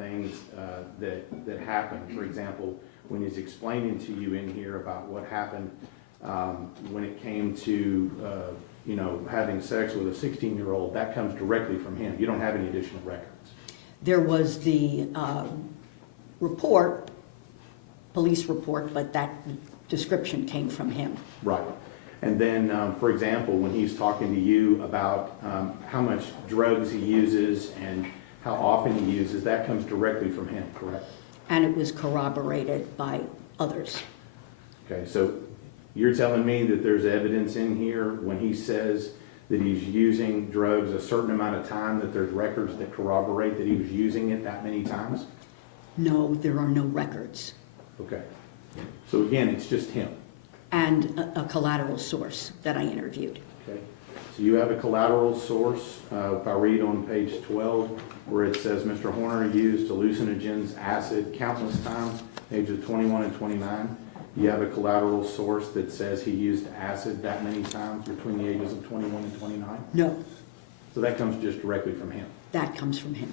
things that happened. For example, when he's explaining to you in here about what happened when it came to having sex with a 16-year-old, that comes directly from him. You don't have any additional records. There was the report, police report, but that description came from him. Right. And then, for example, when he's talking to you about how much drugs he uses and how often he uses, that comes directly from him, correct? And it was corroborated by others. Okay, so you're telling me that there's evidence in here when he says that he's using drugs a certain amount of time, that there's records that corroborate that he was using it that many times? No, there are no records. Okay. So again, it's just him. And a collateral source that I interviewed. Okay. So you have a collateral source. If I read on page 12, where it says Mr. Horner used hallucinogens, acid, countless times, ages 21 and 29. You have a collateral source that says he used acid that many times between the ages of 21 and 29? No, So that comes just directly from him? that comes from him.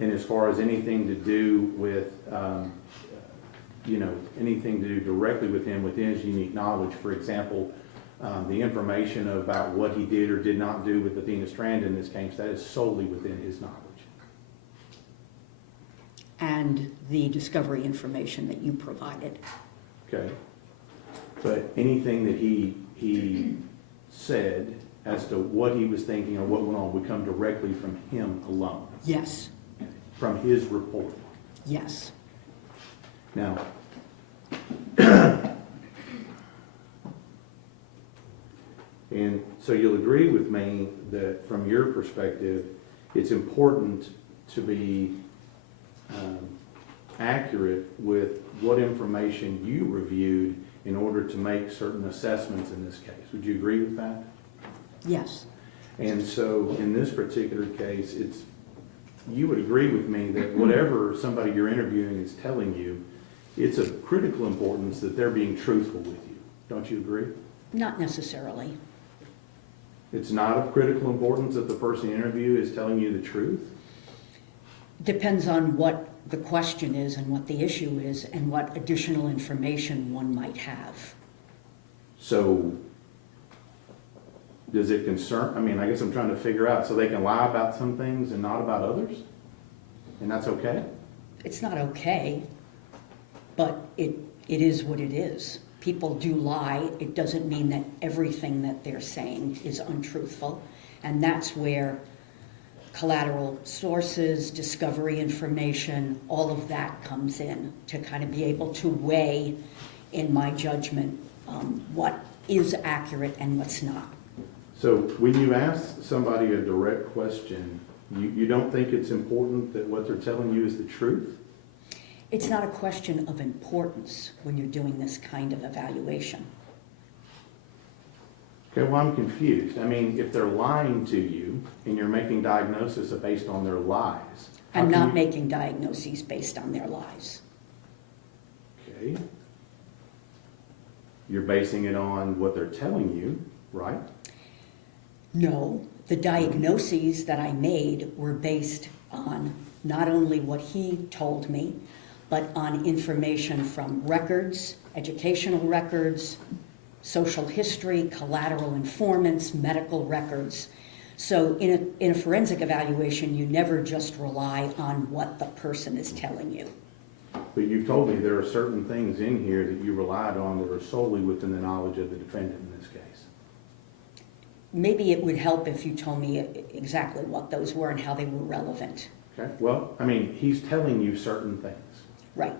And as far as anything to do with, anything to do directly with him within his unique knowledge, for example, the information about what he did or did not do with Athena Strand in this case, that is solely within his knowledge. And the discovery information that you provided. Okay. But anything that he said as to what he was thinking or what went on would come directly from him alone? Yes, From his report? yes. Now, and so you'll agree with me that from your perspective, it's important to be accurate with what information you reviewed in order to make certain assessments in this case. Would you agree with that? Yes, And so in this particular case, you would agree with me that whatever somebody you're interviewing is telling you, it's of critical importance that they're being truthful with you. Don't you agree? not necessarily. It's not of critical importance that the person you interview is telling you the truth? Depends on what the question is and what the issue is and what additional information one might have. So does it concern, I guess I'm trying to figure out, so they can lie about some things and not about others? And that's okay? It's not okay, but it is what it is. People do lie. It doesn't mean that everything that they're saying is untruthful. And that's where collateral sources, discovery information, all of that comes in to kind of be able to weigh, in my judgment, what is accurate and what's not. So when you ask somebody a direct question, you don't think it's important that what they're telling you is the truth? It's not a question of importance when you're doing this kind of evaluation. Okay, well, I'm confused. If they're lying to you and you're making diagnosis based on their lies. I'm not making diagnoses based on their lies. Okay. You're basing it on what they're telling you, right? No, the diagnoses that I made were based on not only what he told me, but on information from records, educational records, social history, collateral informants, medical records. So in a forensic evaluation, you never just rely on what the person is telling you. But you've told me there are certain things in here that you relied on that are solely within the knowledge of the defendant in this case. Maybe it would help if you told me exactly what those were and how they were relevant. Okay, well, he's telling you certain things. Right.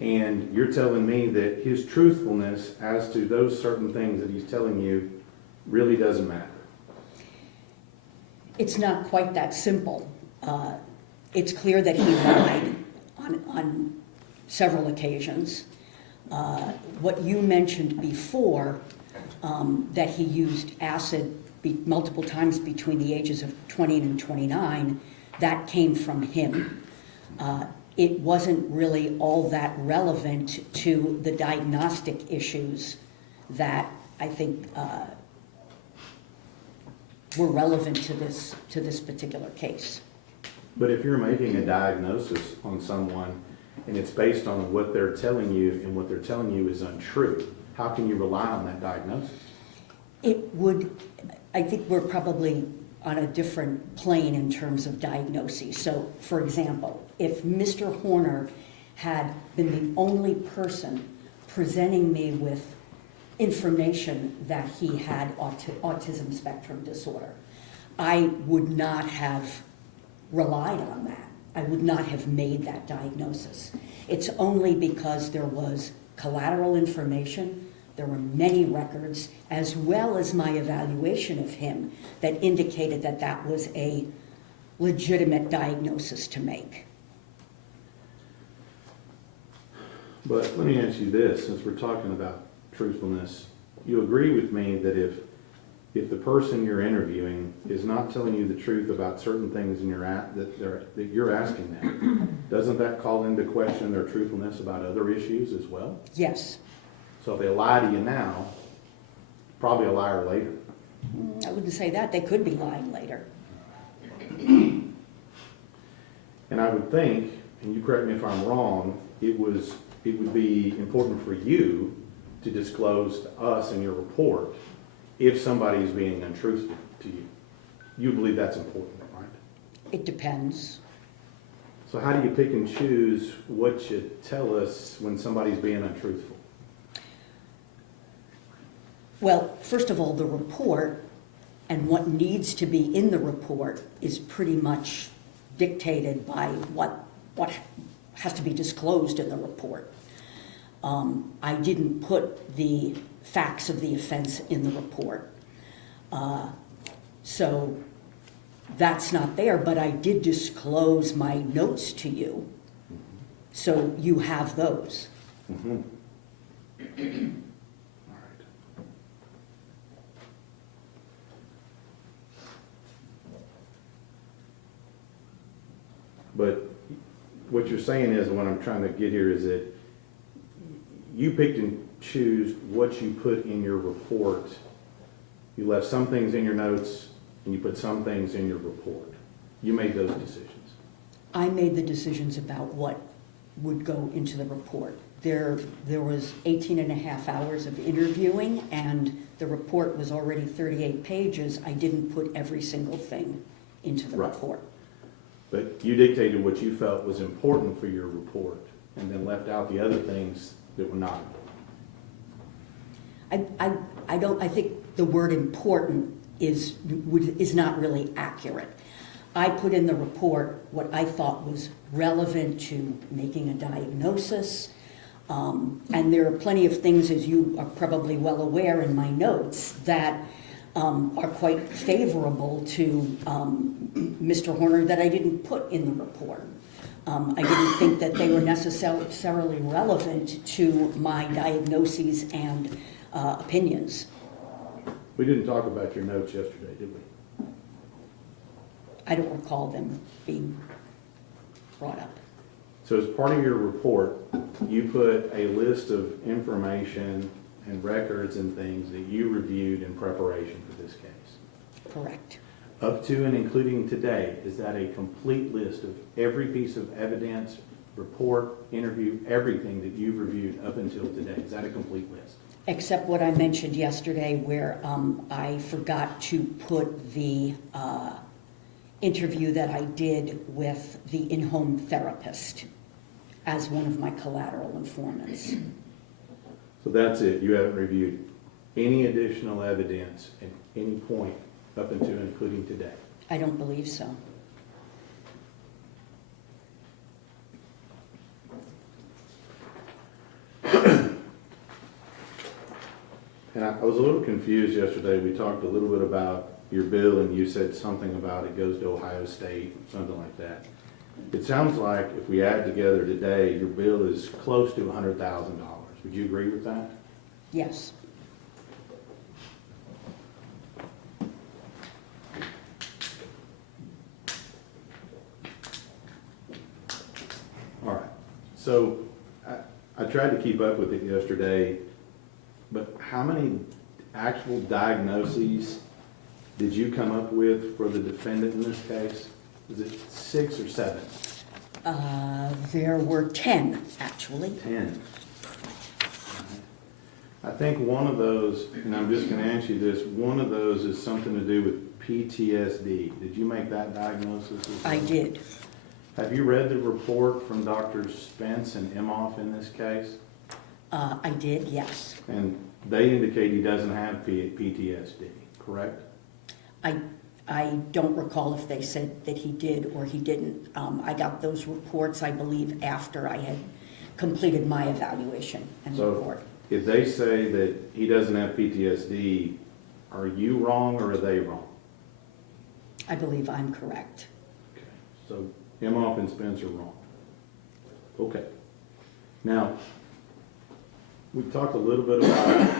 And you're telling me that his truthfulness as to those certain things that he's telling you really doesn't matter. It's not quite that simple. It's clear that he lied on several occasions. What you mentioned before, that he used acid multiple times between the ages of 20 and 29, that came from him. It wasn't really all that relevant to the diagnostic issues that I think were relevant to this particular case. But if you're making a diagnosis on someone and it's based on what they're telling you and what they're telling you is untrue, how can you rely on that diagnosis? It would, I think we're probably on a different plane in terms of diagnoses. So, for example, if Mr. Horner had been the only person presenting me with information that he had autism spectrum disorder, I would not have relied on that. I would not have made that diagnosis. It's only because there was collateral information, there were many records, as well as my evaluation of him that indicated that that was a legitimate diagnosis to make. But let me ask you this, since we're talking about truthfulness, you agree with me that if the person you're interviewing is not telling you the truth about certain things in that you're asking them, doesn't that call into question their truthfulness about other issues as well? Yes. So if they lie to you now, probably a liar later. I wouldn't say that. They could be lying later. And I would think, and you correct me if I'm wrong, it would be important for you to disclose to us in your report if somebody is being untruthful to you. You believe that's important, right? It depends. So how do you pick and choose what you tell us when somebody's being untruthful? Well, first of all, the report and what needs to be in the report is pretty much dictated by what has to be disclosed in the report. I didn't put the facts of the offense in the report. So that's not there, but I did disclose my notes to you. So you have those. Mm-hmm. All right. But what you're saying is, and what I'm trying to get here is that you picked and choose what you put in your report. You left some things in your notes and you put some things in your report. You made those decisions. I made the decisions about what would go into the report. There was 18 and a half hours of interviewing, and the report was already 38 pages. I didn't put every single thing into the report. But you dictated what you felt was important for your report and then left out the other things that were not important. I think the word important is not really accurate. I put in the report what I thought was relevant to making a diagnosis, and there are plenty of things, as you are probably well aware in my notes, that are quite favorable to Mr. Horner that I didn't put in the report. I didn't think that they were necessarily relevant to my diagnoses and opinions. We didn't talk about your notes yesterday, did we? I don't recall them being brought up. So as part of your report, you put a list of information and records and things that you reviewed in preparation for this case. Correct. Up to and including today, is that a complete list of every piece of evidence, report, interview, everything that you've reviewed up until today? Is that a complete list? Except what I mentioned yesterday where I forgot to put the interview that I did with the in-home therapist as one of my collateral informants. So that's it. You haven't reviewed any additional evidence at any point up until and including today? I don't believe so. And I was a little confused yesterday. We talked a little bit about your bill and you said something about it goes to Ohio State, something like that. It sounds like if we add together today, your bill is close to $100,000. Would you agree with that? Yes. All right. So I tried to keep up with it yesterday, but how many actual diagnoses did you come up with for the defendant in this case? Is it 6 or 7? There were 10, actually. 10. I think one of those, and I'm just going to ask you this, one of those is something to do with PTSD. Did you make that diagnosis as well? I did. Have you read the report from Drs. Spence and Imhoff in this case? I did, yes. And they indicate he doesn't have PTSD, correct? I don't recall if they said that he did or he didn't. I got those reports, I believe, after I had completed my evaluation and report. If they say that he doesn't have PTSD, are you wrong or are they wrong? I believe I'm correct. Okay. So Imhoff and Spence are wrong. Okay. Now, we talked a little bit about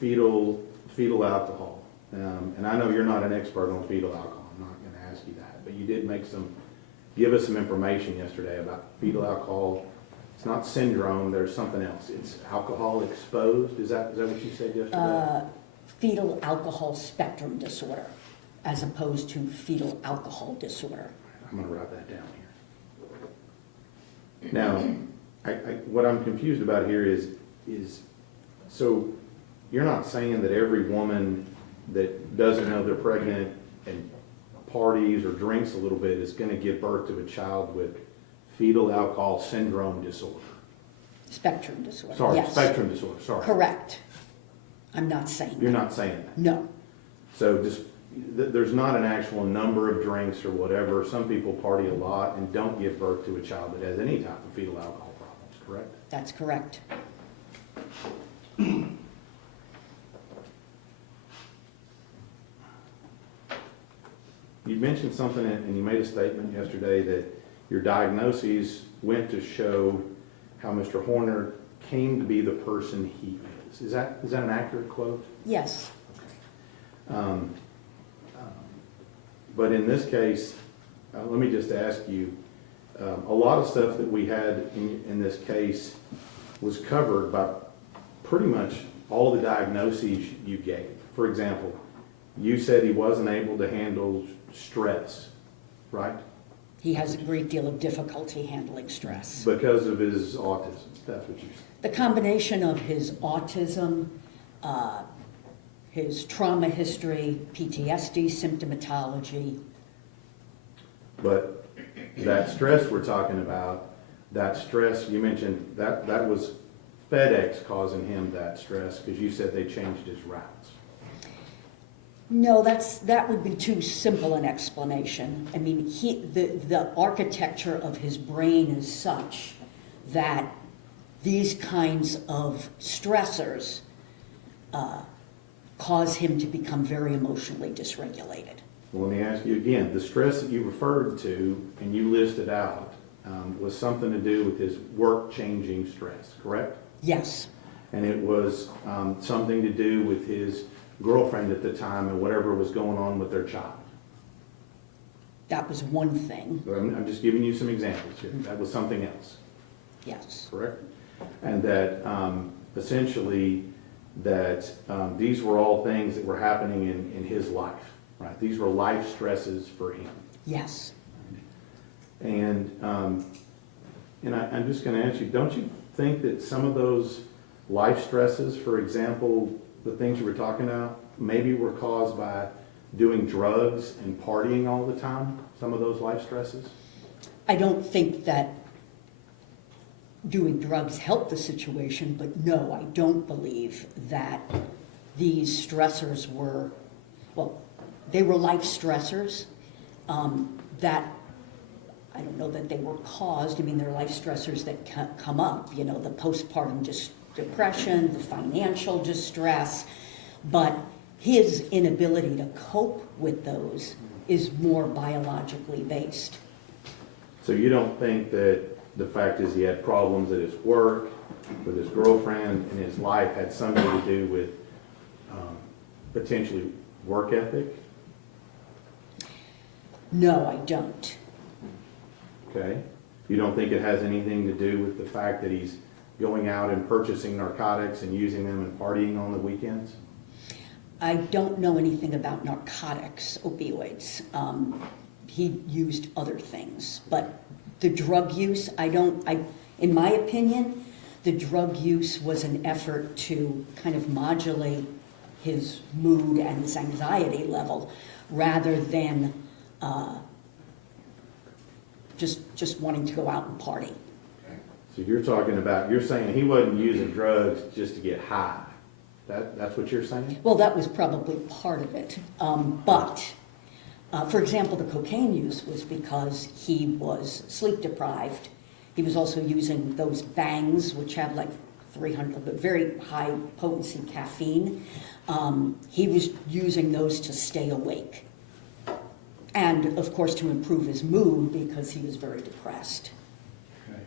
fetal alcohol. And I know you're not an expert on fetal alcohol. I'm not going to ask you that. But you did give us some information yesterday about fetal alcohol. It's not syndrome, there's something else. It's alcohol exposed. Is that what you said yesterday? Fetal alcohol spectrum disorder, as opposed to fetal alcohol disorder. I'm going to write that down here. Now, what I'm confused about here is so you're not saying that every woman that doesn't know they're pregnant and parties or drinks a little bit is going to give birth to a child with fetal alcohol syndrome disorder. Spectrum disorder. Sorry, yes. spectrum disorder, sorry. Correct. I'm not saying You're that. not saying that. No. So there's not an actual number of drinks or whatever. Some people party a lot and don't give birth to a child that has any type of fetal alcohol problems, correct? That's correct. You mentioned something and you made a statement yesterday that your diagnoses went to show how Mr. Horner came to be the person he is. Is that an accurate quote? Yes. But in this case, let me just ask you, a lot of stuff that we had in this case was covered by pretty much all the diagnoses you gave. For example, you said he wasn't able to handle stress, right? He has a great deal of difficulty handling stress. Because of his autism, that's what you said. The combination of his autism, his trauma history, PTSD symptomatology. But that stress we're talking about, that stress, you mentioned that was FedEx causing him that stress because you said they changed his routes. No, that would be too simple an explanation. I mean, the architecture of his brain is such that these kinds of stressors cause him to become very emotionally dysregulated. Well, let me ask you again, the stress that you referred to and you listed out was something to do with his work-changing stress, correct? Yes. And it was something to do with his girlfriend at the time and whatever was going on with their child. That was one thing. But I'm just giving you some examples here. That was something else. Yes. Correct? And that essentially that these were all things that were happening in his life, right? These were life stresses for him. Yes. And I'm just going to ask you, don't you think that some of those life stresses, for example, the things you were talking about, maybe were caused by doing drugs and partying all the time, some of those life stresses? I don't think that doing drugs helped the situation, but no, I don't believe that these stressors were, well, they were life stressors that, I don't know that they were caused. I mean, they're life stressors that come up, you know, the postpartum depression, the financial distress, but his inability to cope with those is more biologically based. So you don't think that the fact is he had problems at his work, with his girlfriend, and his life had something to do with potentially work ethic? No, I don't. Okay. You don't think it has anything to do with the fact that he's going out and purchasing narcotics and using them and partying on the weekends? I don't know anything about narcotics, opioids. He used other things, but the drug use, in my opinion, the drug use was an effort to kind of modulate his mood and his anxiety level rather than just wanting to go out and party. So you're saying he wasn't using drugs just to get high. That's what you're saying? Well, that was probably part of it. But, for example, the cocaine use was because he was sleep deprived. He was also using those bangs, which have like 300, but very high potency caffeine. He was using those to stay awake. And, of course, to improve his mood because he was very depressed. Okay.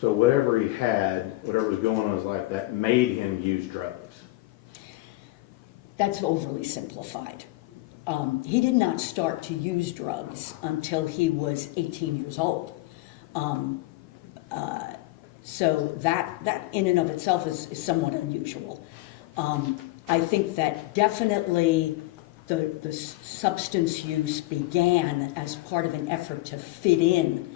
So whatever he had, whatever was going on in his life, that made him use drugs. That's overly simplified. He did not start to use drugs until he was 18 years old. So that in and of itself is somewhat unusual. I think that definitely the substance use began as part of an effort to fit in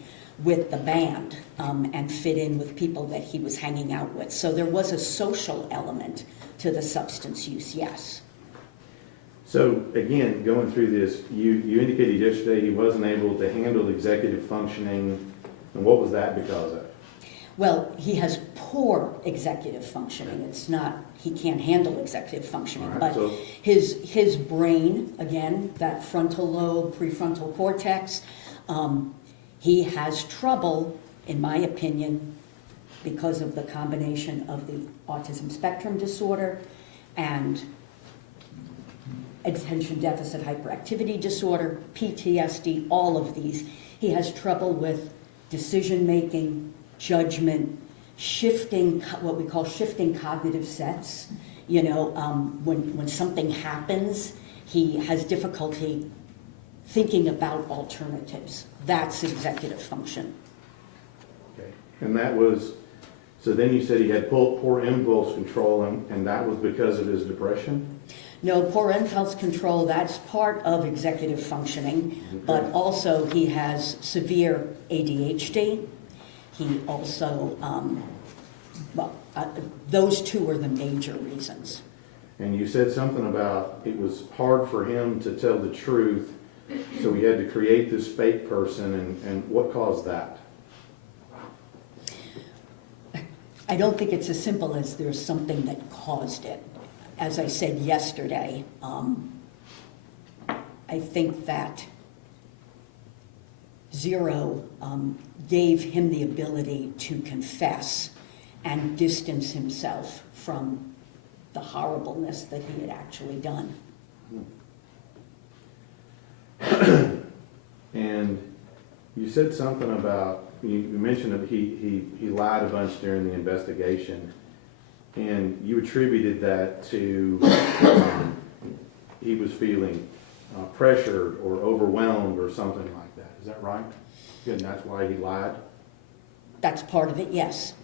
with the band and fit in with people that he was hanging out with. So there was a social element to the substance use, yes. So again, going through this, you indicated yesterday he wasn't able to handle executive functioning, and what was that because of? Well, he has poor executive functioning. It's not, he can't handle executive functioning, Right, but so his brain, again, that frontal lobe, prefrontal cortex, he has trouble, in my opinion, because of the combination of the autism spectrum disorder and attention deficit hyperactivity disorder, PTSD, all of these. He has trouble with decision-making, judgment, shifting, what we call shifting cognitive sets. You know, when something happens, he has difficulty thinking about alternatives. That's executive function. okay. And that was, so then you said he had poor impulse control, and that was because of his depression? No, poor impulse control, that's part of executive functioning, Okay. but also he has severe ADHD. He also, those two are the major reasons. And you said something about it was hard for him to tell the truth, so he had to create this fake person, and what caused that? I don't think it's as simple as there's something that caused it. As I said yesterday, I think that Zero gave him the ability to confess and distance himself from the horribleness that he had actually done. And you said something about, you mentioned that he lied a bunch during the investigation, and you attributed that to he was feeling pressured or overwhelmed or something like that. Is that right? Good, and that's why he lied? That's part of it, yes.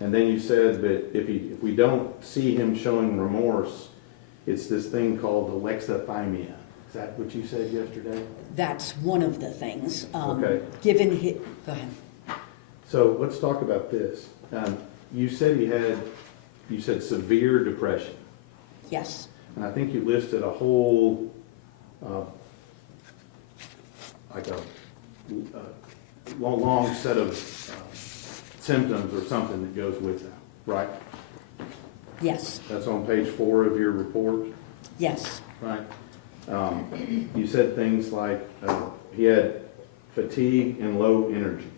And then you said that if we don't see him showing remorse, it's this thing called alexithymia. Is that what you said yesterday? That's one of the things. Okay. Go ahead. So let's talk about this. You said you said severe depression. Yes. And I think you listed a whole, like a long set of symptoms or something that goes with that, right? Yes. That's on page 4 of your report, Yes. right? You said things like he had fatigue and low energy.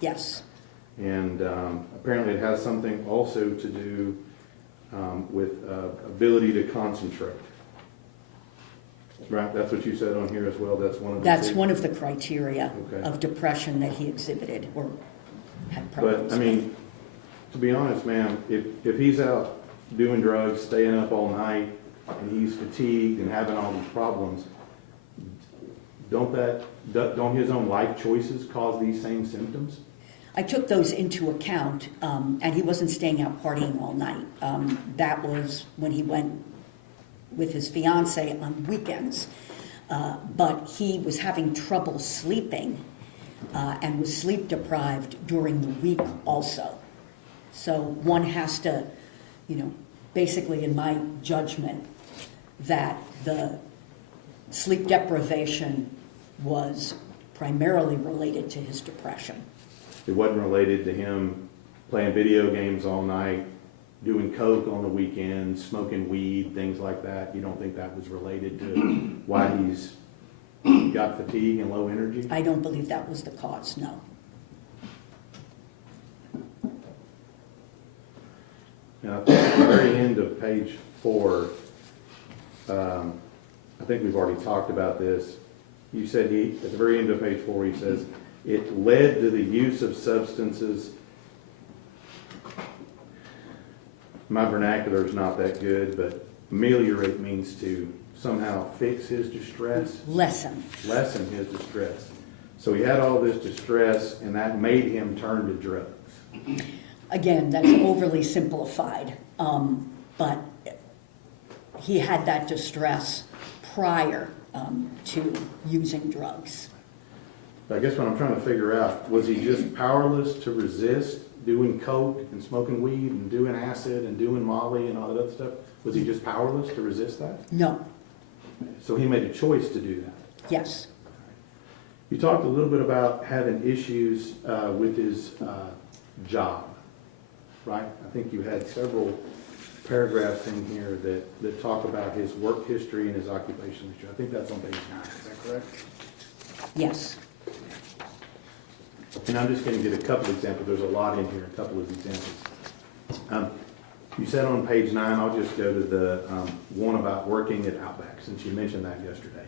Yes. And apparently it has something also to do with ability to concentrate. Right, that's what you said on here as well, that's one of the That's things? one of the criteria Okay. of depression that he exhibited or had problems But, I with. mean, to be honest, ma'am, if he's out doing drugs, staying up all night, and he's fatigued and having all these problems, don't his own life choices cause these same symptoms? I took those into account, and he wasn't staying out partying all night. That was when he went with his fiance on weekends. But he was having trouble sleeping and was sleep deprived during the week also. So one has to, basically in my judgment, that the sleep deprivation was primarily related to his depression. It wasn't related to him playing video games all night, doing coke on the weekends, smoking weed, things like that. You don't think that was related to why he's got fatigue and low energy? I don't believe that was the cause, no. Now, at the very end of page 4, I think we've already talked about this. You said at the very end of page 4, he says, it led to the use of substances. My vernacular is not that good, but ameliorate means to somehow fix his distress. Lessen His distress. So he had all this distress, and that made him turn to drugs. Again, that's overly simplified, but he had that distress prior to using drugs. I guess what I'm trying to figure out, was he just powerless to resist doing coke and smoking weed and doing acid and doing Molly and all that other stuff? Was he just powerless to resist that? No. So he made a choice to do that. Yes. You talked a little bit about having issues with his job, right? I think you had several paragraphs in here that talk about his work history and his occupational history. I think that's on page 9. Is that correct? Yes. And I'm just going to get a couple examples. There's a lot in here, a couple of examples. You said on page 9, I'll just go to the one about working at Outback, since you mentioned that yesterday.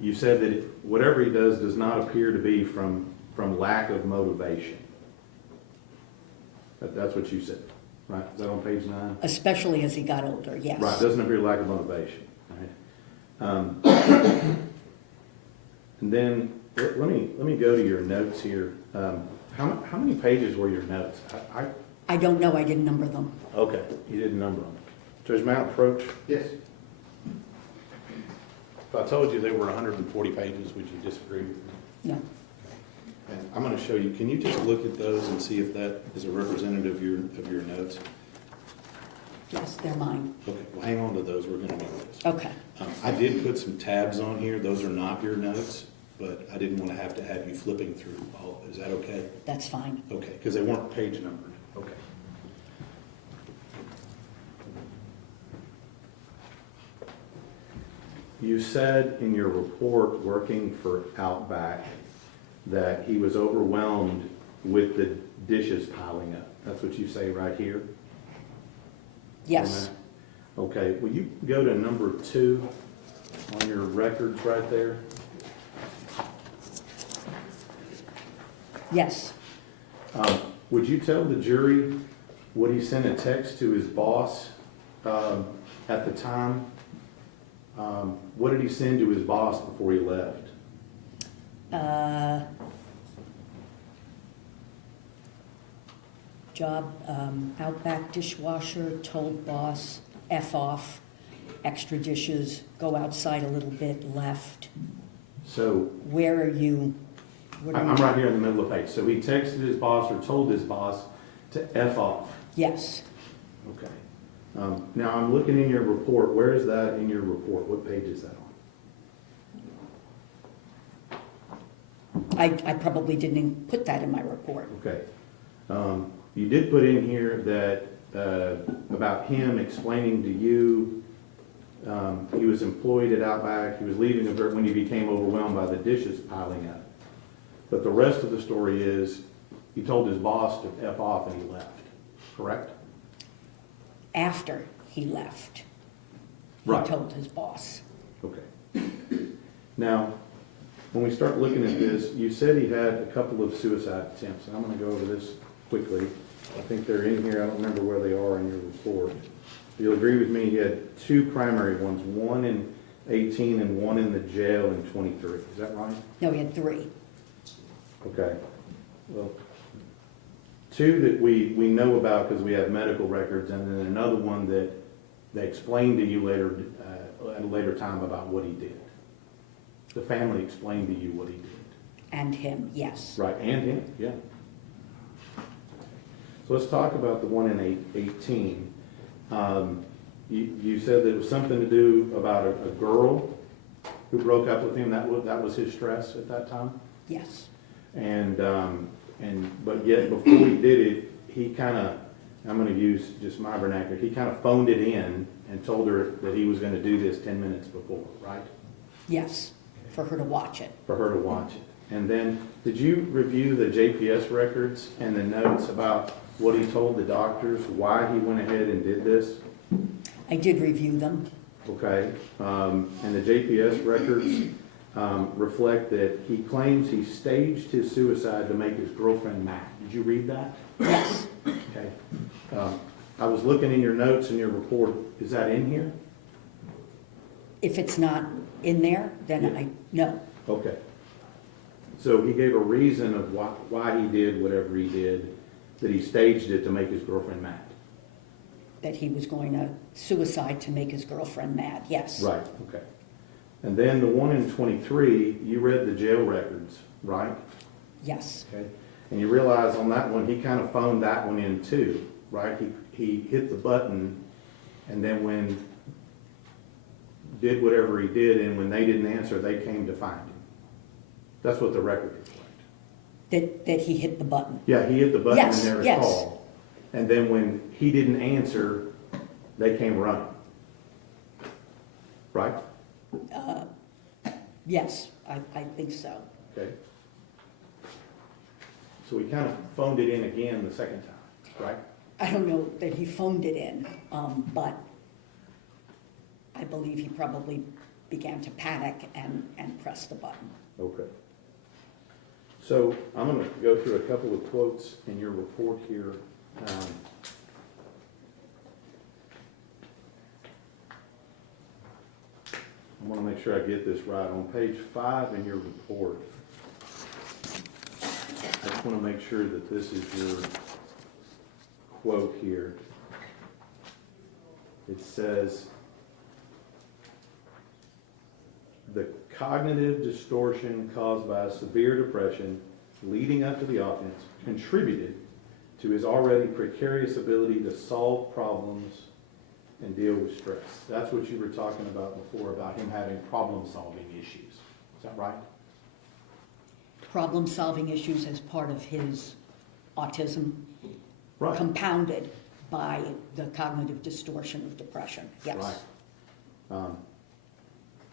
You said that whatever he does not appear to be from lack of motivation. That's what you said, right? Is that on page 9? Especially as he got older, yes. Right, doesn't appear lack of motivation. Right? And then let me go to your notes here. How many pages were your notes? I don't know, I didn't number them. Okay, you didn't number them. Judge Mount, approach. Yes. If I told you they were 140 pages, would you disagree with me? No. And I'm going to show you, can you just look at those and see if that is a representative of your notes? Yes, they're mine. Okay, well, hang on to those, we're going to need those. Okay. I did put some tabs on here, those are not your notes, but I didn't want to have you flipping through all, is that okay? That's fine. Okay, because they weren't page numbered. Okay. You said in your report working for Outback that he was overwhelmed with the dishes piling up. That's what you say right here? Yes. Okay, will you go to number 2 on your records right there? Yes. Would you tell the jury what he sent a text to his boss at the time? What did he send to his boss before he left? Job, Outback dishwasher, told boss, F off, extra dishes, go outside a little bit, left. So Where are you? What are I'm you- right here in the middle of the page. So he texted his boss or told his boss to F off. Yes. Okay. Now I'm looking in your report. Where is that in your report? What page is that on? I probably didn't put that in my report. Okay. You did put in here that about him explaining to you he was employed at Outback. He was leaving when he became overwhelmed by the dishes piling up. But the rest of the story is he told his boss to F off and he left. Correct? After he left, Right. he told his boss. Okay. Now, when we start looking at this, you said he had a couple of suicide attempts, and I'm going to go over this quickly. I think they're in here. I don't remember where they are in your report. You'll agree with me, he had 2 primary ones, one in 18 and one in the jail in 23. Is that right? No, he had 3. Okay. Well, two that we know about because we have medical records, and then another one that they explained to you later, at a later time about what he did. The family explained to you what he did. And him, yes. Right, and him, yeah. So let's talk about the one in 18. You said that it was something to do about a girl who broke up with him. That was his stress at that time? Yes. But yet before he did it, he kind of, I'm going to use just my vernacular, he kind of phoned it in and told her that he was going to do this 10 minutes before, right? Yes, for her to watch it. For her to watch it. And then, did you review the JPS records and the notes about what he told the doctors, why he went ahead and did this? I did review them. Okay, and the JPS records reflect that he claims he staged his suicide to make his girlfriend mad. Did you read that? Yes. Okay. I was looking in your notes in your report. Is that in here? If it's not in there, then Yeah. no. Okay. So he gave a reason of why he did whatever he did, that he staged it to make his girlfriend mad. That he was going to suicide to make his girlfriend mad, yes. Right, okay. And then the one in 23, you read the jail records, right? Yes. Okay. And you realize on that one, he kind of phoned that one in too, right? He hit the button, and then when did whatever he did, and when they didn't answer, they came to find him. That's what the record reflects. That he hit the button. Yeah, he hit the button Yes, and there was yes. call. And then when he didn't answer, they came running. Right? Yes, I think so. Okay. So we kind of phoned it in again the second time, right? I don't know that he phoned it in, but I believe he probably began to panic and press the button. Okay. So I'm going to go through a couple of quotes in your report here. I want to make sure I get this right. On page 5 in your report, I just want to make sure that this is your quote here. It says, the cognitive distortion caused by severe depression leading up to the offense contributed to his already precarious ability to solve problems and deal with stress. That's what you were talking about before, about him having problem-solving issues. Is that right? Problem-solving issues as part of his autism, Right. compounded by the cognitive distortion of depression, yes. Right.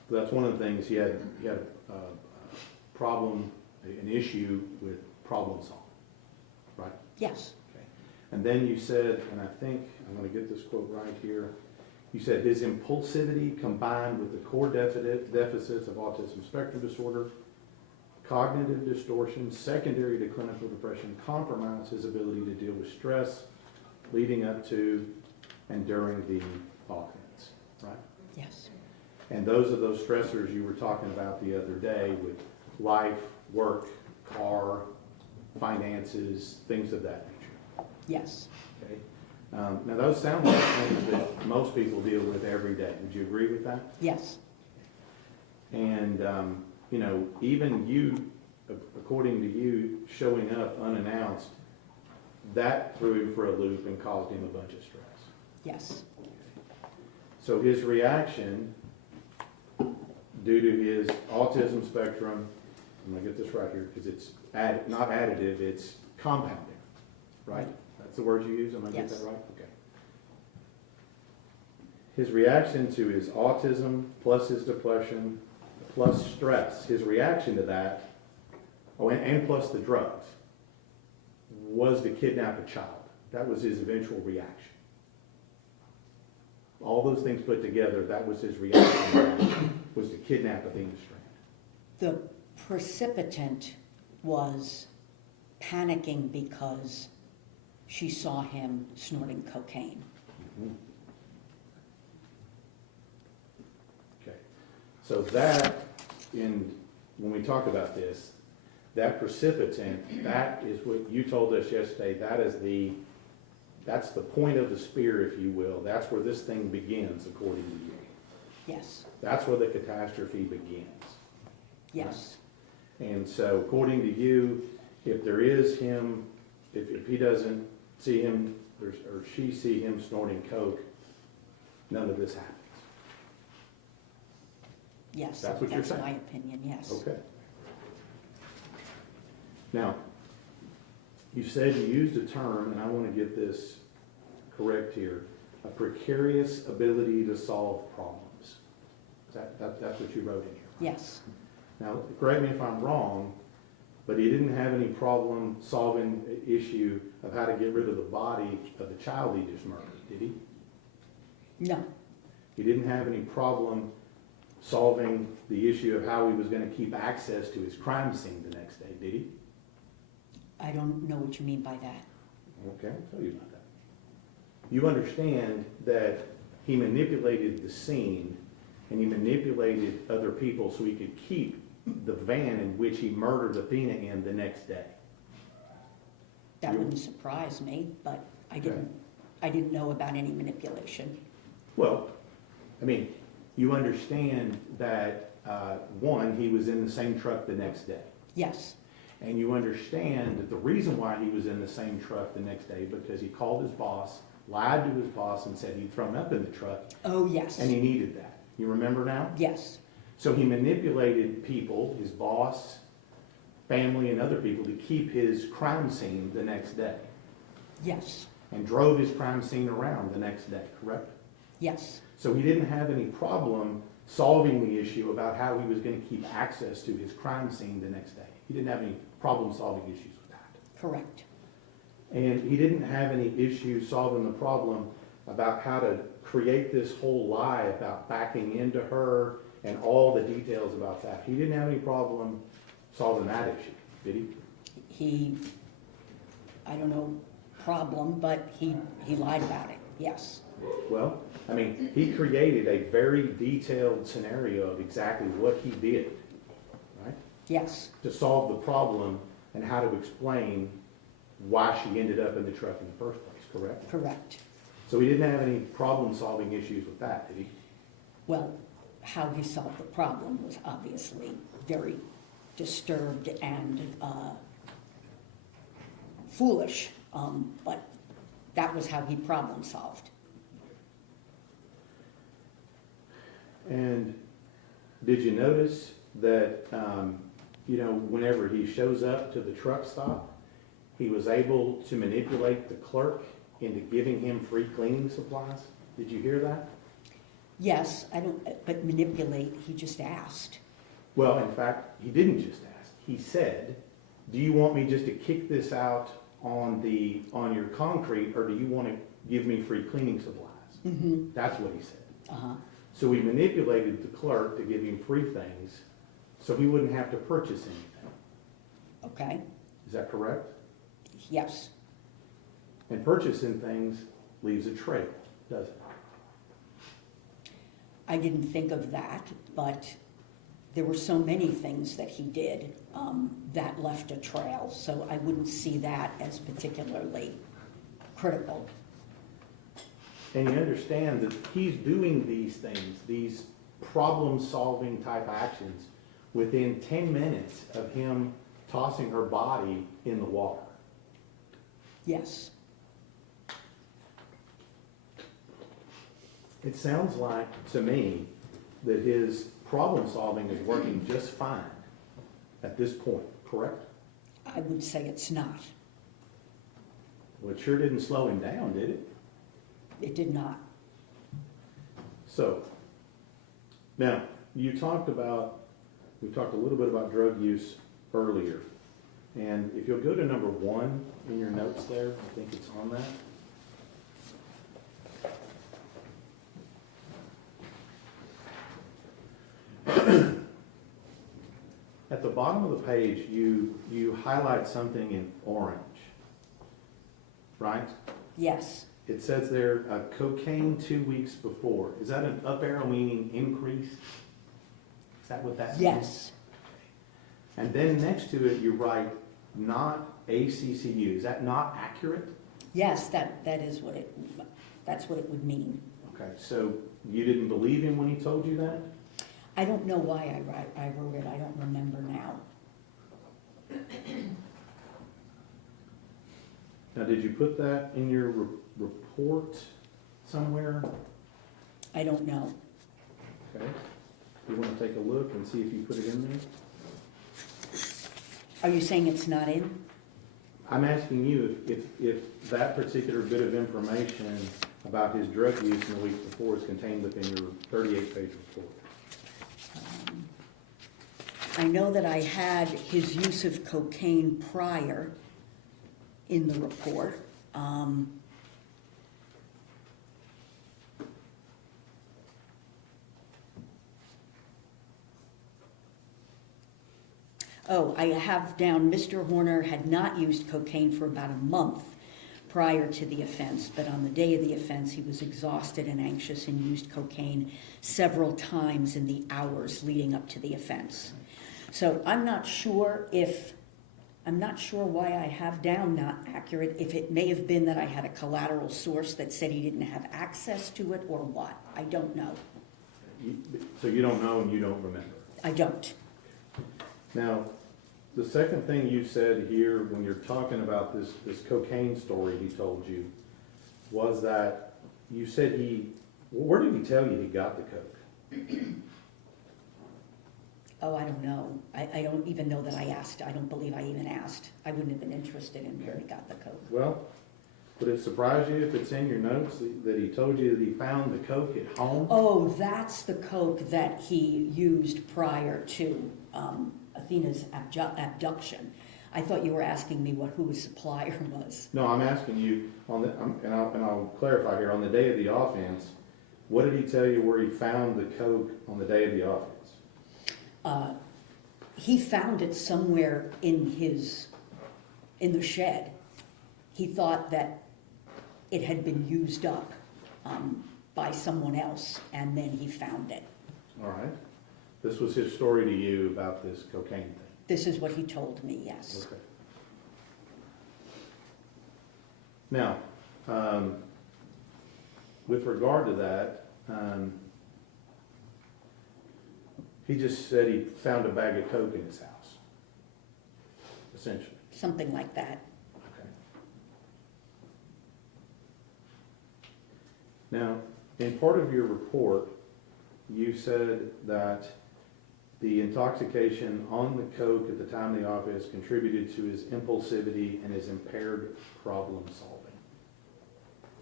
That's one of the things, he had a problem, an issue with problem solving, right? Yes, Okay. And then you said, and I think, I'm going to get this quote right here, you said his impulsivity combined with the core deficits of autism spectrum disorder, cognitive distortion secondary to clinical depression compromise his ability to deal with stress leading up to and during the offense, right? yes, And those are those stressors you were talking about the other day with life, work, car, finances, things of that nature. yes, Okay. Now those sound like things that most people deal with every day. Would you agree with that? yes, And even you, according to you, showing up unannounced, that threw him for a loop and caused him a bunch of stress. yes, So his reaction, due to his autism spectrum, I'm gonna get this right here because it's not additive, it's compounding, right? That's the word you use, am I getting Yes. that right? Okay. His reaction to his autism plus his depression plus stress, his reaction to that, and plus the drugs, was to kidnap a child. That was his eventual reaction. All those things put together, that was his reaction, was to kidnap Athena Strand. the precipitant was panicking because she saw him snorting cocaine. Okay, so that, when we talk about this, That precipitant, that is what you told us yesterday, that's the point of the spear, if you will. That's where this thing begins, according to you. Yes, That's where the catastrophe begins. yes, And so according to you, if there is him, if he doesn't see him, or she see him snorting coke, none of this happens. yes. That's what you're saying? That's my opinion, yes. Okay. Now, you said you used a term, and I want to get this correct here, a precarious ability to solve problems. That's what you wrote in here. Yes, Now, correct me if I'm wrong, but he didn't have any problem solving the issue of how to get rid of the body of the child he just murdered, did he? no, He didn't have any problem solving the issue of how he was going to keep access to his crime scene the next day, did he? I don't know what you mean by that. Okay, I'll tell you about that. You understand that he manipulated the scene and he manipulated other people so he could keep the van in which he murdered Athena in the next day. That You- wouldn't surprise me, but I didn't know about any manipulation. Well, I mean, you understand that, one, he was in the same truck the next day. Yes, And you understand that the reason why he was in the same truck the next day, because he called his boss, lied to his boss and said he'd thrown up in the truck oh, yes, and he needed that. You remember now? yes, So he manipulated people, his boss, family, and other people to keep his crime scene the next day yes, and drove his crime scene around the next day, correct? yes, So he didn't have any problem solving the issue about how he was going to keep access to his crime scene the next day. He didn't have any problem solving issues with that. correct. And he didn't have any issue solving the problem about how to create this whole lie about backing into her and all the details about that. He didn't have any problem solving that issue, did he? He, I don't know, problem, but he lied about it, yes, Well, I mean, he created a very detailed scenario of exactly what he did, right? yes, To solve the problem and how to explain why she ended up in the truck in the first place, correct? correct. So he didn't have any problem-solving issues with that, did he? Well, how he solved the problem was obviously very disturbed and foolish, but that was how he problem solved. And did you notice that, whenever he shows up to the truck stop, he was able to manipulate the clerk into giving him free cleaning supplies? Did you hear that? Yes, but manipulate, he just asked. Well, in fact, he didn't just ask. He said, do you want me just to kick this out on your concrete, or do you want to give me free cleaning supplies? Mm-hmm. That's what he said. Uh-huh, So he manipulated the clerk to give him free things so he wouldn't have to purchase anything. okay, Is that correct? yes, And purchasing things leaves a trail, doesn't it? I didn't think of that, but there were so many things that he did that left a trail, so I wouldn't see that as particularly critical. And you understand that he's doing these things, these problem-solving type actions, within 10 minutes of him tossing her body in the water. Yes, It sounds like, to me, that his problem-solving is working just fine at this point, correct? I would say it's not. Well, it sure didn't slow him down, did it? It did not. So, now, we talked a little bit about drug use earlier. And if you'll go to number 1 in your notes there, I think it's on that. At the bottom of the page, you highlight something in orange, right? Yes, It says there, cocaine 2 weeks before. Is that an up arrow meaning increase? Is that what that means? yes, And then next to it, you write, not ACCU. Is that not accurate? Yes, that is what that's what it would mean. Okay, so you didn't believe him when he told you that? I don't know why I wrote it, I don't remember now. Now, did you put that in your report somewhere? I don't know. Okay. You want to take a look and see if you put it in there? Are you saying it's not in? I'm asking you if that particular bit of information about his drug use in the week before is contained within your 38-page report. I know that I had his use of cocaine prior in the report. Oh, I have down, Mr. Horner had not used cocaine for about a month prior to the offense, but on the day of the offense, he was exhausted and anxious and used cocaine several times in the hours leading up to the offense. So I'm not sure why I have down not accurate, if it may have been that I had a collateral source that said he didn't have access to it or what. I don't know. So you don't know and you don't remember? I don't. Now, the second thing you said here when you're talking about this cocaine story he told you was that you said where did he tell you he got the coke? Oh, I don't know. I don't even know that I asked. I don't believe I even asked. I wouldn't have been interested in where he got the coke. Well, would it surprise you if it's in your notes that he told you that he found the coke at home? Oh, that's the coke that he used prior to Athena's abduction. I thought you were asking me who his supplier was. No, I'm asking you and I'll clarify here, on the day of the offense, what did he tell you where he found the coke on the day of the offense? He found it somewhere in the shed. He thought that it had been used up by someone else, and then he found it. All right. This was his story to you about this cocaine thing? This is what he told me, yes. Okay. Now, with regard to that, he just said he found a bag of coke in his house, essentially. Something like that. Okay. Now, in part of your report, you said that the intoxication on the coke at the time of the offense contributed to his impulsivity and his impaired problem solving.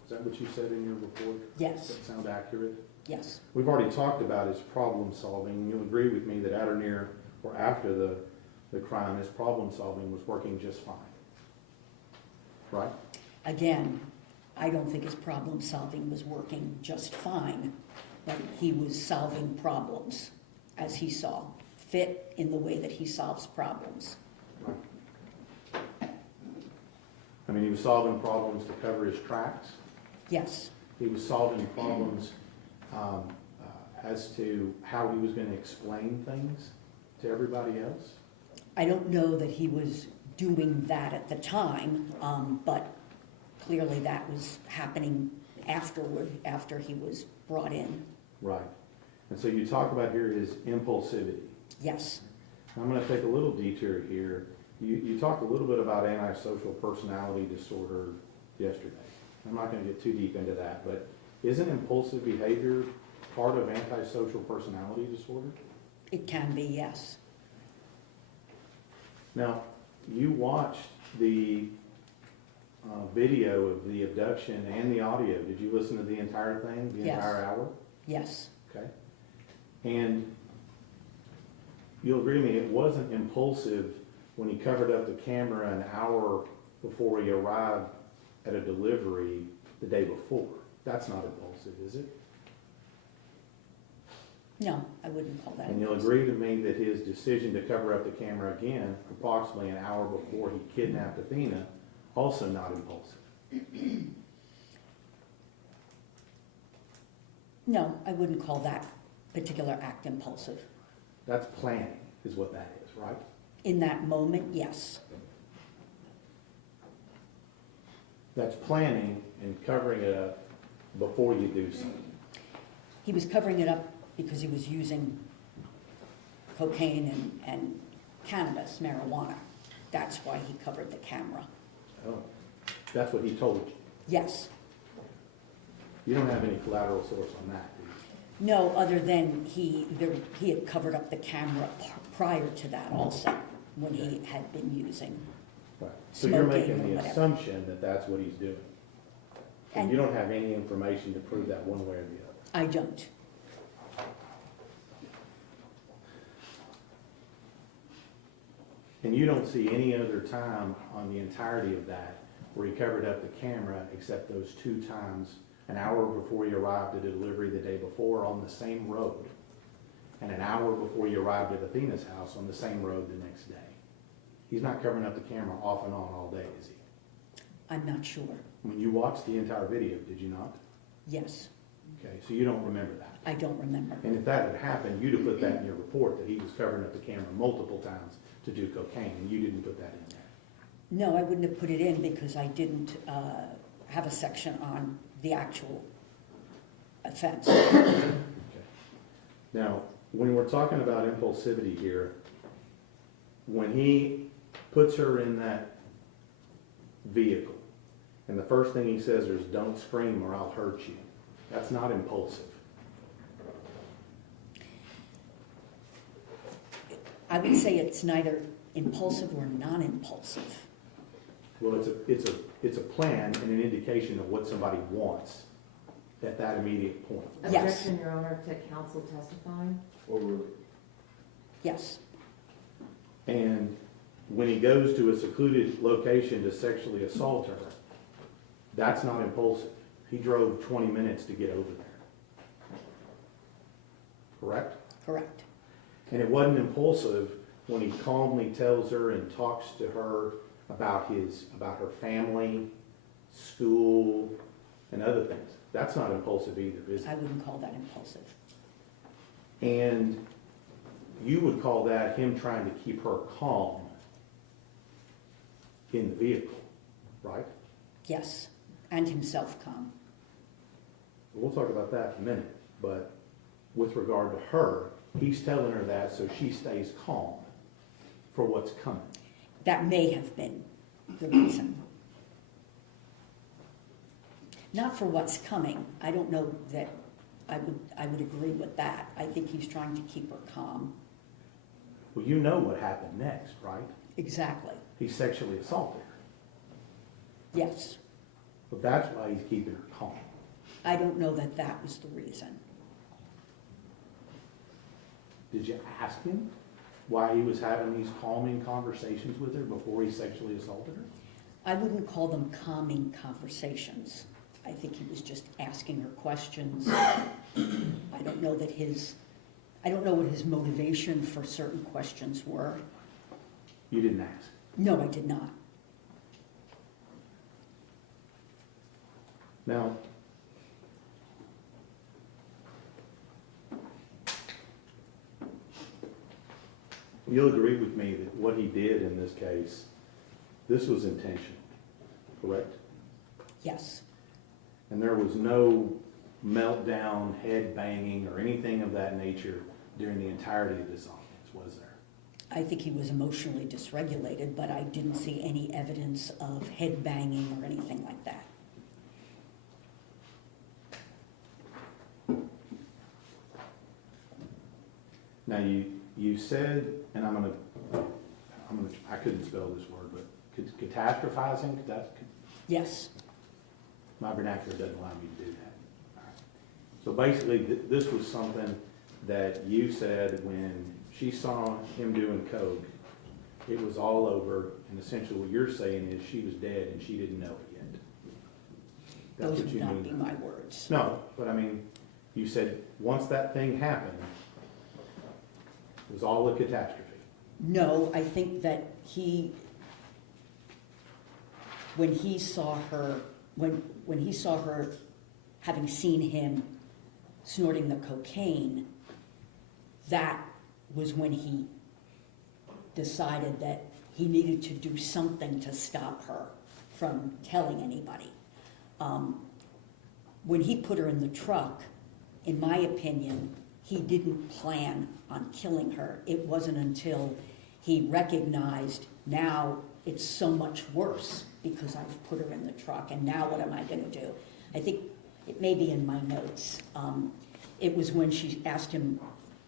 Is that what you said in your report? Yes. Does that sound accurate? Yes. We've already talked about his problem solving, and you'll agree with me that at or near or after the crime, his problem solving was working just fine. Right? Again, I don't think his problem solving was working just fine, but he was solving problems as he saw fit in the way that he solves problems. I mean, he was solving problems to cover his tracks. Yes. He was solving problems as to how he was going to explain things to everybody else. I don't know that he was doing that at the time, but clearly that was happening afterward, after he was brought in. Right. And so you talk about here his impulsivity. Yes. I'm going to take a little detour here. You talked a little bit about antisocial personality disorder yesterday. I'm not going to get too deep into that, but isn't impulsive behavior part of antisocial personality disorder? It can be, yes. Now, you watched the video of the abduction and the audio. Did you listen to the entire thing, the Yes. entire hour? Yes. Okay. And you'll agree with me, it wasn't impulsive when he covered up the camera an hour before he arrived at a delivery the day before. That's not impulsive, is it? No, I wouldn't call that. And you'll agree to me that his decision to cover up the camera again approximately an hour before he kidnapped Athena, also not impulsive. No, I wouldn't call that particular act impulsive. That's planning, is what that is, right? In that moment, yes. That's planning and covering it up before you do something. He was covering it up because he was using cocaine and cannabis, marijuana. That's why he covered the camera. Oh, that's what he told you. Yes. You don't have any collateral source on that, do you? No, other than he had covered up the camera prior to that also, when he had been using. Right. So you're Smoking making or the whatever. assumption that that's what he's doing. And And- you don't have any information to prove that one way or the other. I don't. And you don't see any other time on the entirety of that where he covered up the camera except those 2 times, an hour before you arrived at a delivery the day before on the same road, and an hour before you arrived at Athena's house on the same road the next day. He's not covering up the camera off and on all day, is he? I'm not sure. When you watched the entire video, did you not? Yes, Okay, so you don't remember that. I don't remember. And if that had happened, you'd have put that in your report, that he was covering up the camera multiple times to do cocaine, and you didn't put that in there. No, I wouldn't have put it in because I didn't have a section on the actual offense. Okay. Now, when we're talking about impulsivity here, when he puts her in that vehicle, and the first thing he says is, "Don't scream or I'll hurt you," that's not impulsive. I would say it's neither impulsive or non-impulsive. Well, it's a plan and an indication of what somebody wants at that immediate point. Yes. Objection, Your Honor, to counsel testifying. Yes, And when he goes to a secluded location to sexually assault her, that's not impulsive. He drove 20 minutes to get over there. Correct? correct. And it wasn't impulsive when he calmly tells her and talks to her about her family, school, and other things. That's not impulsive either, is it? I wouldn't call that impulsive. And you would call that him trying to keep her calm in the vehicle, right? Yes, and himself calm. We'll talk about that in a minute, but with regard to her, he's telling her that so she stays calm for what's coming. That may have been the reason. Not for what's coming. I don't know that I would agree with that. I think he's trying to keep her calm. Well, you know what happened next, right? Exactly. He sexually assaulted her. Yes. But that's why he's keeping her calm. I don't know that that was the reason. Did you ask him why he was having these calming conversations with her before he sexually assaulted her? I wouldn't call them calming conversations. I think he was just asking her questions. I don't know what his motivation for certain questions were. You didn't ask. No, I did not. Now, you'll agree with me that what he did in this case, this was intentional, correct? Yes. And there was no meltdown, head banging, or anything of that nature during the entirety of this offense, was there? I think he was emotionally dysregulated, but I didn't see any evidence of head banging or anything like that. Now, you said, and I couldn't spell this word, but catastrophizing, Yes, my vernacular doesn't allow me to do that. All right. So basically, this was something that you said when she saw him doing coke, it was all over, and essentially what you're saying is she was dead and she didn't know it yet. That's those what would you not mean. be my words. No, but I mean, you said once that thing happened, it was all a catastrophe. No, I think that when he saw her having seen him snorting the cocaine, that was when he decided that he needed to do something to stop her from telling anybody. When he put her in the truck, in my opinion, he didn't plan on killing her. It wasn't until he recognized, now it's so much worse because I've put her in the truck, and now what am I going to do? I think it may be in my notes. It was when she asked him,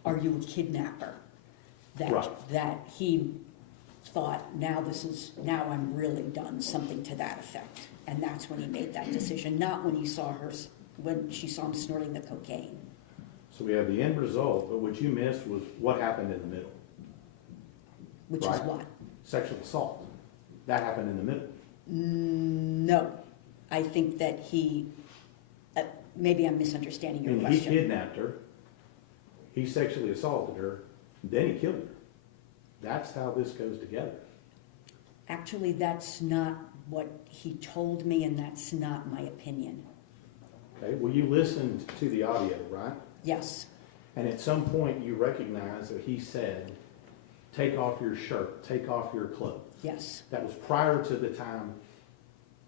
"Are you a kidnapper?" That he thought, now I'm really done, something to that effect. And that's when he made that decision, not when when she saw him snorting the cocaine. So we have the end result, but what you missed was what happened in the middle. Which is Right. what? Sexual assault. That happened in the middle. No, I think that maybe I'm misunderstanding your He question. kidnapped her, he sexually assaulted her, then he killed her. That's how this goes together. Actually, that's not what he told me, and that's not my opinion. Okay, well, you listened to the audio, right? Yes, And at some point you recognize that he said, take off your shirt, take off your clothes. yes, That was prior to the time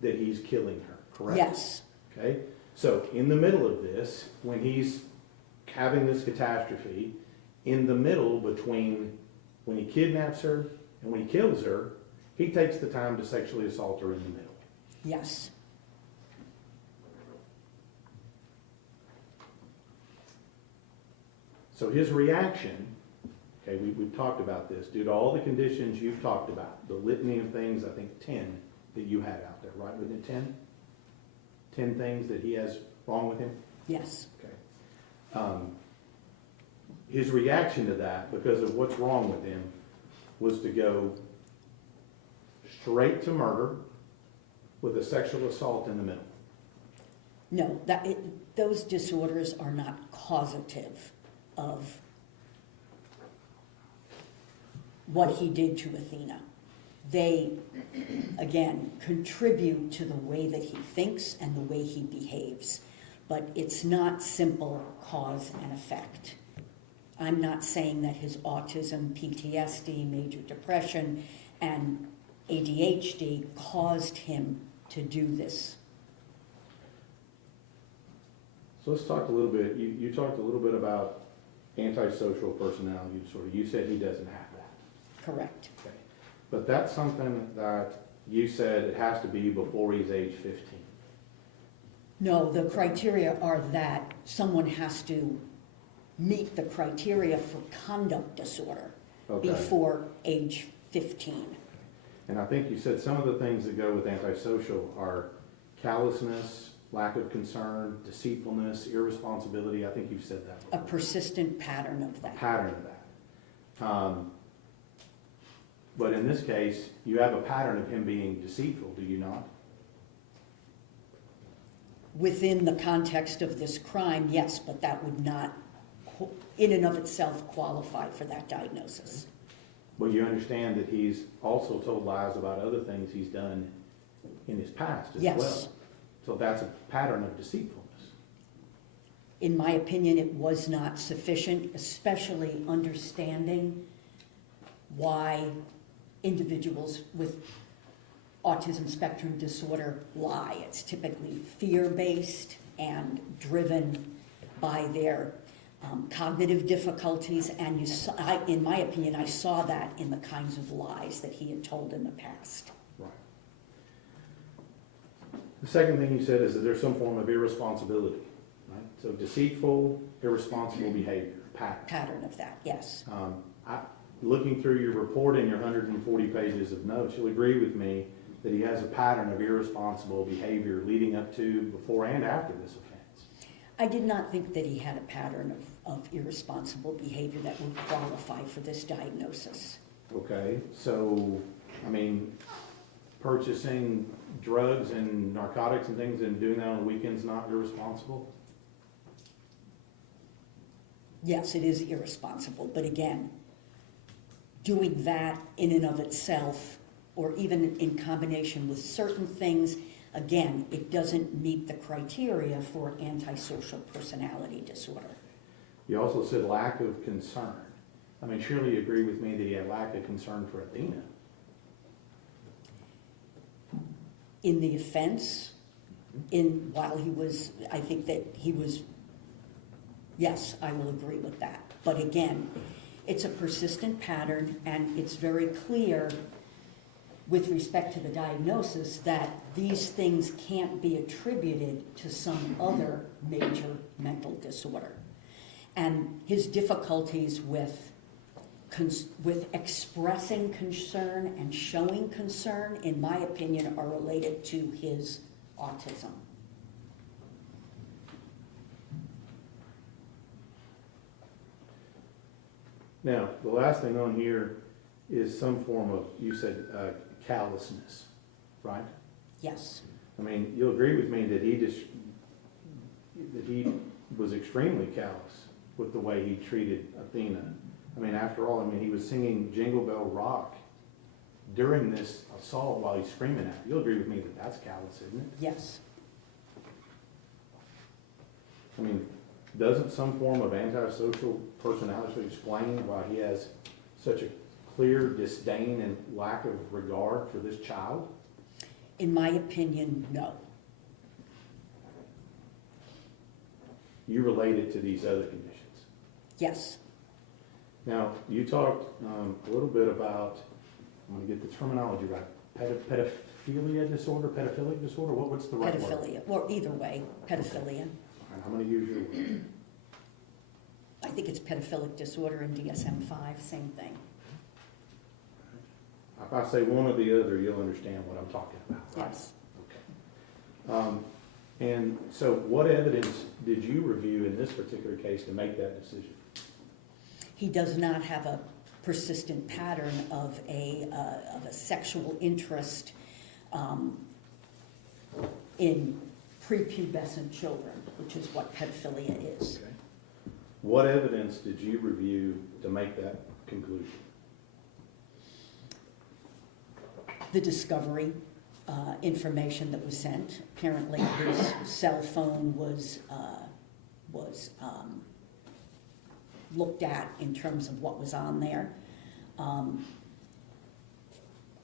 that he's killing her, correct? yes, Okay, so in the middle of this, when he's having this catastrophe, in the middle between when he kidnaps her and when he kills her, he takes the time to sexually assault her in the middle. yes. So his reaction, okay, we've talked about this, due to all the conditions you've talked about, the litany of things, I think 10 that you had out there, right? Wasn't it 10? 10 things that he has wrong with him? Yes, Okay. His reaction to that, because of what's wrong with him, was to go straight to murder with a sexual assault in the middle. no, those disorders are not causative of what he did to Athena. They, again, contribute to the way that he thinks and the way he behaves, but it's not simple cause and effect. I'm not saying that his autism, PTSD, major depression, and ADHD caused him to do this. So let's talk a little bit, you talked a little bit about antisocial personality disorder. You said he doesn't have that. Correct. Okay. But that's something that you said it has to be before he's age 15. No, the criteria are that someone has to meet the criteria for conduct disorder Okay. before age 15. And I think you said some of the things that go with antisocial are callousness, lack of concern, deceitfulness, irresponsibility. I think you've said that A before. persistent pattern of that. Pattern of that. But in this case, you have a pattern of him being deceitful, do you not? Within the context of this crime, yes, but that would not, in and of itself, qualify for that diagnosis. Well, you understand that he's also told lies about other things he's done in his past as Yes. well. So that's a pattern of deceitfulness. In my opinion, it was not sufficient, especially understanding why individuals with autism spectrum disorder lie. It's typically fear-based and driven by their cognitive difficulties, and in my opinion, I saw that in the kinds of lies that he had told in the past. Right. The second thing you said is that there's some form of irresponsibility, right? So deceitful, irresponsible behavior, pattern. Pattern of that, yes. Looking through your report and your 140 pages of notes, you'll agree with me that he has a pattern of irresponsible behavior leading up to, before, and after this offense. I did not think that he had a pattern of irresponsible behavior that would qualify for this diagnosis. Okay, so, I mean, purchasing drugs and narcotics and things and doing that on the weekends not irresponsible? Yes, it is irresponsible, but again, doing that in and of itself, or even in combination with certain things, again, it doesn't meet the criteria for antisocial personality disorder. You also said lack of concern. I mean, surely you agree with me that he had lack of concern for Athena. In the offense, while he was, I think that he was, yes, I will agree with that. But again, it's a persistent pattern, and it's very clear with respect to the diagnosis that these things can't be attributed to some other major mental disorder. And his difficulties with expressing concern and showing concern, in my opinion, are related to his autism. Now, the last thing on here is some form of, you said, callousness, right? Yes, I mean, you'll agree with me that he was extremely callous with the way he treated Athena. I mean, after all, I mean, he was singing Jingle Bell Rock during this assault while he's screaming at her. You'll agree with me that that's callous, isn't it? yes. I mean, doesn't some form of antisocial personality explain why he has such a clear disdain and lack of regard for this child? In my opinion, no. You relate it to these other conditions. Yes, Now, you talked a little bit about, I'm going to get the terminology right, pedophilia disorder, pedophilic disorder, what's the right word? pedophilia, or either way, pedophilia. All right, I'm going to use your word. I think it's pedophilic disorder in DSM-5, same thing. If I say one or the other, you'll understand what I'm talking about, right? Yes. Okay. And so what evidence did you review in this particular case to make that decision? He does not have a persistent pattern of a sexual interest in prepubescent children, which is what pedophilia is. Okay. What evidence did you review to make that conclusion? The discovery information that was sent. Apparently, his cell phone was looked at in terms of what was on there.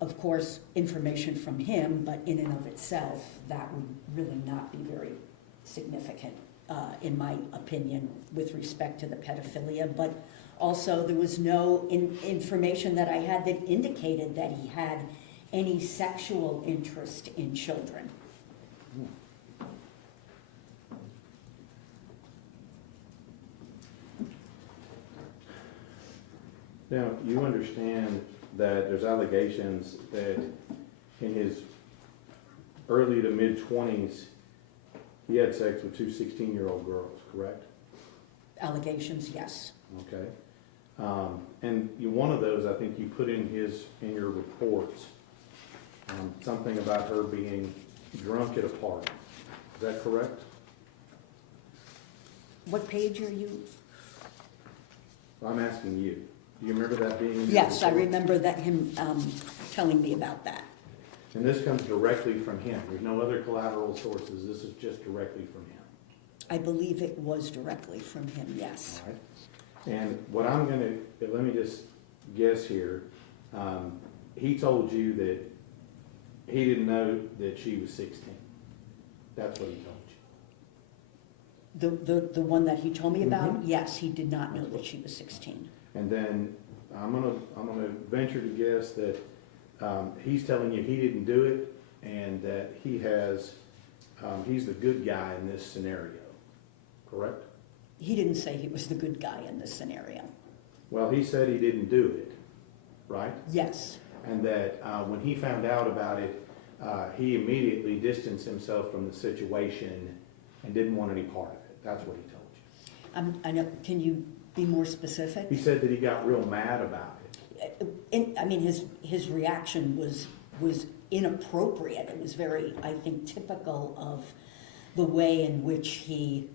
Of course, information from him, but in and of itself, that would really not be very significant, in my opinion, with respect to the pedophilia. But also, there was no information that I had that indicated that he had any sexual interest in children. Now, you understand that there's allegations that in his early to mid-20s, he had sex with two 16-year-old girls, correct? Allegations, yes. Okay. And one of those, I think you put in your reports, something about her being drunk at a party. Is that correct? What page are you? I'm asking you. Do you remember that being in your Yes, I report? remember that him telling me about that. And this comes directly from him. There's no other collateral sources. This is just directly from him. I believe it was directly from him, yes. All right. And what I'm going to, let me just guess here. He told you that he didn't know that she was 16. That's what he told you. The one that he told me about, Mhm. yes, he did not know that she was 16. And then I'm gonna venture to guess that he's telling you he didn't do it, and that he's the good guy in this scenario, correct? He didn't say he was the good guy in this scenario. Well, he said he didn't do it, right? Yes, And that when he found out about it, he immediately distanced himself from the situation and didn't want any part of it. That's what he told you. I know. Can you be more specific? He said that he got real mad about it. I mean, his reaction was inappropriate. It was very, I think, typical of the way in which he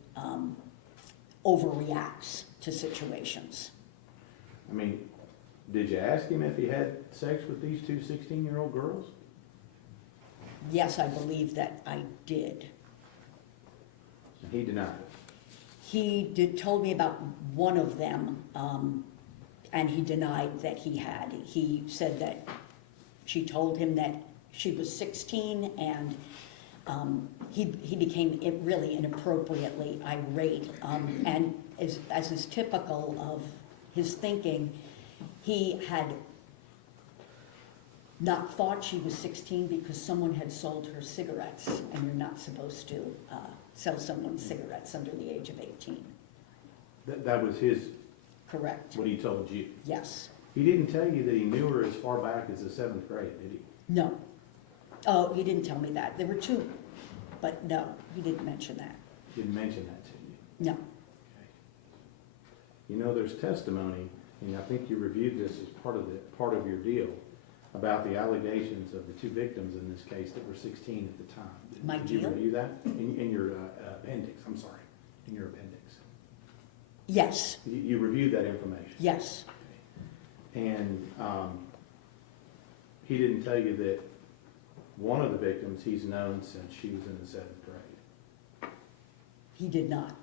overreacts to situations. I mean, did you ask him if he had sex with these two 16-year-old girls? Yes, I believe that I did. And he denied it. He told me about one of them. and he denied that he had. He said that she told him that she was 16, and he became really inappropriately irate. And as is typical of his thinking, he had not thought she was 16 because someone had sold her cigarettes, and you're not supposed to sell someone cigarettes under the age of 18. That was his, Correct. what he told you. Yes. He didn't tell you that he knew her as far back as the 7th grade, did he? No. Oh, he didn't tell me that. There were 2, but no, he didn't mention that. Didn't mention that to you. No. Okay. You know, there's testimony, and I think you reviewed this as part of your deal, about the allegations of the 2 victims in this case that were 16 at the time. My Did you deal? review that in your appendix? I'm sorry, in your appendix. Yes. You reviewed that information. Yes. And he didn't tell you that one of the victims he's known since she was in the 7th grade, He did not.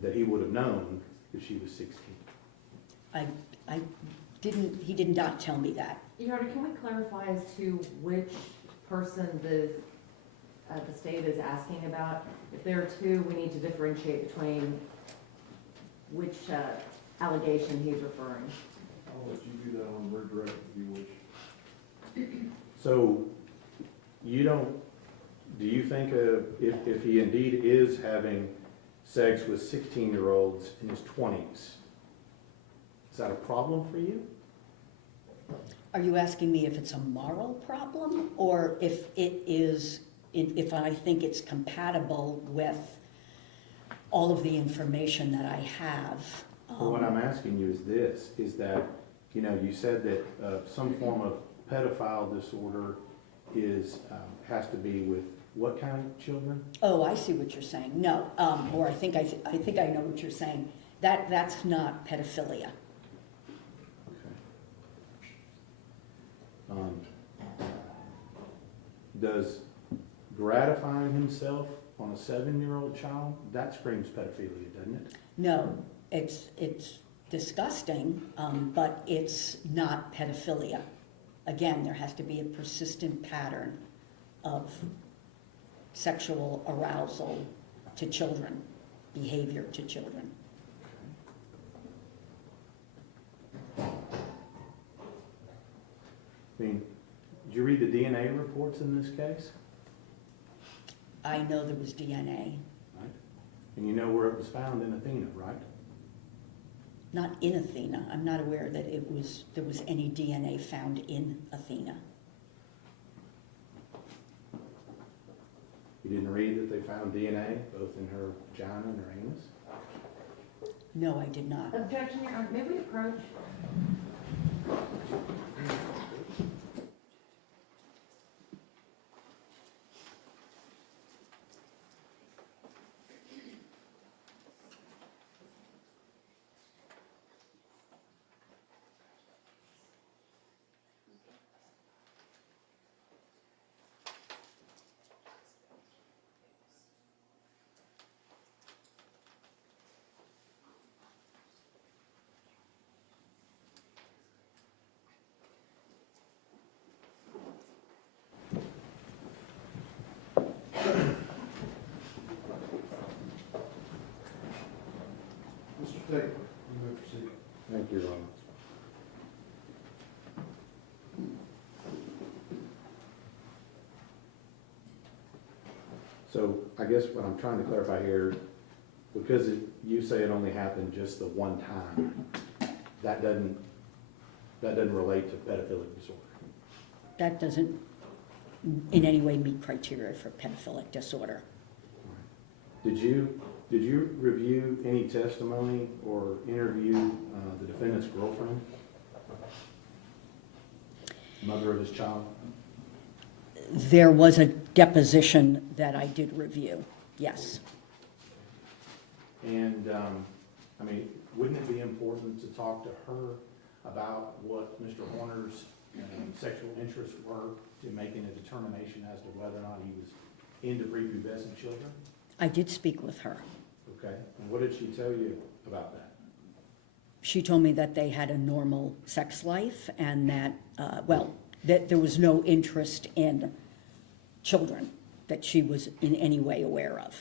that he would have known if she was 16. I didn't. He did not tell me that. Your Honor, can we clarify as to which person the state is asking about? If there are 2, we need to differentiate between which allegation he's referring. I'll let you do that on redirect if you wish. So you don't, do you think if he indeed is having sex with 16-year-olds in his 20s, is that a problem for you? Are you asking me if it's a moral problem, or if it is, if I think it's compatible with all of the information that I have? Well, what I'm asking you is this, is that, you know, you said that some form of pedophile disorder is, has to be with what kind of children? Oh, I see what you're saying. No, or I think I know what you're saying. That's not pedophilia. Does gratifying himself on a 7-year-old child, that screams pedophilia, doesn't it? No, it's disgusting, but it's not pedophilia. Again, there has to be a persistent pattern of sexual arousal to children, behavior to children. I mean, did you read the DNA reports in this case? I know there was DNA. Right? And you know where it was found in Athena, right? Not in Athena. I'm not aware that there was any DNA found in Athena. You didn't read that they found DNA both in her vagina and her anus? No, I did not. Objection, Your Honor. May we approach? Mr. Tate, you may proceed. Thank you, Ron. So I guess what I'm trying to clarify here, because you say it only happened just the one time, that doesn't relate to pedophilic disorder. That doesn't in any way meet criteria for pedophilic disorder. Did you review any testimony or interview the defendant's girlfriend, mother of his child? There was a deposition that I did review, yes. And, I mean, wouldn't it be important to talk to her about what Mr. Horner's sexual interests were to making a determination as to whether or not he was into prepubescent children? I did speak with her. Okay, and what did she tell you about that? She told me that they had a normal sex life and that, that there was no interest in children that she was in any way aware of.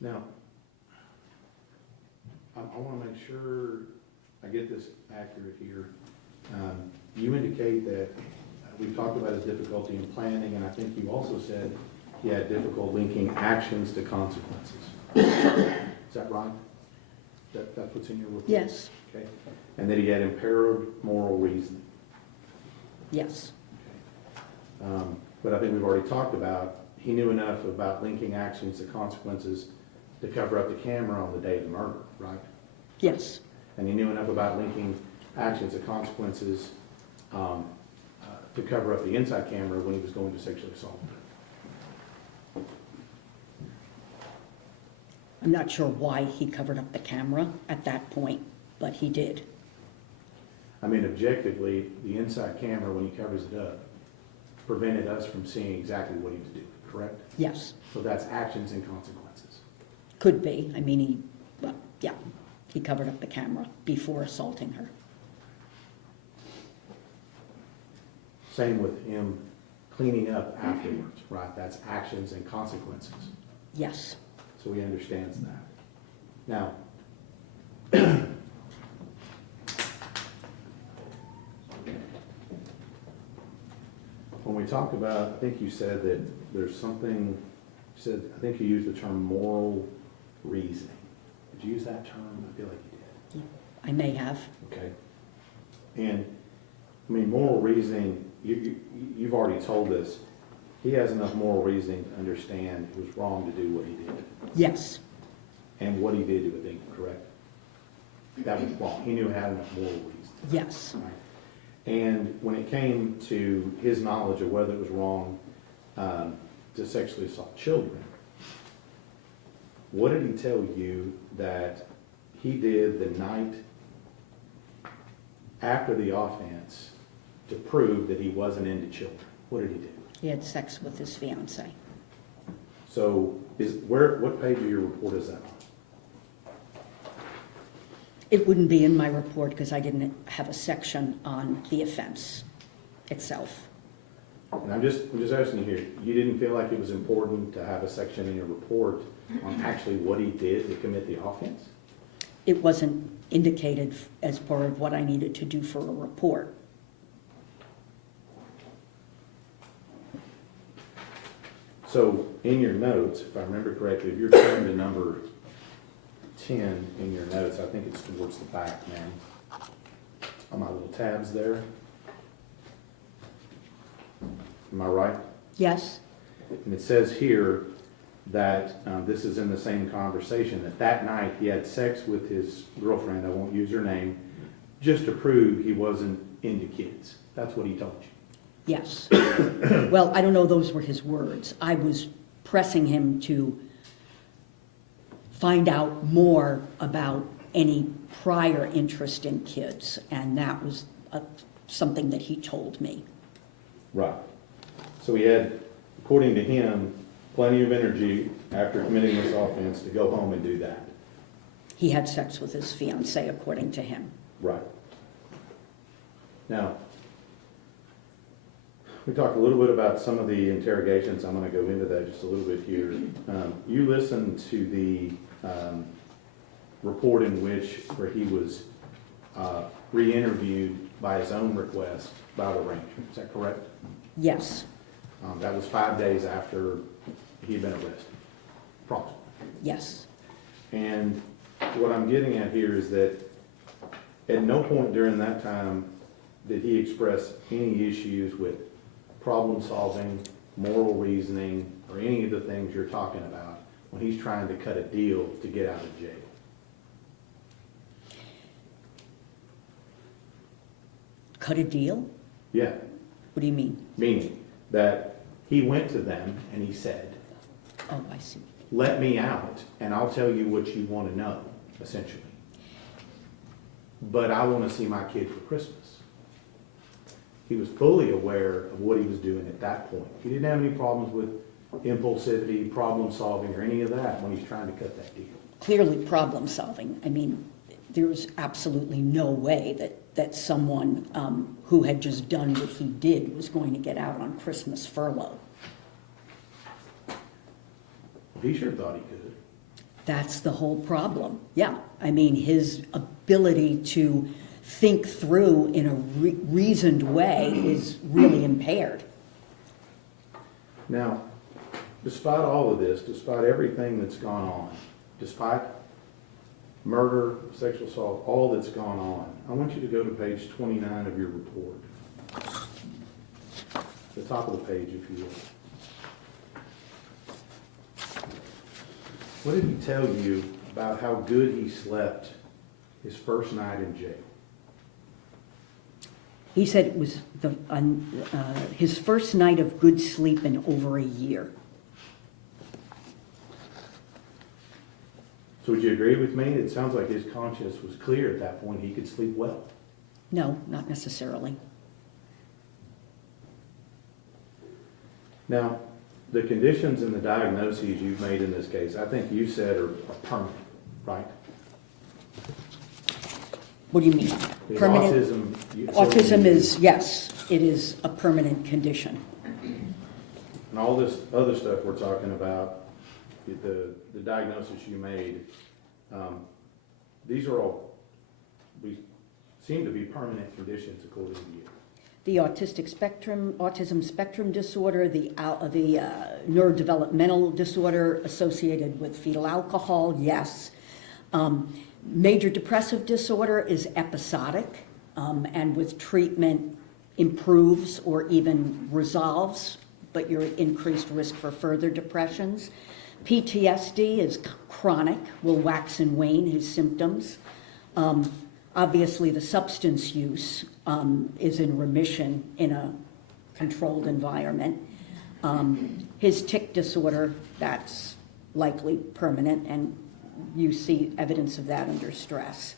Now, I want to make sure I get this accurate here. You indicate that we've talked about his difficulty in planning, and I think you also said he had difficulty linking actions to consequences. Is that right? That's what's in your report? Yes, Okay. And that he had impaired moral reasoning. yes, Okay. But I think we've already talked about, he knew enough about linking actions to consequences to cover up the camera on the day of the murder, right? yes, And he knew enough about linking actions to consequences to cover up the inside camera when he was going to sexually assault her. I'm not sure why he covered up the camera at that point, but he did. I mean, objectively, the inside camera, when he covers it up, prevented us from seeing exactly what he was doing, correct? Yes, So that's actions and consequences. could be. I mean, he covered up the camera before assaulting her. Same with him cleaning up afterwards, right? That's actions and consequences. Yes, So he understands that. Now, when we talk about, I think you said that there's something, you said, I think you used the term moral reasoning. Did you use that term? I feel like you did. I may have. Okay. And, I mean, moral reasoning, you've already told us, he has enough moral reasoning to understand it was wrong to do what he did. Yes, And what he did to Athena, correct? That was wrong. He knew he had enough moral reason. yes. Right? And when it came to his knowledge of whether it was wrong to sexually assault children, what did he tell you that he did the night after the offense to prove that he wasn't into children? What did he do? He had sex with his fiancée. So what page of your report is that on? It wouldn't be in my report because I didn't have a section on the offense itself. And I'm just asking you here, you didn't feel like it was important to have a section in your report on actually what he did to commit the offense? It wasn't indicated as part of what I needed to do for a report. So in your notes, if I remember correctly, if you're turning to number 10 in your notes, I think it's towards the back, man, on my little tabs there. Am I right? Yes, And it says here that this is in the same conversation, that night he had sex with his girlfriend, I won't use her name, just to prove he wasn't into kids. That's what he told you. yes. Well, I don't know, those were his words. I was pressing him to find out more about any prior interest in kids, and that was something that he told me. Right. So he had, according to him, plenty of energy after committing this offense to go home and do that. He had sex with his fiancée, according to him. Right. Now, we talked a little bit about some of the interrogations. I'm going to go into that just a little bit here. You listened to the report in where he was re-interviewed by his own request by the ranger. Is that correct? Yes, That was 5 days after he'd been arrested, approximately. yes, And what I'm getting at here is that at no point during that time did he express any issues with problem solving, moral reasoning, or any of the things you're talking about when he's trying to cut a deal to get out of jail. cut a deal? Yeah, What do you mean? meaning that he went to them and he said, Oh, I see. let me out and I'll tell you what you want to know, essentially. But I want to see my kid for Christmas. He was fully aware of what he was doing at that point. He didn't have any problems with impulsivity, problem solving, or any of that when he's trying to cut that deal. Clearly problem solving. I mean, there's absolutely no way that someone who had just done what he did was going to get out on Christmas furlough. He sure thought he could. That's the whole problem. Yeah, I mean, his ability to think through in a reasoned way is really impaired. Now, despite all of this, despite everything that's gone on, despite murder, sexual assault, all that's gone on, I want you to go to page 29 of your report. The top of the page, if you will. What did he tell you about how good he slept his first night in jail? He said it was his first night of good sleep in over a year. So would you agree with me? It sounds like his conscience was clear at that point. He could sleep well. No, not necessarily. Now, the conditions and the diagnoses you've made in this case, I think you said are permanent, right? What do you mean? Is Permanent? autism- Autism is, yes, it is a permanent condition. And all this other stuff we're talking about, the diagnosis you made, these are all, seem to be permanent conditions according to you. The autism spectrum disorder, the neurodevelopmental disorder associated with fetal alcohol, yes. Major depressive disorder is episodic, and with treatment improves or even resolves, but you're at increased risk for further depressions. PTSD is chronic, will wax and wane his symptoms. Obviously, the substance use is in remission in a controlled environment. His tic disorder, that's likely permanent, and you see evidence of that under stress.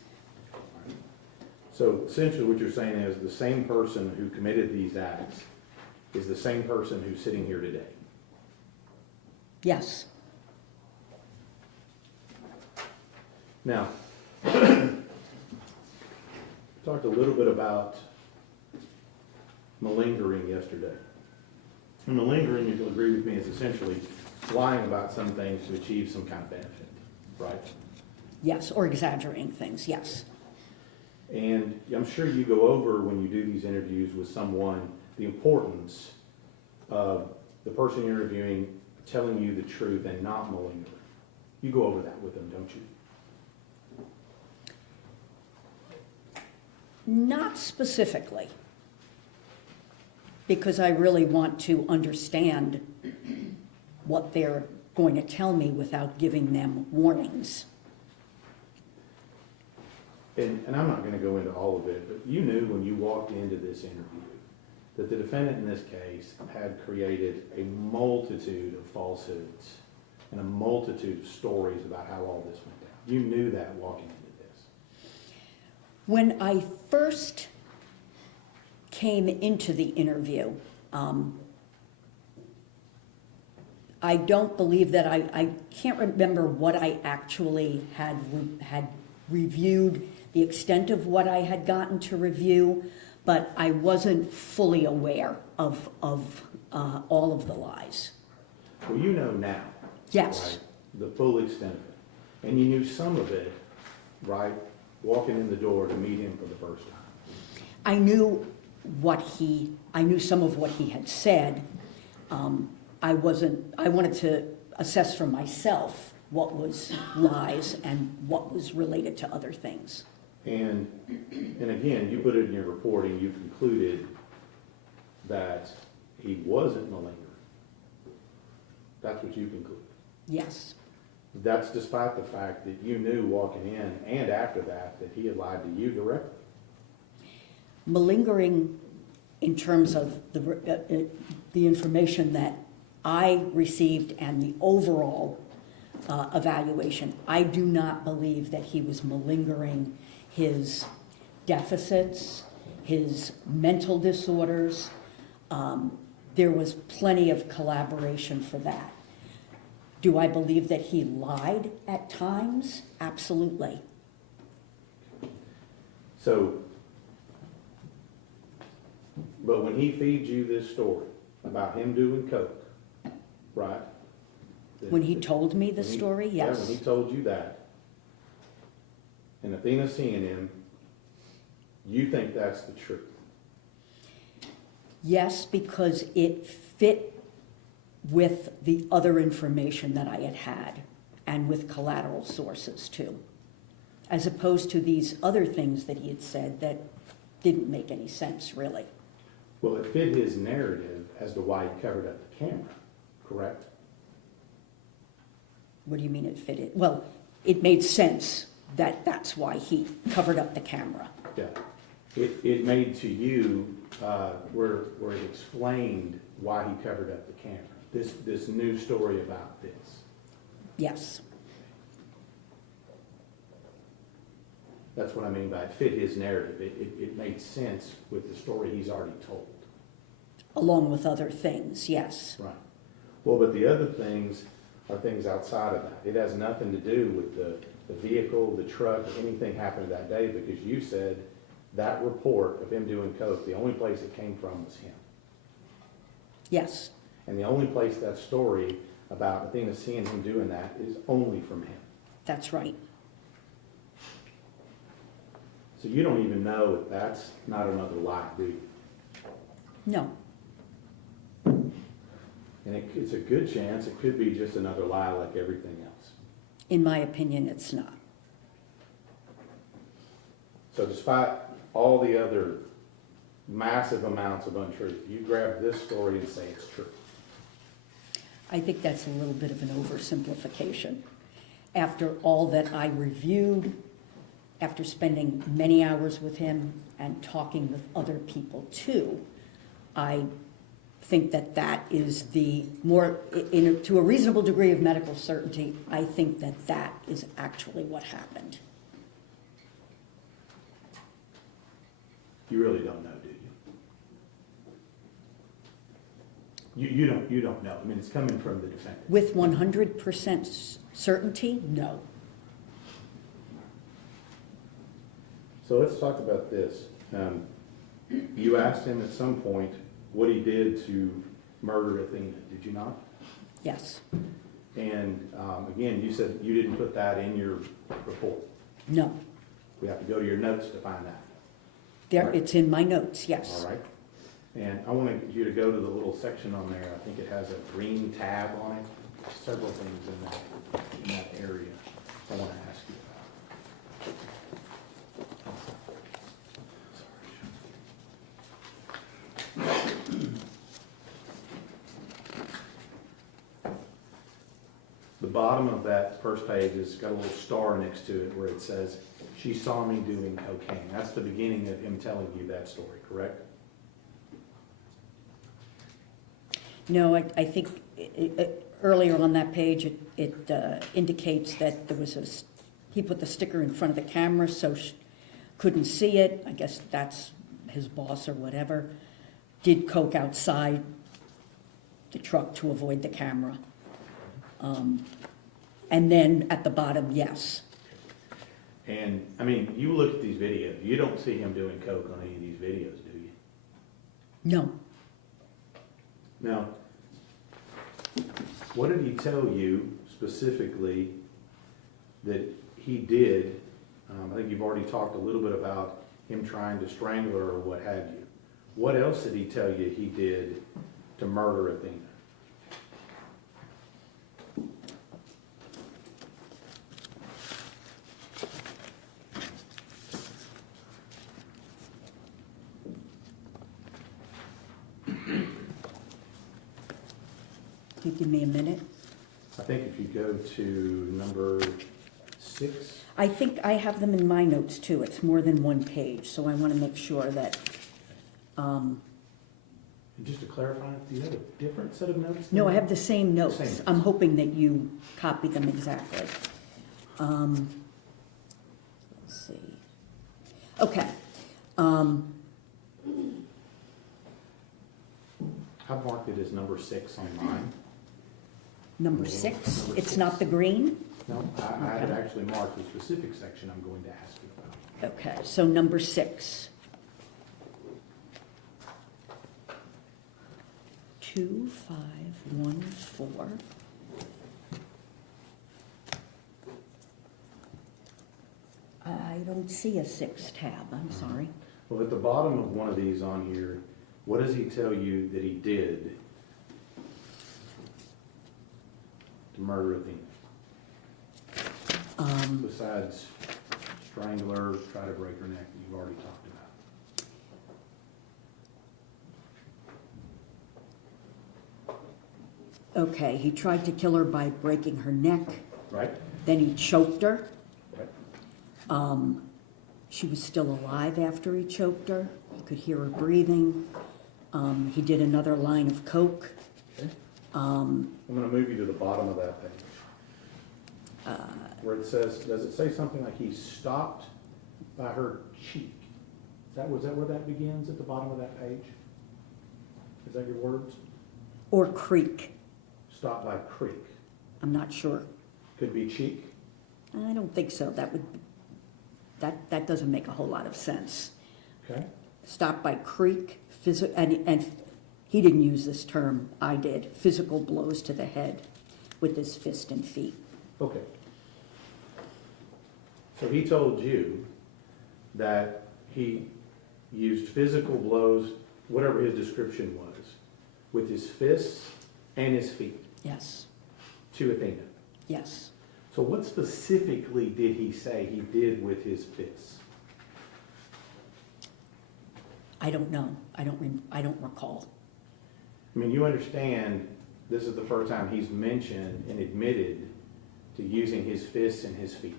So essentially what you're saying is the same person who committed these acts is the same person who's sitting here today. Yes. Now, talked a little bit about malingering yesterday. And malingering, you'll agree with me, is essentially lying about some things to achieve some kind of benefit, right? Yes, or exaggerating things, yes. And I'm sure you go over when you do these interviews with someone the importance of the person you're interviewing telling you the truth and not malingering. You go over that with them, don't you? Not specifically, because I really want to understand what they're going to tell me without giving them warnings. And I'm not going to go into all of it, but you knew when you walked into this interview that the defendant in this case had created a multitude of falsehoods and a multitude of stories about how all this went down. You knew that walking into this. When I first came into the interview, I don't believe that I can't remember what I actually had reviewed, the extent of what I had gotten to review, but I wasn't fully aware of all of the lies. Well, you know now. Yes. Right? The full extent of it. And you knew some of it, right, walking in the door to meet him for the first time. I knew some of what he had said. I wanted to assess for myself what was lies and what was related to other things. And again, you put it in your reporting, you concluded that he wasn't malingering. That's what you concluded. Yes. That's despite the fact that you knew walking in and after that he had lied to you directly. Malingering, in terms of the information that I received and the overall evaluation. I do not believe that he was malingering his deficits, his mental disorders. There was plenty of collaboration for that. Do I believe that he lied at times? Absolutely. So, but when he feeds you this story about him doing coke, right? When he told me the When he- story, yeah, yes. when he told you that, and Athena seeing him, you think that's the truth? Yes, because it fit with the other information that I had had and with collateral sources too, as opposed to these other things that he had said that didn't make any sense really. Well, it fit his narrative as to why he covered up the camera, correct? What do you mean it fit it? Well, it made sense that that's why he covered up the camera. Yeah. It made to you, where it explained why he covered up the camera. This new story about this. Yes, That's what I mean by it fit his narrative. It made sense with the story he's already told. along with other things, yes. Right. Well, but the other things are things outside of that. It has nothing to do with the vehicle, the truck, anything happened that day, because you said that report of him doing coke, the only place it came from was him. Yes, And the only place that story about Athena seeing him doing that is only from him. that's right. So you don't even know if that's not another lie, do you? No, And it's a good chance it could be just another lie like everything else. in my opinion, it's not. So despite all the other massive amounts of untruth, you grab this story and say it's true. I think that's a little bit of an oversimplification. After all that I reviewed, after spending many hours with him and talking with other people too, I think that that is the more, to a reasonable degree of medical certainty, I think that that is actually what happened. You really don't know, do you? You don't know. I mean, it's coming from the defendant. With 100% certainty, no. So let's talk about this. You asked him at some point what he did to murder Athena, did you not? Yes, And again, you said you didn't put that in your report. no. We have to go to your notes to find that. There, Right. it's in my notes, yes. All right. And I want you to go to the little section on there. I think it has a green tab on it. There's several things in that area I want to ask you about. The bottom of that first page has got a little star next to it where it says, "She saw me doing cocaine." That's the beginning of him telling you that story, correct? No, I think earlier on that page, it indicates that there was he put the sticker in front of the camera so she couldn't see it. I guess that's his boss or whatever. Did coke outside the truck to avoid the camera. And then at the bottom, yes. And, I mean, you look at these videos, you don't see him doing coke on any of these videos, do you? No, Now, what did he tell you specifically that he did? I think you've already talked a little bit about him trying to strangle her or what have you. What else did he tell you he did to murder Athena? can you give me a minute? I think if you go to number 6, I think I have them in my notes too. It's more than one page, so I want to make sure that, Just to clarify, do you have a different set of notes? No, I than- have the same notes. Same. I'm hoping that you copy them exactly. Let's see. Okay. I've marked it as number 6 on mine. Number Yeah, 6, number it's 6. not the green? No, I had Okay. actually marked the specific section I'm going to ask you about. Okay, so number 6. 2514. I don't see a 6 tab, I'm sorry. Well, at the bottom of one of these on here, what does he tell you that he did to murder Athena? Besides strangle her, try to break her neck, that you've already talked about. Okay, he tried to kill her by breaking her neck, Right? then he choked her. Right. She was still alive after he choked her. He could hear her breathing. He did another line of coke. Okay. I'm gonna move you to the bottom of that page. Where it says, does it say something like he stopped by her cheek? Was that where that begins, at the bottom of that page? Is that your words? Or creek, Stop by creek. I'm not sure. Could be cheek. I don't think so. That doesn't make a whole lot of sense. Okay. Stop by creek, and he didn't use this term, I did, physical blows to the head with his fist and feet. Okay. So he told you that he used physical blows, whatever his description was, with his fists and his feet Yes, to Athena. yes. So what specifically did he say he did with his fists? I don't know. I don't recall. I mean, you understand, this is the first time he's mentioned and admitted to using his fists and his feet.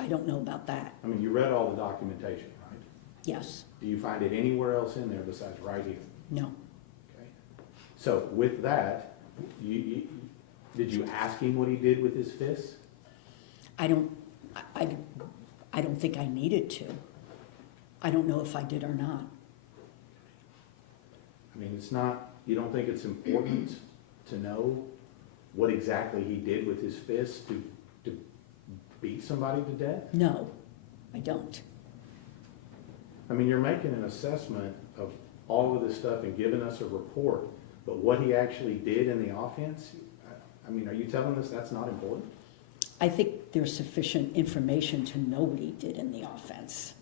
I don't know about that. I mean, you read all the documentation, right? Yes, Do you find it anywhere else in there besides right here? no. Okay. So with that, did you ask him what he did with his fists? I don't think I needed to. I don't know if I did or not. I mean, it's not, you don't think it's important to know what exactly he did with his fists to beat somebody to death? No, I don't. I mean, you're making an assessment of all of this stuff and giving us a report, but what he actually did in the offense, I mean, are you telling us that's not important? I think there's sufficient information to know what he did in the offense.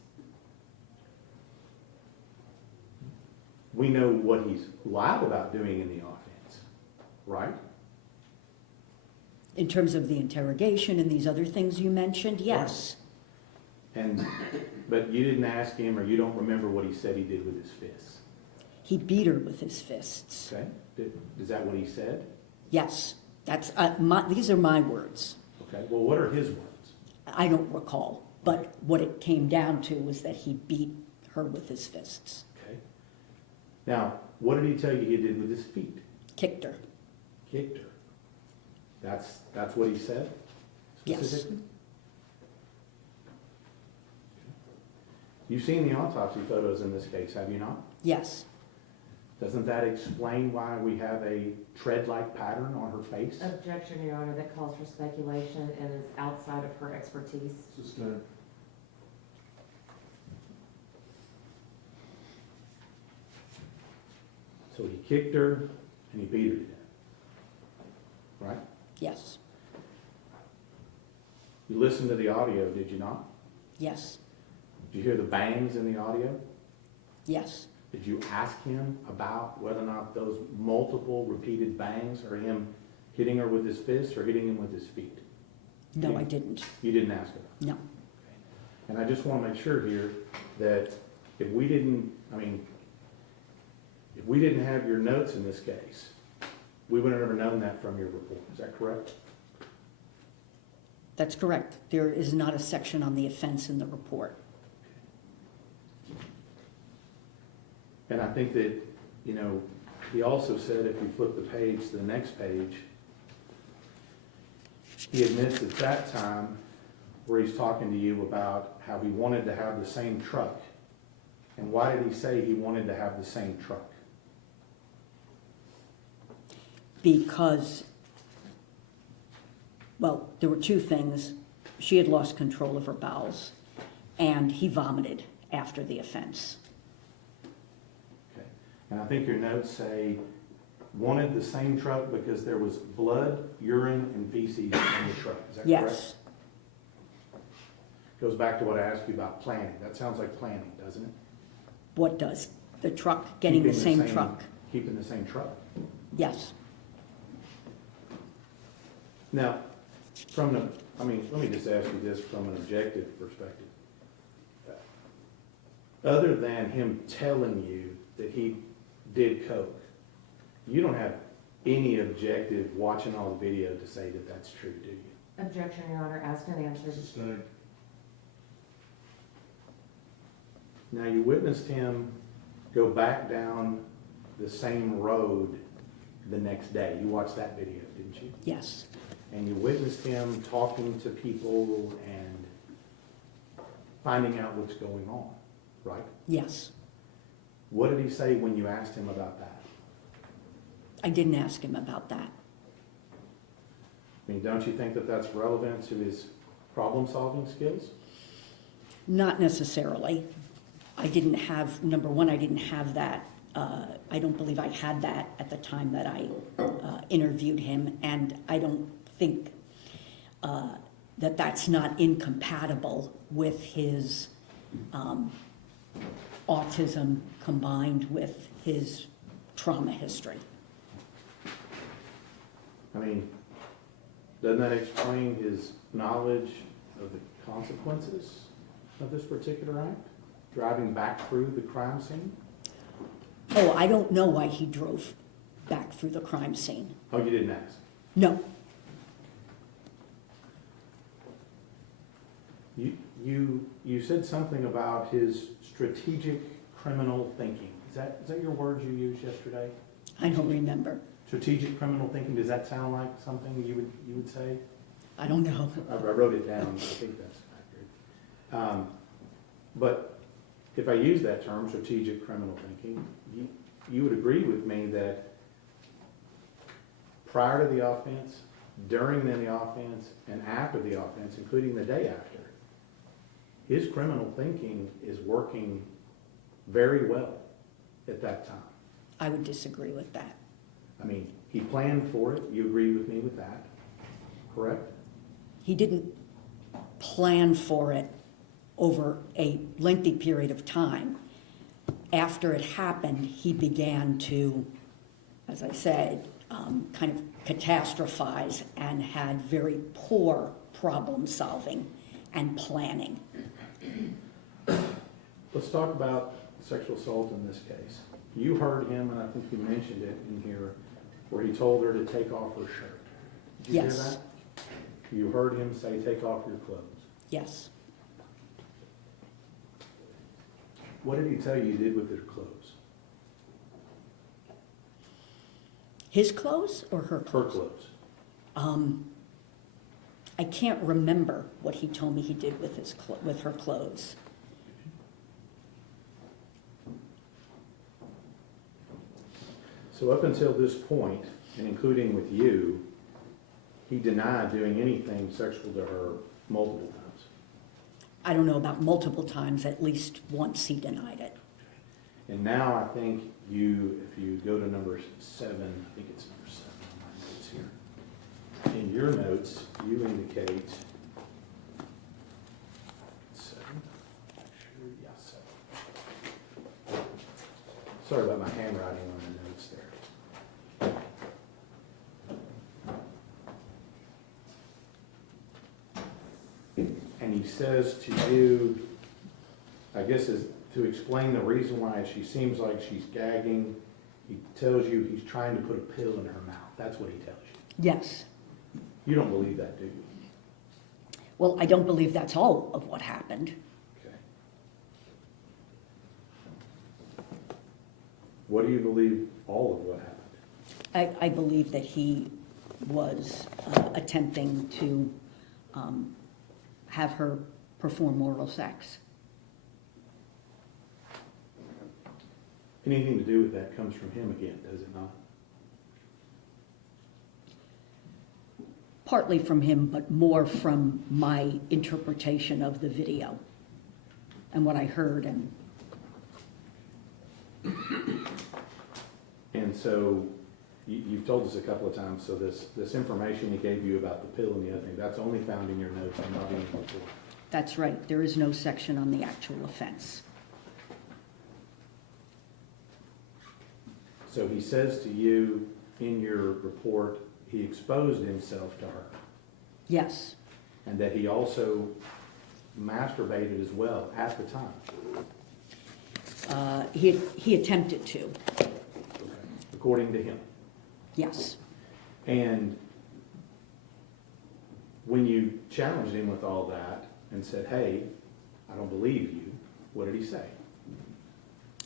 We know what he's lied about doing in the offense, right? In terms of the interrogation and these other things you mentioned, yes. But you didn't ask him, or you don't remember what he said he did with his fists, He beat her with his fists. okay? Is that what he said? Yes, these are my words. Okay, well, what are his words? I don't recall, but what it came down to was that he beat her with his fists, Okay. Now, what did he tell you he did with his feet? kicked her. Kicked her. That's what he said? Yes. Specifically? You've seen the autopsy photos in this case, have you not? Yes, Doesn't that explain why we have a tread-like pattern on her face? Objection, Your Honor, that calls for speculation and is outside of her expertise. Sustained. So he kicked her and he beat her to death. Right? yes, You listened to the audio, did you not? yes, Did you hear the bangs in the audio? yes. Did you ask him about whether or not those multiple repeated bangs are him hitting her with his fists or hitting him with his feet? No, I didn't. You didn't ask him. No. And I just want to make sure here that if we didn't have your notes in this case, we would have never known that from your report. Is that correct? That's correct. There is not a section on the offense in the report. And I think that, you know, he also said, if you flip the page to the next page, he admits at that time where he's talking to you about how he wanted to have the same truck. And why did he say he wanted to have the same truck? Because, well, there were two things. She had lost control of her bowels, and he vomited after the offense. Okay. And I think your notes say, wanted the same truck because there was blood, urine, and feces in the truck. Is that correct? Yes, Goes back to what I asked you about planning. That sounds like planning, doesn't it? what does? The truck, getting the Keeping same truck? Keeping the same truck. Yes. Now, let me just ask you this from an objective perspective. Other than him telling you that he did coke, you don't have any objective watching all the video to say that that's true, do you? Objection, Your Honor, asked and answered. Sustained. Now, you witnessed him go back down the same road the next day. You watched that video, didn't you? Yes. And you witnessed him talking to people and finding out what's going on, right? Yes. What did he say when you asked him about that? I didn't ask him about that. I mean, don't you think that that's relevant to his problem-solving skills? Not necessarily. I didn't have, number one, I didn't have that. I don't believe I had that at the time that I interviewed him, and I don't think that that's not incompatible with his autism combined with his trauma history. I mean, doesn't that explain his knowledge of the consequences of this particular act? Driving back through the crime scene? Oh, I don't know why he drove back through the crime scene. Oh, you didn't ask? No. You said something about his strategic criminal thinking. Is that your words you used yesterday? I don't remember. Strategic criminal thinking, does that sound like something you would say? I don't know. I wrote it down, I think that's accurate. But if I use that term, strategic criminal thinking, you would agree with me that prior to the offense, during the offense, and after the offense, including the day after, his criminal thinking is working very well at that time. I would disagree with that. I mean, he planned for it, you agree with me with that, correct? He didn't plan for it over a lengthy period of time. After it happened, he began to, as I said, kind of catastrophize and had very poor problem solving and planning. Let's talk about sexual assault in this case. You heard him, and I think you mentioned it in here, where he told her to take off her shirt. Did you hear Yes. that? You heard him say, take off your clothes. Yes. What did he tell you did with her clothes? His clothes or her Her clothes? clothes. I can't remember what he told me he did with with her clothes. So up until this point, and including with you, he denied doing anything sexual to her multiple times. I don't know about multiple times, at least once he denied it. And now I think if you go to number 7, I think it's number 7 on my notes here. In your notes, you indicate 7. Sure, yeah, 7. Sorry about my handwriting on the notes there. And he says to you, I guess is to explain the reason why she seems like she's gagging, he tells you he's trying to put a pill in her mouth. That's what he tells you. Yes. You don't believe that, do you? Well, I don't believe that's all of what happened. Okay. What do you believe all of what happened? I believe that he was attempting to have her perform oral sex. Anything to do with that comes from him again, does it not? Partly from him, but more from my interpretation of the video and what I heard. And so you've told us a couple of times, so this information he gave you about the pill and the other thing, that's only found in your notes and not in the report. That's right, there is no section on the actual offense. So he says to you in your report, he exposed himself to her, Yes, and that he also masturbated as well at the time, he attempted to, according to him. yes. And when you challenged him with all that and said, hey, I don't believe you, what did he say?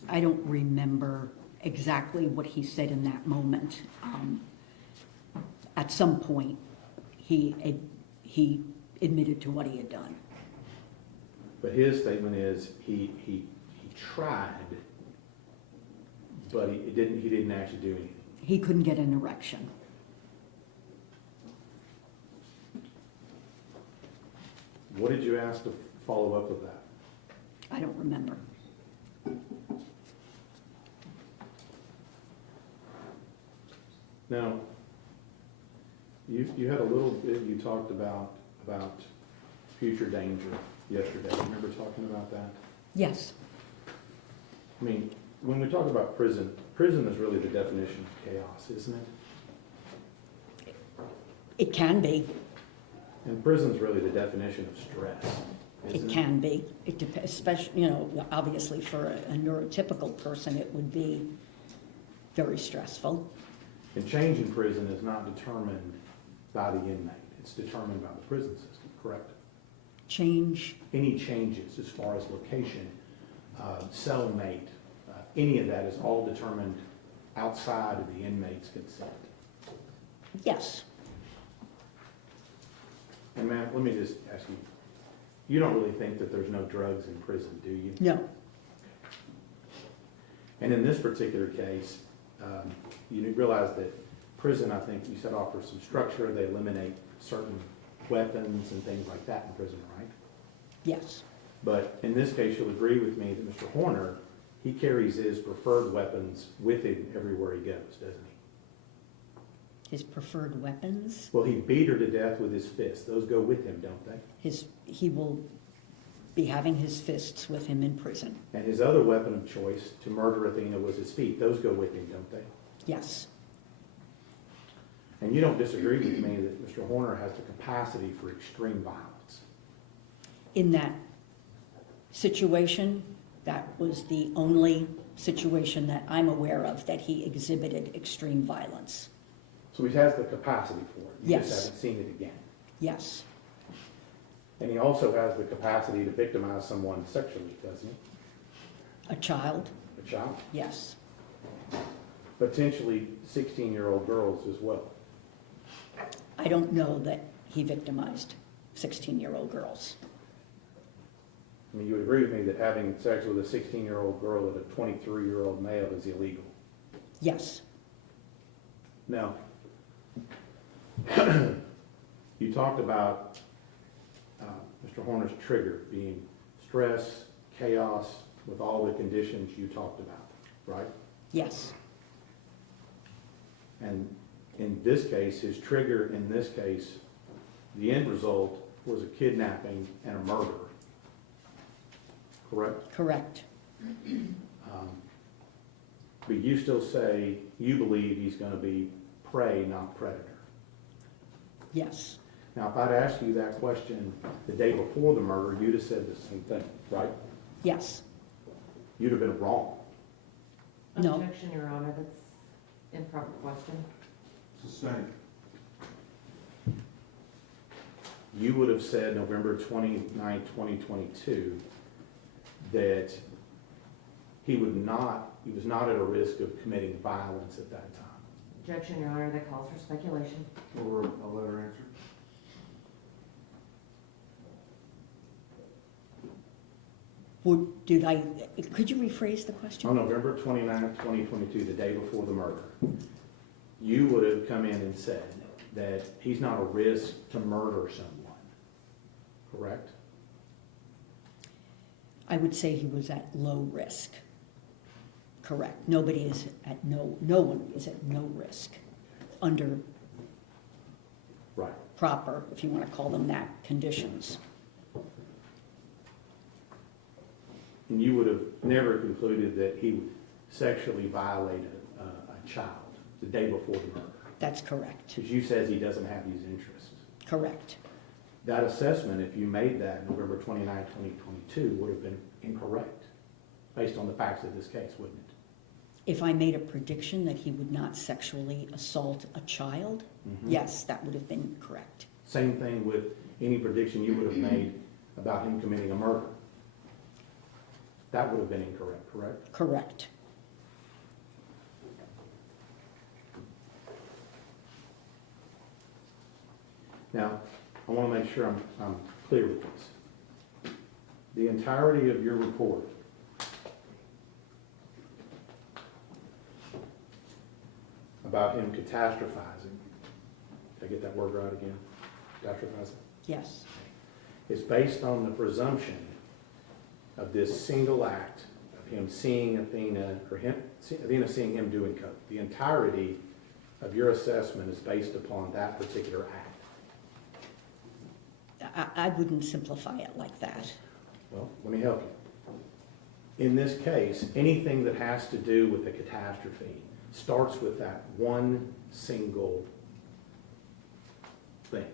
I don't remember exactly what he said in that moment. At some point, he admitted to what he had done. But his statement is he tried, but he didn't actually do anything. He couldn't get an erection. What did you ask to follow up with that? I don't remember. Now, you had a little bit, you talked about future danger yesterday. Remember talking about that? Yes, I mean, when we talk about prison, prison is really the definition of chaos, isn't it? it can be. And prison's really the definition of stress, isn't It can be. It depends, especially, obviously for a neurotypical person, it would be very stressful. And change in prison is not determined by the inmate. It's determined by the prison system, correct? Change, Any changes as far as location, cellmate, any of that is all determined outside of the inmate's consent. yes, And ma'am, let me just ask you, you don't really think that there's no drugs in prison, do you? no, And in this particular case, you realize that prison, I think you said, offers some structure. They eliminate certain weapons and things like that in prison, right? yes, But in this case, you'll agree with me that Mr. Horner, he carries his preferred weapons with him everywhere he goes, doesn't he? his preferred weapons, Well, he beat her to death with his fists. Those go with him, don't they? he will be having his fists with him in prison. And his other weapon of choice to murder Athena was his feet. Those go with him, don't they? Yes, And you don't disagree with me that Mr. Horner has the capacity for extreme violence. in that situation, that was the only situation that I'm aware of that he exhibited extreme violence. So he has the capacity for it. You Yes. just haven't seen it again. Yes, And he also has the capacity to victimize someone sexually, doesn't he? a child, A child. yes, Potentially 16-year-old girls as well. I don't know that he victimized 16-year-old girls. I mean, you would agree with me that having sex with a 16-year-old girl with a 23-year-old male is illegal. Yes, Now, you talked about Mr. Horner's trigger being stress, chaos, with all the conditions you talked about, right? yes, And in this case, his trigger in this case, the end result was a kidnapping and a murder. Correct? correct, But you still say you believe he's going to be prey, not predator. yes, Now, if I'd asked you that question the day before the murder, you'd have said the same thing, right? yes, You'd have been wrong. No. Objection, Your Honor, that's improper question. Sustained. You would have said November 29, 2022, that he was not at a risk of committing violence at that time. Objection, Your Honor, that calls for speculation. Or a letter answer? Could you rephrase the question? On November 29th, 2022, the day before the murder, you would have come in and said that he's not a risk to murder someone, correct? I would say he was at low risk. Correct. No one is at no risk under Right. proper, if you want to call them that, conditions. And you would have never concluded that he sexually violated a child the day before the murder, That's correct. because you says he doesn't have these interests. Correct. That assessment, if you made that November 29th, 2022, would have been incorrect, based on the facts of this case, wouldn't it? If I made a prediction that he would not sexually assault a child, yes, that would have been correct. Same thing with any prediction you would have made about him committing a murder. That would have been incorrect, correct? Correct. Now, I want to make sure I'm clear with this. The entirety of your report about him catastrophizing, did I get that word right again? Catastrophizing? Yes. Is based on the presumption of this single act of him seeing Athena, or Athena seeing him doing coke. The entirety of your assessment is based upon that particular act. I wouldn't simplify it like that. Well, let me help you. In this case, anything that has to do with the catastrophe starts with that one single thing.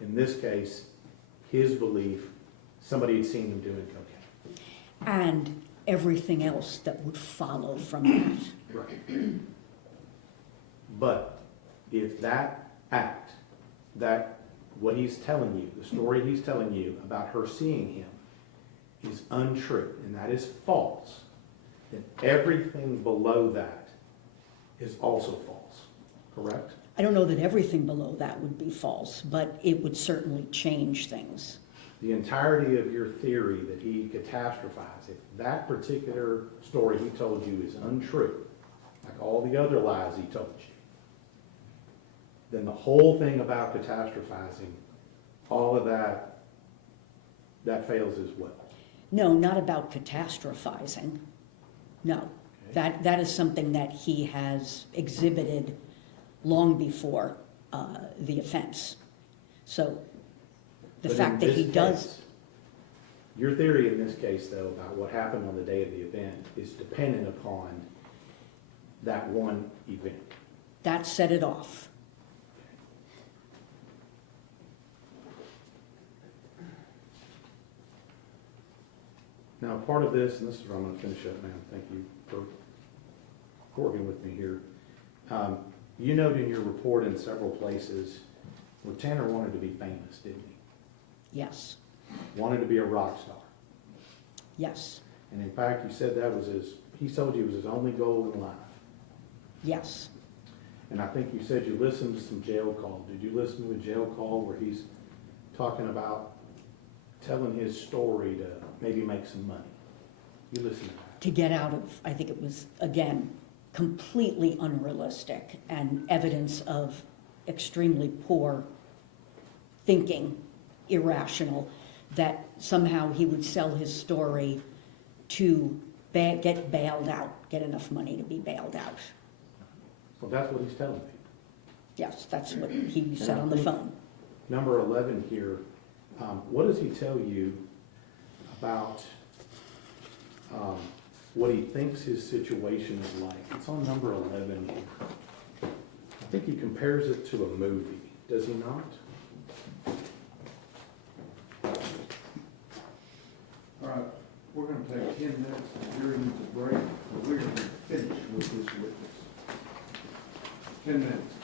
In this case, his belief, somebody had seen him doing cocaine. And everything else that would follow from that. Right. But if that act, what he's telling you, the story he's telling you about her seeing him is untrue, and that is false, then everything below that is also false, correct? I don't know that everything below that would be false, but it would certainly change things. The entirety of your theory that he catastrophized, if that particular story he told you is untrue, like all the other lies he told you, then the whole thing about catastrophizing, all of that fails as well. No, not about catastrophizing. No. Okay. That is something that he has exhibited long before the offense. So the But fact in that he this does, case, your theory in this case, though, about what happened on the day of the event is dependent upon that one event. that set it off. Now, part of this, and this is where I'm going to finish up, ma'am, thank you for working with me here. You note in your report in several places where Tanner wanted to be famous, didn't he? Yes. Wanted to be a rock star. Yes. And in fact, you said that was he told you it was his only goal in life. Yes. And I think you said you listened to some jail call. Did you listen to a jail call where he's talking about telling his story to maybe make some money? You listened to that. To get out of, I think it was, again, completely unrealistic and evidence of extremely poor thinking, irrational, that somehow he would sell his story to get bailed out, get enough money to be bailed out. Well, that's what he's telling people. Yes, that's what he said on the phone. Number 11 here, what does he tell you about what he thinks his situation is like? It's on number 11 here. I think he compares it to a movie, does he not? All right, we're gonna take 10 minutes, the jury needs a break, but we're gonna finish with this witness. 10 minutes.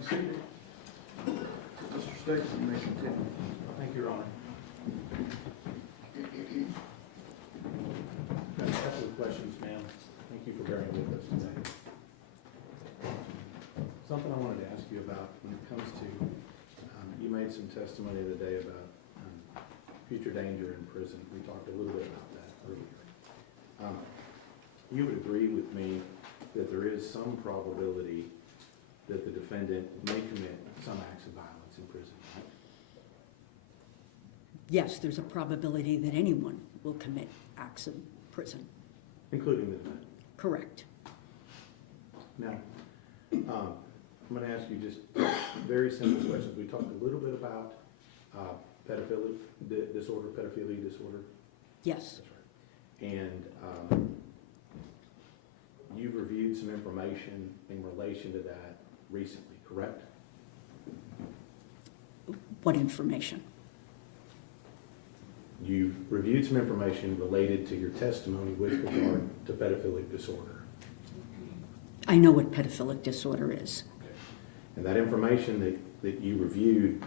be seated. Mr. Stacy, you may continue. Thank you, Your Honor. Got a couple of questions, ma'am. Thank you for bearing with us today. Something I wanted to ask you about when it comes to, you made some testimony the other day about future danger in prison. We talked a little bit about that earlier. You would agree with me that there is some probability that the defendant may commit some acts of violence in prison, right? Yes, there's a probability that anyone will commit acts of prison. Including the defendant. Correct. Now, I'm going to ask you just very simple questions. We talked a little bit about pedophilia disorder. Yes, That's right. And you've reviewed some information in relation to that recently, correct? what information? You've reviewed some information related to your testimony with regard to pedophilic disorder. I know what pedophilic disorder is. Okay. And that information that you reviewed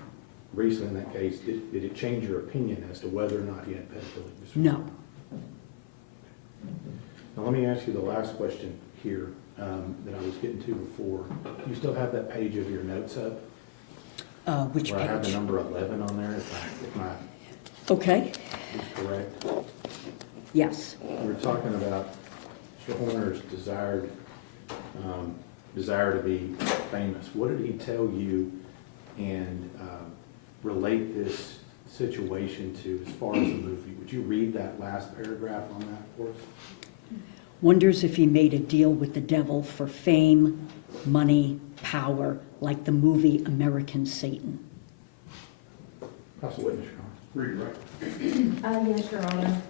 recently in that case, did it change your opinion as to whether or not he had pedophilic disorder? No. Now let me ask you the last question here that I was getting to before. You still have that page of your notes up? Which where I have the page? number 11 on there, if my Okay, is correct. yes. We were talking about Mr. Horner's desire to be famous. What did he tell you and relate this situation to as far as the movie? Would you read that last paragraph on that for us? Wonders if he made a deal with the devil for fame, money, power, like the movie American Satan. House of Witness, Your Honor. Read it right. Yes, Your Honor.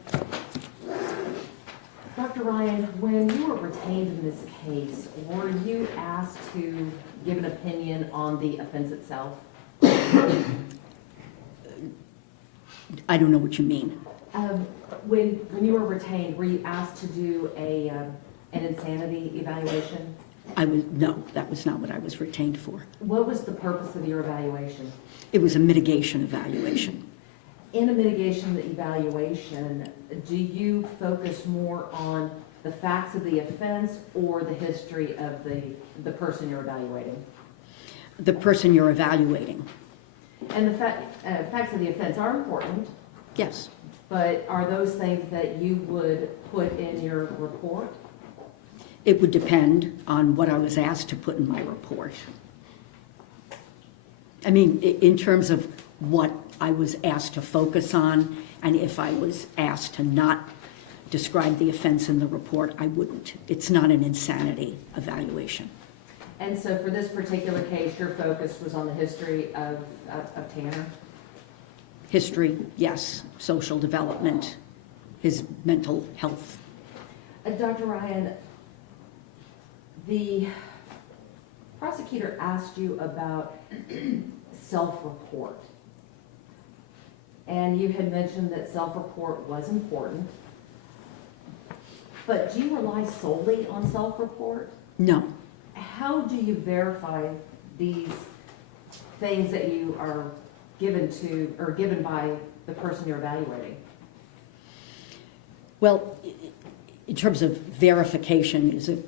Dr. Ryan, when you were retained in this case, were you asked to give an opinion on the offense itself? I don't know what you mean. When you were retained, were you asked to do an insanity evaluation? No, that was not what I was retained for. What was the purpose of your evaluation? It was a mitigation evaluation. In a mitigation evaluation, do you focus more on the facts of the offense or the history of the person you're evaluating? The person you're evaluating, And the facts of the offense are important, yes. but are those things that you would put in your report? It would depend on what I was asked to put in my report. I mean, in terms of what I was asked to focus on, and if I was asked to not describe the offense in the report, I wouldn't. It's not an insanity evaluation. And so for this particular case, your focus was on the history of Tanner? History, yes. Social development, his mental health. Dr. Ryan, the prosecutor asked you about self-report. And you had mentioned that self-report was important. But do you rely solely on self-report? No. How do you verify these things that you are given to, or given by the person you're evaluating? Well, in terms of verification, is it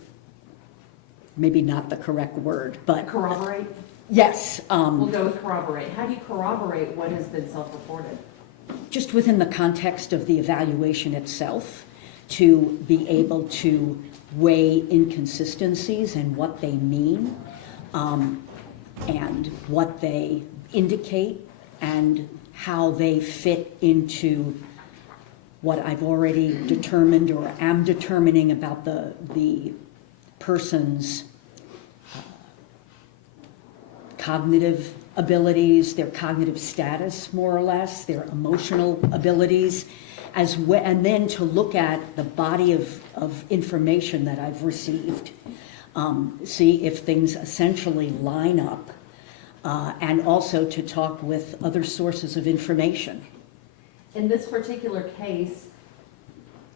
maybe not the correct word, but Corroborate? yes. We'll go with corroborate. How do you corroborate what has been self-reported? Just within the context of the evaluation itself, to be able to weigh inconsistencies and what they mean, and what they indicate, and how they fit into what I've already determined or am determining about the person's cognitive abilities, their cognitive status, more or less, their emotional abilities, and then to look at the body of information that I've received, see if things essentially line up, and also to talk with other sources of information. In this particular case,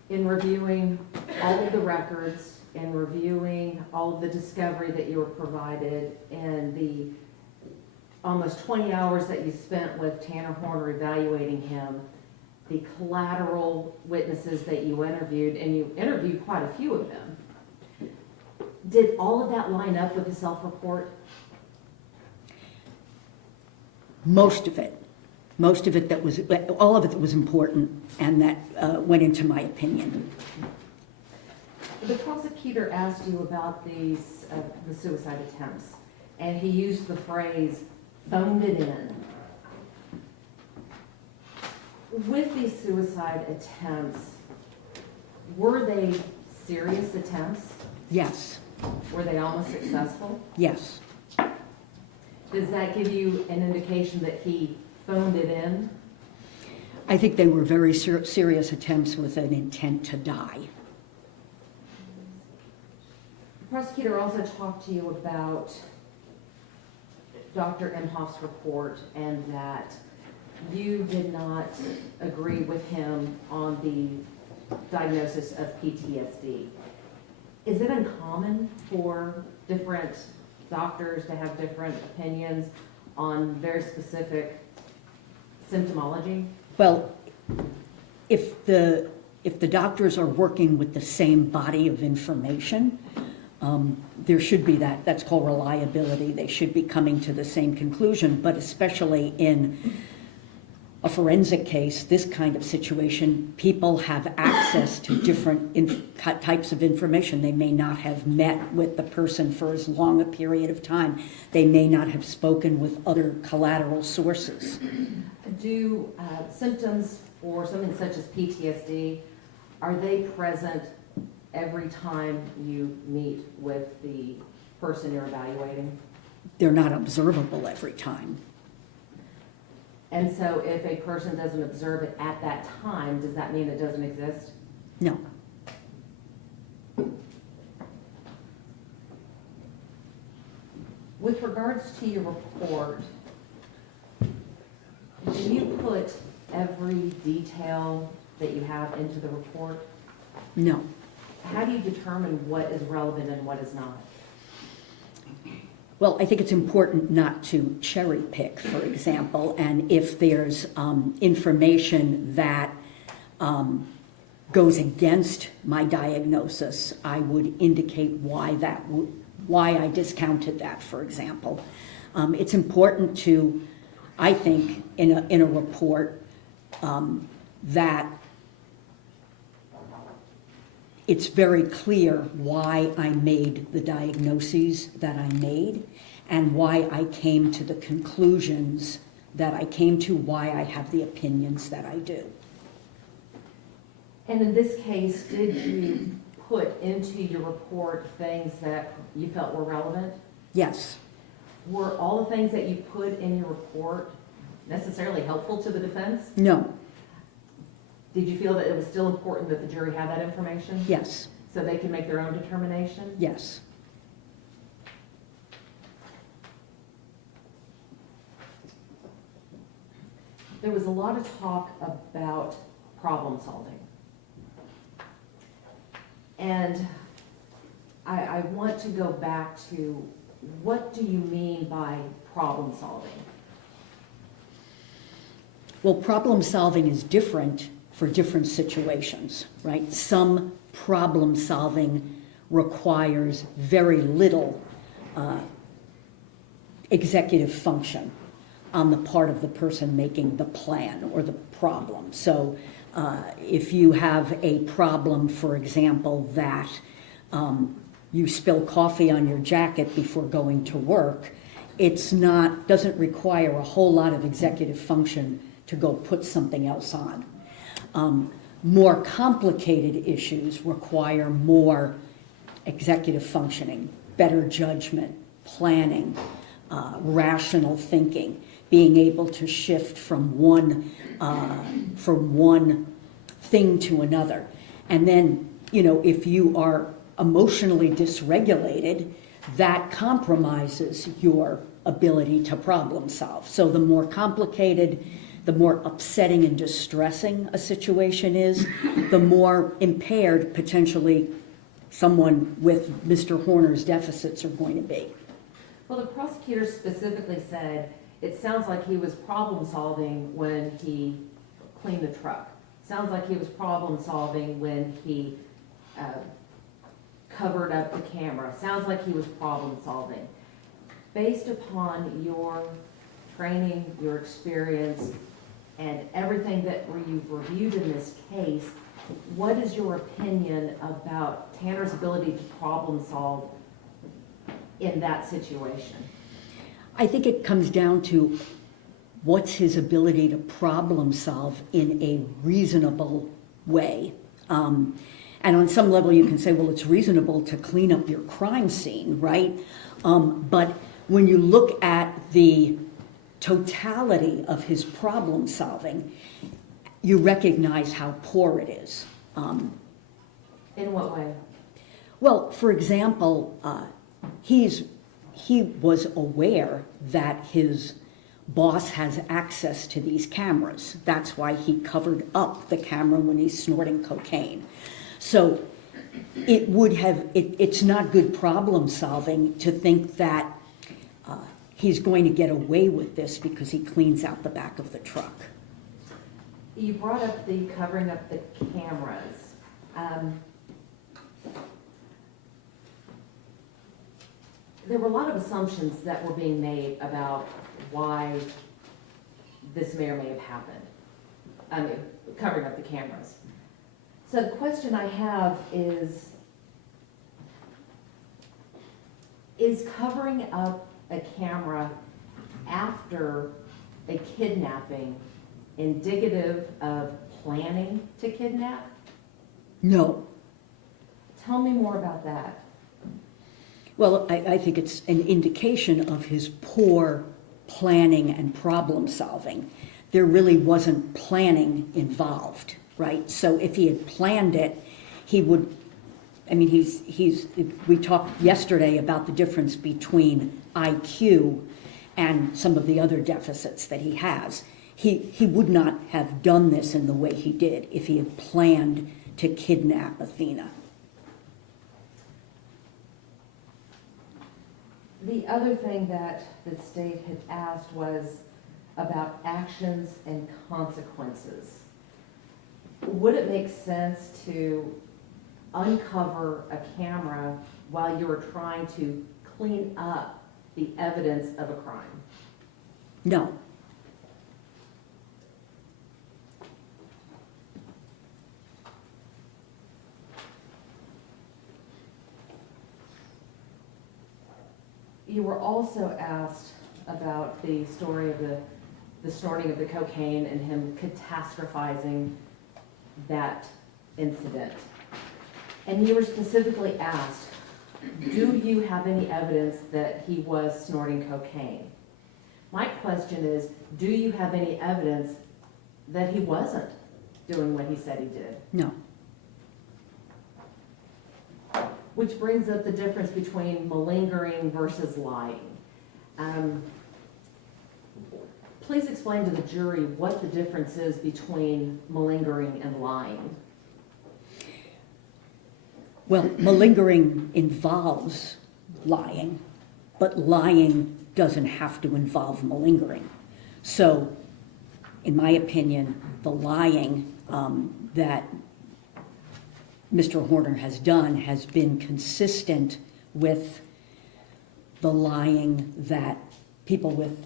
in reviewing all of the records, in reviewing all of the discovery that you were provided, and the almost 20 hours that you spent with Tanner Horner evaluating him, the collateral witnesses that you interviewed, and you interviewed quite a few of them, did all of that line up with the self-report? Most of it that was, all of it that was important and that went into my opinion. The prosecutor asked you about these, the suicide attempts, and he used the phrase, phoned it in. With these suicide attempts, were they serious attempts? Yes, Were they almost successful? yes, Does that give you an indication that he phoned it in? I think they were very serious attempts with an intent to die. The prosecutor also talked to you about Dr. Imhoff's report and that you did not agree with him on the diagnosis of PTSD. Is it uncommon for different doctors to have different opinions on very specific symptomology? Well, if the doctors are working with the same body of information, there should be that's called reliability. They should be coming to the same conclusion, but especially in a forensic case, this kind of situation, people have access to different types of information. They may not have met with the person for as long a period of time. They may not have spoken with other collateral sources. Do symptoms for something such as PTSD, are they present every time you meet with the person you're evaluating? They're not observable every time. And so if a person doesn't observe it at that time, does that mean it doesn't exist? No. With regards to your report, do you put every detail that you have into the report? No. How do you determine what is relevant and what is not? Well, I think it's important not to cherry pick, for example, and if there's information that goes against my diagnosis, I would indicate why I discounted that, for example. It's important to, I think, in a report that it's very clear why I made the diagnoses that I made and why I came to the conclusions that I came to, why I have the opinions that I do. And in this case, did you put into your report things that you felt were relevant? Yes. Were all the things that you put in your report necessarily helpful to the defense? No. Did you feel that it was still important that the jury had that information? Yes. So they can make their own determination? Yes. There was a lot of talk about problem solving. And I want to go back to, what do you mean by problem solving? Well, problem solving is different for different situations, right? Some problem solving requires very little executive function on the part of the person making the plan or the problem. So if you have a problem, for example, that you spill coffee on your jacket before going to work, doesn't require a whole lot of executive function to go put something else on. More complicated issues require more executive functioning, better judgment, planning, rational thinking, being able to shift from one thing to another. And then, if you are emotionally dysregulated, that compromises your ability to problem solve. So the more complicated, the more upsetting and distressing a situation is, the more impaired potentially someone with Mr. Horner's deficits are going to be. Well, the prosecutor specifically said It sounds like he was problem solving when he cleaned the truck. Sounds like he was problem solving when he covered up the camera. Sounds like he was problem solving. Based upon your training, your experience, and everything that you've reviewed in this case, what is your opinion about Tanner's ability to problem solve in that situation? I think it comes down to what's his ability to problem solve in a reasonable way. And on some level you can say, well, it's reasonable to clean up your crime scene, right? But when you look at the totality of his problem solving, you recognize how poor it is. In what way? Well, for example, he was aware that his boss has access to these cameras. That's why he covered up the camera when he's snorting cocaine. So it's not good problem solving to think that he's going to get away with this because he cleans out the back of the truck. You brought up the covering up the cameras. There were a lot of assumptions that were being made about why this may or may have happened. I mean, covering up the cameras. So the question I have is covering up a camera after a kidnapping indicative of planning to kidnap? No. Tell me more about that. Well, I think it's an indication of his poor planning and problem solving. There really wasn't planning involved, right? So if he had planned it, he would, I mean, we talked yesterday about the difference between IQ and some of the other deficits that he has. He would not have done this in the way he did if he had planned to kidnap Athena. The other thing that the state had asked was about actions and consequences. Would it make sense to uncover a camera while you were trying to clean up the evidence of a crime? No. You were also asked about the story of the snorting of the cocaine and him catastrophizing that incident. And you were specifically asked, do you have any evidence that he was snorting cocaine? My question is, do you have any evidence that he wasn't doing what he said he did? No. Which brings up the difference between malingering versus lying. Please explain to the jury what the difference is between malingering and lying. Well, malingering involves lying, but lying doesn't have to involve malingering. So, in my opinion, the lying that Mr. Horner has done has been consistent with the lying that people with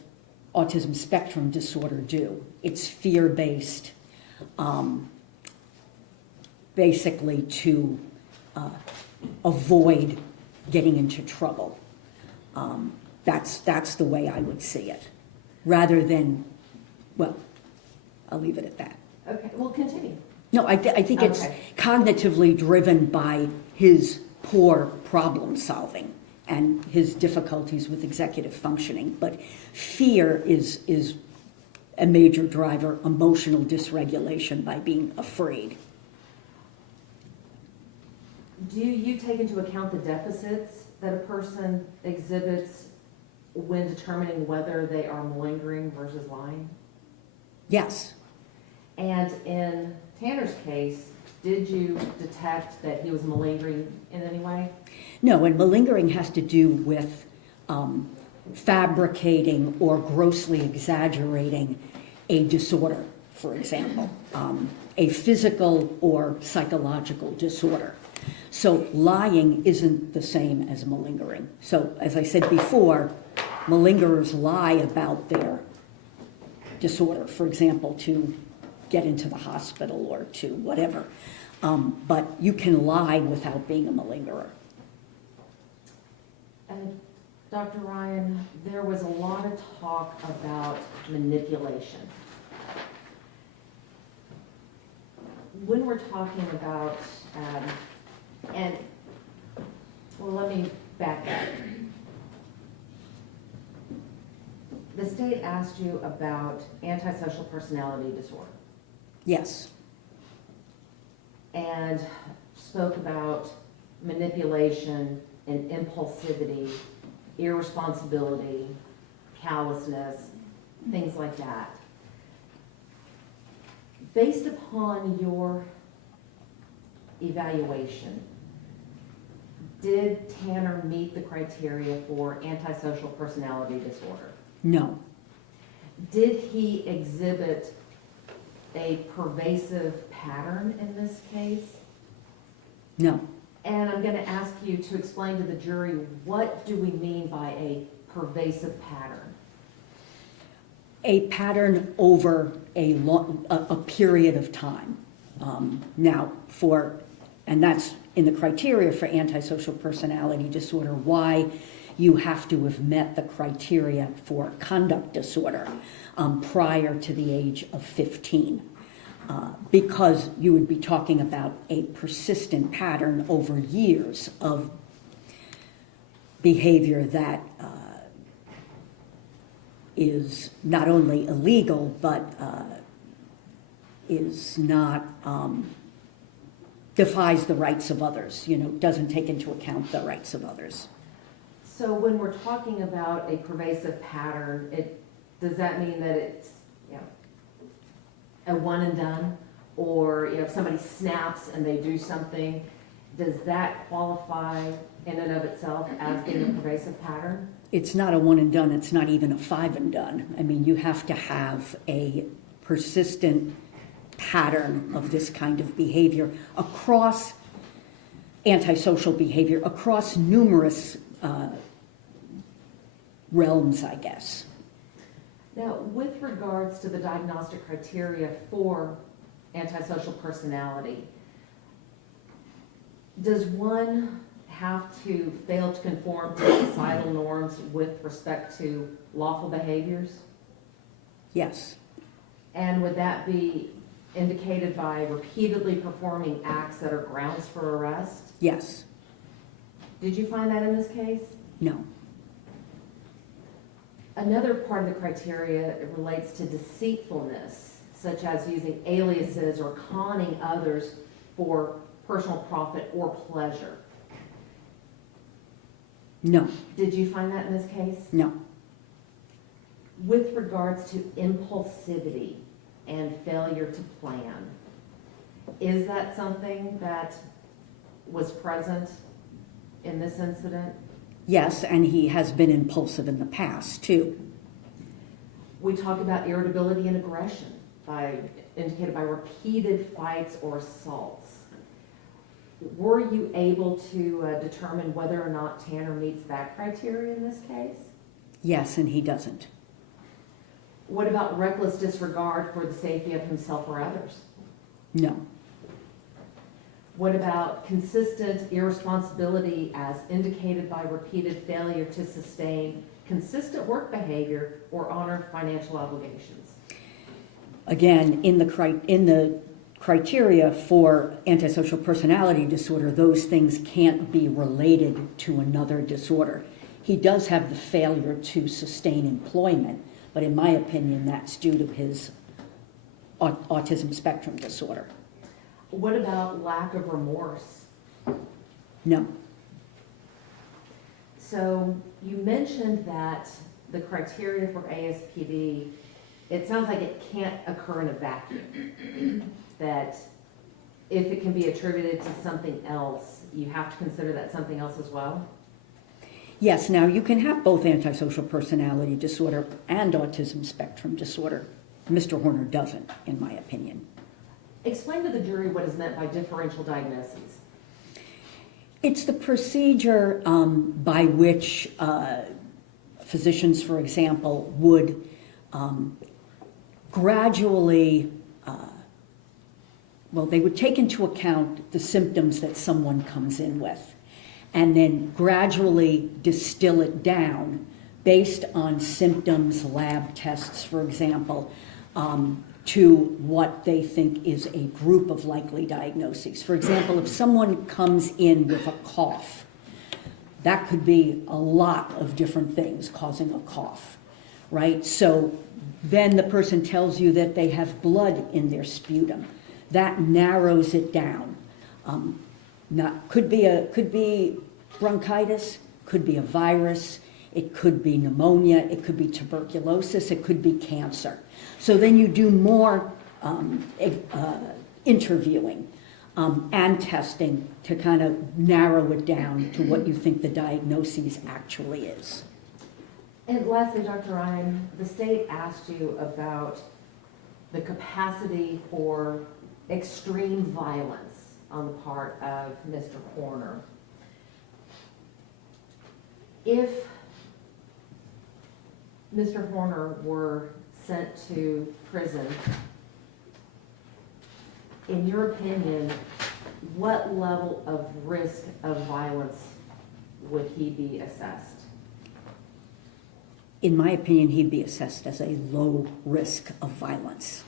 autism spectrum disorder do. It's fear-based, basically to avoid getting into trouble. That's the way I would see it, rather than, well, I'll leave it at that. Okay, well, continue. No, I think it's Okay. cognitively driven by his poor problem solving and his difficulties with executive functioning. But fear is a major driver, emotional dysregulation by being afraid. Do you take into account the deficits that a person exhibits when determining whether they are malingering versus lying? Yes. And in Tanner's case, did you detect that he was malingering in any way? No, and malingering has to do with fabricating or grossly exaggerating a disorder, for example, a physical or psychological disorder. So lying isn't the same as malingering. So as I said before, malingerers lie about their disorder, for example, to get into the hospital or to whatever. But you can lie without being a malingerer. Dr. Ryan, there was a lot of talk about manipulation. When we're talking about, let me back up. The state asked you about antisocial personality disorder Yes, and spoke about manipulation and impulsivity, irresponsibility, callousness, things like that. Based upon your evaluation, did Tanner meet the criteria for antisocial personality disorder? no, Did he exhibit a pervasive pattern in this case? no. And I'm going to ask you to explain to the jury, what do we mean by a pervasive pattern? A pattern over a period of time. And that's in the criteria for antisocial personality disorder, why you have to have met the criteria for conduct disorder prior to the age of 15. Because you would be talking about a persistent pattern over years of behavior that is not only illegal, but is not, defies the rights of others, doesn't take into account the rights of others. So when we're talking about a pervasive pattern, does that mean that it's a one and done? Or if somebody snaps and they do something, does that qualify in and of itself as being a pervasive pattern? It's not a one and done, it's not even a five and done. I mean, you have to have a persistent pattern of this kind of behavior across antisocial behavior, across numerous realms, I guess. Now, with regards to the diagnostic criteria for antisocial personality, does one have to fail to conform to societal norms with respect to lawful behaviors? Yes, And would that be indicated by repeatedly performing acts that are grounds for arrest? yes, Did you find that in this case? no, Another part of the criteria relates to deceitfulness, such as using aliases or conning others for personal profit or pleasure. no, Did you find that in this case? no, With regards to impulsivity and failure to plan, is that something that was present in this incident? yes, and he has been impulsive in the past, too. We talk about irritability and aggression indicated by repeated fights or assaults. Were you able to determine whether or not Tanner meets that criteria in this case? Yes, and he doesn't. What about reckless disregard for the safety of himself or others? No, What about consistent irresponsibility as indicated by repeated failure to sustain consistent work behavior or honor financial obligations? again, in the criteria for antisocial personality disorder, those things can't be related to another disorder. He does have the failure to sustain employment, but in my opinion, that's due to his autism spectrum disorder. What about lack of remorse? No, So you mentioned that the criteria for ASPD, it sounds like it can't occur in a vacuum. That if it can be attributed to something else, you have to consider that something else as well? Yes, now you can have both antisocial personality disorder and autism spectrum disorder. Mr. Horner doesn't, in my opinion. Explain to the jury what is meant by differential diagnoses. It's the procedure by which physicians, for example, would gradually, they would take into account the symptoms that someone comes in with, and then gradually distill it down based on symptoms, lab tests, for example, to what they think is a group of likely diagnoses. For example, if someone comes in with a cough, that could be a lot of different things causing a cough, right? So then the person tells you that they have blood in their sputum. That narrows it down. Could be bronchitis, could be a virus, it could be pneumonia, it could be tuberculosis, it could be cancer. So then you do more interviewing and testing to kind of narrow it down to what you think the diagnosis actually is. And lastly, Dr. Ryan, the state asked you about the capacity for extreme violence on the part of Mr. Horner. If Mr. Horner were sent to prison, in your opinion, what level of risk of violence would he be assessed? In my opinion, he'd be assessed as a low risk of violence.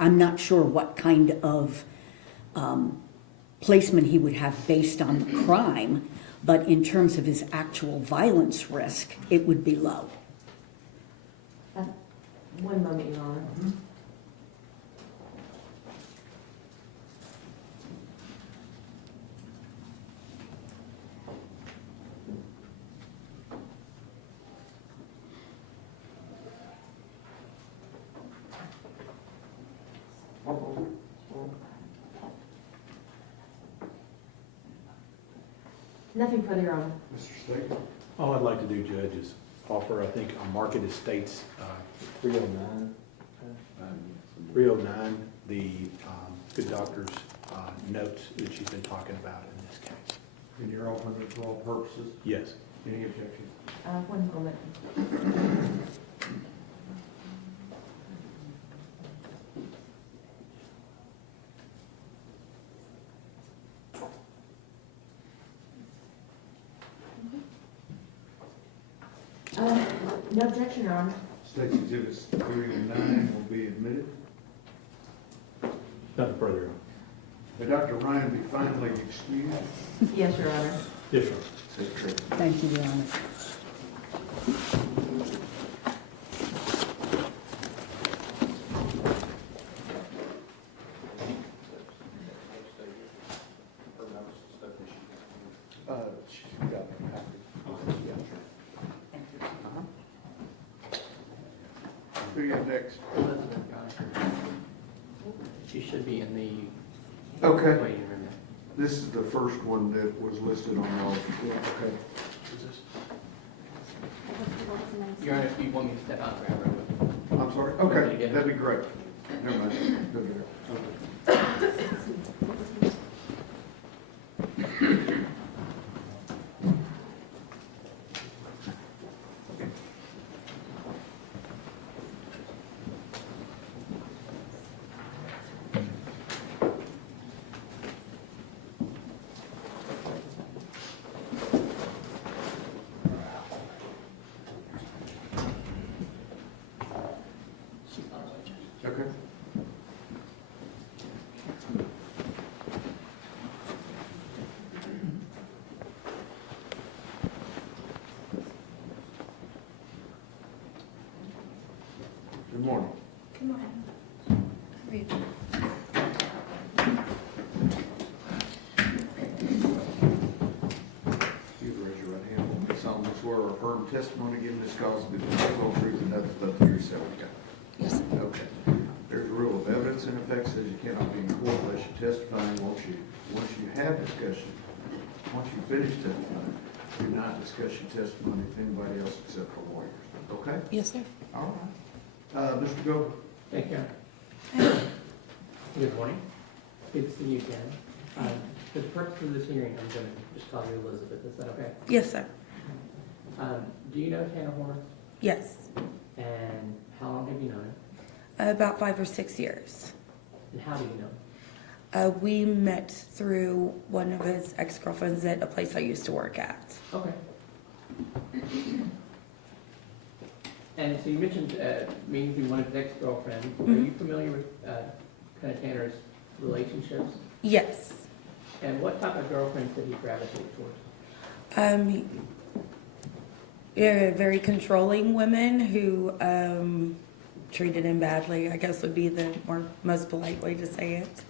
I'm not sure what kind of placement he would have based on the crime, but in terms of his actual violence risk, it would be low. One moment, Your Honor. Nothing further, Your Honor. Mr. State? All I'd like to do, Judge, is offer, I think, a market estates 309. 309, the good doctor's notes that she's been talking about in this case. And you're offering it for all purposes? Yes. Any objections? One moment. No objection, Your Honor. State's exhibits 3 and 9 will be admitted. Nothing further. May Dr. Ryan be finally excused? Yes, Your Honor. Yes, sir. Thank you, Your Honor. She's got it. Who you got next? She should be in the Okay. waiting room. This is the first one that was listed on y'all's. Okay. Your Honor, if you want me to step out and grab her. I'm sorry? Okay, that'd be great. Never mind. Go there. She's on her way, Judge. Okay. Good morning. Good morning. How are you? You raise your right hand. Will you solemnly swear or affirm testimony given this cause to be the whole truth and nothing but the truth, so help you God? Yes. Okay. There's a rule of evidence in effect says you cannot be in court unless you testify. Once you have discussion, once you finish testifying, do not discuss your testimony with anybody else except for lawyers. Okay? Yes, sir. All right. Mr. Gold? Thank you. Good morning. Good to see you again. For the purpose of this hearing, I'm going to just call you Elizabeth. Is that okay? Yes, sir. Do you know Tanner Horner? Yes. And how long have you known him? About 5 or 6 years. And how do you know him? We met through one of his ex-girlfriends at a place I used to work at. Okay. And so you mentioned meeting through one of his ex-girlfriends. Are you familiar with kind of Tanner's relationships? Yes. And what type of girlfriends did he gravitate towards? Very controlling women who treated him badly, I guess would be the most polite way to say it.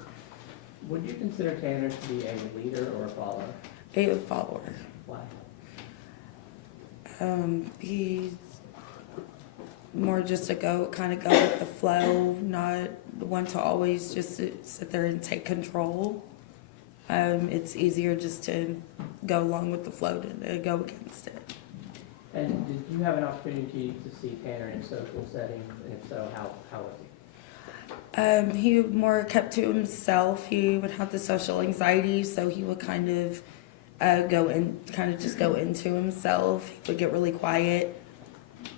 Would you consider Tanner to be a leader or a follower? A follower. Why? He's more just a go with the flow, not one to always just sit there and take control. It's easier just to go along with the flow than to go against it. And did you have an opportunity to see Tanner in social settings? And if so, how was he? He more kept to himself. He would have the social anxiety, so he would kind of go into himself. He would get really quiet,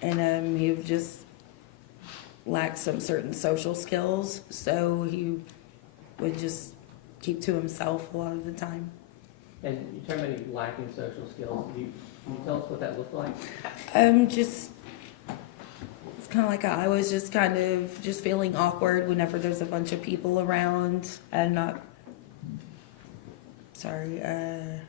and he would just lack some certain social skills, so he would just keep to himself a lot of the time. And you talking about he lacking social skills. Can you tell us what that looked like? Just it's kind of like I was just kind of just feeling awkward whenever there's a bunch of people around and not. Sorry, it's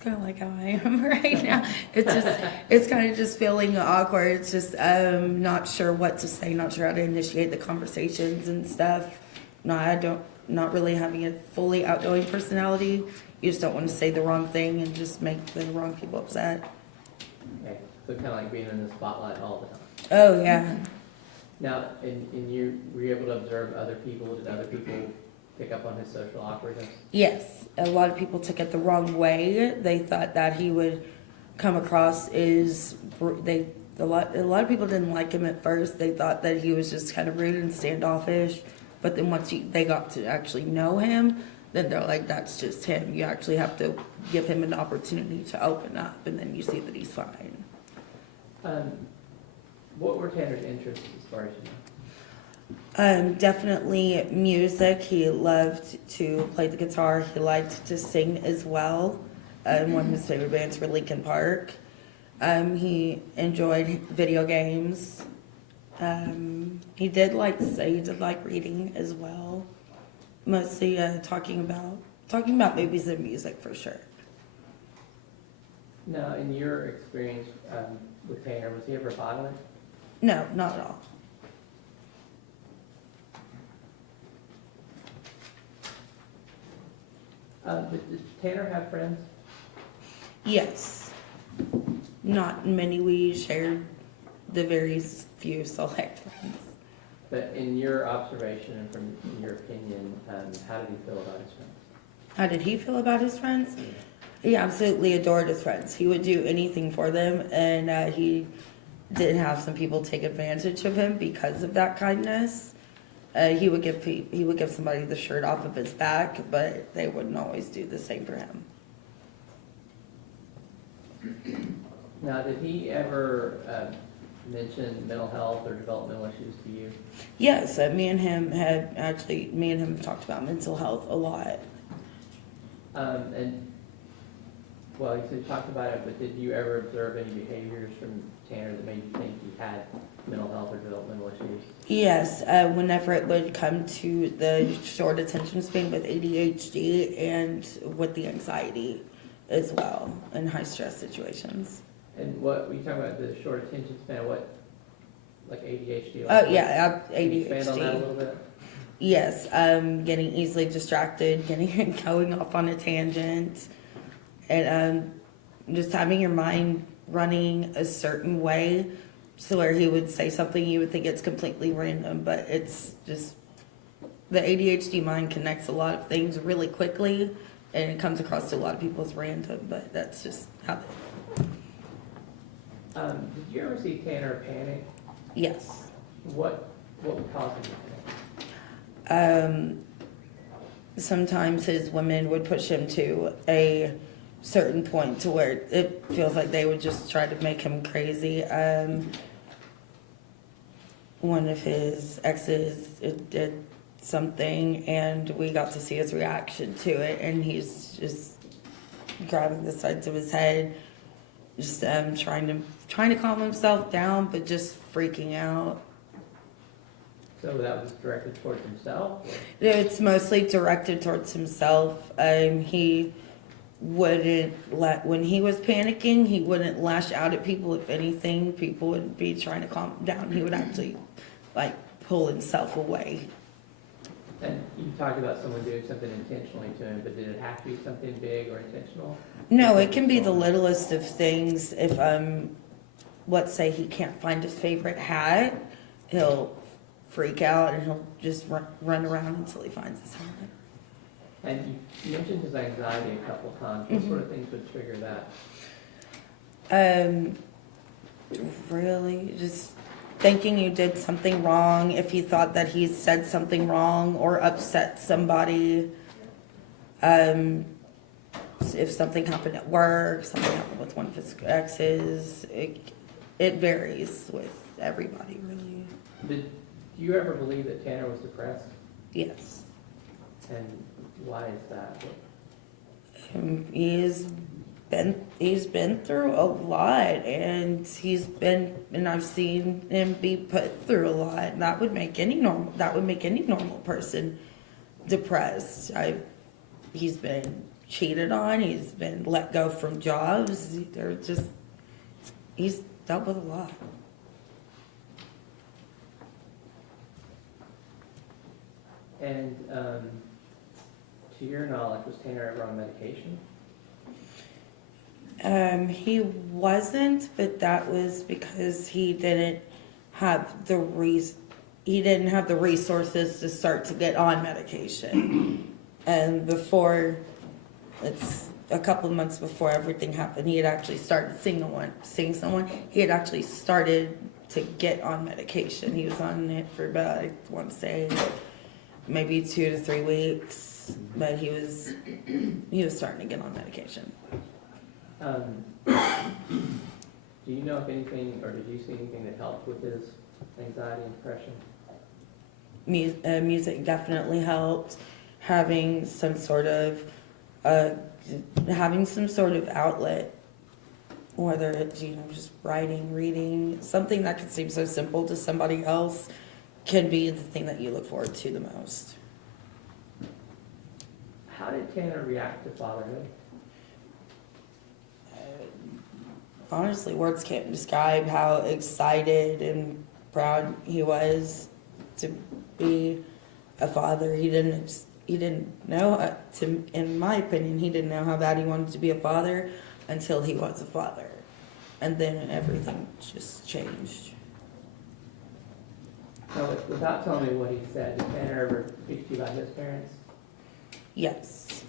kind of like how I am right now. It's kind of just feeling awkward. It's just not sure what to say, not sure how to initiate the conversations and stuff. Not really having a fully outgoing personality. You just don't want to say the wrong thing and just make the wrong people upset. Okay. So kind of like being in the spotlight all the time. Oh yeah. Now, were you able to observe other people? Did other people pick up on his social awkwardness? Yes, a lot of people took it the wrong way. They thought that he would come across as a lot of people didn't like him at first. They thought that he was just kind of rude and standoffish. But then once they got to actually know him, then they're like, that's just him. You actually have to give him an opportunity to open up, and then you see that he's fine. What were Tanner's interests as far as you know? Definitely music. He loved to play the guitar. He liked to sing as well. One of his favorite bands were Linkin Park. He enjoyed video games. He did like reading as well. Mostly talking about movies and music for sure. Now, in your experience with Tanner, was he ever violent? No, not at all. Did Tanner have friends? Yes. Not many. We shared the very few select friends. But in your observation and from your opinion, how did he feel about his friends? How did he feel about his friends? He absolutely adored his friends. He would do anything for them, and he did have some people take advantage of him because of that kindness. He would give somebody the shirt off of his back, but they wouldn't always do the same for him. Now, did he ever mention mental health or developmental issues to you? Yes, me and him talked about mental health a lot. Well, you said you talked about it, but did you ever observe any behaviors from Tanner that made you think he had mental health or developmental issues? Yes, whenever it would come to the short attention span with ADHD and with the anxiety as well in high stress situations. And what, when you talk about the short attention span, what, like ADHD? Oh yeah, Can you expand on that a ADHD. little bit? Yes, getting easily distracted, going off on a tangent, and just having your mind running a certain way, so where he would say something you would think it's completely random, but it's just the ADHD mind connects a lot of things really quickly, and it comes across to a lot of people as random, but that's just how. Did you ever see Tanner panic? Yes. What would cause him to panic? Sometimes his women would push him to a certain point to where it feels like they would just try to make him crazy. One of his exes did something, and we got to see his reaction to it, and he's just grabbing the sides of his head, just trying to calm himself down, but just freaking out. So that was directed towards himself? It's mostly directed towards himself. He wouldn't when he was panicking, he wouldn't lash out at people. If anything, people would be trying to calm him down. He would actually like pull himself away. And you talked about someone doing something intentionally to him, but did it have to be something big or intentional? No, it can be the littlest of things. If let's say he can't find his favorite hat, he'll freak out and he'll just run around until he finds his hat. And you mentioned his anxiety a couple times. What sort of things would trigger that? Really, just thinking you did something wrong. If he thought that he said something wrong or upset somebody. If something happened at work, something happened with one of his exes, it varies with everybody, really. Did you ever believe that Tanner was depressed? Yes. And why is that? He's been through a lot, and I've seen him be put through a lot. And that would make any normal person depressed. He's been cheated on. He's been let go from jobs. He's dealt with a lot. And to your knowledge, was Tanner ever on medication? He wasn't, but that was because he didn't have the resources to start to get on medication. And it's a couple of months before everything happened, he had actually started seeing someone. He had actually started to get on medication. He was on it for about, I want to say, maybe 2 to 3 weeks, but he was starting to get on medication. Do you know if anything, or did you see anything that helped with his anxiety and depression? Music definitely helped. Having some sort of outlet, whether it's just writing, reading, something that could seem so simple to somebody else, can be the thing that you look forward to the most. How did Tanner react to fatherhood? Honestly, words can't describe how excited and proud he was to be a father. He didn't know, in my opinion, he didn't know how bad he wanted to be a father until he was a father. And then everything just changed. So without telling me what he said, did Tanner ever speak to you about his parents? Yes.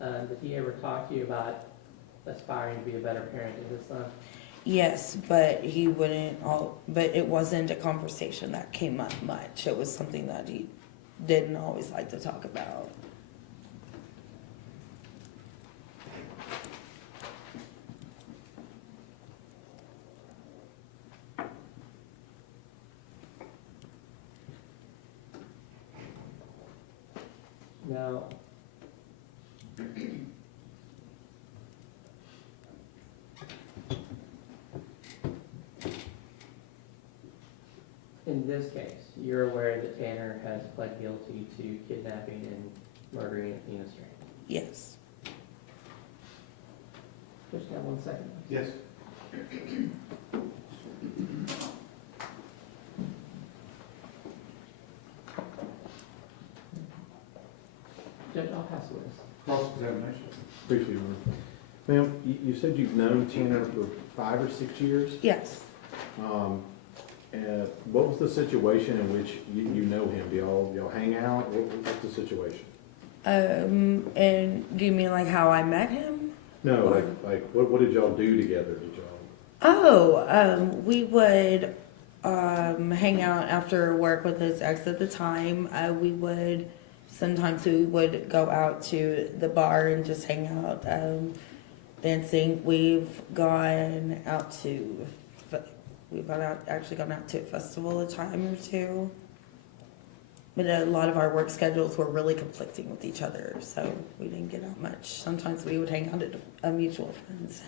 Did he ever talk to you about aspiring to be a better parent to his son? Yes, but it wasn't a conversation that came up much. It was something that he didn't always like to talk about. Now, in this case, you're aware that Tanner has pled guilty to kidnapping and murdering Athena Strand. Yes. Just have 1 second. Yes. Judge, I'll pass the witness. Cross-examination. Briefly, ma'am, you said you've known Tanner for 5 or 6 years? Yes. What was the situation in which you know him? Do y'all hang out? What's the situation? And do you mean like how I met him? No, like what did y'all do together? Did y'all? Oh, we would hang out after work with his ex at the time. Sometimes we would go out to the bar and just hang out, dancing. Actually gone out to a festival a time or two. But a lot of our work schedules were really conflicting with each other, so we didn't get out much. Sometimes we would hang out at a mutual friend's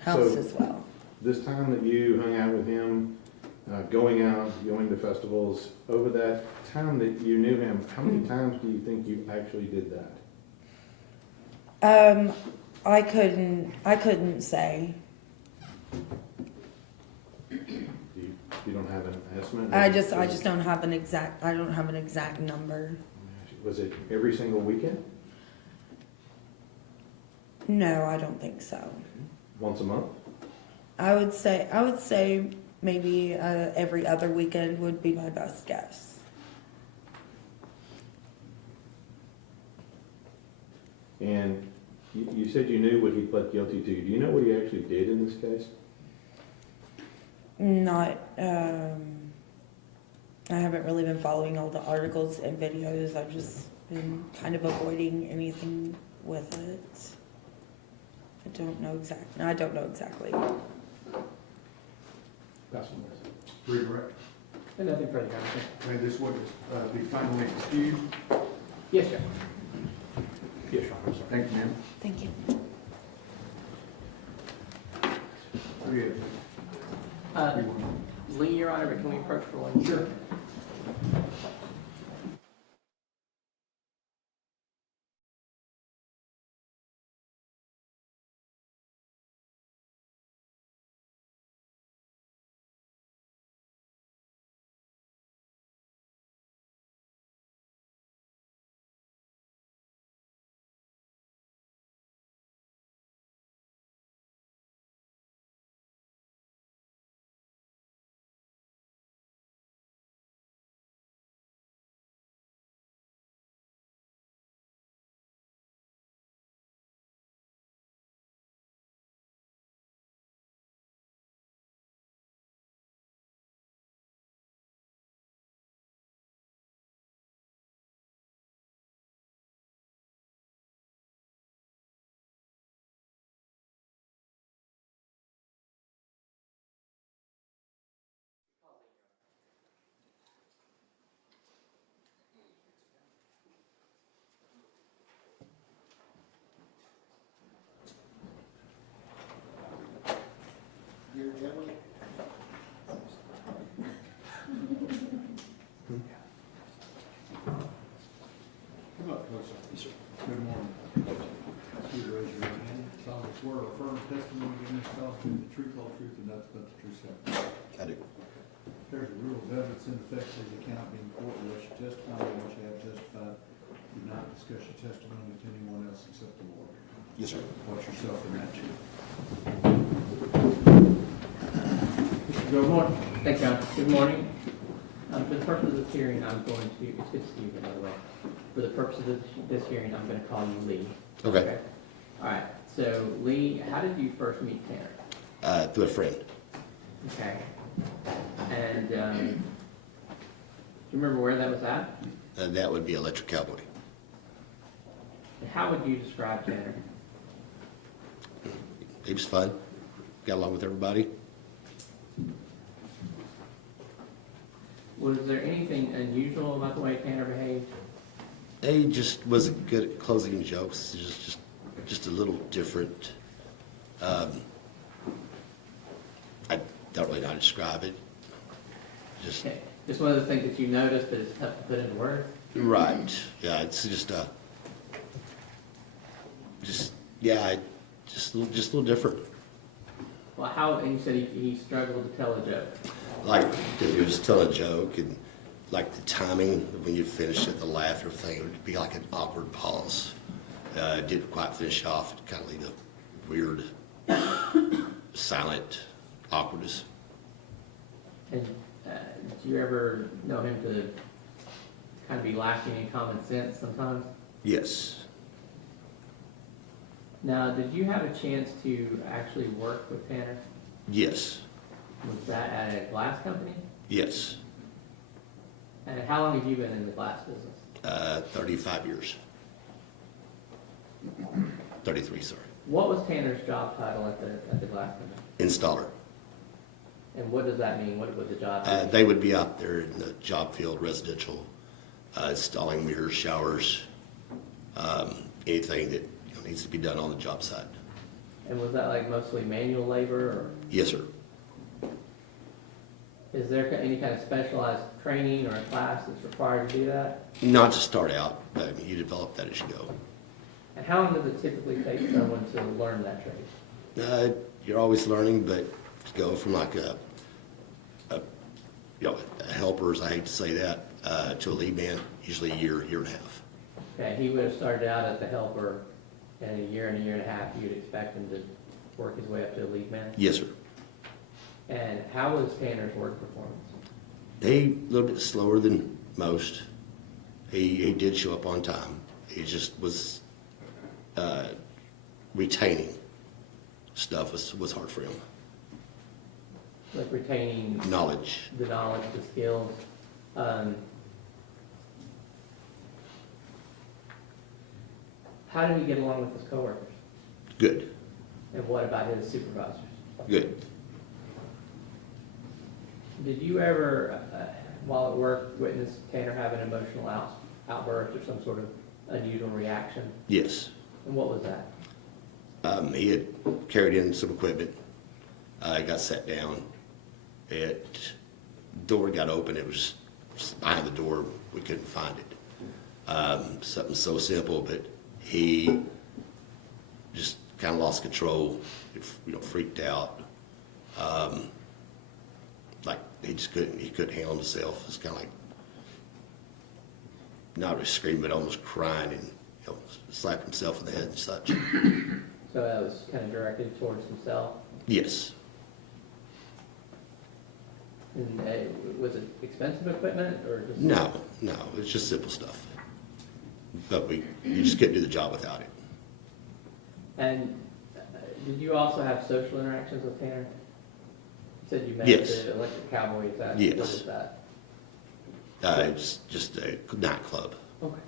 house So- as well. This time that you hung out with him, going out, going to festivals, over that time that you knew him, how many times do you think you actually did that? I couldn't say. You don't have an estimate? I just don't have an exact number. Was it every single weekend? No, I don't think so. Once a month? I would say maybe every other weekend would be my best guess. And you said you knew what he pled guilty to. Do you know what he actually did in this case? Not, I haven't really been following all the articles and videos. I've just been kind of avoiding anything with it. I don't know exactly. Redirect. And nothing further, Your Honor. And this would be finally excused. Yes, sir. Yes, Your Honor, I'm sorry. Thank you, ma'am. Thank you. Lee, Your Honor, but can we approach for one? Sure. Come up closer. Good morning. Please raise your right hand. Solemnly swear or affirm testimony in this cause to be the truth, whole truth, and nothing but the truth, so help you. I do. There's a rule of evidence in effect that you cannot be in court unless you testify or once you have testified. Do not discuss your testimony with anyone else except the Lord. Yes, sir. Watch yourself in that chair. Good morning. Thanks, John. Good morning. For the purpose of this hearing, I'm going to, it's good to see you, by the way. For the purpose of this hearing, I'm going to call you Lee. Okay. All right. So, Lee, how did you first meet Tanner? Through a friend. Okay. And do you remember where that was at? That would be Electric Cowboy. How would you describe Tanner? He was fun. Got along with everybody. Was there anything unusual about the way Tanner behaved? He just wasn't good at closing jokes. Just a little different. I don't really know how to describe it. Just Okay. Just one of the things that you noticed that is tough to put into words? right. Yeah, it's just a little different. Well, and you said he struggled to tell a joke. Like if you was telling a joke and like the timing when you finish it, the laugh and everything, it would be like an awkward pause. It didn't quite finish off. It kind of leave a weird, silent awkwardness. And do you ever know him to kind of be lacking in common sense sometimes? Yes. Now, did you have a chance to actually work with Tanner? Yes. Was that at a glass company? Yes. And how long have you been in the glass business? 35 years. 33, sorry. What was Tanner's job title at the glass company? Installer. And what does that mean? What would the job be? They would be out there in the job field, residential, installing mirrors, showers, anything that needs to be done on the job site. And was that like mostly manual labor, or Yes, sir. is there any kind of specialized training or a class that's required to do that? Not to start out, but I mean, you develop that as you go. And how long does it typically take someone to learn that trade? You're always learning, but to go from like a helpers, I hate to say that, to a lead man, usually a year and a half. Okay, he would have started out as a helper, and a year and a half, you'd expect him to work his way up to a lead man? Yes, sir. And how was Tanner's work performance? He a little bit slower than most. He did show up on time. He just was retaining stuff was hard for him. Like retaining Knowledge. the knowledge, the skills. How did he get along with his coworkers? Good. And what about his supervisors? Good. Did you ever, while at work, witness Tanner have an emotional outburst or some sort of unusual reaction? Yes. And what was that? He had carried in some equipment. Got sat down. Door got open. It was behind the door. We couldn't find it. Something so simple, but he just kind of lost control. Freaked out. Like he couldn't handle himself. It's kind of like not really screaming, but almost crying, and slapped himself in the head and such. So that was kind of directed towards himself. Yes. And was it expensive equipment or just? No, it's just simple stuff. But you just couldn't do the job without it. And did you also have social interactions with Tanner? You said you met Yes. the Electric Cowboy. Is that, Yes. What was that? It's just a nightclub. Okay.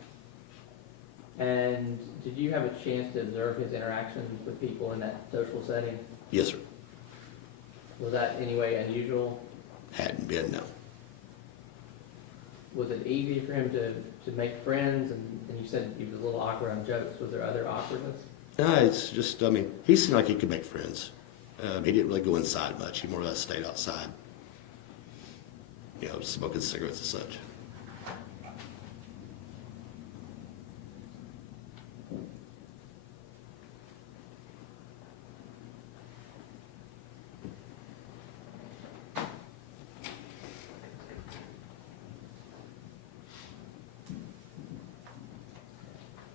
And did you have a chance to observe his interactions with people in that social setting? Yes, sir. Was that any way unusual? Hadn't been, no. Was it easy for him to make friends? And you said he was a little awkward on jokes. Was there other awkwardness? No, it's just, he seemed like he could make friends. He didn't really go inside much. He more or less stayed outside, smoking cigarettes and such.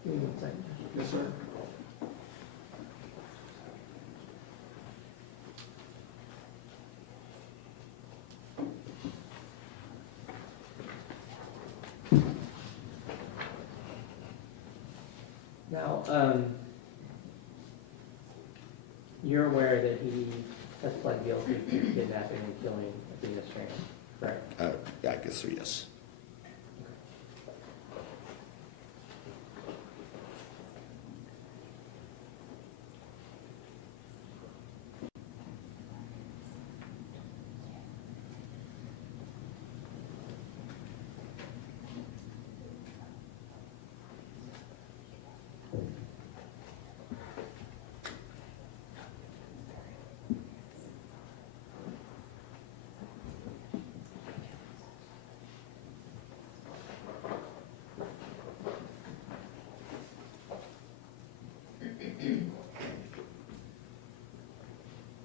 Give me 1 second. Yes, sir. Now, you're aware that he has pled guilty to kidnapping and killing Athena Strand, correct? I guess so, yes.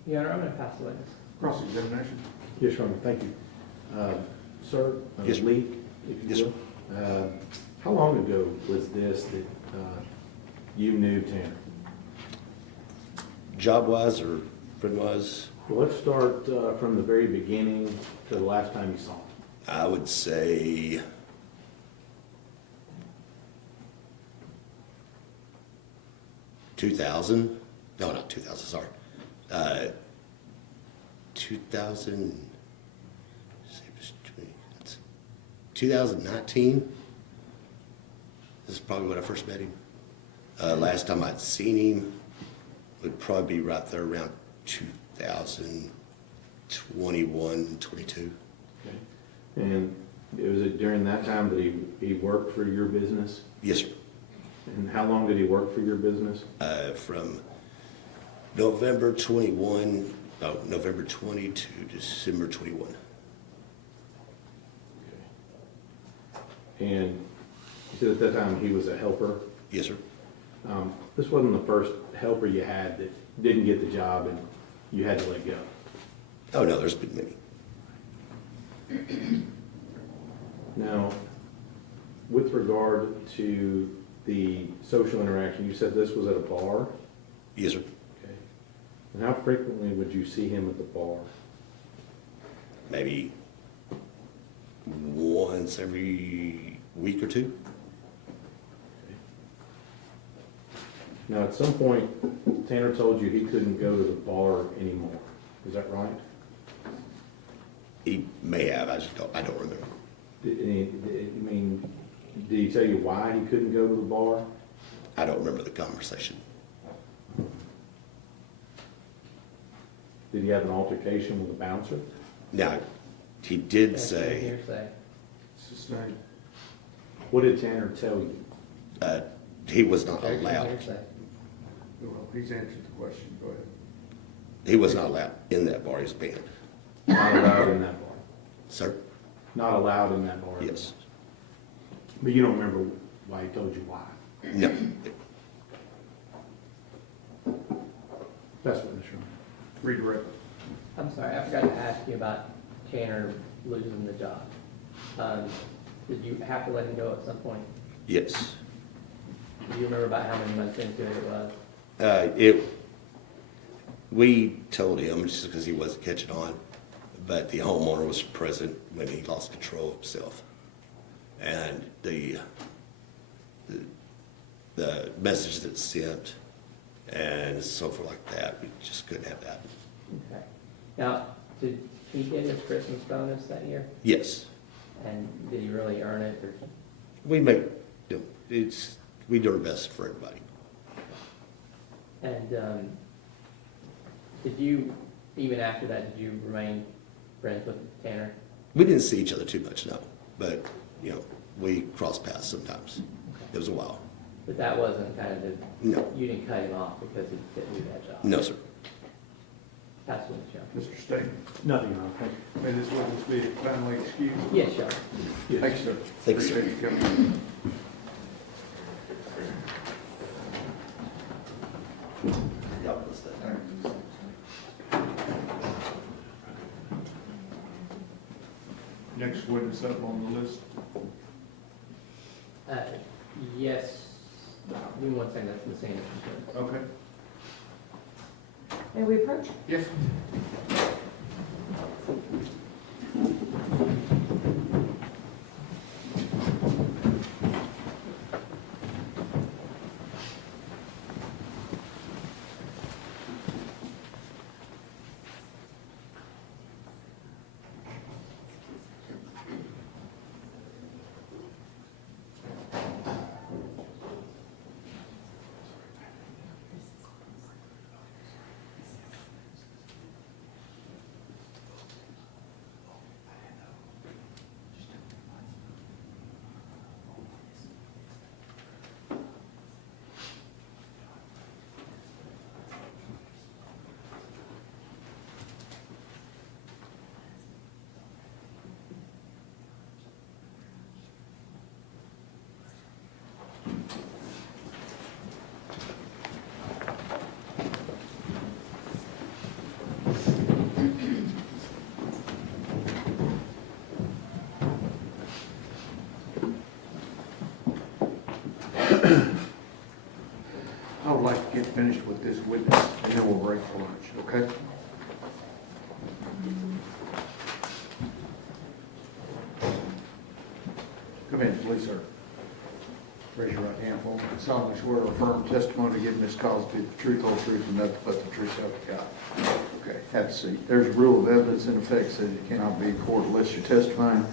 Your Honor, I'm going to pass the witness. Cross-examination. Yes, Your Honor, thank you. Sir, Yes, sir. Lee, if Yes, you will. How long ago was this that you knew Tanner? Job-wise or friend-wise, Well, let's start from the very beginning to the last time you saw him. I would say 2000, no, not 2000, sorry. 2000, 2019. This is probably when I first met him. Last time I'd seen him would probably be right there around 2021, 22. Okay. And was it during that time that he worked for your business? Yes, sir. And how long did he work for your business? From November 21, no, November 20 to December 21. Okay. And you said at that time he was a helper. Yes, sir. This wasn't the first helper you had that didn't get the job and you had to let go. Oh, no, there's been many. Now, with regard to the social interaction, you said this was at a bar? Yes, sir. Okay. And how frequently would you see him at the bar? Maybe once every week or two. Now, at some point, Tanner told you he couldn't go to the bar anymore. Is that right? He may have, I don't remember. Did he tell you why he couldn't go to the bar? I don't remember the conversation. Did he have an altercation with the bouncer? Now, he did That's say, hearsay. Sustained. What did Tanner tell you? he was not There's no allowed. hearsay. Well, he's answered the question, go ahead. He was not allowed in that bar, he was banned. Not allowed in that bar. Sir? Not allowed in that bar. Yes. But you don't remember why he told you why? No. That's what I'm sure. Redirect. I'm sorry, I forgot to ask you about Tanner losing the job. Did you have to let him go at some point? Yes. Do you remember about how many months into it was? We told him just because he wasn't catching on, but the homeowner was present when he lost control of himself. And the message that's sent and so forth like that, we just couldn't have that. Okay. Now, did he get his Christmas bonus that year? Yes. And did he really earn it, or? We do our best for everybody. And did you, even after that, did you remain friends with Tanner? We didn't see each other too much, no, but, we crossed paths sometimes. It was a while. But that wasn't kind of No. you didn't cut him off because he didn't do that job? No, sir. That's what it's showing. Mr. State, Nothing wrong. Thank you. may this witness be finally excused? Yes, sure. Yes. Thanks, sir. Thanks, sir. Appreciate you coming. Next witness up on the list. Yes, give me one second, that's the same. Okay. May we approach? Yes. I would like to get finished with this witness, and then we'll break for lunch, okay? Come in, please, sir. Raise your right hand for me. Solemnly swear or affirm testimony given this cause to be the truth, whole truth, and nothing but the truth, so help you God. Okay, have a seat. There's a rule of evidence in effect says you cannot be in court unless you're testifying.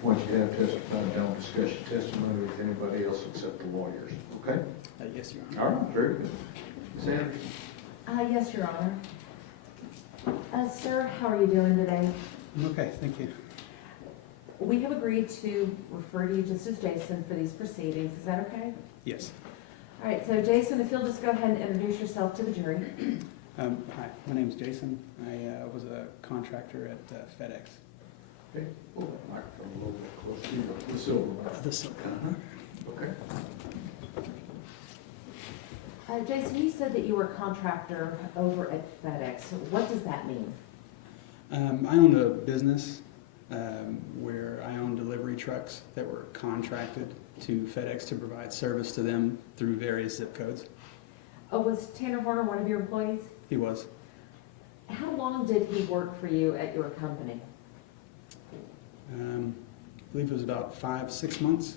Once you have testified, don't discuss your testimony with anybody else except the lawyers. Okay? Yes, Your Honor. All right, very good. Ms. Anderson? Yes, Your Honor. Sir, how are you doing today? I'm okay, thank you. We have agreed to refer to you just as Jason for these proceedings. Is that okay? Yes. All right, so Jason, if you'll just go ahead and introduce yourself to the jury. Hi, my name's Jason. I was a contractor at FedEx. Okay, pull that microphone a little bit closer to you, the silver one. The silver. Okay. Jason, you said that you were a contractor over at FedEx. What does that mean? I owned a business where I owned delivery trucks that were contracted to FedEx to provide service to them through various zip codes. Was Tanner Horner one of your employees? He was. How long did he work for you at your company? I believe it was about 5-6 months.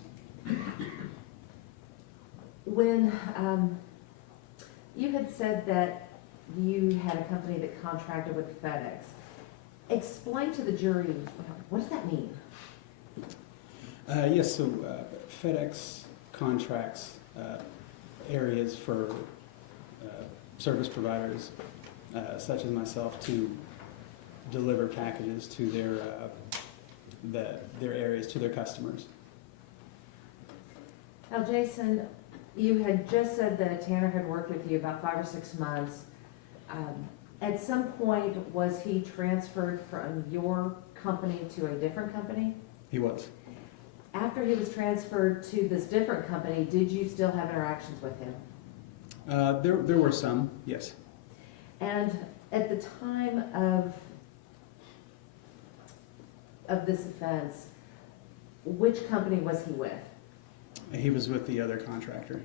When you had said that you had a company that contracted with FedEx, explain to the jury, what does that mean? Yes, so FedEx contracts areas for service providers such as myself to deliver packages to their areas, to their customers. Now, Jason, you had just said that Tanner had worked with you about 5 or 6 months. At some point, was he transferred from your company to a different company? He was. After he was transferred to this different company, did you still have interactions with him? There were some, yes. And at the time of this offense, which company was he with? He was with the other contractor.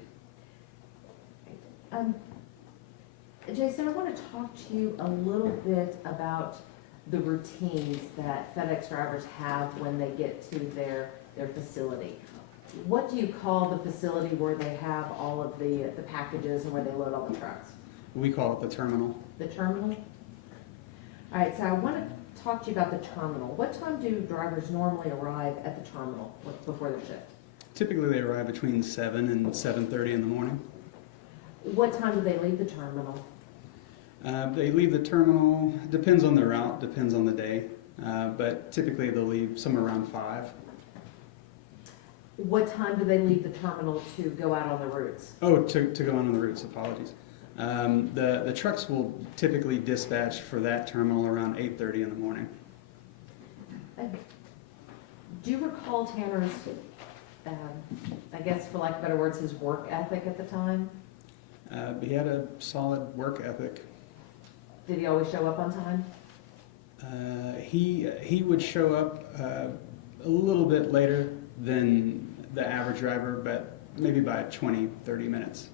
Jason, I want to talk to you a little bit about the routines that FedEx drivers have when they get to their facility. What do you call the facility where they have all of the packages and where they load all the trucks? We call it the terminal. The terminal? All right, so I want to talk to you about the terminal. What time do drivers normally arrive at the terminal before their shift? Typically they arrive between 7 and 7:30 in the morning. What time do they leave the terminal? They leave the terminal, depends on the route, depends on the day, but typically they'll leave somewhere around 5. What time do they leave the terminal to go out on the routes? Oh, to go on the routes, apologies. The trucks will typically dispatch for that terminal around 8:30 in the morning. Do you recall Tanner's, I guess for lack of better words, his work ethic at the time? He had a solid work ethic. Did he always show up on time? He would show up a little bit later than the average driver, but maybe by 20-30 minutes.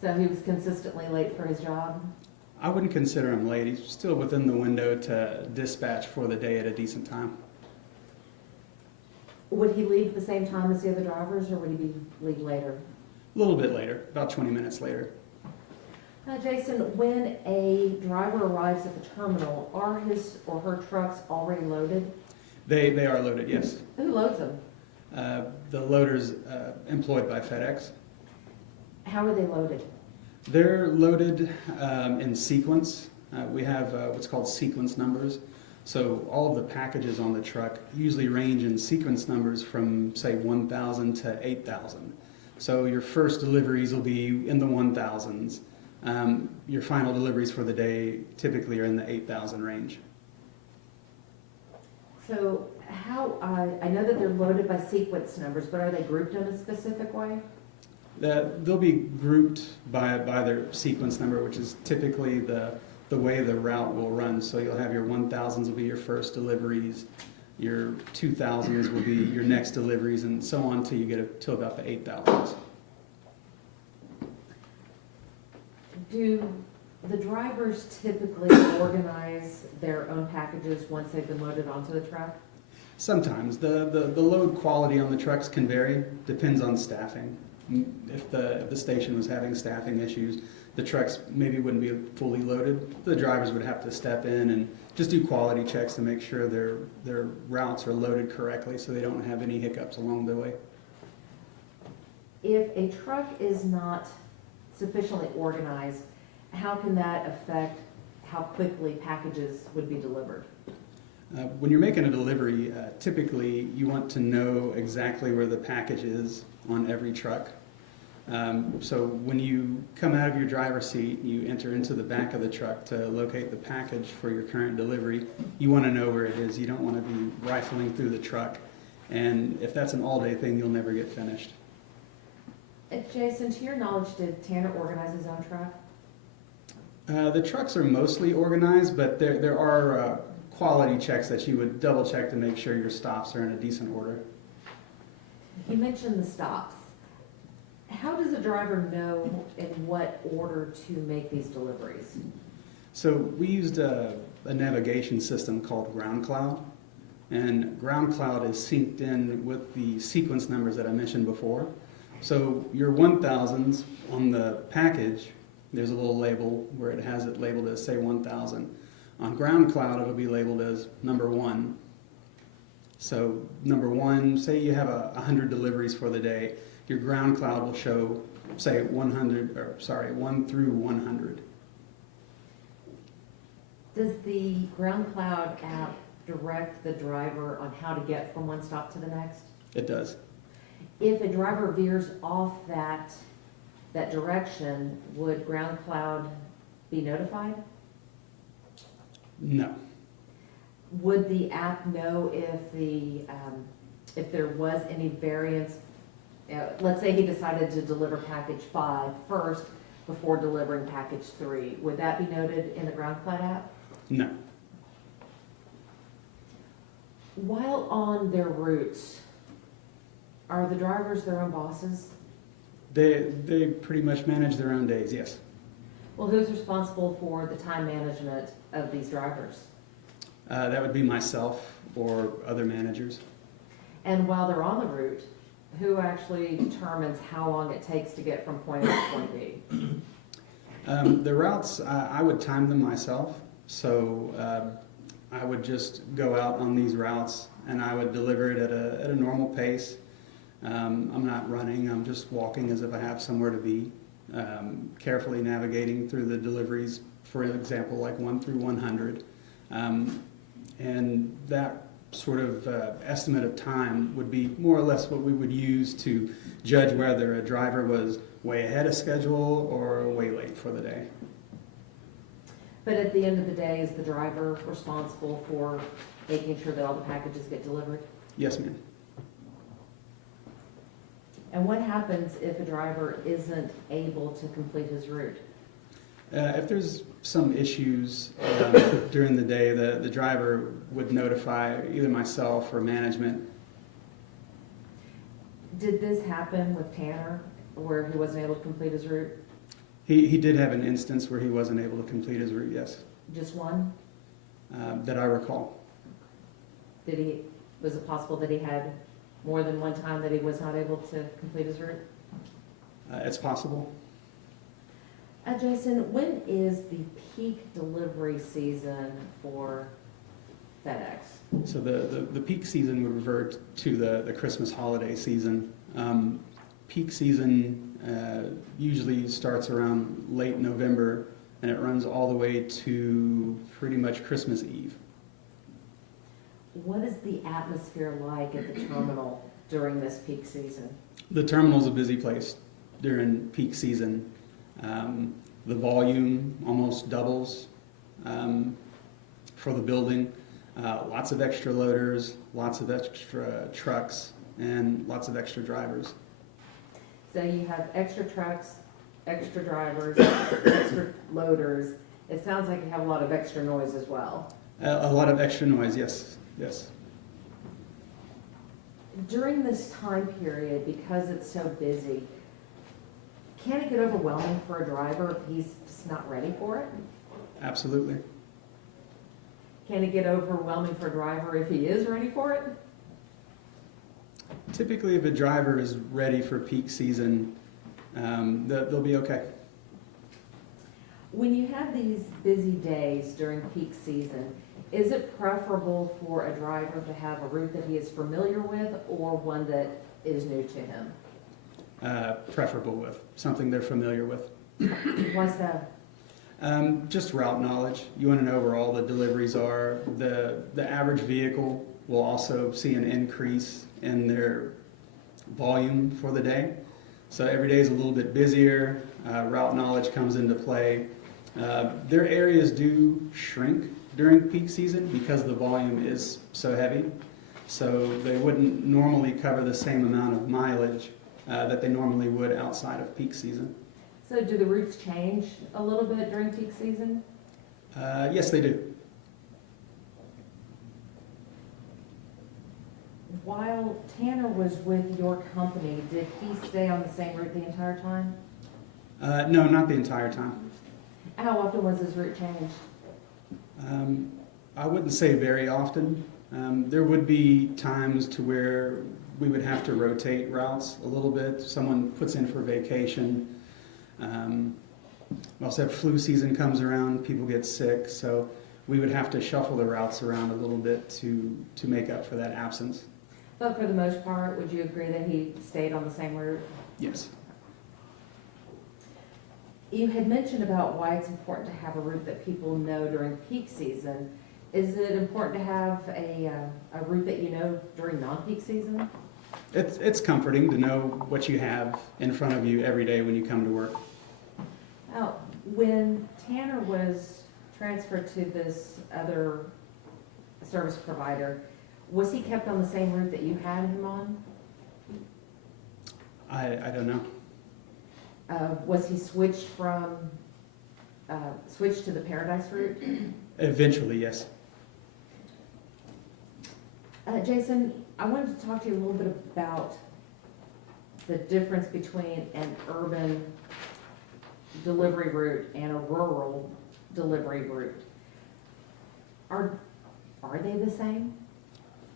So he was consistently late for his job? I wouldn't consider him late. He's still within the window to dispatch for the day at a decent time. Would he leave at the same time as the other drivers, or would he leave later? A little bit later, about 20 minutes later. Jason, when a driver arrives at the terminal, are his or her trucks already loaded? They are loaded, yes. Who loads them? The loaders employed by FedEx. How are they loaded? They're loaded in sequence. We have what's called sequence numbers. So all of the packages on the truck usually range in sequence numbers from, say, 1,000 to 8,000. So your first deliveries will be in the 1,000s. Your final deliveries for the day typically are in the 8,000 range. So how, I know that they're loaded by sequence numbers, but are they grouped in a specific way? They'll be grouped by their sequence number, which is typically the way the route will run. So you'll have your 1,000s will be your first deliveries, your 2,000s will be your next deliveries, and so on till you get to about the 8,000s. Do the drivers typically organize their own packages once they've been loaded onto the truck? Sometimes. The load quality on the trucks can vary, depends on staffing. If the station was having staffing issues, the trucks maybe wouldn't be fully loaded. The drivers would have to step in and just do quality checks to make sure their routes are loaded correctly so they don't have any hiccups along the way. If a truck is not sufficiently organized, how can that affect how quickly packages would be delivered? When you're making a delivery, typically you want to know exactly where the package is on every truck. So when you come out of your driver's seat, you enter into the back of the truck to locate the package for your current delivery. You want to know where it is. You don't want to be rifling through the truck. And if that's an all-day thing, you'll never get finished. Jason, to your knowledge, did Tanner organize his own truck? The trucks are mostly organized, but there are quality checks that you would double check to make sure your stops are in a decent order. You mentioned the stops. How does a driver know in what order to make these deliveries? So we used a navigation system called Ground Cloud, and Ground Cloud is synced in with the sequence numbers that I mentioned before. So your 1000s on the package, there's a little label where it has it labeled as, say, 1000. On Ground Cloud, it'll be labeled as number 1. So number 1, say you have 100 deliveries for the day, your Ground Cloud will show, say, 1 through 100. Does the Ground Cloud app direct the driver on how to get from one stop to the next? It does. If a driver veers off that direction, would Ground Cloud be notified? No. Would the app know if there was any variance? Let's say he decided to deliver package 5 first before delivering package 3. Would that be noted in the Ground Cloud app? No. While on their routes, are the drivers their own bosses? They pretty much manage their own days, yes. Well, who's responsible for the time management of these drivers? That would be myself or other managers. And while they're on the route, who actually determines how long it takes to get from point A to point B? The routes, I would time them myself. So I would just go out on these routes and I would deliver it at a normal pace. I'm not running, I'm just walking as if I have somewhere to be, carefully navigating through the deliveries, for example, like 1 through 100. And that sort of estimate of time would be more or less what we would use to judge whether a driver was way ahead of schedule or way late for the day. But at the end of the day, is the driver responsible for making sure that all the packages get delivered? Yes, ma'am. And what happens if a driver isn't able to complete his route? If there's some issues during the day, the driver would notify either myself or management. Did this happen with Tanner, where he wasn't able to complete his route? He did have an instance where he wasn't able to complete his route, yes, Just one? that I recall. Was it possible that he had more than one time that he was not able to complete his route? It's possible. Jason, when is the peak delivery season for FedEx? So the peak season would revert to the Christmas holiday season. Peak season usually starts around late November and it runs all the way to pretty much Christmas Eve. What is the atmosphere like at the terminal during this peak season? The terminal's a busy place during peak season. The volume almost doubles for the building. Lots of extra loaders, lots of extra trucks, and lots of extra drivers. So you have extra trucks, extra drivers, extra loaders. It sounds like you have a lot of extra noise as well. A lot of extra noise, yes, yes. During this time period, because it's so busy, can it get overwhelming for a driver if he's just not ready for it? Absolutely. Can it get overwhelming for a driver if he is ready for it? Typically, if a driver is ready for peak season, they'll be okay. When you have these busy days during peak season, is it preferable for a driver to have a route that he is familiar with or one that is new to him? Preferable with something they're familiar with. Why's that? Just route knowledge. You want to know where all the deliveries are. The average vehicle will also see an increase in their volume for the day. So every day is a little bit busier. Route knowledge comes into play. Their areas do shrink during peak season because the volume is so heavy. So they wouldn't normally cover the same amount of mileage that they normally would outside of peak season. So do the routes change a little bit during peak season? Yes, they do. While Tanner was with your company, did he stay on the same route the entire time? No, not the entire time. How often was his route changed? I wouldn't say very often. There would be times to where we would have to rotate routes a little bit. Someone puts in for vacation. We also have flu season comes around, people get sick, so we would have to shuffle the routes around a little bit to make up for that absence. But for the most part, would you agree that he stayed on the same route? Yes. You had mentioned about why it's important to have a route that people know during peak season. Is it important to have a route that you know during non-peak season? It's comforting to know what you have in front of you every day when you come to work. Now, when Tanner was transferred to this other service provider, was he kept on the same route that you had him on? I don't know. Was he switched to the Paradise route? Eventually, yes. Jason, I wanted to talk to you a little bit about the difference between an urban delivery route and a rural delivery route. Are they the same?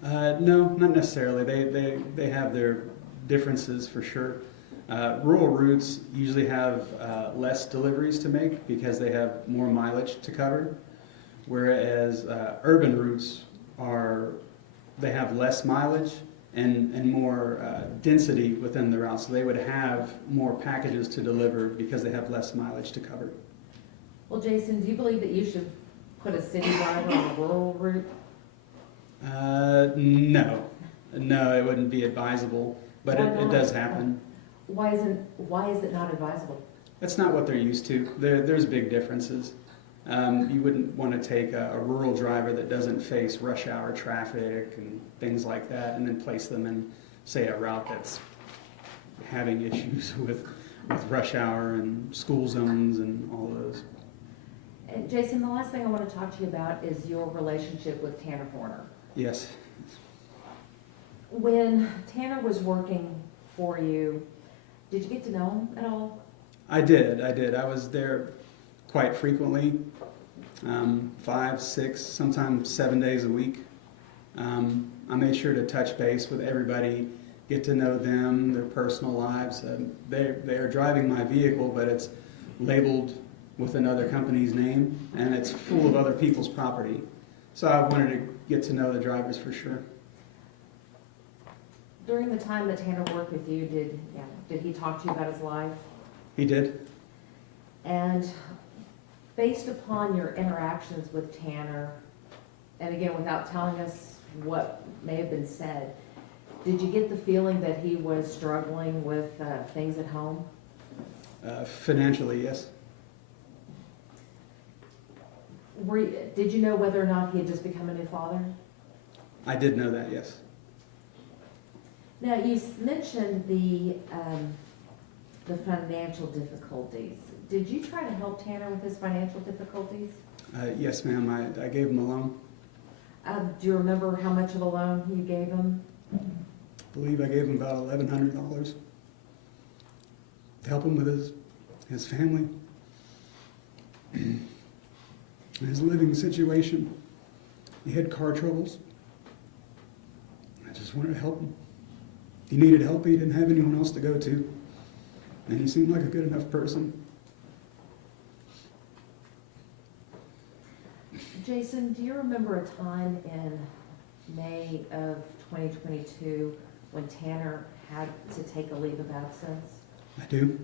No, not necessarily. They have their differences for sure. Rural routes usually have less deliveries to make because they have more mileage to cover, whereas urban routes they have less mileage and more density within the route, so they would have more packages to deliver because they have less mileage to cover. Well, Jason, do you believe that you should put a city driver on a rural route? No, it wouldn't be advisable, but Why it not? does happen. Why is it not advisable? That's not what they're used to. There's big differences. You wouldn't want to take a rural driver that doesn't face rush hour traffic and things like that and then place them in, say, a route that's having issues with rush hour and school zones and all those. And Jason, the last thing I want to talk to you about is your relationship with Tanner Horner. Yes. When Tanner was working for you, did you get to know him at all? I did. I was there quite frequently, 5, 6, sometimes 7 days a week. I made sure to touch base with everybody, get to know them, their personal lives. They are driving my vehicle, but it's labeled with another company's name, and it's full of other people's property. So I wanted to get to know the drivers for sure. During the time that Tanner worked with you, did he talk to you about his life? He did. And based upon your interactions with Tanner, and again, without telling us what may have been said, did you get the feeling that he was struggling with things at home? Financially, yes. Did you know whether or not he had just become a new father? I did know that, yes. Now, you mentioned the financial difficulties. Did you try to help Tanner with his financial difficulties? Yes, ma'am. I gave him a loan. Do you remember how much of a loan you gave him? I believe I gave him about $1,100 to help him with his family, his living situation. He had car troubles. I just wanted to help him. he needed help. He didn't have anyone else to go to. And he seemed like a good enough person. Jason, do you remember a time in May of 2022 when Tanner had to take a leave of absence? I do.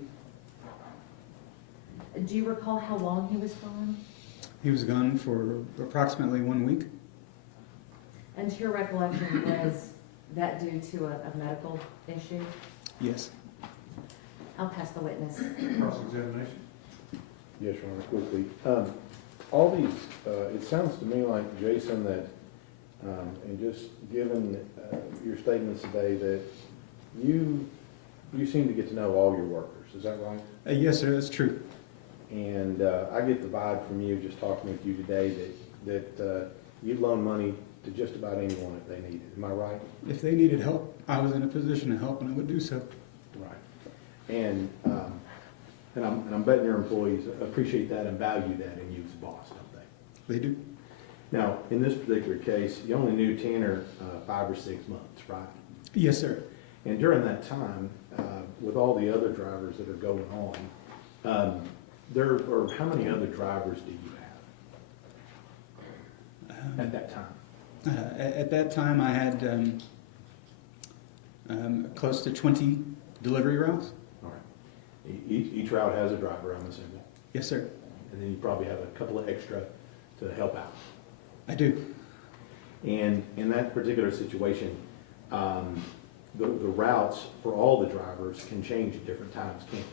Do you recall how long he was gone? He was gone for approximately 1 week. And to your recollection, was that due to a medical issue? Yes. I'll pass the witness. Cross-examination? Yes, Your Honor, quickly. All these, it sounds to me like, Jason, that, and just given your statements today, that you seem to get to know all your workers, is that right? Yes, sir, that's true. And I get the vibe from you, just talking with you today, that you'd loan money to just about anyone if they needed it. Am I right? If they needed help, I was in a position to help and I would do so. Right. And I'm betting your employees appreciate that and value that in you as a boss, don't they? They do. Now, in this particular case, you only knew Tanner 5 or 6 months, right? Yes, sir. And during that time, with all the other drivers that are going on, how many other drivers do you have at that time? At that time, I had close to 20 delivery routes. All right. Each route has a driver, I'm assuming. Yes, sir. And then you probably have a couple of extra to help out. I do. And in that particular situation, the routes for all the drivers can change at different times, can't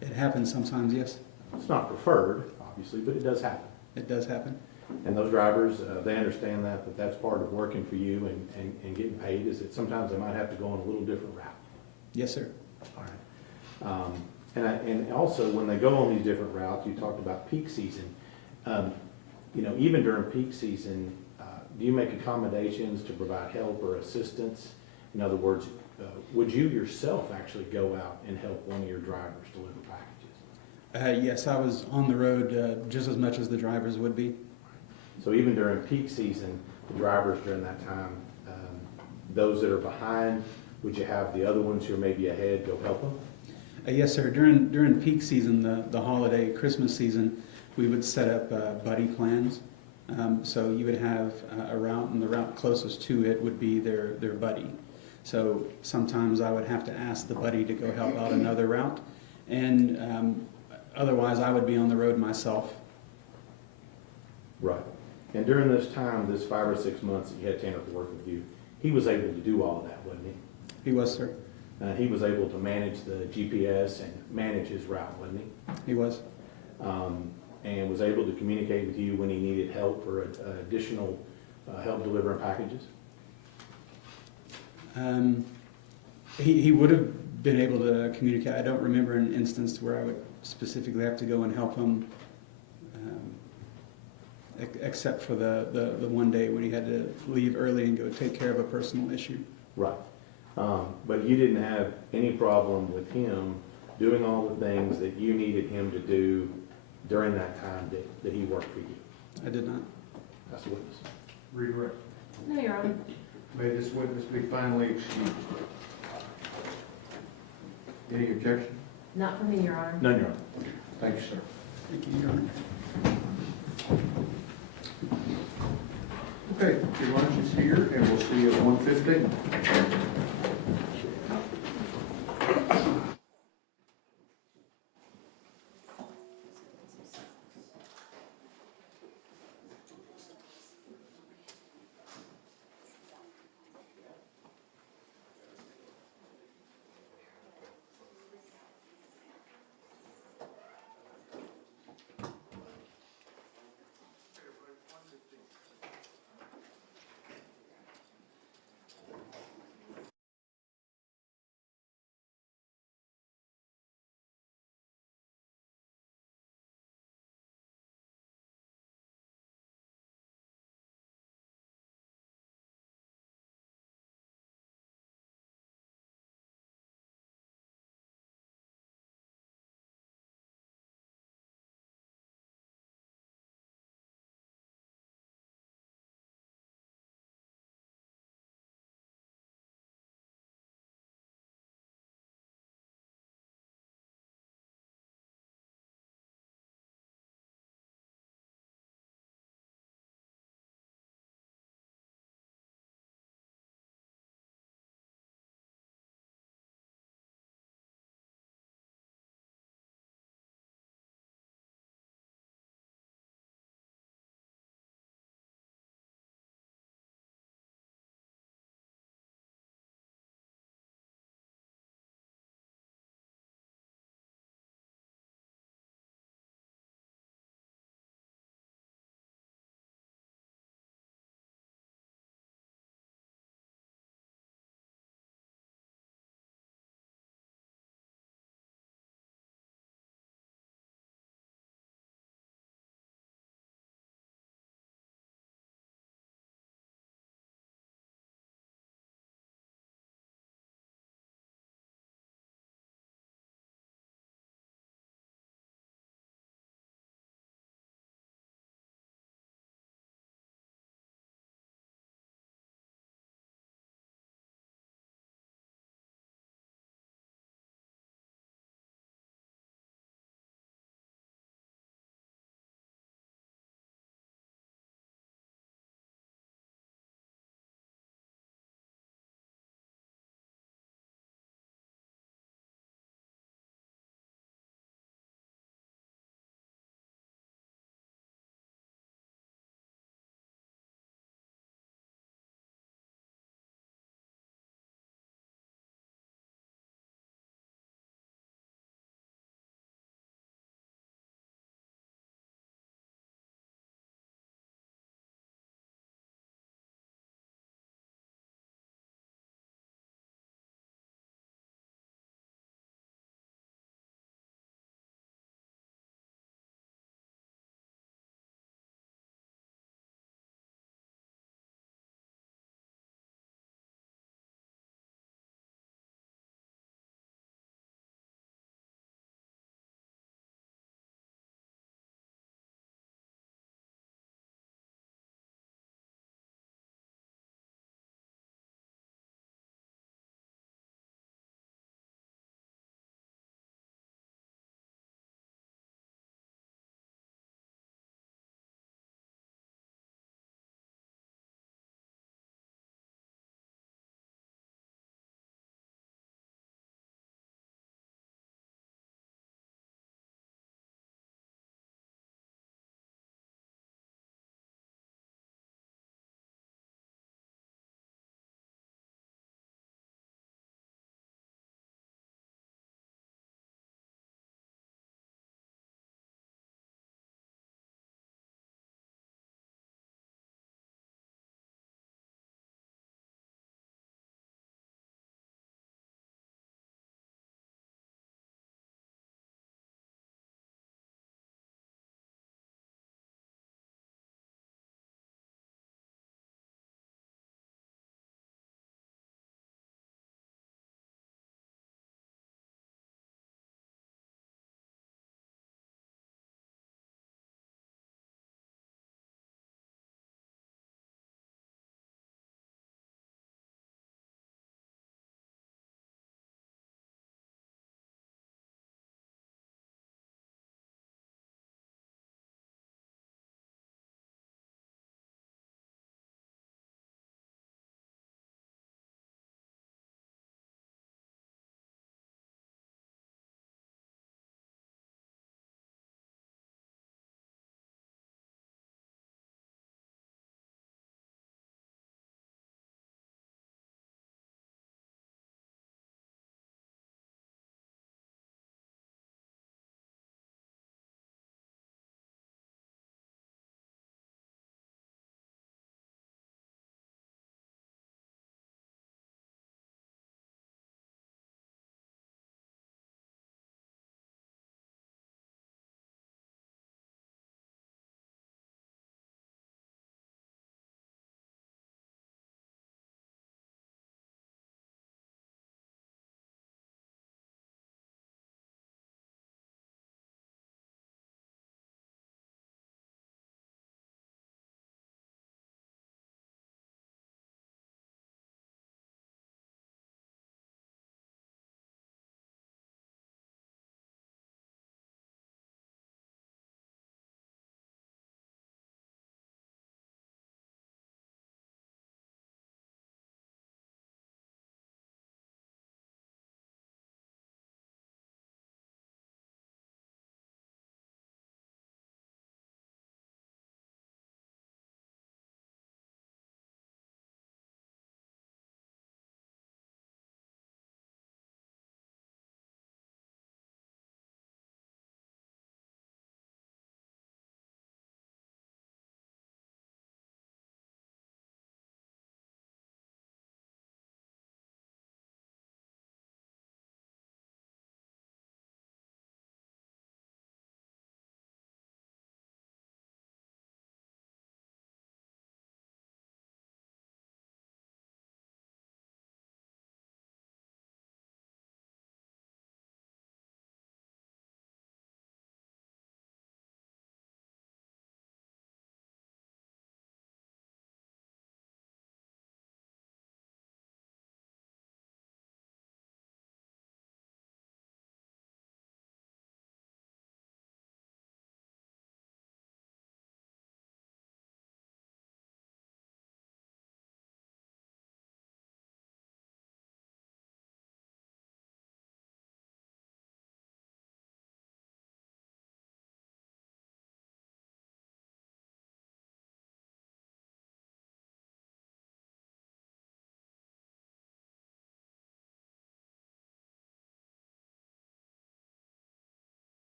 they? It happens sometimes, yes. It's not preferred, obviously, but it does happen. It does happen. And those drivers, they understand that that's part of working for you and getting paid, is that sometimes they might have to go on a little different route. Yes, sir. All right. And also, when they go on these different routes, you talked about peak season. Even during peak season, do you make accommodations to provide help or assistance? In other words, would you yourself actually go out and help one of your drivers deliver packages? Yes, I was on the road just as much as the drivers would be. So even during peak season, the drivers during that time, those that are behind, would you have the other ones who are maybe ahead go help them? Yes, sir. During peak season, the holiday Christmas season, we would set up buddy plans. So you would have a route, and the route closest to it would be their buddy. So sometimes I would have to ask the buddy to go help out another route, and otherwise I would be on the road myself. Right. And during this time, this 5 or 6 months that you had Tanner to work with you, he was able to do all of that, wasn't he? He was, sir. He was able to manage the GPS and manage his route, wasn't he? He was. And was able to communicate with you when he needed help or additional help delivering packages? He would have been able to communicate. I don't remember an instance where I would specifically have to go and help him, except for the one day when he had to leave early and go take care of a personal issue. Right. But you didn't have any problem with him doing all the things that you needed him to do during that time that he worked for you? I did not. That's the witness. Redirect. No, Your Honor. May this witness be finally excused. Any objection? Not from me, Your Honor. None, Your Honor. Thank you, sir. Thank you, Your Honor. Okay, your lunch is here, and we'll see you at 1:15.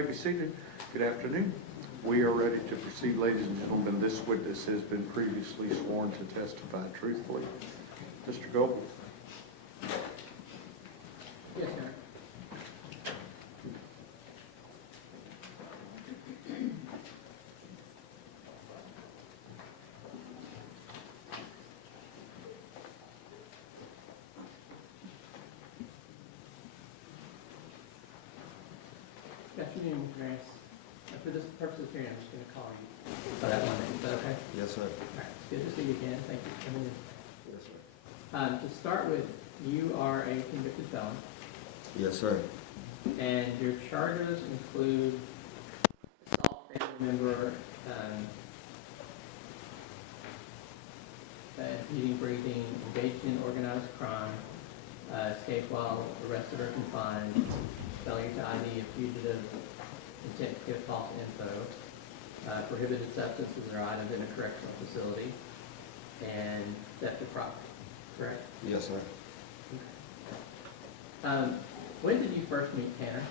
may be seated. Good afternoon. We are ready to proceed, ladies and gentlemen. This witness has been previously sworn to testify truthfully. Mr. Goble. Yes, sir. Good afternoon, Mr. Grant. For this purpose of hearing, I'm just going to call you by that one name. Is that okay? Yes, sir. All right. Good to see you again. Thank you for coming in. Yes, sir. To start with, you are a convicted felon, Yes, sir. and your charges include assault family member, impeding breathing, engaged in organized crime, escape while arrested or confined, failure to ID a fugitive, intent to give false info, prohibited substances or items in a correctional facility, and theft of property, correct? Yes, sir. When did you first meet Tanner?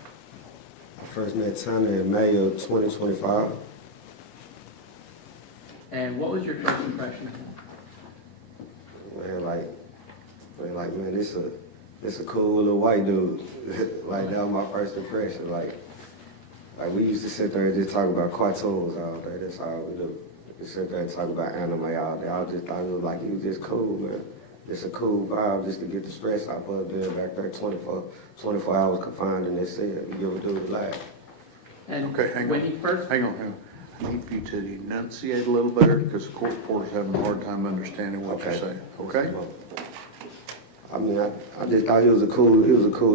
I first met Tanner in May of 2025. And what was your first impression of him? Man, this a cool little white dude. Like, that was my first impression. Like we used to sit there and just talk about cartoons all day. That's all we do. We sit there and talk about anime all day. I just thought it was like, he was just cool, man. It's a cool vibe just to get the stress out of being back there 24 hours confined in this cell. You give a dude a laugh. And Okay, hang when on. he first, Hang on. I need for you to enunciate a little better because the court reporter's having a hard time understanding what you're saying. Okay? I mean, I just thought he was a cool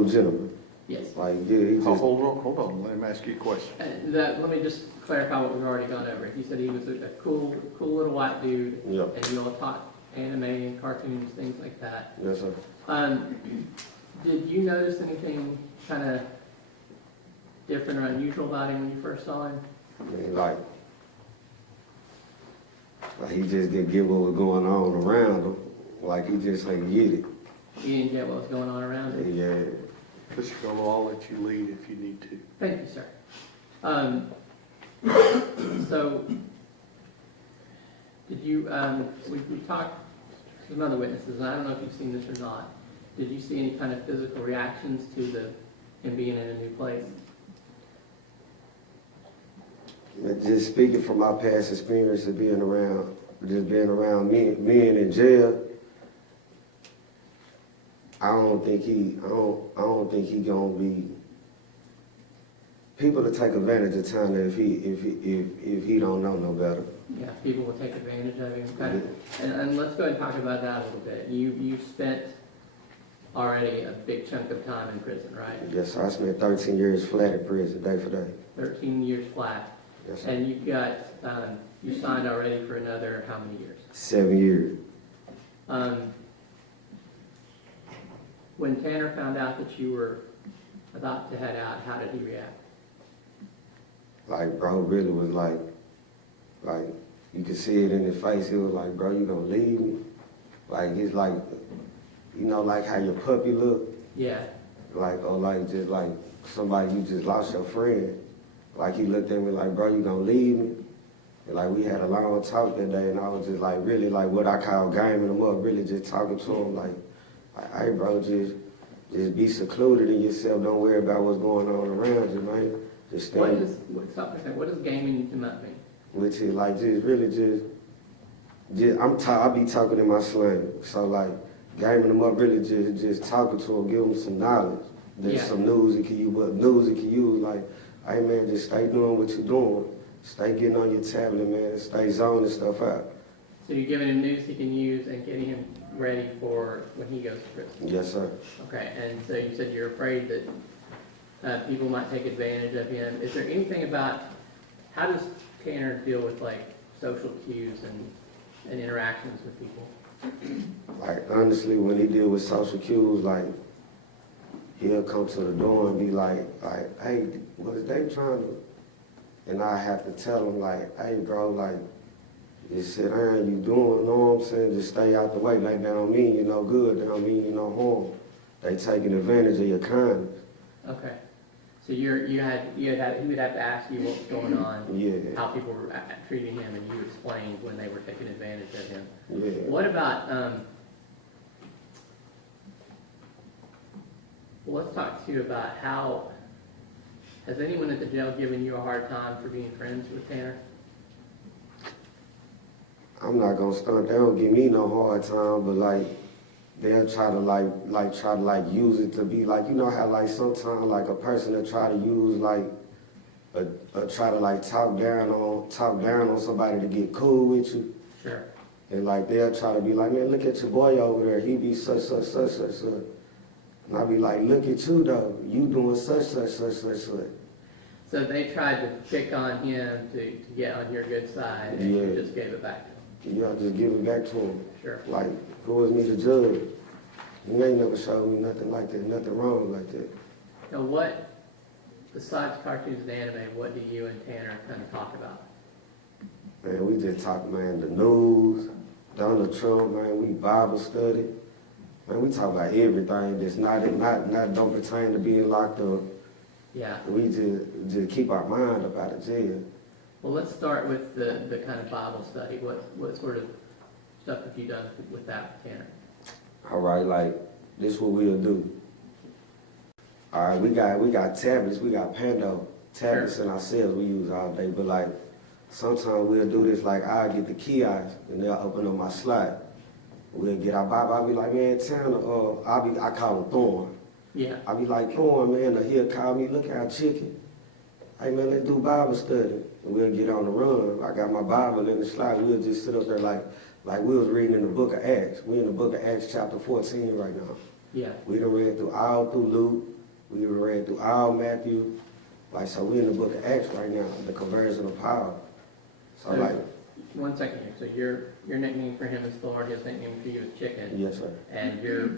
gentleman. yes. Like, yeah, he just. Hold on. Let him ask you a question. Let me just clarify what we've already gone over. You said he was a cool little white dude, Yep. and you all taught anime and cartoons, things like that. Yes, sir. Did you notice anything kind of different or unusual about him when you first saw him? I mean, like he just didn't get what was going on around him. Like, he just ain't get it. You didn't get what was going on around him? Yeah. Mr. Goble, I'll let you lead if you need to. Thank you, sir. So, did you, we talked to some other witnesses, and I don't know if you've seen this or not. Did you see any kind of physical reactions to him being in a new place? Just speaking from my past experience of being around men in jail, I don't think he gonna be. People to take advantage of Tanner if he don't know no better. Yeah, people will take advantage of him. Kind of, and let's go ahead and talk about that a little bit. You spent already a big chunk of time in prison, right? Yes, sir. I spent 13 years flat in prison, day for day. 13 years flat. Yes, sir. And you've got, you signed already for another how many years? 7 years. When Tanner found out that you were about to head out, how did he react? Like, bro, really was like, you could see it in his face. He was like, bro, you gonna leave me? Like, it's like, you know, like how your puppy look? Yeah. Like, or like, just like somebody you just lost your friend. Like, he looked at me like, bro, you gonna leave me? And like, we had a long talk that day, and I was just like, really like what I call gaming him up, really just talking to him like, hey, bro, just be secluded in yourself. Don't worry about what's going on around you, man. Just stay. What does gaming him up mean? Which is like, I be talking in my slang. So like, gaming him up, really just talking to him, give him some knowledge. There's some news he can use, but news he can use, like, hey man, just stay doing what you're doing. Stay getting on your tablet, man. Stay zoning stuff out. So you're giving him news he can use and getting him ready for when he goes to prison? Yes, sir. Okay, and so you said you're afraid that people might take advantage of him. Is there anything about, how does Tanner deal with like social cues and interactions with people? Like, honestly, when he deal with social cues, like, he'll come to the door and be like, hey, was they trying to? And I have to tell him, like, hey, bro, like, just sit down, you doing, you know what I'm saying? Just stay out the way. Like, that don't mean you no good, that don't mean you no harm. They taking advantage of your kindness. Okay. So he would have to ask you what was going on, Yeah, how people were treating him, and you explained when they were taking advantage of him. yeah. What about, well, let's talk to you about how, has anyone at the jail given you a hard time for being friends with Tanner? I'm not gonna stunt. They don't give me no hard time, but like they'll try to use it to be like, you know how like sometimes like a person that try to use like try to like talk down on somebody to get cool with you, Sure. and like they'll try to be like, man, look at your boy over there. He be such. And I be like, look at you though. You doing such. So they tried to pick on him to get on your good side, and you Yeah. just gave it back to him. Yeah, just give it back to him. Sure. Like, who is me to judge? You ain't never showed me nothing like that, nothing wrong like that. Now what, besides cartoons and anime, what do you and Tanner kind of talk about? Man, we just talk, man, the news, Donald Trump, man, we Bible study. Man, we talk about everything that's not don't pertain to being locked up. Yeah. We just keep our mind up out of jail. Well, let's start with the kind of Bible study. What sort of stuff have you done with that, Tanner? All right, like, this what we'll do. All right, we got tablets, we got Pando tablets in ourselves we use all day, but like, sometimes we'll do this, like, I'll get the kiosks and they'll open up my slot. We'll get our Bible, I'll be like, man, Tanner, I call him Thorn. Yeah. I'll be like, Thorn, man, or he'll call me, look our chicken. Hey, man, let's do Bible study. And we'll get on the run. I got my Bible in the slide. We'll just sit up there like we was reading in the book of Acts. We in the book of Acts chapter 14 right now. Yeah. We done read through Luke. We done read through all Matthew. Like, so we in the book of Acts right now, the conversion of power. So like. One second here. So your nickname for him is Thorn, his nickname for you is Chicken. Yes, sir. And you're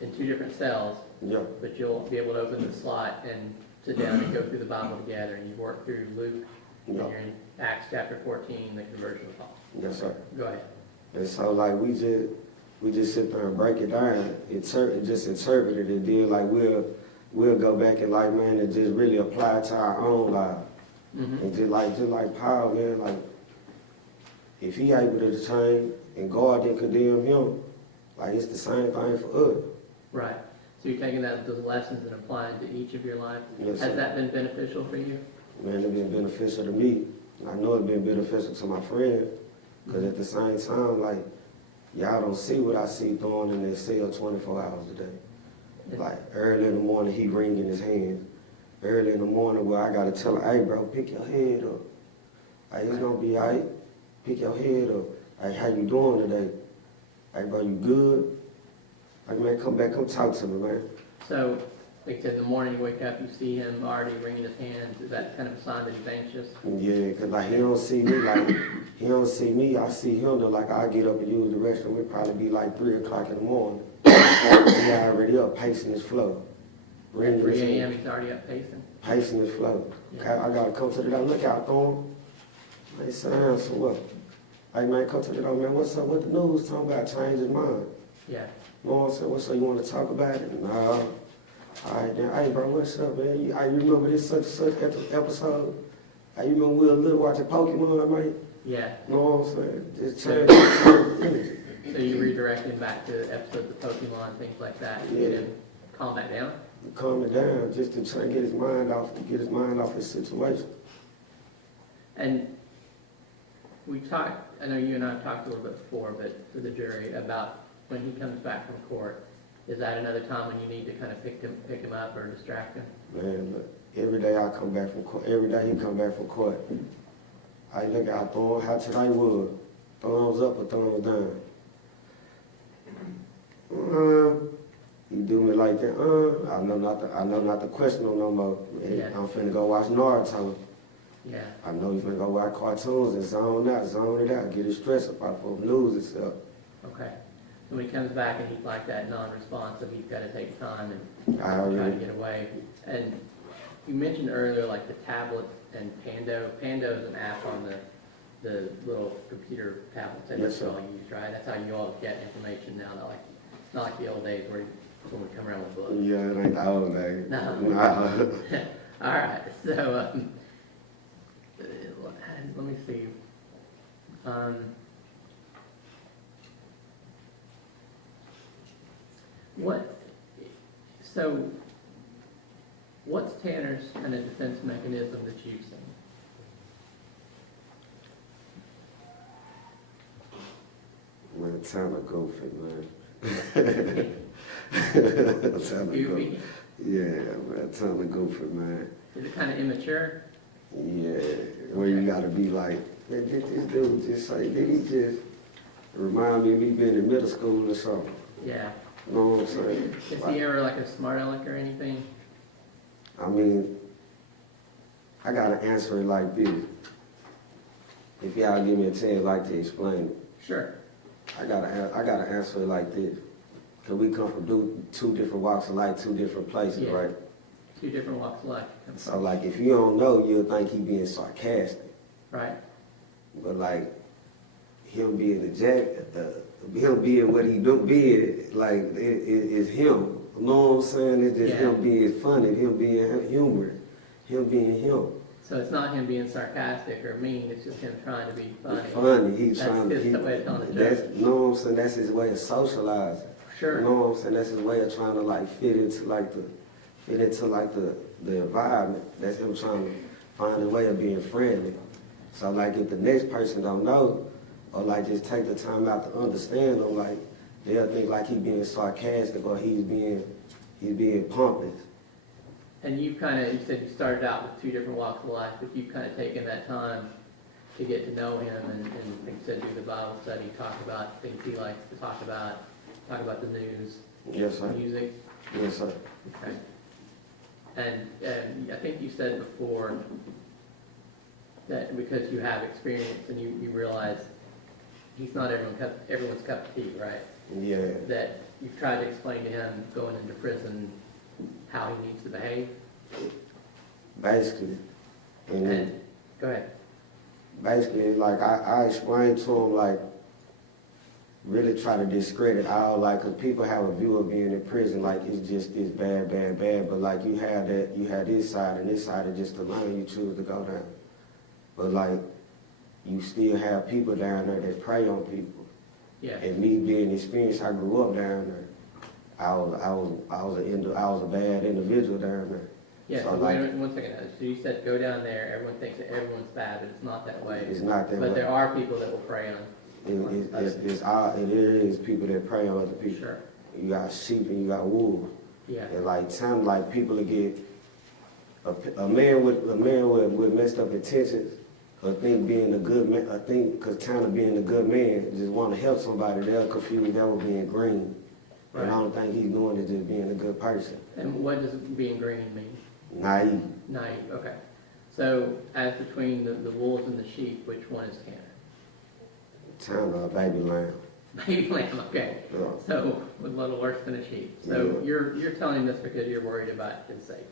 in two different cells. Yeah. But you'll be able to open the slot and sit down and go through the Bible together, and you work through Luke, and Yeah. you're in Acts chapter 14, the conversion of Paul. Yes, sir. Go ahead. And so like we just sit there and break it down, just interpret it, and then like we'll go back and like, man, and just really apply it to our own life. Mm-hmm. And just like Paul, man, like if he able to change and God didn't condemn him, like it's the same thing for us. Right. So you're taking those lessons and applying to each of your lives. Yes, Has sir. that been beneficial for you? Man, it's been beneficial to me. I know it's been beneficial to my friends, because at the same time, like, y'all don't see what I see throwing in their cell 24 hours a day. Like, early in the morning, he wringing his hands. Early in the morning, where I got to tell him, hey, bro, pick your head up. Hey, it's going to be all right. Pick your head up. Hey, how you doing today? Hey, bro, you good? Like, man, come back, come talk to me, man. So, like I said, in the morning you wake up, you see him already wringing his hands. Is that kind of a sign that he's anxious? Yeah, because like he don't see me I see him though, like I get up and use the restroom, it'd probably be like 3 o'clock in the morning. He already up pacing his flow. At 3 a.m. he's already up pacing. Pacing his flow. Okay, I gotta come to the door, look out, Thorn. Hey, Sam, so what? Hey man, come to the door, man, what's up, what the news talking about? Change his mind. Yeah. You know what I'm saying? What's up, you want to talk about it? Nah. All right, then. Hey, bro, what's up, man? You remember this such episode? Hey, you remember we were little watching Pokemon, man? Yeah. You know what I'm saying? Just change the energy. So you redirect him back to episodes of Pokemon, things like that, to get him calm back down? Calm it down, just to try to get his mind off his situation. And we talked, I know you and I have talked a little bit before, but to the jury, about when he comes back from court. Is that another time when you need to kind of pick him up or distract him? Man, look, every day I come back from court, every day he come back from court, I look out, how today was, thumbs up or thumbs down. You do me like that, I know not to question him no more. Yeah. I'm finna go watch Naruto. Yeah. I know you finna go watch cartoons and zone it out, get his stress up out of lose itself. Okay. So when he comes back and he's like that non-responsive, he's got to take time and I try to already, get away. And you mentioned earlier like the tablet and Pando. Pando is an app on the little computer tablets that Yes, you sir. all use, right? That's how you all get information now. Not like the old days where someone would come around with books. yeah, it ain't the old days. No. Nah. All right, so, let me see. So, what's Tanner's kind of defense mechanism that you've seen? Man, time to go for it, man. Time to go. Goofy? Yeah, man, time to go for it, man. Is it kind of immature? Yeah, where you gotta be like, man, did this dude just say, did he just remind me of me being in middle school or something? Yeah. You know what I'm saying? Is Like, he ever like a smart aleck or anything? I mean, I gotta answer it like this. If y'all give me a chance, like to explain it. Sure. I gotta answer it like this. Cause we come from two different walks of life, two different places, Yeah. right? Two different walks of life. So like, if you don't know, you'll think he being sarcastic. Right. But like, him being him being what he do being, like, it is him. You know what I'm saying? It's just Yeah. him being funny, him being humorous, him being him. So it's not him being sarcastic or mean, it's just him trying to be funny. Funny, he's That's trying to. his way of telling a That's, joke. you know what I'm saying? That's his way of socializing. Sure. You know what I'm saying? That's his way of trying to like fit into the environment. That's him trying to find a way of being friendly. So like, if the next person don't know, or like just take the time out to understand him, like they'll think like he being sarcastic or he's being pompous. And you said you started out with two different walks of life, but you've kind of taken that time to get to know him and like you said, do the Bible study, talk about things he likes to talk about the news, Yes, sir. music. Yes, sir. Okay. And I think you said before that because you have experience and you realize he's not everyone's cup of tea, right? Yeah. That you've tried to explain to him going into prison how he needs to behave. Basically. And go ahead. Basically, like I explained to him, like, really try to discredit all, like, cause people have a view of being in prison, like it's just this bad, but like you have this side, and this side is just the line you choose to go down. But like, you still have people down there that prey on people. Yeah. And me being experienced, I grew up down there. I was a bad individual down there. Yeah, So, so like, wait one second. So you said go down there, everyone thinks that everyone's bad, but it's not that way. It's not that way. But there are people that will prey on. There is people that prey on other people. Sure. You got sheep and you got wolves. Yeah. And like people will get a man with messed up intentions. I think being a good man, cause kind of being a good man, just want to help somebody. They'll confuse that with being green. Right. And I don't think he's doing it just being a good person. And what does being green mean? Naive. Naive. Okay. So as between the wolves and the sheep, which one is Tanner? Tanner, a baby lamb. Baby lamb. Okay. Yeah. So a little worse than a sheep. So Yeah. you're telling him this because you're worried about his safety.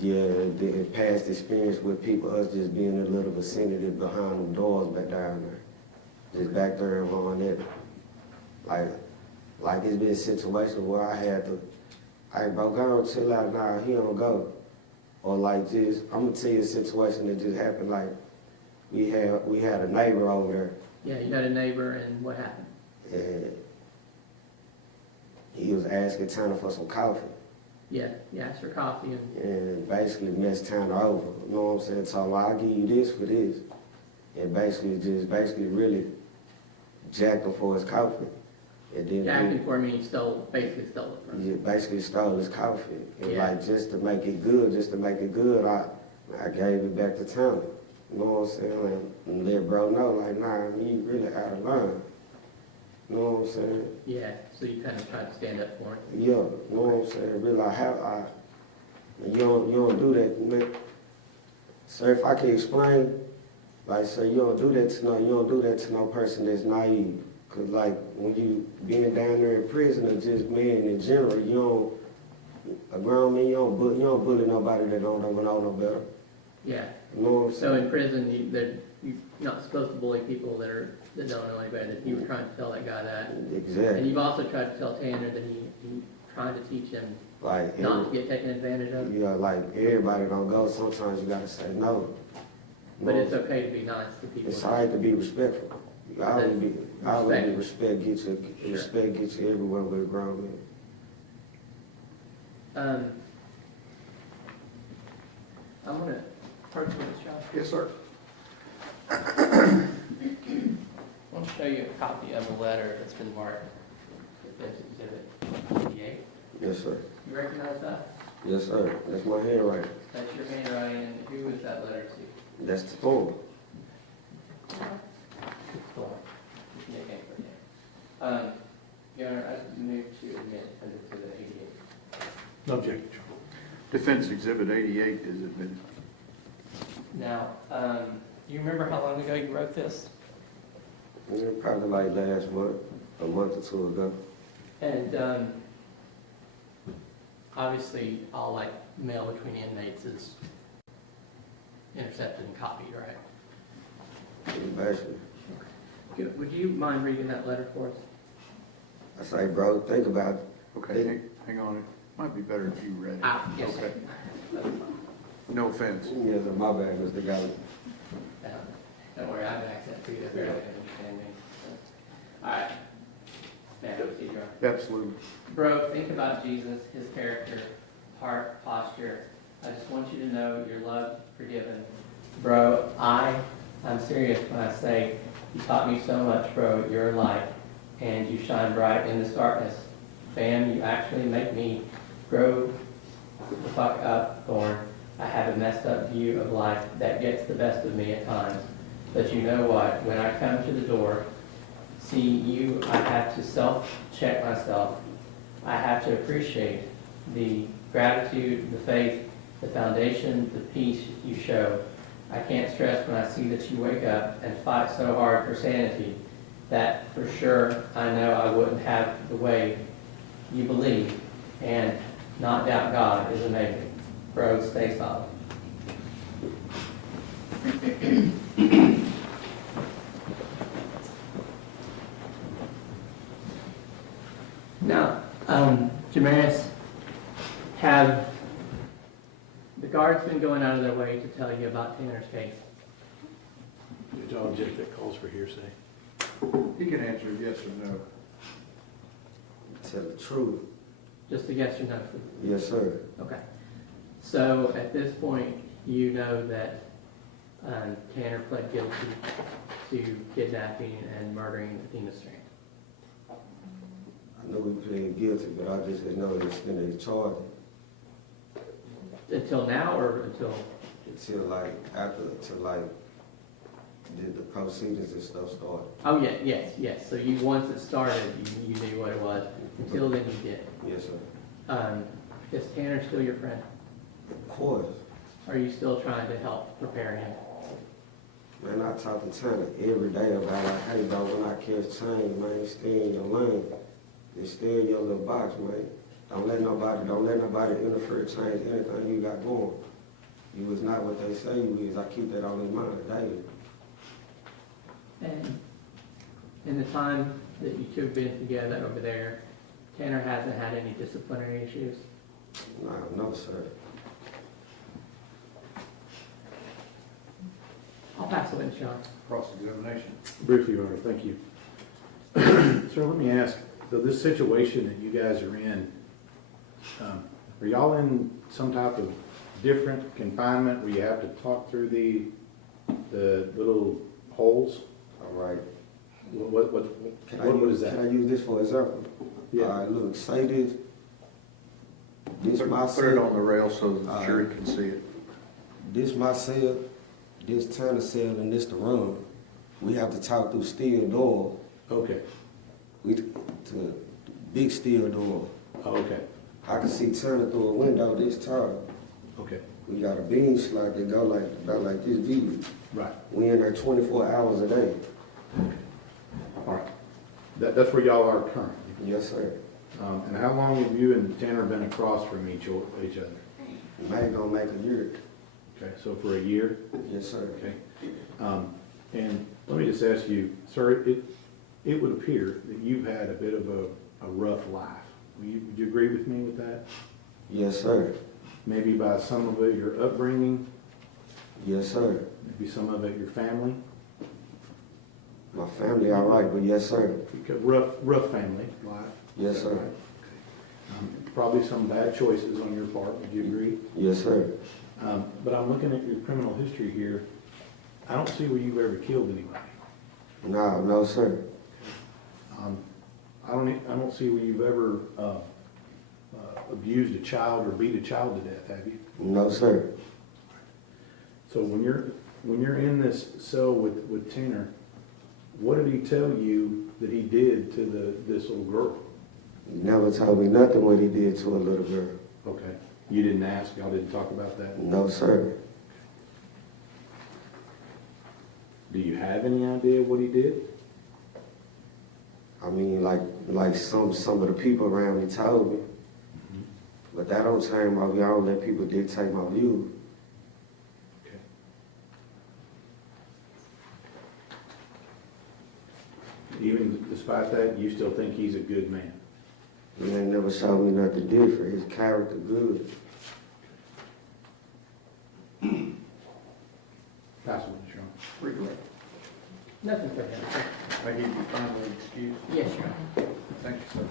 Yeah, the past experience with people, us just being a little vicinity behind them doors back down there. Just back there and on it. Like it's been a situation where I had to, hey bro, go and chill out now, he don't go. Or like just, I'm gonna tell you a situation that just happened, like we had a neighbor over there. Yeah, you had a neighbor and what happened? And he was asking Tanner for some coffee. Yeah, you asked for coffee And basically messed Tanner over. You know what I'm saying? So well, I'll give you this for this. And basically really jacked him for his coffee. And then jacking for me, basically stole it from he him. basically stole his coffee. And Yeah. like just to make it good, I gave it back to Tanner. You know what I'm saying? And let bro know, like, nah, you really out of line. You know what I'm saying? Yeah, so you kind of tried to stand up for him. Yeah, you know what I'm saying? Really, you don't do that, man. Sir, if I can explain, like, sir, you don't do that to no person that's naive. Cause like, when you being down there in prison or just man in general, a grown man, you don't bully nobody that don't know no better. Yeah. You know what I'm So saying? in prison, you're not supposed to bully people that don't know any better. That you were trying to tell that guy that. Exactly. And you've also tried to tell Tanner that he trying to teach him Like, Not to get taken advantage of, you know, like, everybody don't go, sometimes you gotta say no. but it's okay to be nice to people. It's all right to be respectful. I would be respect get you everywhere with a grown man. I'm gonna, Prognosis, John. Yes, sir. I want to show you a copy of a letter that's been marked Defense Exhibit 88. Yes, sir. You recognize that? Yes, sir. That's my handwriting. That's your handwriting, and who is that letter to? That's the form. Thorn. Nickname for him. Your Honor, I move to admit under Exhibit 88. No objection. Defense Exhibit 88 is admitted. Now, you remember how long ago you wrote this? Yeah, probably like last month, a month or two ago. And obviously, all like mail between inmates is intercepted and copied, right? Basically. Good. Would you mind reading that letter for us? I say, bro, think about it. Okay, hang on. It might be better if you read it. Yes. Okay. No offense. Yes, sir. My bad, Mr. Gallo. Don't worry, I have an accent for you to barely understand me. All right. May I proceed, Your Honor? Absolutely. Bro, think about Jesus, his character, heart, posture. I just want you to know you're loved, forgiven. Bro, I'm serious when I say you taught me so much, bro. You're a light, and you shine bright in this darkness. Fam, you actually make me grow the fuck up, Thorn. I have a messed up view of life that gets the best of me at times. But you know what? When I come to the door, see you, I have to self-check myself. I have to appreciate the gratitude, the faith, the foundation, the peace you show. I can't stress when I see that you wake up and fight so hard for sanity that for sure I know I wouldn't have the way you believe, and not doubt God is amazing. Bro, stay solid. Now, Jamaris, have the guards been going out of their way to tell you about Tanner's case? Did y'all object that calls for hearsay? He can answer yes or no. Tell the truth. Just a yes or no? Yes, sir. Okay. So at this point, you know that Tanner pled guilty to kidnapping and murdering Athena Strand. I know we plead guilty, but I just didn't know this in the charge Until now, or until? until like the proceedings and stuff started. Oh, yeah, yes. So you, once it started, you knew what it was. Until then, you did. Yes, sir. Is Tanner still your friend? Of course. Are you still trying to help prepare him? Man, I talk to Tanner every day about like, hey, bro, when I catch change, man, stay in your lane. Just stay in your little box, man. Don't let nobody interfere, change anything you got going. You was not what they say you is. I keep that on in mind daily. And in the time that you two have been together over there, Tanner hasn't had any disciplinary issues? No, sir. I'll pass the witness, John. Cross-examination. Briefly, Your Honor, thank you. Sir, let me ask, so this situation that you guys are in, are y'all in some type of different confinement where you have to talk through the little holes? All right. What is that? Can I use this for example? Yeah. All right, look, say this. This my Put it cell. on the rail so the jury can see it. This my cell. This Tanner cell, and this the room. We have to talk through steel door. Okay, To big steel door. okay, I can see Tanner through a window this time. okay, We got a beam slot that go about like this deep. right, We in there 24 hours a day. all right. That's where y'all are currently. Yes, sir. And how long have you and Tanner been across from each other? May gonna make a year. Okay, so for a year? Yes, sir. Okay. And let me just ask you, sir, it would appear that you've had a bit of a rough life. Would you agree with me with that? Yes, sir. Maybe by some of it your upbringing, Yes, sir. maybe some of it your family? My family all right, but yes, sir. Rough family life. Yes, Is that sir. right? Probably some bad choices on your part, would you agree? Yes, sir. But I'm looking at your criminal history here. I don't see where you've ever killed anybody. No, sir. I don't see where you've ever abused a child or beat a child to death, have you? No, sir. So when you're in this cell with Tanner, what did he tell you that he did to this little girl? He never told me nothing what he did to a little girl. Okay. You didn't ask, y'all didn't talk about that? No, sir. Do you have any idea what he did? I mean, like some of the people around me told me. But that don't change my view. I don't let people dictate my view. Okay. Even despite that, you still think he's a good man? He ain't never showed me nothing different. His character good. Pass it, Mr. Shawn. Regret. Nothing for him. I give you final excuse. Yes, Your Honor. Thank you, sir.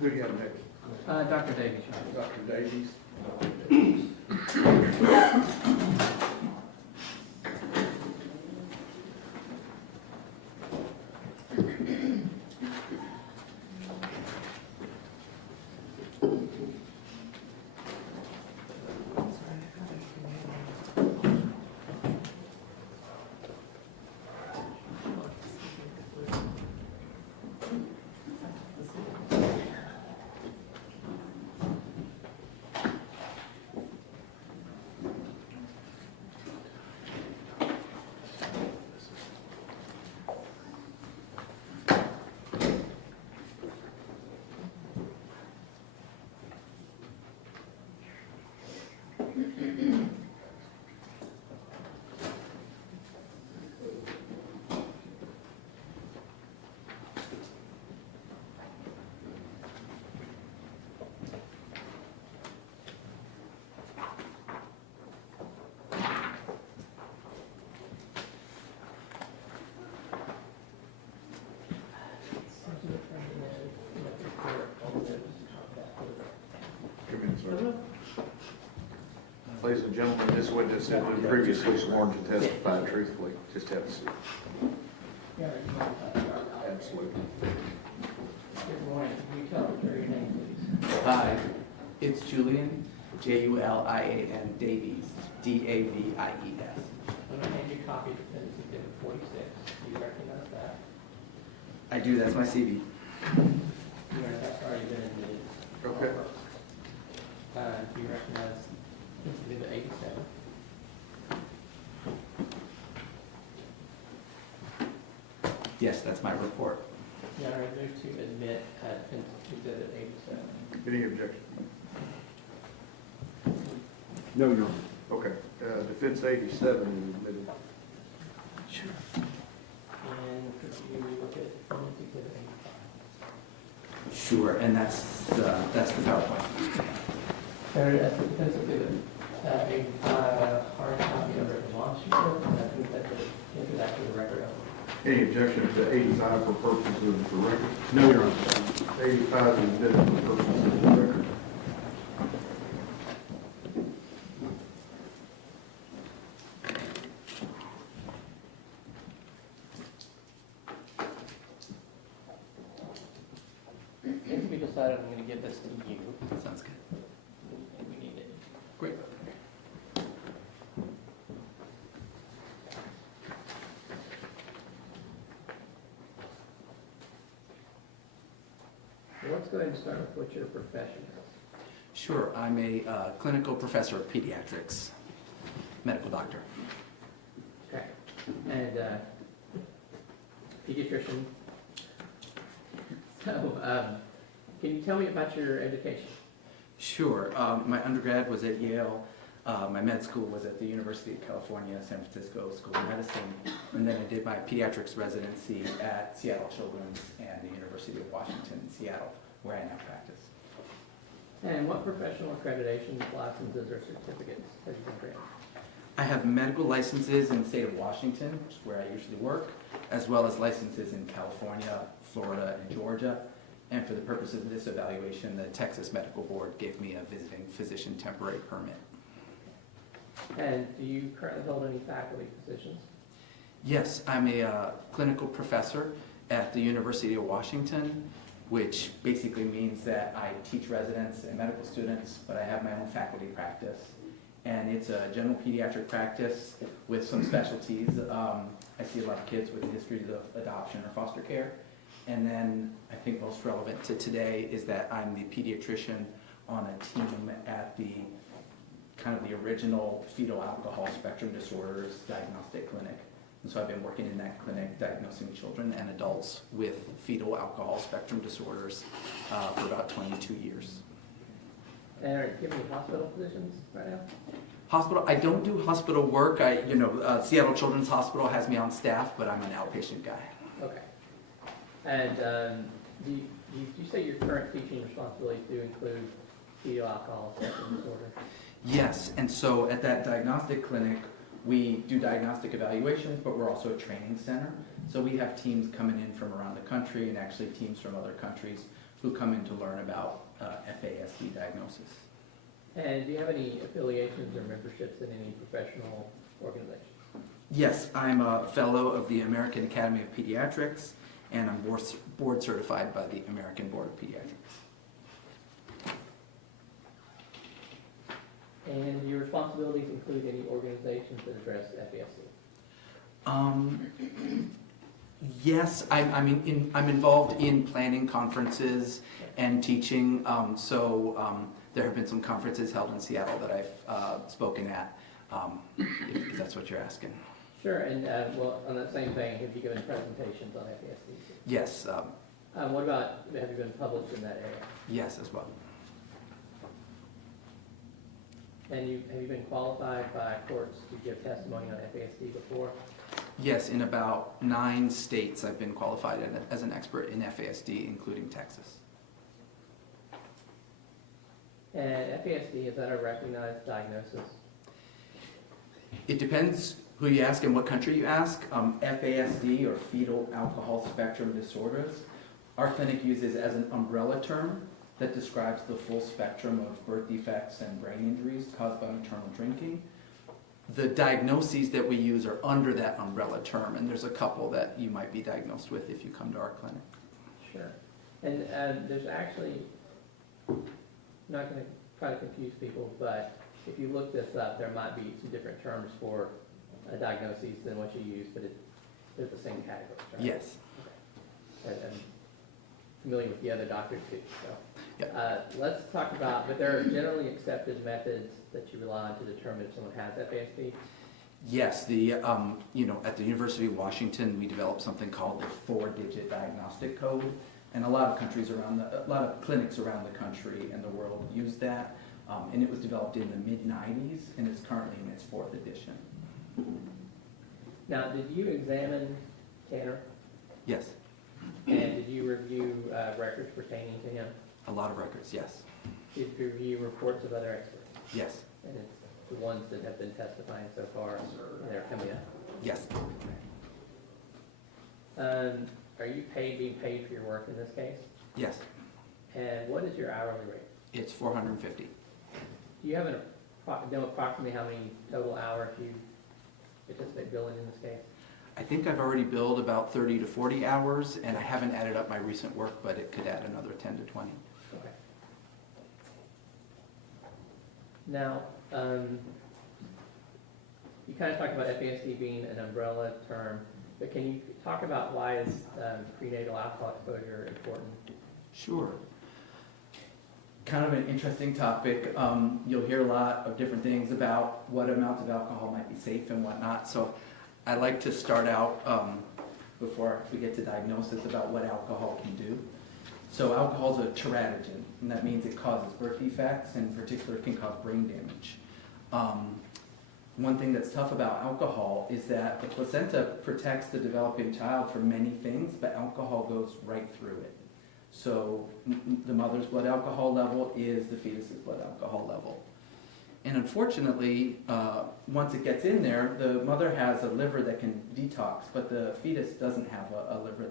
Who do you have next? Dr. Davies, Your Honor. Dr. Davies? Come in, sir. Ladies and gentlemen, this witness has been previously sworn to testify truthfully. Just have a seat. Absolutely. Good morning. Can you tell us your name, please? Hi, it's Julian, Julian Davies, Davies. I'm going to hand you a copy of Defendant's Exhibit 46. Do you recognize that? I do, that's my CV. That's already been in the... Okay. Do you recognize Exhibit 87? Yes, that's my report. Your Honor, I move to admit Defendant's Exhibit 87. Any objection? No, Your Honor. Okay. Defense 87 is admitted. Sure. And could you look at Defendant's Exhibit 85? Sure, and that's the PowerPoint. There, that's the Defense Exhibit 85, a hard copy of it belongs to you. I think that the introduction to the record of Any objection to 85 for purposes of the record? No, Your Honor. 85 is admitted for purposes of the record. If we decided I'm going to give this to you, Sounds good. and we need it. Great. So let's go ahead and start with what your profession is. Sure, I'm a clinical professor of pediatrics, medical doctor. Okay. And pediatrician. So, can you tell me about your education? Sure. My undergrad was at Yale. My med school was at the University of California, San Francisco School of Medicine. And then I did my pediatrics residency at Seattle Children's and the University of Washington in Seattle, where I now practice. And what professional accreditations, licenses, or certificates have you been granted? I have medical licenses in the state of Washington, which is where I usually work, as well as licenses in California, Florida, and Georgia. And for the purpose of this evaluation, the Texas Medical Board gave me a visiting physician temporary permit. And do you currently hold any faculty positions? Yes, I'm a clinical professor at the University of Washington, which basically means that I teach residents and medical students, but I have my own faculty practice. And it's a general pediatric practice with some specialties. I see a lot of kids with histories of adoption or foster care. And then I think most relevant to today is that I'm the pediatrician on a team at the kind of the original fetal alcohol spectrum disorders diagnostic clinic. And so I've been working in that clinic diagnosing children and adults with fetal alcohol spectrum disorders for about 22 years. And are you giving hospital positions right now? Hospital, I don't do hospital work. Seattle Children's Hospital has me on staff, but I'm an outpatient guy. Okay. And do you say your current teaching responsibilities do include fetal alcohol spectrum disorder? Yes, and so at that diagnostic clinic, we do diagnostic evaluations, but we're also a training center. So we have teams coming in from around the country and actually teams from other countries who come in to learn about FASD diagnosis. And do you have any affiliations or memberships in any professional organizations? Yes, I'm a fellow of the American Academy of Pediatrics, and I'm board certified by the American Board of Pediatrics. And your responsibilities include any organizations that address FASD? Yes, I'm involved in planning conferences and teaching. There have been some conferences held in Seattle that I've spoken at, if that's what you're asking. Sure, and well, on that same vein, have you given presentations on FASD? Yes. What about, have you been published in that area? Yes, as well. And have you been qualified by courts to give testimony on FASD before? Yes, in about 9 states I've been qualified as an expert in FASD, including Texas. And FASD, is that a recognized diagnosis? It depends who you ask and what country you ask. FASD, or fetal alcohol spectrum disorders, our clinic uses as an umbrella term that describes the full spectrum of birth defects and brain injuries caused by maternal drinking. The diagnoses that we use are under that umbrella term, and there's a couple that you might be diagnosed with if you come to our clinic. Sure. And there's actually, I'm not going to try to confuse people, but if you look this up, there might be some different terms for diagnoses than what you use, but they're the same categories, right? Yes. Okay. And I'm familiar with the other doctors too, so. Yep. Let's talk about, but there are generally accepted methods that you rely on to determine if someone has FASD. Yes, at the University of Washington, we developed something called the 4-digit diagnostic code, and a lot of clinics around the country and the world use that, and it was developed in the mid-90s, and it's currently in its 4th edition. Now, did you examine Tanner? Yes, And did you review records pertaining to him? a lot of records, yes. Did you review reports of other experts? Yes, And it's the ones that have been testifying so far, and they're coming up. yes. Are you being paid for your work in this case? Yes, And what is your hourly rate? it's $450. Do you have know approximately how many total hours you anticipate billing in this case? I think I've already billed about 30 to 40 hours, and I haven't added up my recent work, but it could add another 10 to 20. Okay. Now, you kind of talked about FASD being an umbrella term, but can you talk about why is prenatal alcohol exposure important? Sure. Kind of an interesting topic. You'll hear a lot of different things about what amounts of alcohol might be safe and whatnot. So I like to start out before we get to diagnosis about what alcohol can do. So alcohol is a teratogen, and that means it causes birth defects, and in particular can cause brain damage. One thing that's tough about alcohol is that the placenta protects the developing child from many things, but alcohol goes right through it. So the mother's blood alcohol level is the fetus's blood alcohol level. And unfortunately, once it gets in there, the mother has a liver that can detox, but the fetus doesn't have a liver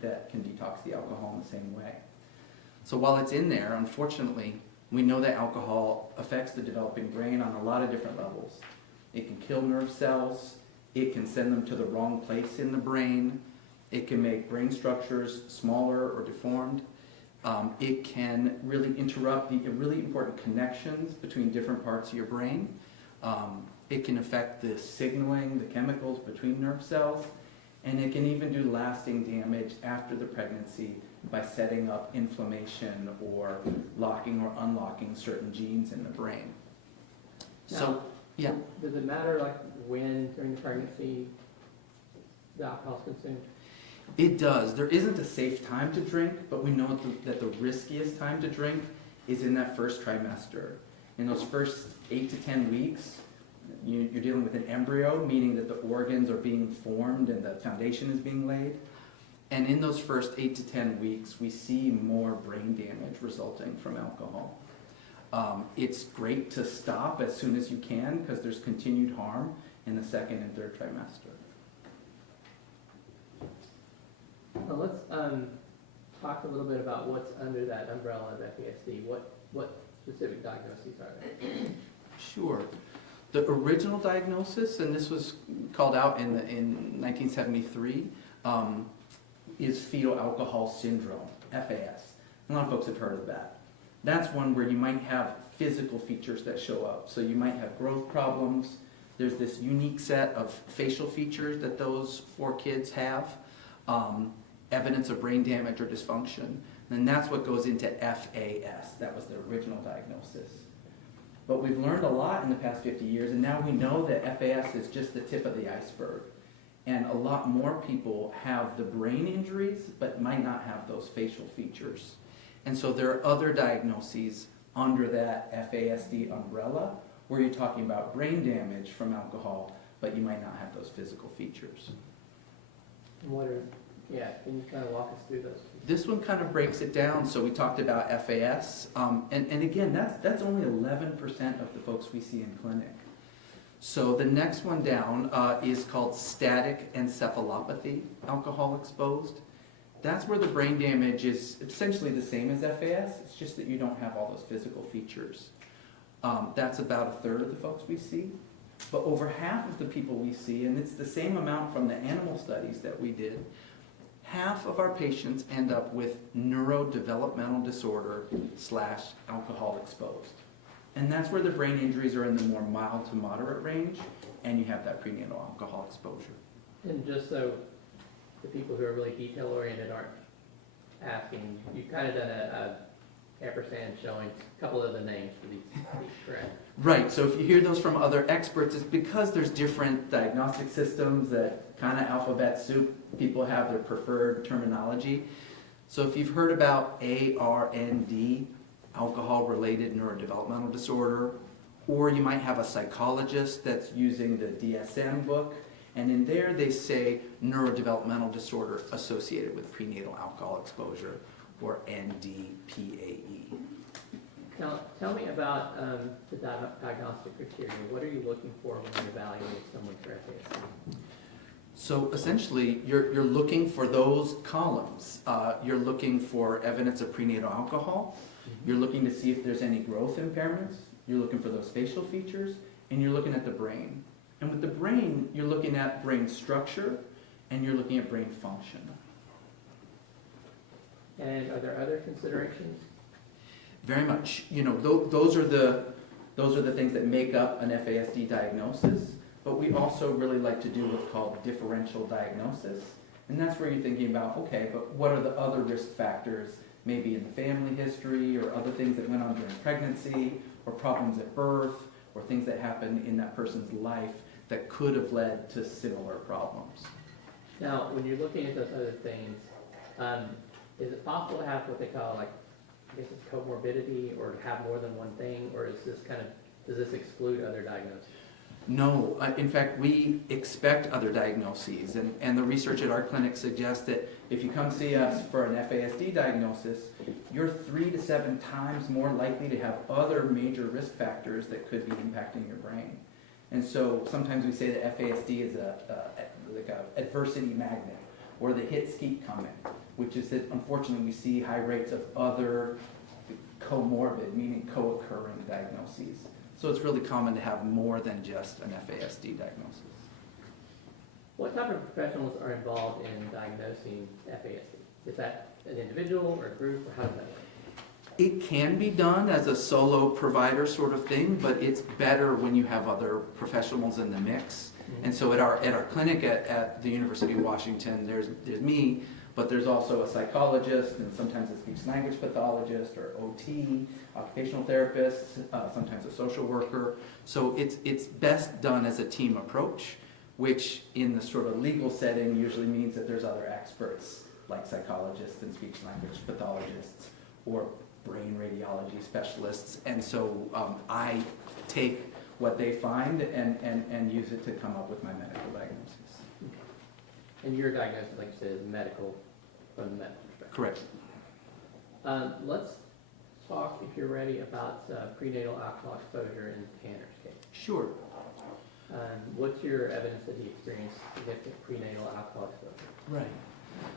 that can detox the alcohol in the same way. So while it's in there, unfortunately, we know that alcohol affects the developing brain on a lot of different levels. It can kill nerve cells, it can send them to the wrong place in the brain, it can make brain structures smaller or deformed. It can really interrupt the really important connections between different parts of your brain. It can affect the signaling, the chemicals between nerve cells, and it can even do lasting damage after the pregnancy by setting up inflammation or locking or unlocking certain genes in the brain. So, yeah. Does it matter like when during the pregnancy the alcohol is consumed? It does. There isn't a safe time to drink, but we know that the riskiest time to drink is in that first trimester. In those first 8 to 10 weeks, you're dealing with an embryo, meaning that the organs are being formed and the foundation is being laid. And in those first 8 to 10 weeks, we see more brain damage resulting from alcohol. It's great to stop as soon as you can because there's continued harm in the second and third trimester. Well, let's talk a little bit about what's under that umbrella of FASD. What specific diagnoses are there? Sure. The original diagnosis, and this was called out in 1973, is fetal alcohol syndrome, FAS. A lot of folks have heard of that. That's one where you might have physical features that show up. So you might have growth problems. There's this unique set of facial features that those 4 kids have. Evidence of brain damage or dysfunction. And that's what goes into FAS. That was the original diagnosis. But we've learned a lot in the past 50 years, and now we know that FAS is just the tip of the iceberg. And a lot more people have the brain injuries, but might not have those facial features. And so there are other diagnoses under that FASD umbrella where you're talking about brain damage from alcohol, but you might not have those physical features. Can you kind of walk us through those? This one kind of breaks it down. So we talked about FAS, and again, that's only 11% of the folks we see in clinic. So the next one down is called static encephalopathy, alcohol exposed. That's where the brain damage is essentially the same as FAS. It's just that you don't have all those physical features. That's about 1/3 of the folks we see. But over half of the people we see, and it's the same amount from the animal studies that we did, half of our patients end up with neurodevelopmental disorder / alcohol exposed. And that's where the brain injuries are in the more mild to moderate range, and you have that prenatal alcohol exposure. And just so the people who are really detail-oriented aren't asking, you've kind of done a ampersand showing a couple of the names for these correct? Right, so if you hear those from other experts, it's because there's different diagnostic systems that kind of alphabet soup, people have their preferred terminology. So if you've heard about ARND, alcohol-related neurodevelopmental disorder, or you might have a psychologist that's using the DSM book, and in there they say neurodevelopmental disorder associated with prenatal alcohol exposure, or NDPAE. Tell me about the diagnostic criteria. What are you looking for when you evaluate someone for FASD? So essentially, you're looking for those columns. You're looking for evidence of prenatal alcohol. You're looking to see if there's any growth impairments. You're looking for those facial features, and you're looking at the brain. And with the brain, you're looking at brain structure, and you're looking at brain function. And are there other considerations? Very much. You know, those are the things that make up an FASD diagnosis. But we also really like to do what's called differential diagnosis. And that's where you're thinking about, okay, but what are the other risk factors, maybe in the family history or other things that went on during pregnancy or problems at birth or things that happened in that person's life that could have led to similar problems. Now, when you're looking at those other things, Is it possible to have what they call like, I guess it's comorbidity, or to have more than one thing, or is this kind of, does this exclude other diagnoses? No, in fact, we expect other diagnoses, and the research at our clinic suggests that if you come see us for an FASD diagnosis, you're 3 to 7 times more likely to have other major risk factors that could be impacting your brain. And so sometimes we say that FASD is like a adversity magnet, or the hits keep coming, which is that unfortunately we see high rates of other comorbid, meaning co-occurring diagnoses. So it's really common to have more than just an FASD diagnosis. What type of professionals are involved in diagnosing FASD? Is that an individual or a group, or how does that work? It can be done as a solo provider sort of thing, but it's better when you have other professionals in the mix. And so at our clinic at the University of Washington, there's me, but there's also a psychologist, and sometimes a speech language pathologist, or OT, occupational therapist, sometimes a social worker. So it's best done as a team approach, which in the sort of legal setting usually means that there's other experts like psychologists and speech language pathologists or brain radiology specialists. And so I take what they find and use it to come up with my medical diagnosis. And your diagnosis, like you said, is medical, from the medical perspective. Correct. Let's talk, if you're ready, about prenatal alcohol exposure in Tanner's case. Sure. What's your evidence that he experienced significant prenatal alcohol exposure? Right.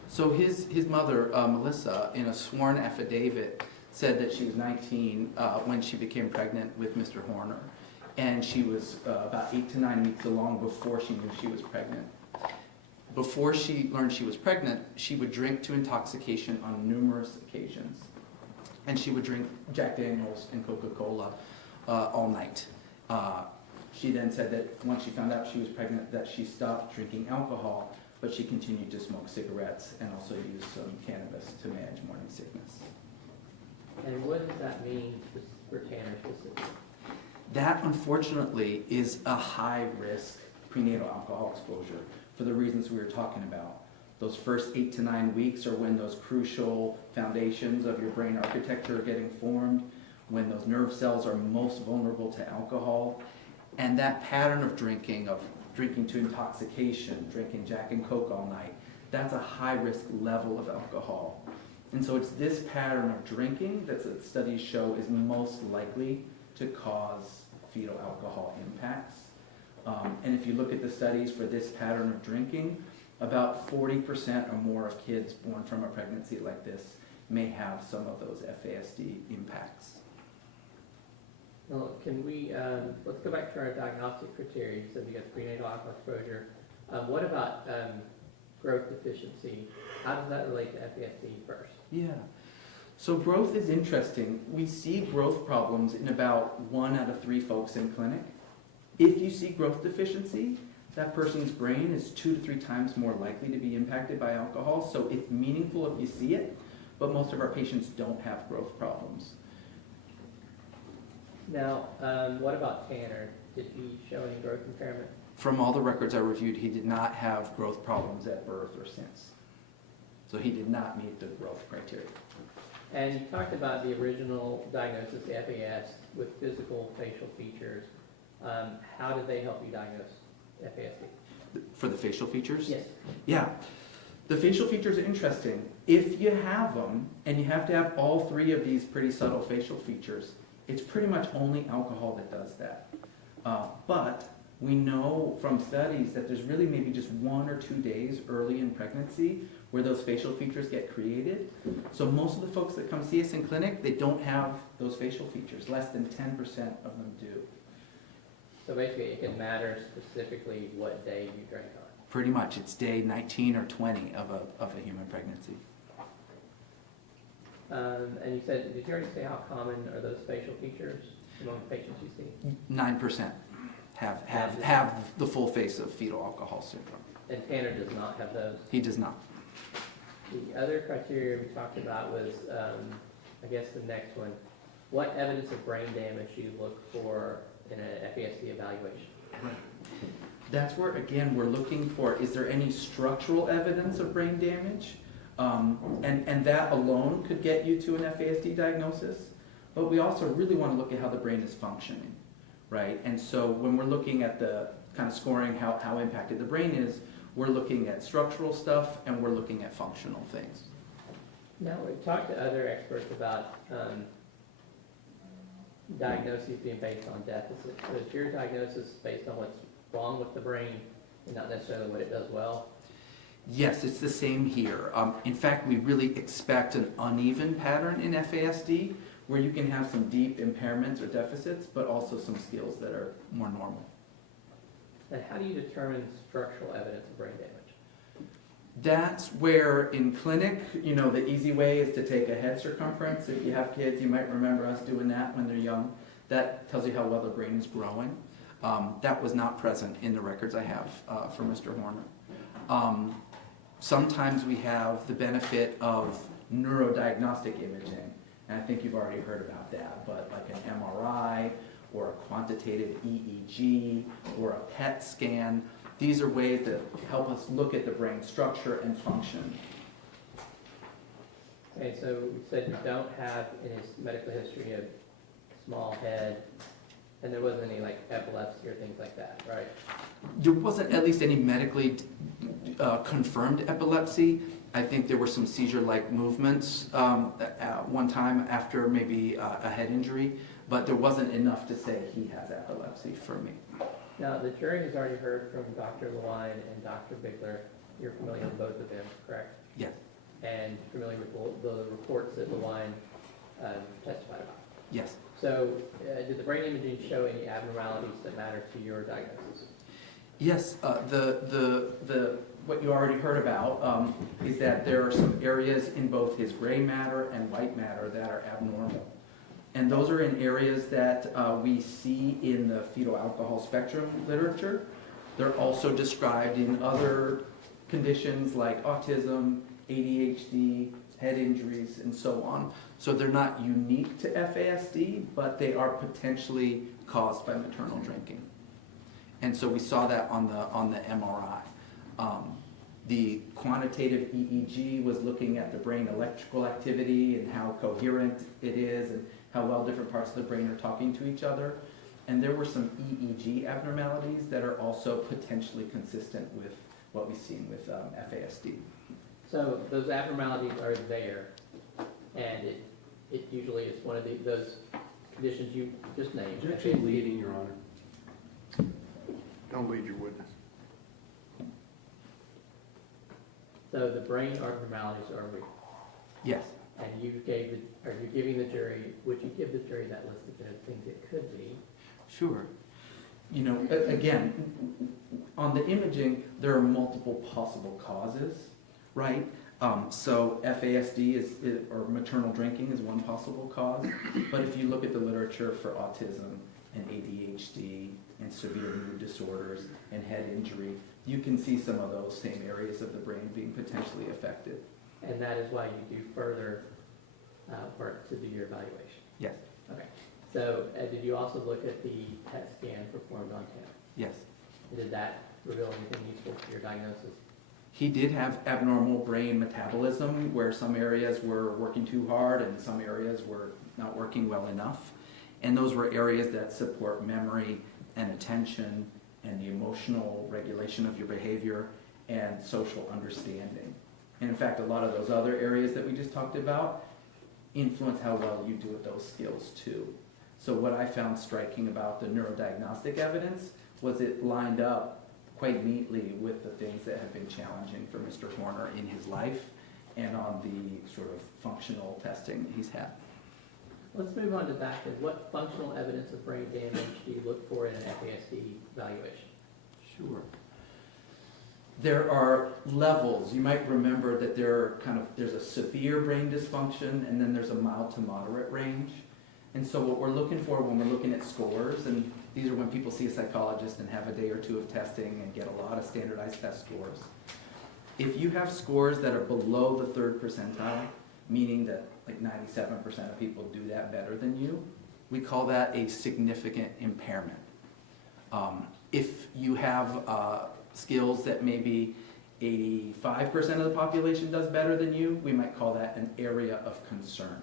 So his mother, Melissa, in a sworn affidavit, said that she was 19 when she became pregnant with Mr. Horner. And she was about 8 to 9 weeks along before she knew she was pregnant. Before she learned she was pregnant, she would drink to intoxication on numerous occasions. And she would drink Jack Daniels and Coca-Cola all night. She then said that once she found out she was pregnant, that she stopped drinking alcohol, but she continued to smoke cigarettes and also use some cannabis to manage morning sickness. And what does that mean for Tanner specifically? That, unfortunately, is a high-risk prenatal alcohol exposure for the reasons we were talking about. Those first 8 to 9 weeks are when those crucial foundations of your brain architecture are getting formed, when those nerve cells are most vulnerable to alcohol. And that pattern of drinking to intoxication, drinking Jack and Coke all night, that's a high-risk level of alcohol. And so it's this pattern of drinking that studies show is most likely to cause fetal alcohol impacts. And if you look at the studies for this pattern of drinking, about 40% or more of kids born from a pregnancy like this may have some of those FASD impacts. Well, can we, let's go back to our diagnostic criteria. You said you got prenatal alcohol exposure. What about growth deficiency? How does that relate to FASD first? Yeah. So growth is interesting. We see growth problems in about 1 out of 3 folks in clinic. If you see growth deficiency, that person's brain is 2 to 3 times more likely to be impacted by alcohol. So it's meaningful if you see it, but most of our patients don't have growth problems. Now, what about Tanner? Did he show any growth impairment? From all the records I reviewed, he did not have growth problems at birth or since. So he did not meet the growth criteria. And you talked about the original diagnosis, the FAS, with physical facial features. How did they help you diagnose FASD? For the facial features? Yes. Yeah. The facial features are interesting. If you have them, and you have to have all 3 of these pretty subtle facial features, it's pretty much only alcohol that does that. But we know from studies that there's really maybe just 1 or 2 days early in pregnancy where those facial features get created. So most of the folks that come see us in clinic, they don't have those facial features. Less than 10% of them do. So basically, it can matter specifically what day you drank on. Pretty much. It's day 19 or 20 of a human pregnancy. And you said, did you already say how common are those facial features among the patients you see? 9% have the full face of fetal alcohol syndrome. And Tanner does not have those? He does not. The other criteria we talked about was, I guess the next one, what evidence of brain damage do you look for in an FASD evaluation? Right. That's where, again, we're looking for, is there any structural evidence of brain damage? And that alone could get you to an FASD diagnosis. But we also really want to look at how the brain is functioning, right? And so when we're looking at the kind of scoring how impacted the brain is, we're looking at structural stuff and we're looking at functional things. Now, we've talked to other experts about diagnoses being based on deficits. So is your diagnosis based on what's wrong with the brain and not necessarily what it does well? Yes, it's the same here. In fact, we really expect an uneven pattern in FASD where you can have some deep impairments or deficits, but also some skills that are more normal. And how do you determine structural evidence of brain damage? That's where in clinic, you know, the easy way is to take a head circumference. If you have kids, you might remember us doing that when they're young. That tells you how well the brain is growing. That was not present in the records I have for Mr. Horner. Sometimes we have the benefit of neurodiagnostic imaging, and I think you've already heard about that, but like an MRI or a quantitative EEG or a PET scan, these are ways that help us look at the brain structure and function. Okay, so you said you don't have in his medical history a small head, and there wasn't any like epilepsy or things like that, right? There wasn't at least any medically confirmed epilepsy. I think there were some seizure-like movements at one time after maybe a head injury, but there wasn't enough to say he has epilepsy for me. Now, the jury has already heard from Dr. Lewine and Dr. Bigler. You're familiar with both of them, correct? Yes. And familiar with the reports that Lewine testified about? Yes. So, did the brain imaging show any abnormalities that matter to your diagnosis? Yes, what you already heard about is that there are some areas in both his gray matter and white matter that are abnormal. And those are in areas that we see in the fetal alcohol spectrum literature. They're also described in other conditions like autism, ADHD, head injuries, and so on. So they're not unique to FASD, but they are potentially caused by maternal drinking. And so we saw that on the MRI. The quantitative EEG was looking at the brain electrical activity and how coherent it is and how well different parts of the brain are talking to each other. And there were some EEG abnormalities that are also potentially consistent with what we've seen with FASD. So those abnormalities are there, and it usually is one of those conditions you just named. You're actually leading, Your Honor. Don't lead your witness. So the brain abnormalities are real. Yes. And you're giving the jury, would you give the jury that list of things it could be? Sure. You know, again, on the imaging, there are multiple possible causes, right? So FASD or maternal drinking is one possible cause. But if you look at the literature for autism and ADHD and severe mood disorders and head injury, you can see some of those same areas of the brain being potentially affected. And that is why you do further work to do your evaluation? Yes. Okay. So did you also look at the PET scan performed on him? Yes. Did that reveal anything useful to your diagnosis? He did have abnormal brain metabolism where some areas were working too hard and some areas were not working well enough. And those were areas that support memory and attention and the emotional regulation of your behavior and social understanding. And in fact, a lot of those other areas that we just talked about influence how well you do at those skills too. So what I found striking about the neurodiagnostic evidence was it lined up quite neatly with the things that have been challenging for Mr. Horner in his life and on the sort of functional testing that he's had. Let's move on to that. What functional evidence of brain damage do you look for in an FASD evaluation? Sure. There are levels. You might remember that there's a severe brain dysfunction and then there's a mild to moderate range. And so what we're looking for when we're looking at scores, and these are when people see a psychologist and have a day or two of testing and get a lot of standardized test scores. If you have scores that are below the 3rd percentile, meaning that like 97% of people do that better than you, we call that a significant impairment. If you have skills that maybe 85% of the population does better than you, we might call that an area of concern.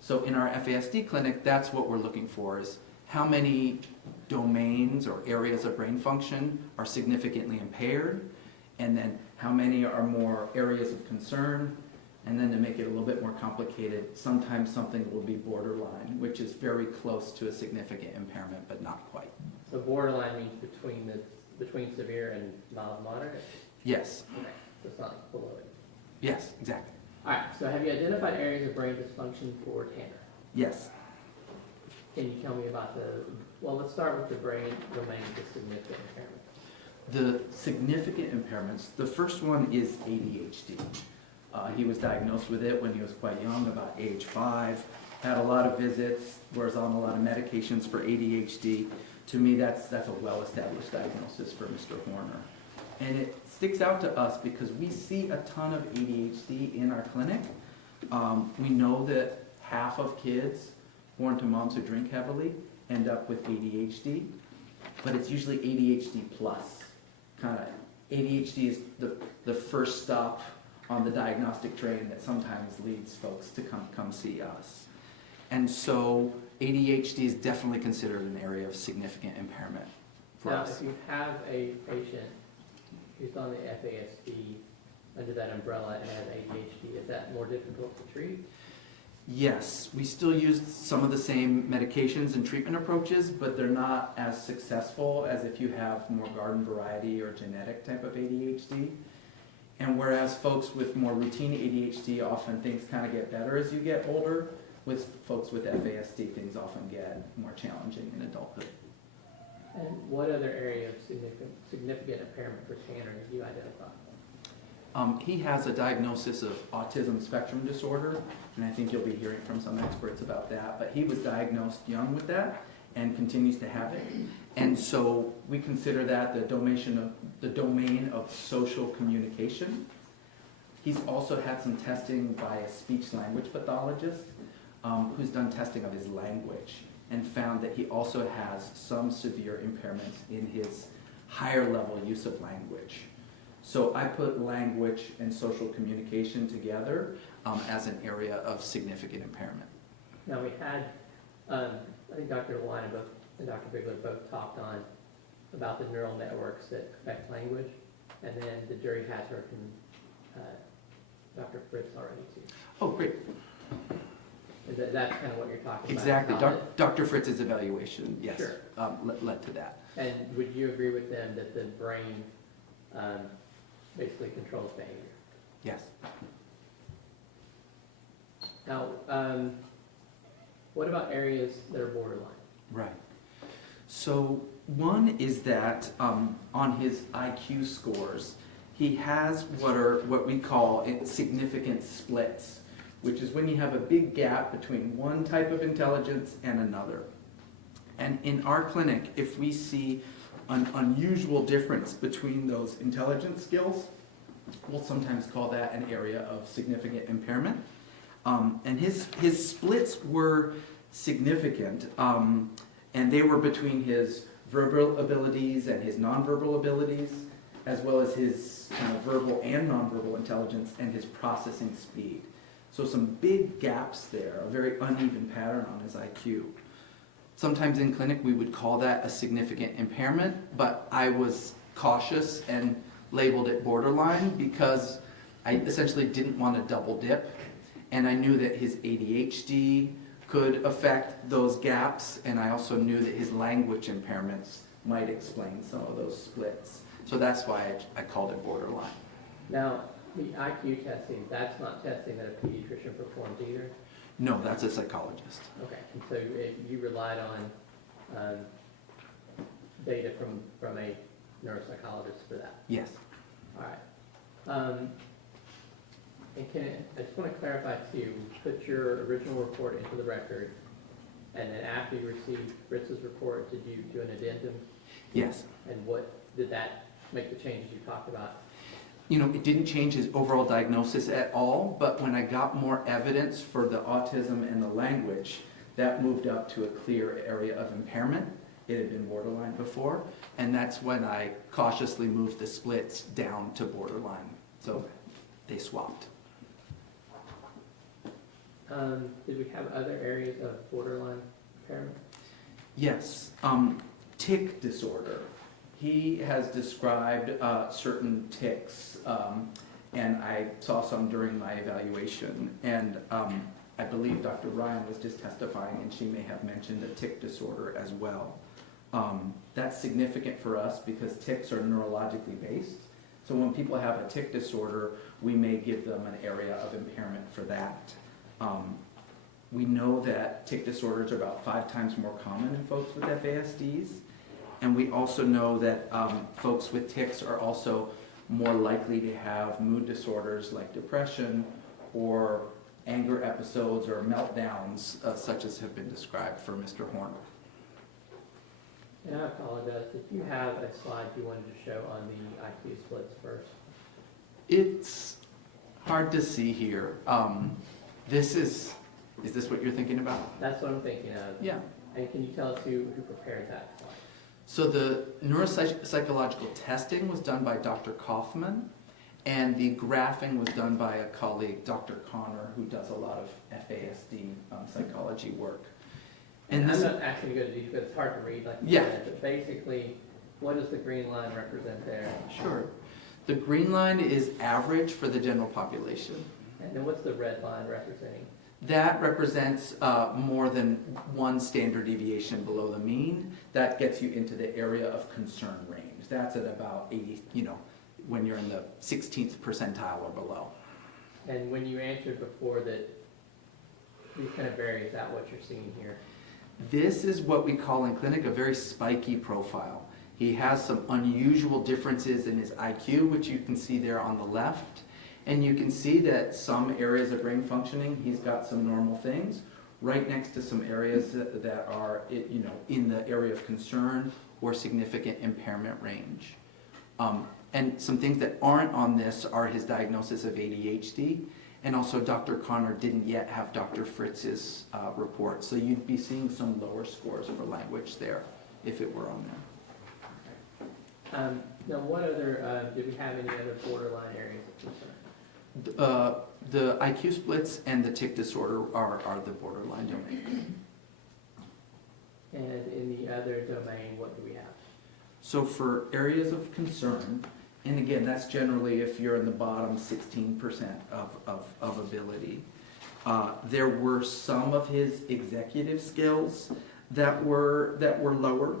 So in our FASD clinic, that's what we're looking for, is how many domains or areas of brain function are significantly impaired, and then how many are more areas of concern, and then to make it a little bit more complicated, sometimes something will be borderline, which is very close to a significant impairment, but not quite. So borderline means between severe and mild moderate? Yes, Okay, so it's not below it. yes, exactly. All right, so have you identified areas of brain dysfunction for Tanner? Yes. Can you tell me about well, let's start with the brain domain of the significant impairment. The significant impairments, the first one is ADHD. He was diagnosed with it when he was quite young, about age 5, had a lot of visits, was on a lot of medications for ADHD. To me, that's a well-established diagnosis for Mr. Horner. And it sticks out to us because we see a ton of ADHD in our clinic. We know that half of kids born to moms who drink heavily end up with ADHD, but it's usually ADHD plus. Kind of ADHD is the first stop on the diagnostic train that sometimes leads folks to come see us. And so ADHD is definitely considered an area of significant impairment for Now, us. if you have a patient who's on the FASD under that umbrella and has ADHD, is that more difficult to treat? Yes, we still use some of the same medications and treatment approaches, but they're not as successful as if you have more garden variety or genetic type of ADHD. And whereas folks with more routine ADHD, often things kind of get better as you get older, with folks with FASD, things often get more challenging in adulthood. And what other area of significant impairment for Tanner have you identified? He has a diagnosis of autism spectrum disorder, and I think you'll be hearing from some experts about that, but he was diagnosed young with that and continues to have it. And so we consider that the domain of social communication. He's also had some testing by a speech-language pathologist who's done testing of his language and found that he also has some severe impairments in his higher level use of language. So I put language and social communication together as an area of significant impairment. Now we had, I think Dr. Lewine and Dr. Bigler both talked on about the neural networks that affect language, and then the jury has heard from Dr. Fritz already too. Oh, great. That's kind of what you're talking about. Exactly. how it- Dr. Fritz's evaluation, yes, Sure. led to that. And would you agree with them that the brain basically controls behavior? Yes. Now, what about areas that are borderline? Right. So one is that on his IQ scores, he has what we call significant splits, which is when you have a big gap between one type of intelligence and another. And in our clinic, if we see an unusual difference between those intelligence skills, we'll sometimes call that an area of significant impairment. And his splits were significant, and they were between his verbal abilities and his nonverbal abilities, as well as his kind of verbal and nonverbal intelligence and his processing speed. So some big gaps there, a very uneven pattern on his IQ. Sometimes in clinic we would call that a significant impairment, but I was cautious and labeled it borderline because I essentially didn't want to double dip, and I knew that his ADHD could affect those gaps, and I also knew that his language impairments might explain some of those splits. So that's why I called it borderline. Now, the IQ testing, that's not testing that a pediatrician performs either? No, that's a psychologist. Okay, and so you relied on data from a neuropsychologist for that? Yes. All right. And I just want to clarify too, you put your original report into the record, and then after you received Fritz's report, did you do an addendum? Yes. And what, did that make the changes you talked about? You know, it didn't change his overall diagnosis at all, but when I got more evidence for the autism and the language, that moved up to a clear area of impairment. it had been borderline before, and that's when I cautiously moved the splits down to borderline. So they swapped. Did we have other areas of borderline impairment? Yes, tic disorder. He has described certain tics, and I saw some during my evaluation. And I believe Dr. Ryan was just testifying, and she may have mentioned a tic disorder as well. That's significant for us because tics are neurologically based. So when people have a tic disorder, we may give them an area of impairment for that. We know that tic disorders are about 5 times more common in folks with FASDs. And we also know that folks with tics are also more likely to have mood disorders like depression or anger episodes or meltdowns such as have been described for Mr. Horner. And I apologize, did you have a slide you wanted to show on the IQ splits first? It's hard to see here. Is this what you're thinking about? That's what I'm thinking of. Yeah. And can you tell us who prepared that slide? So the neuropsychological testing was done by Dr. Kaufman, and the graphing was done by a colleague, Dr. Connor, who does a lot of FASD psychology work. And And I'm this, not actually going to do because it's hard to read like you Yeah. said, but basically, what does the green line represent there? sure. The green line is average for the general population. And then what's the red line representing? That represents more than one standard deviation below the mean. That gets you into the area of concern range. That's at about 80, when you're in the 16th percentile or below. And when you answered before that these kind of vary, is that what you're seeing here? This is what we call in clinic a very spiky profile. He has some unusual differences in his IQ, which you can see there on the left. And you can see that some areas of brain functioning, he's got some normal things, right next to some areas that are, in the area of concern or significant impairment range. And some things that aren't on this are his diagnosis of ADHD, and also Dr. Connor didn't yet have Dr. Fritz's report, so you'd be seeing some lower scores for language there if it were on there. Now, what other, do we have any other borderline areas of concern? The IQ splits and the tic disorder are the borderline domain. And in the other domain, what do we have? So for areas of concern, and again, that's generally if you're in the bottom 16% of ability, there were some of his executive skills that were lower.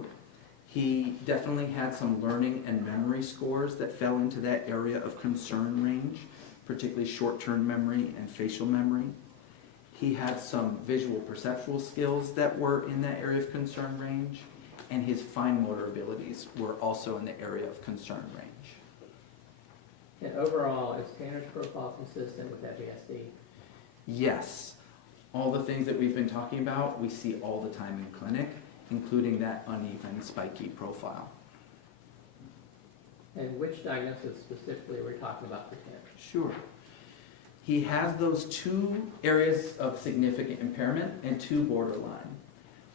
He definitely had some learning and memory scores that fell into that area of concern range, particularly short-term memory and facial memory. He had some visual perceptual skills that were in that area of concern range, and his fine motor abilities were also in the area of concern range. And overall, is Tanner's profile consistent with FASD? Yes, all the things that we've been talking about, we see all the time in clinic, including that uneven, spiky profile. And which diagnosis specifically are we talking about for Tanner? Sure. He has those 2 areas of significant impairment and 2 borderline,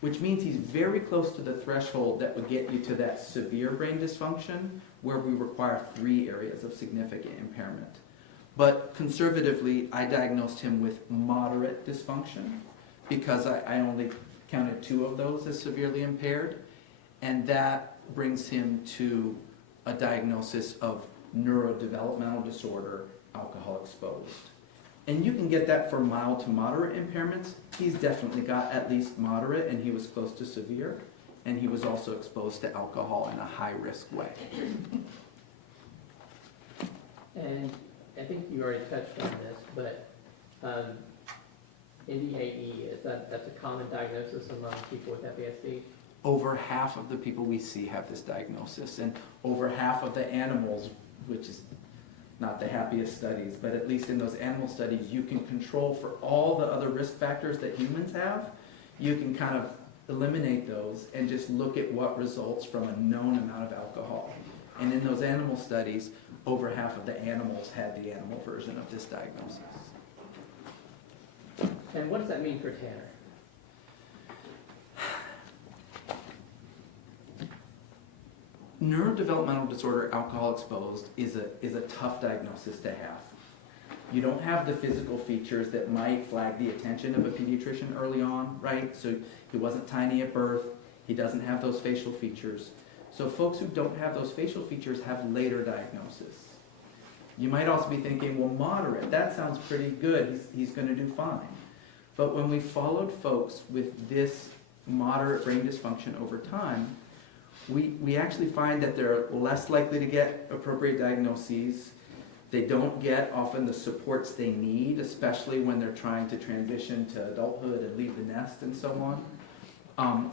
which means he's very close to the threshold that would get you to that severe brain dysfunction where we require 3 areas of significant impairment. But conservatively, I diagnosed him with moderate dysfunction because I only counted 2 of those as severely impaired, and that brings him to a diagnosis of neurodevelopmental disorder, alcohol exposed. And you can get that for mild to moderate impairments. He's definitely got at least moderate, and he was close to severe, and he was also exposed to alcohol in a high-risk way. And I think you already touched on this, but NDAE, that's a common diagnosis among people with FASD? Over half of the people we see have this diagnosis, and over half of the animals, which is not the happiest studies, but at least in those animal studies, you can control for all the other risk factors that humans have. You can kind of eliminate those and just look at what results from a known amount of alcohol. And in those animal studies, over half of the animals had the animal version of this diagnosis. And what does that mean for Tanner? neurodevelopmental disorder, alcohol exposed, is a tough diagnosis to have. You don't have the physical features that might flag the attention of a pediatrician early on, right? So he wasn't tiny at birth. He doesn't have those facial features. So folks who don't have those facial features have later diagnosis. You might also be thinking, well, moderate, that sounds pretty good. He's going to do fine. But when we followed folks with this moderate brain dysfunction over time, we actually find that they're less likely to get appropriate diagnoses. They don't get often the supports they need, especially when they're trying to transition to adulthood and leave the nest and so on.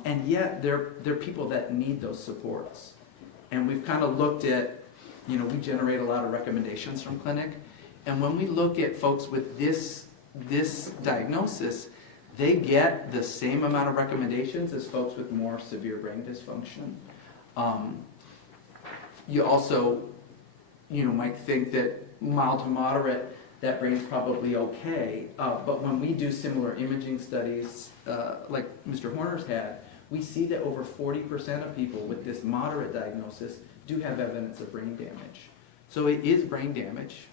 And yet, they're people that need those supports. And we've kind of looked at, we generate a lot of recommendations from clinic. And when we look at folks with this diagnosis, they get the same amount of recommendations as folks with more severe brain dysfunction. You also, might think that mild to moderate, that brain's probably okay. But when we do similar imaging studies, like Mr. Horner's had, we see that over 40% of people with this moderate diagnosis do have evidence of brain damage. So it is brain damage,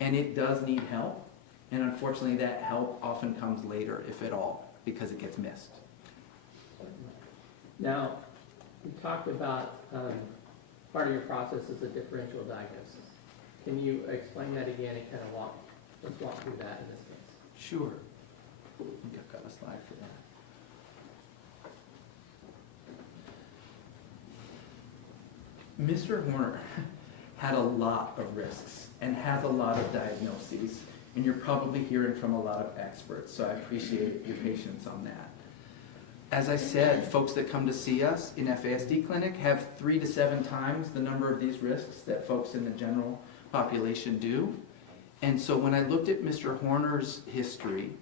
and it does need help. And unfortunately, that help often comes later, if at all, because it gets missed. Now, you talked about part of your process is a differential diagnosis. Can you explain that again and kind of let's walk through that in this case? Sure. I think I've got a slide for that. Mr. Horner had a lot of risks and has a lot of diagnoses, and you're probably hearing from a lot of experts, so I appreciate your patience on that. As I said, folks that come to see us in FASD clinic have 3 to 7 times the number of these risks that folks in the general population do. And so when I looked at Mr. Horner's history,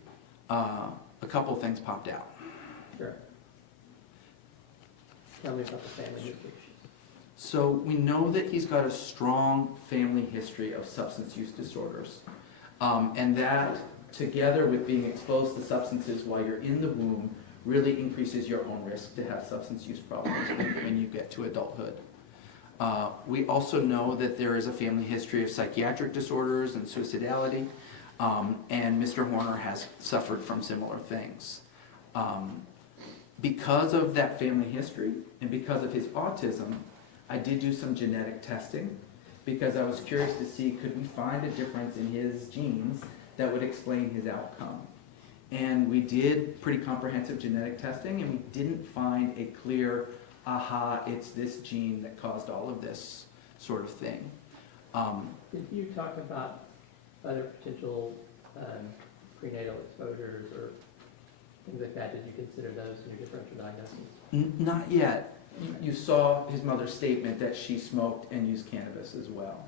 a couple things popped out. Sure. Tell me about the family history. So we know that he's got a strong family history of substance use disorders. And that, together with being exposed to substances while you're in the womb, really increases your own risk to have substance use problems when you get to adulthood. We also know that there is a family history of psychiatric disorders and suicidality, and Mr. Horner has suffered from similar things. Because of that family history and because of his autism, I did do some genetic testing because I was curious to see, could we find a difference in his genes that would explain his outcome? And we did pretty comprehensive genetic testing, and we didn't find a clear, aha, it's this gene that caused all of this sort of thing. Did you talk about other potential prenatal exposures or things like that? Did you consider those in your differential diagnosis? Not yet. You saw his mother's statement that she smoked and used cannabis as well.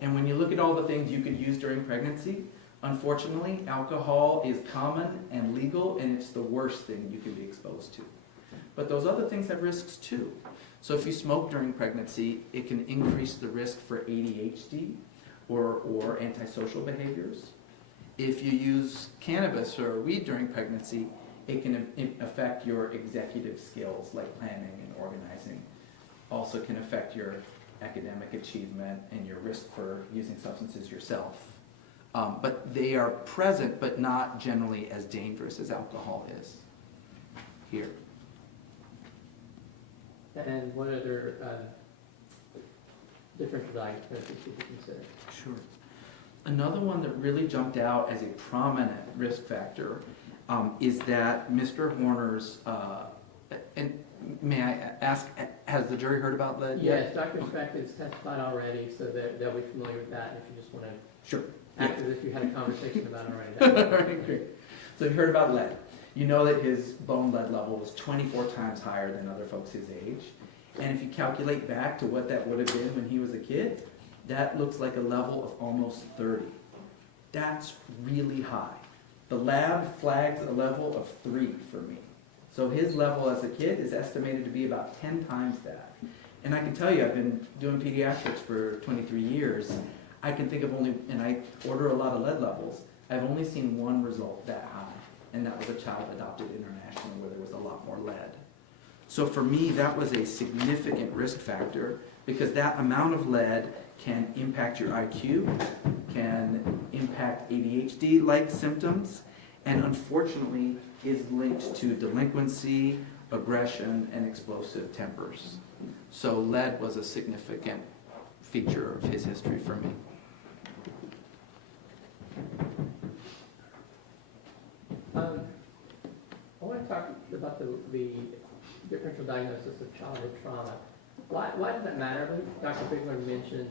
And when you look at all the things you could use during pregnancy, unfortunately, alcohol is common and legal, and it's the worst thing you could be exposed to. But those other things have risks too. So if you smoke during pregnancy, it can increase the risk for ADHD or antisocial behaviors. If you use cannabis or weed during pregnancy, it can affect your executive skills like planning and organizing. Also can affect your academic achievement and your risk for using substances yourself. But they are present, but not generally as dangerous as alcohol is here. And what other differential diagnoses did you consider? Sure. Another one that really jumped out as a prominent risk factor is that Mr. Horner's, and may I ask, has the jury heard about lead yet? Yes, Dr. Speck has testified already, so that they'll be familiar with that. If you just want to, Sure. act as if you had a conversation about it already. All right, great. So you've heard about lead. You know that his bone lead level was 24 times higher than other folks his age. And if you calculate back to what that would have been when he was a kid, that looks like a level of almost 30. That's really high. The lab flags a level of 3 for me. So his level as a kid is estimated to be about 10 times that. And I can tell you, I've been doing pediatrics for 23 years. I can think of only, and I order a lot of lead levels, I've only seen one result that high, and that was a child adopted internationally where there was a lot more lead. So for me, that was a significant risk factor because that amount of lead can impact your IQ, can impact ADHD-like symptoms, and unfortunately is linked to delinquency, aggression, and explosive tempers. So lead was a significant feature of his history for me. I want to talk about the differential diagnosis of childhood trauma. Why does that matter? I believe Dr. Bigler mentioned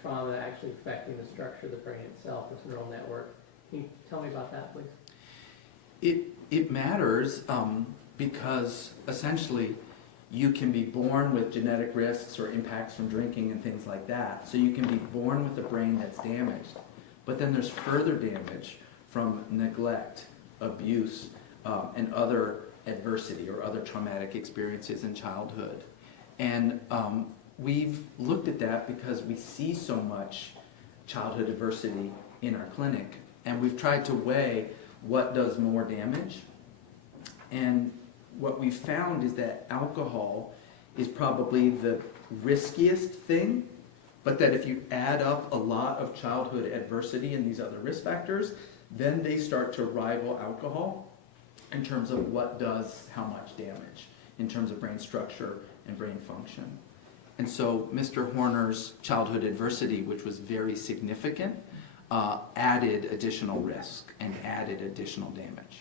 trauma actually affecting the structure of the brain itself, this neural network. Can you tell me about that, please? It matters because essentially you can be born with genetic risks or impacts from drinking and things like that. So you can be born with a brain that's damaged, but then there's further damage from neglect, abuse, and other adversity or other traumatic experiences in childhood. And we've looked at that because we see so much childhood adversity in our clinic, and we've tried to weigh what does more damage. And what we found is that alcohol is probably the riskiest thing, but that if you add up a lot of childhood adversity and these other risk factors, then they start to rival alcohol in terms of what does how much damage in terms of brain structure and brain function. And so Mr. Horner's childhood adversity, which was very significant, added additional risk and added additional damage.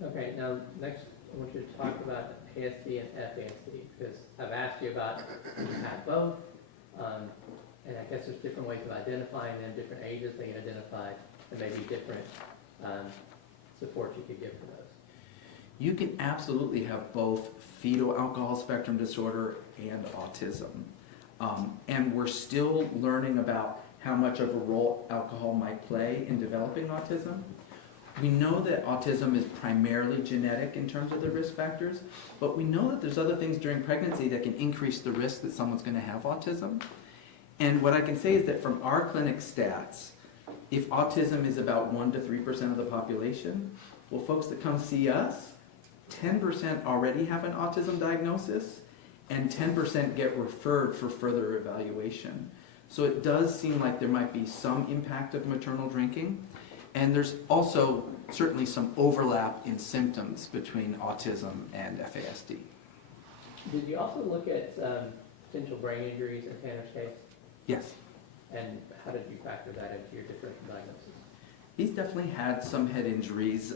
Okay, now next I want you to talk about ASD and FASD because I've asked you about you have both, and I guess there's different ways of identifying them, different ages they get identified, and maybe different support you could give for those. You can absolutely have both fetal alcohol spectrum disorder and autism. And we're still learning about how much of a role alcohol might play in developing autism. We know that autism is primarily genetic in terms of the risk factors, but we know that there's other things during pregnancy that can increase the risk that someone's going to have autism. And what I can say is that from our clinic stats, if autism is about 1 to 3% of the population, well, folks that come see us, 10% already have an autism diagnosis, and 10% get referred for further evaluation. So it does seem like there might be some impact of maternal drinking, and there's also certainly some overlap in symptoms between autism and FASD. Did you also look at potential brain injuries in Tanner's case? Yes. And how did you factor that into your differential diagnosis? He's definitely had some head injuries.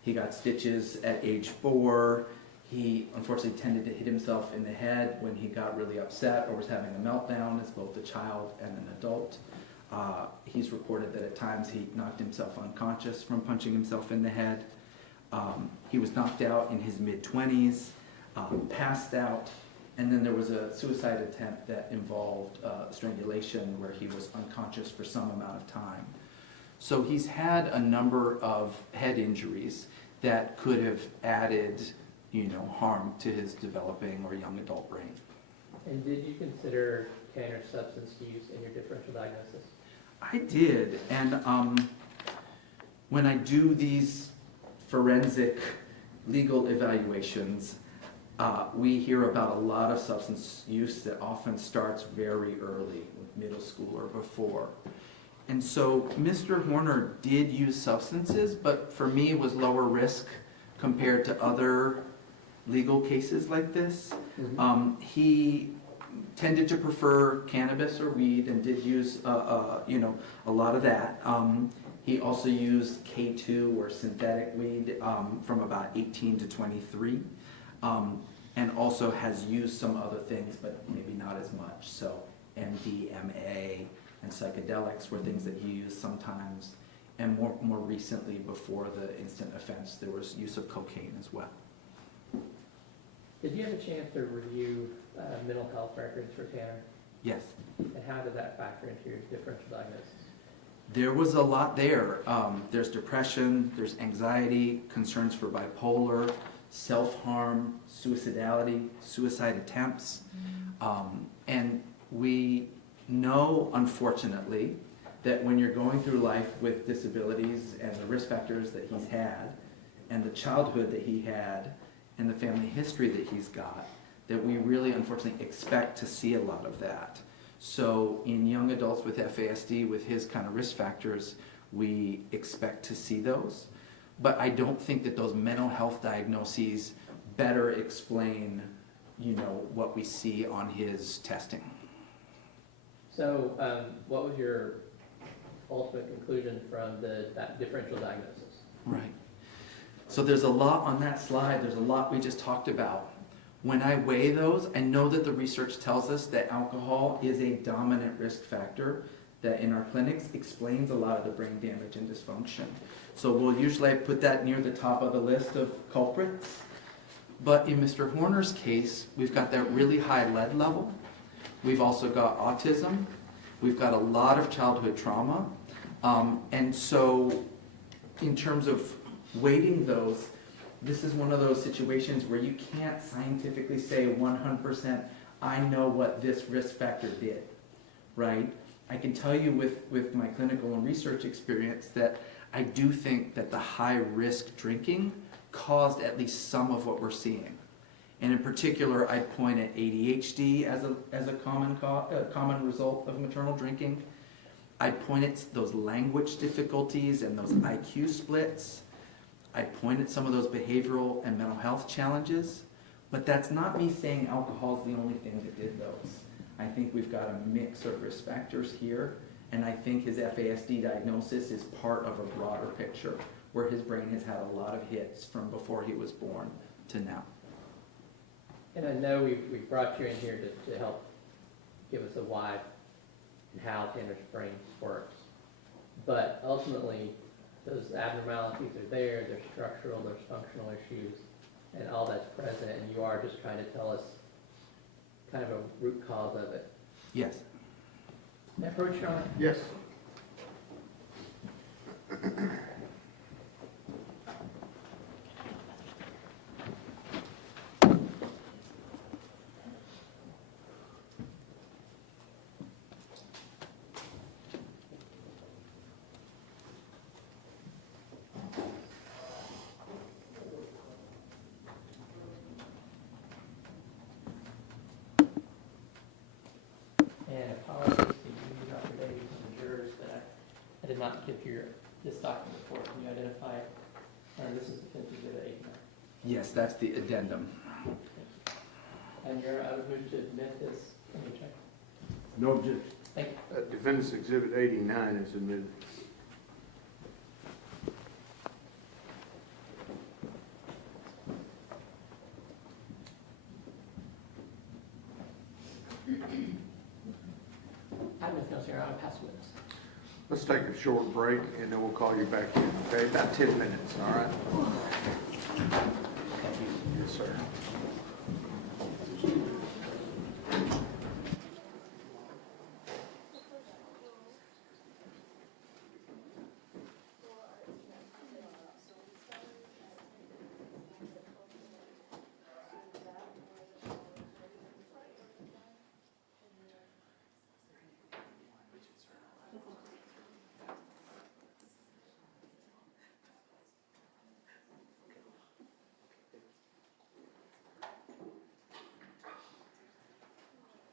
He got stitches at age 4. He unfortunately tended to hit himself in the head when he got really upset or was having a meltdown as both a child and an adult. He's reported that at times he knocked himself unconscious from punching himself in the head. He was knocked out in his mid-20s, passed out, and then there was a suicide attempt that involved strangulation where he was unconscious for some amount of time. So he's had a number of head injuries that could have added, harm to his developing or young adult brain. And did you consider Tanner's substance use in your differential diagnosis? I did, and when I do these forensic legal evaluations, we hear about a lot of substance use that often starts very early, with middle school or before. And so Mr. Horner did use substances, but for me was lower risk compared to other legal cases like this. Mm-hmm. He tended to prefer cannabis or weed and did use a lot of that. He also used K2 or synthetic weed from about 18 to 23. And also has used some other things, but maybe not as much. So MDMA and psychedelics were things that he used sometimes. And more recently, before the instant offense, there was use of cocaine as well. Did you have a chance to review mental health records for Tanner? Yes. And how did that factor into your differential diagnosis? There was a lot there. There's depression, there's anxiety, concerns for bipolar, self-harm, suicidality, suicide attempts. And we know, unfortunately, that when you're going through life with disabilities and the risk factors that he's had and the childhood that he had and the family history that he's got, that we really unfortunately expect to see a lot of that. So in young adults with FASD, with his kind of risk factors, we expect to see those. But I don't think that those mental health diagnoses better explain, what we see on his testing. So, what was your ultimate conclusion from that differential diagnosis? Right. So there's a lot on that slide. There's a lot we just talked about. When I weigh those, I know that the research tells us that alcohol is a dominant risk factor that in our clinics explains a lot of the brain damage and dysfunction. So we'll usually put that near the top of the list of culprits. But in Mr. Horner's case, we've got that really high lead level. We've also got autism. We've got a lot of childhood trauma. And so in terms of weighting those, this is one of those situations where you can't scientifically say 100%, I know what this risk factor did, right? I can tell you with my clinical and research experience that I do think that the high risk drinking caused at least some of what we're seeing. And in particular, I'd point at ADHD as a common result of maternal drinking. I'd point at those language difficulties and those IQ splits. I'd point at some of those behavioral and mental health challenges. But that's not me saying alcohol is the only thing that did those. I think we've got a mix of risk factors here, and I think his FASD diagnosis is part of a broader picture where his brain has had a lot of hits from before he was born to now. And I know we've brought you in here to help give us a why and how Tanner's brain works. But ultimately, those abnormalities are there, they're structural, there's functional issues, and all that's present, and you are just trying to tell us kind of a root cause of it. Yes. That approach, Sean? Yes. And apologies to you, Dr. Davies, and the jurors, that I did not get this document before. Can you identify it? This is the 50 exhibit 89. Yes, that's the addendum. And I would move to admit this. Let me check. No objection. Thank you. Defendant's Exhibit 89 is admitted. I have nothing else here. I'll pass the witness. Let's take a short break, and then we'll call you back in, okay? About 10 minutes, all right? Yes, sir.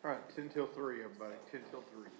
All right, 10 till 3, everybody, 10 till 3.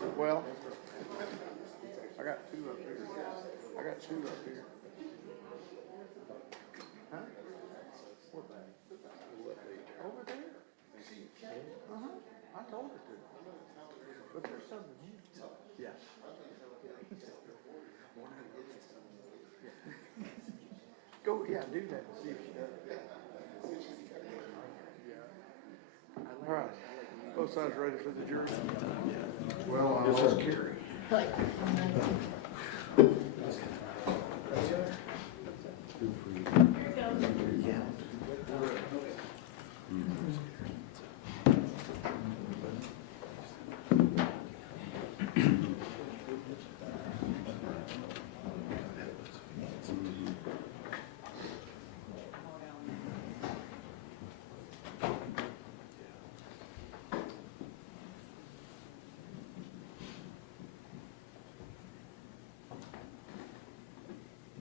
Well, I got two up here. I got two up here. Huh? Over there. Uh-huh. I told her to. But there's something here. Yeah. Go, yeah, do that. See if she does. All right. Both sides ready for the jury? Well, Yes, sir. Carrie.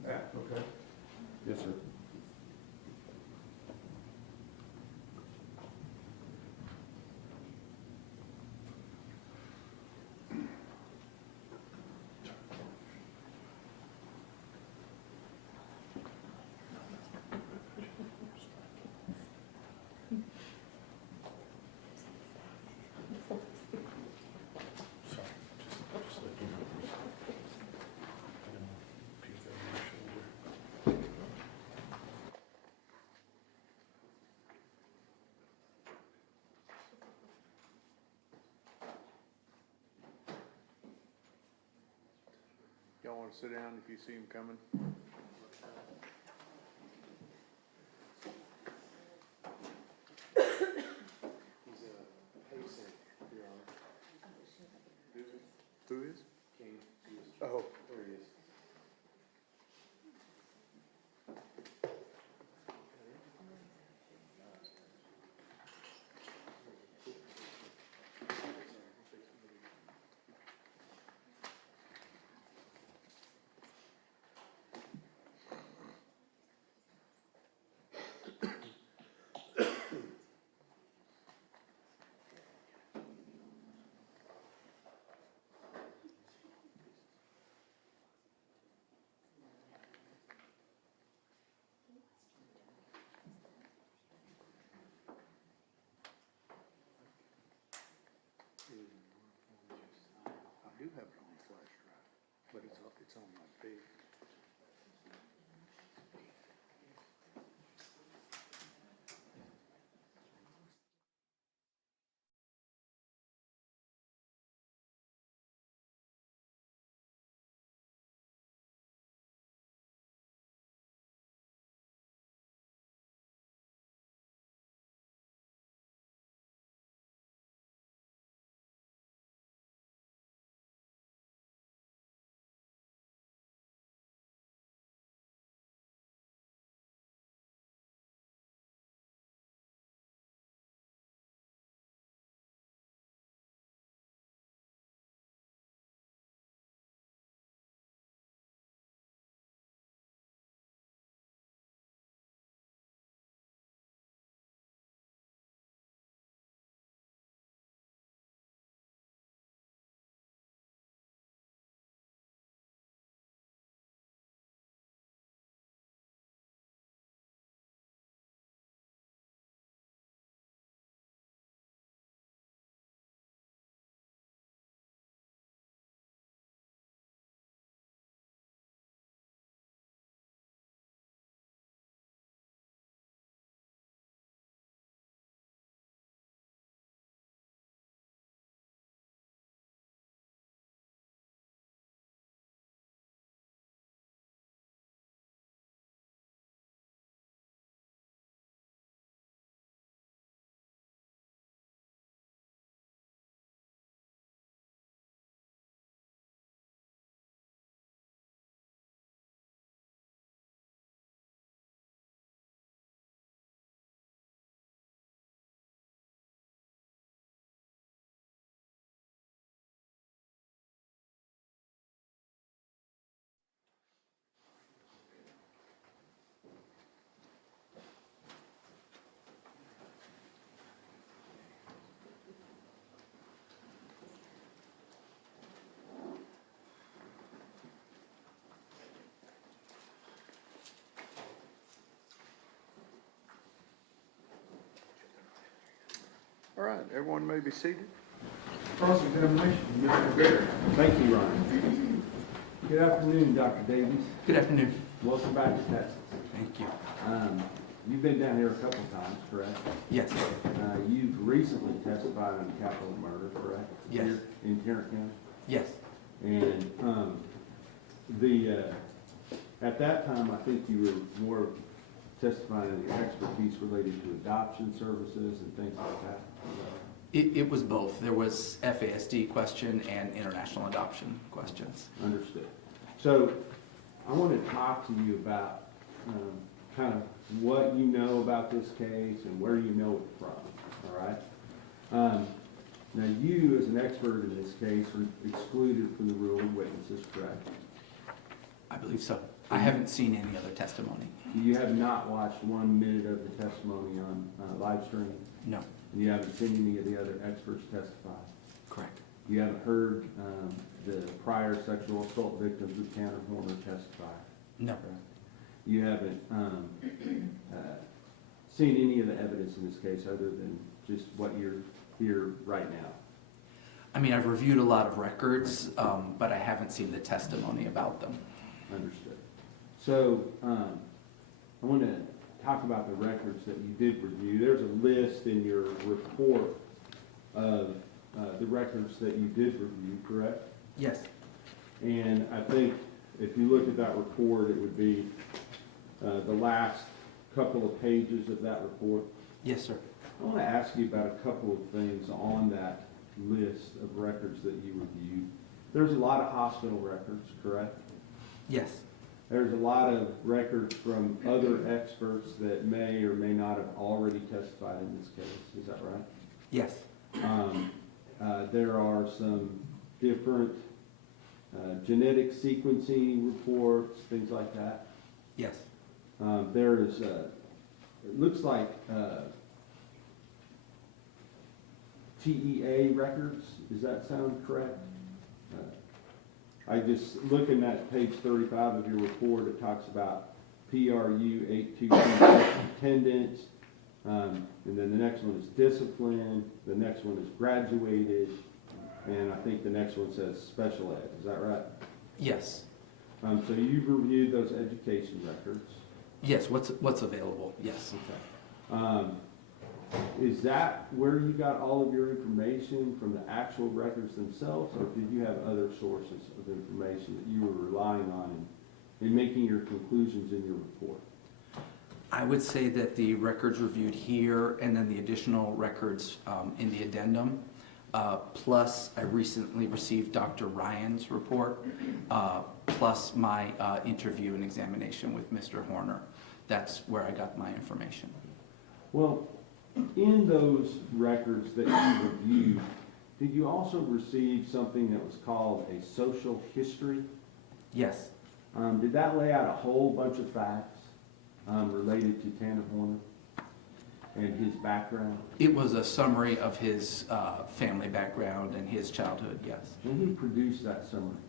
Yeah, okay. Yes, sir. Y'all want to sit down if you see him coming? He's a patient, Your Honor. Who is? King, he is, Oh, there he is. I do have it on flash drive, but it's on my big. All right, everyone may be seated. Cross-examination, Mr. Barrett. Thank you, Ryan. Good afternoon, Dr. Davies. Good afternoon. Welcome back to Texas. Thank you. You've been down here a couple times, correct? Yes. You've recently testified on capital murder, correct? Yes. Here in Tarrant County? Yes. And at that time, I think you were more testifying on your expertise related to adoption services and things like that. It was both. There was FASD question and international adoption questions. Understood. So I want to talk to you about kind of what you know about this case and where you know it from, all right? Now, you, as an expert in this case, are excluded from the rule of witnesses, correct? I believe so. I haven't seen any other testimony. You have not watched 1 minute of the testimony on live stream? No. And you haven't seen any of the other experts testify? Correct. You haven't heard the prior sexual assault victims of Tanner Horner testify? No. Correct. You haven't seen any of the evidence in this case other than just what you're here right now? I mean, I've reviewed a lot of records, but I haven't seen the testimony about them. Understood. So I want to talk about the records that you did review. There's a list in your report of the records that you did review, correct? Yes. And I think if you look at that report, it would be the last couple of pages of that report. Yes, sir. I want to ask you about a couple of things on that list of records that you reviewed. There's a lot of hospital records, correct? Yes. There's a lot of records from other experts that may or may not have already testified in this case. Is that right? Yes. There are some different genetic sequencing reports, things like that. Yes. There is, it looks like TEA records. Does that sound correct? I just, looking at page 35 of your report, it talks about PRU 822 attendance, and then the next one is discipline, the next one is graduated, and I think the next one says special ed. Is that right? Yes. So you've reviewed those education records. Yes. What's available? Yes. Okay. Is that where you got all of your information, from the actual records themselves, or did you have other sources of information that you were relying on in making your conclusions in your report? I would say that the records reviewed here and then the additional records in the addendum, plus I recently received Dr. Ryan's report, plus my interview and examination with Mr. Horner. That's where I got my information. Well, in those records that you reviewed, did you also receive something that was called a social history? Yes. Did that lay out a whole bunch of facts related to Tanner Horner and his background? It was a summary of his family background and his childhood, yes. And who produced that summary?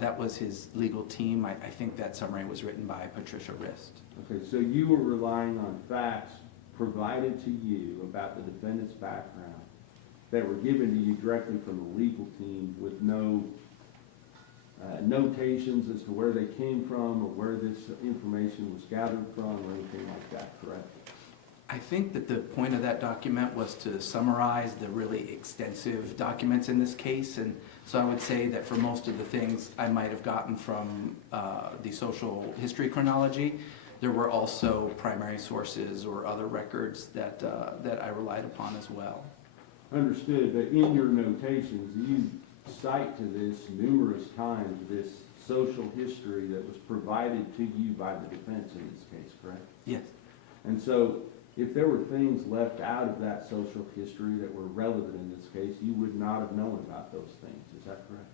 That was his legal team. I think that summary was written by Patricia Rist. Okay, so you were relying on facts provided to you about the defendant's background that were given to you directly from the legal team with no notations as to where they came from or where this information was gathered from or anything like that, correct? I think that the point of that document was to summarize the really extensive documents in this case, and so I would say that for most of the things I might have gotten from the social history chronology, there were also primary sources or other records that I relied upon as well. Understood, but in your notations, you cite to this numerous times, this social history that was provided to you by the defense in this case, correct? Yes. And so if there were things left out of that social history that were relevant in this case, you would not have known about those things, is that correct?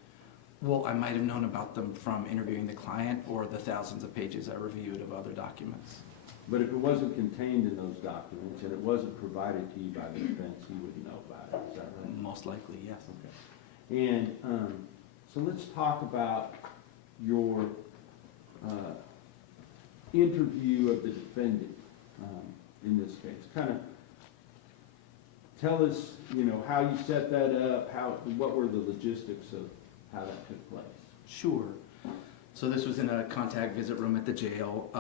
Well, I might have known about them from interviewing the client or the thousands of pages I reviewed of other documents. But if it wasn't contained in those documents and it wasn't provided to you by the defense, you wouldn't know about it, is that right? Most likely, yes. Okay. And so let's talk about your interview of the defendant in this case. Kind of tell us, you know, how you set that up, what were the logistics of how that took place? Sure. So this was in a contact visit room at the jail.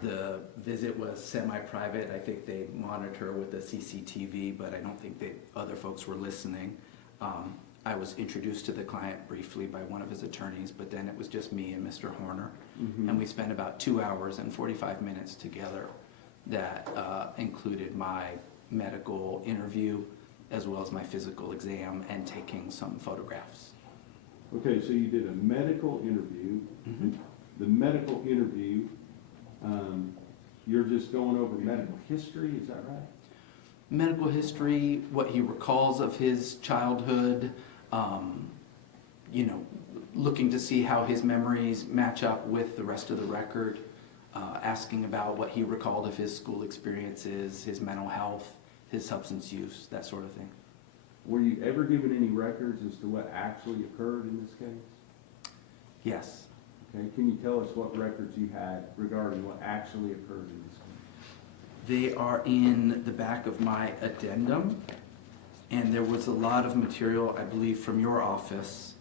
The visit was semi-private. I think they monitor with the CCTV, but I don't think that other folks were listening. I was introduced to the client briefly by one of his attorneys, but then it was just me and Mr. Horner. And we spent about 2 hours and 45 minutes together that included my medical interview as well as my physical exam and taking some photographs. Okay, so you did a medical interview. The medical interview, you're just going over medical history, is that right? Medical history, what he recalls of his childhood, you know, looking to see how his memories match up with the rest of the record, asking about what he recalled of his school experiences, his mental health, his substance use, that sort of thing. Were you ever given any records as to what actually occurred in this case? Yes. Okay, can you tell us what records you had regarding what actually occurred in this case? They are in the back of my addendum, and there was a lot of material, I believe, from your office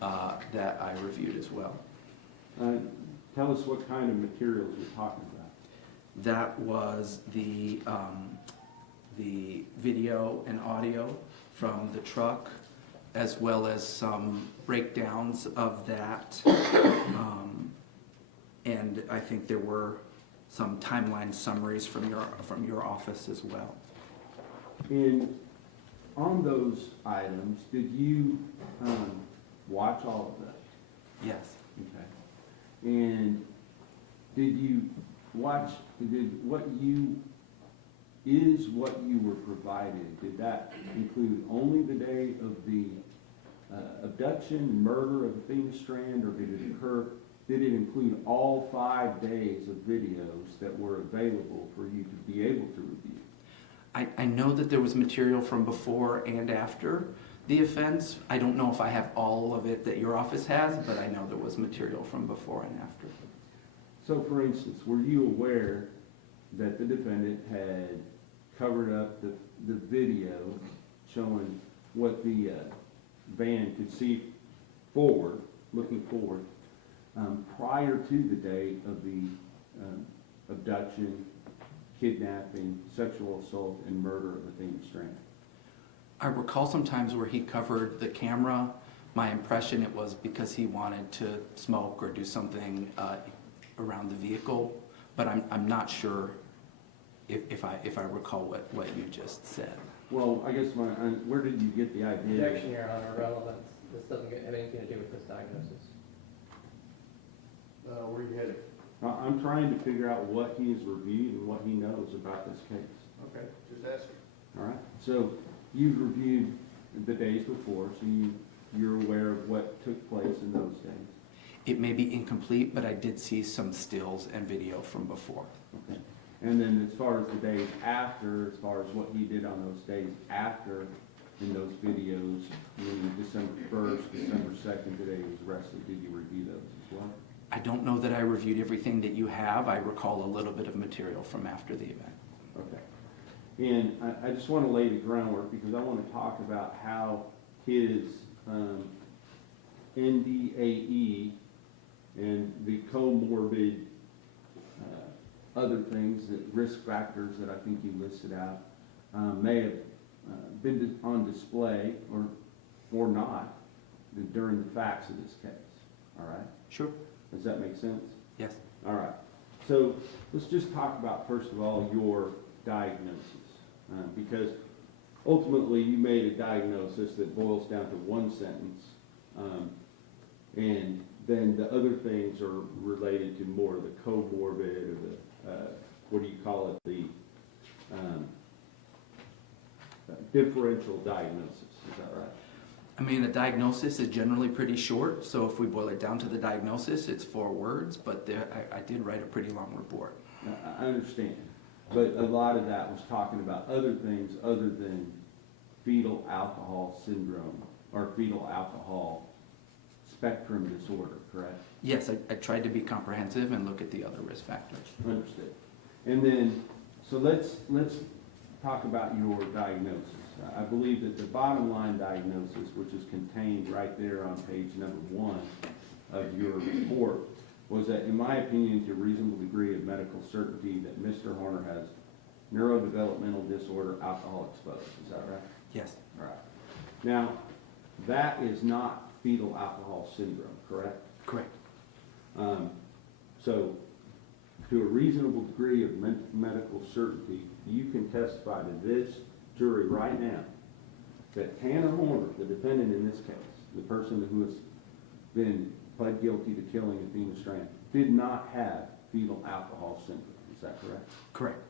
that I reviewed as well. Tell us what kind of materials you're talking about. That was the video and audio from the truck, as well as some breakdowns of that. And I think there were some timeline summaries from your office as well. And on those items, did you watch all of that? Yes. Okay. And did you watch, what you were provided, did that include only the day of the abduction and murder of Athena Strand, or did it include all 5 days of videos that were available for you to be able to review? I know that there was material from before and after the offense. I don't know if I have all of it that your office has, but I know there was material from before and after. So for instance, were you aware that the defendant had covered up the video showing what the van could see forward, looking forward, prior to the date of the abduction, kidnapping, sexual assault, and murder of Athena Strand? I recall some times where he covered the camera. My impression it was because he wanted to smoke or do something around the vehicle, but I'm not sure if I recall what you just said. Well, I guess where did you get the idea? Objection, Your Honor, relevance. This doesn't have anything to do with this diagnosis. Where you headed? I'm trying to figure out what he's reviewed and what he knows about this case. Okay, just ask him. All right, so you've reviewed the days before, so you're aware of what took place in those days. It may be incomplete, but I did see some stills and video from before. Okay. And then as far as the days after, as far as what he did on those days after in those videos, meaning December 1st, December 2nd, the day he was arrested, did you review those as well? I don't know that I reviewed everything that you have. I recall a little bit of material from after the event. Okay. And I just want to lay the groundwork because I want to talk about how his NDAE and the comorbid other things, that risk factors that I think you listed out, may have been on display or not during the facts of this case. All right? Sure. Does that make sense? Yes. All right. So let's just talk about, first of all, your diagnosis. Because ultimately you made a diagnosis that boils down to one sentence. And then the other things are related to more of the comorbid or the, what do you call it, the differential diagnosis. Is that right? I mean, a diagnosis is generally pretty short, so if we boil it down to the diagnosis, it's 4 words, but I did write a pretty long report. I understand, but a lot of that was talking about other things other than fetal alcohol syndrome or fetal alcohol spectrum disorder, correct? Yes, I tried to be comprehensive and look at the other risk factors. Understood. And then, so let's talk about your diagnosis. I believe that the bottom line diagnosis, which is contained right there on page number 1 of your report, was that, in my opinion, to a reasonable degree of medical certainty, that Mr. Horner has neurodevelopmental disorder, alcohol exposed. Is that right? Yes. All right. Now, that is not fetal alcohol syndrome, correct? Correct. So, to a reasonable degree of medical certainty, you can testify to this jury right now that Tanner Horner, the defendant in this case, the person who has been pled guilty to killing Athena Strand, did not have fetal alcohol syndrome. Is that correct? Correct.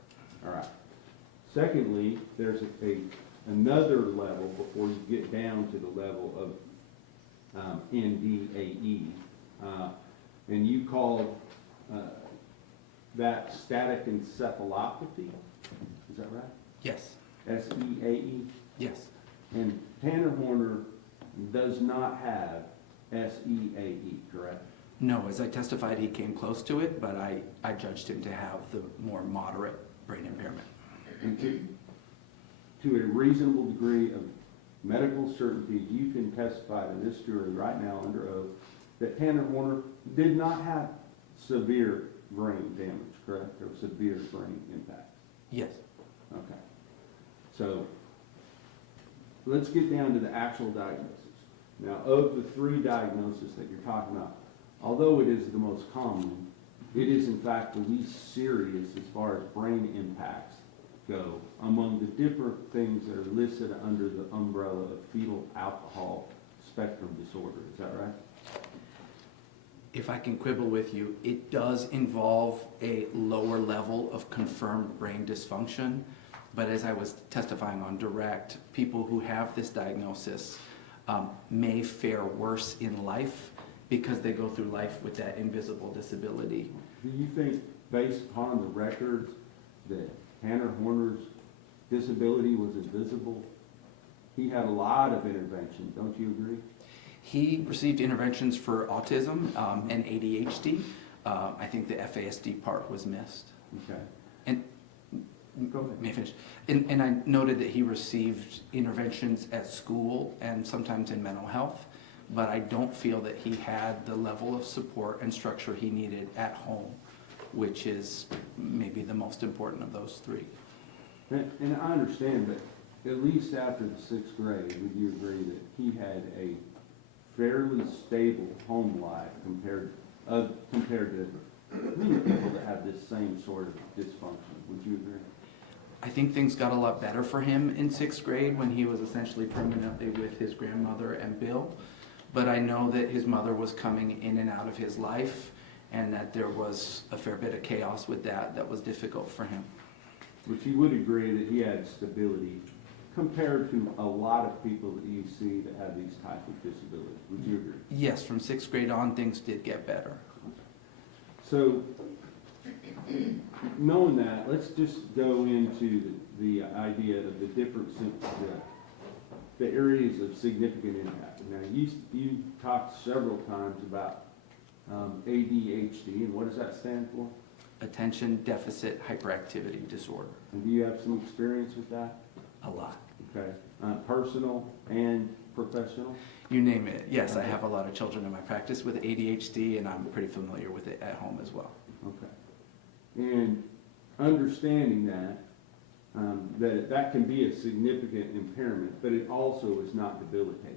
All right. Secondly, there's another level before you get down to the level of NDAE, and you called that static encephalopathy. Is that right? Yes. SEAE? Yes. And Tanner Horner does not have SEAE, correct? No, as I testified, he came close to it, but I judged him to have the more moderate brain impairment. And to a reasonable degree of medical certainty, you can testify to this jury right now under oath that Tanner Horner did not have severe brain damage, correct? Or severe brain impact? Yes. Okay. So let's get down to the actual diagnosis. Now, of the 3 diagnoses that you're talking about, although it is the most common, it is in fact the least serious as far as brain impacts go among the different things that are listed under the umbrella of fetal alcohol spectrum disorder. Is that right? If I can quibble with you, it does involve a lower level of confirmed brain dysfunction, but as I was testifying on direct, people who have this diagnosis may fare worse in life because they go through life with that invisible disability. Do you think, based upon the records, that Tanner Horner's disability was invisible? He had a lot of intervention, don't you agree? He received interventions for autism and ADHD. I think the FASD part was missed. Okay. And Go ahead. may I finish? And I noted that he received interventions at school and sometimes in mental health, but I don't feel that he had the level of support and structure he needed at home, which is maybe the most important of those 3. And I understand, but at least after the 6th grade, would you agree that he had a fairly stable home life compared to many people that have this same sort of dysfunction? Would you agree? I think things got a lot better for him in 6th grade when he was essentially permanently with his grandmother and Bill. But I know that his mother was coming in and out of his life and that there was a fair bit of chaos with that was difficult for him. But you would agree that he had stability compared to a lot of people that you see that have these type of disabilities. Would you agree? Yes, from 6th grade on, things did get better. So, knowing that, let's just go into the idea of the difference in the areas of significant impact. Now, you talked several times about ADHD, and what does that stand for? Attention Deficit Hyperactivity Disorder. And do you have some experience with that? A lot. Okay. Personal and professional? You name it. Yes, I have a lot of children in my practice with ADHD, and I'm pretty familiar with it at home as well. Okay. And understanding that can be a significant impairment, but it also is not debilitating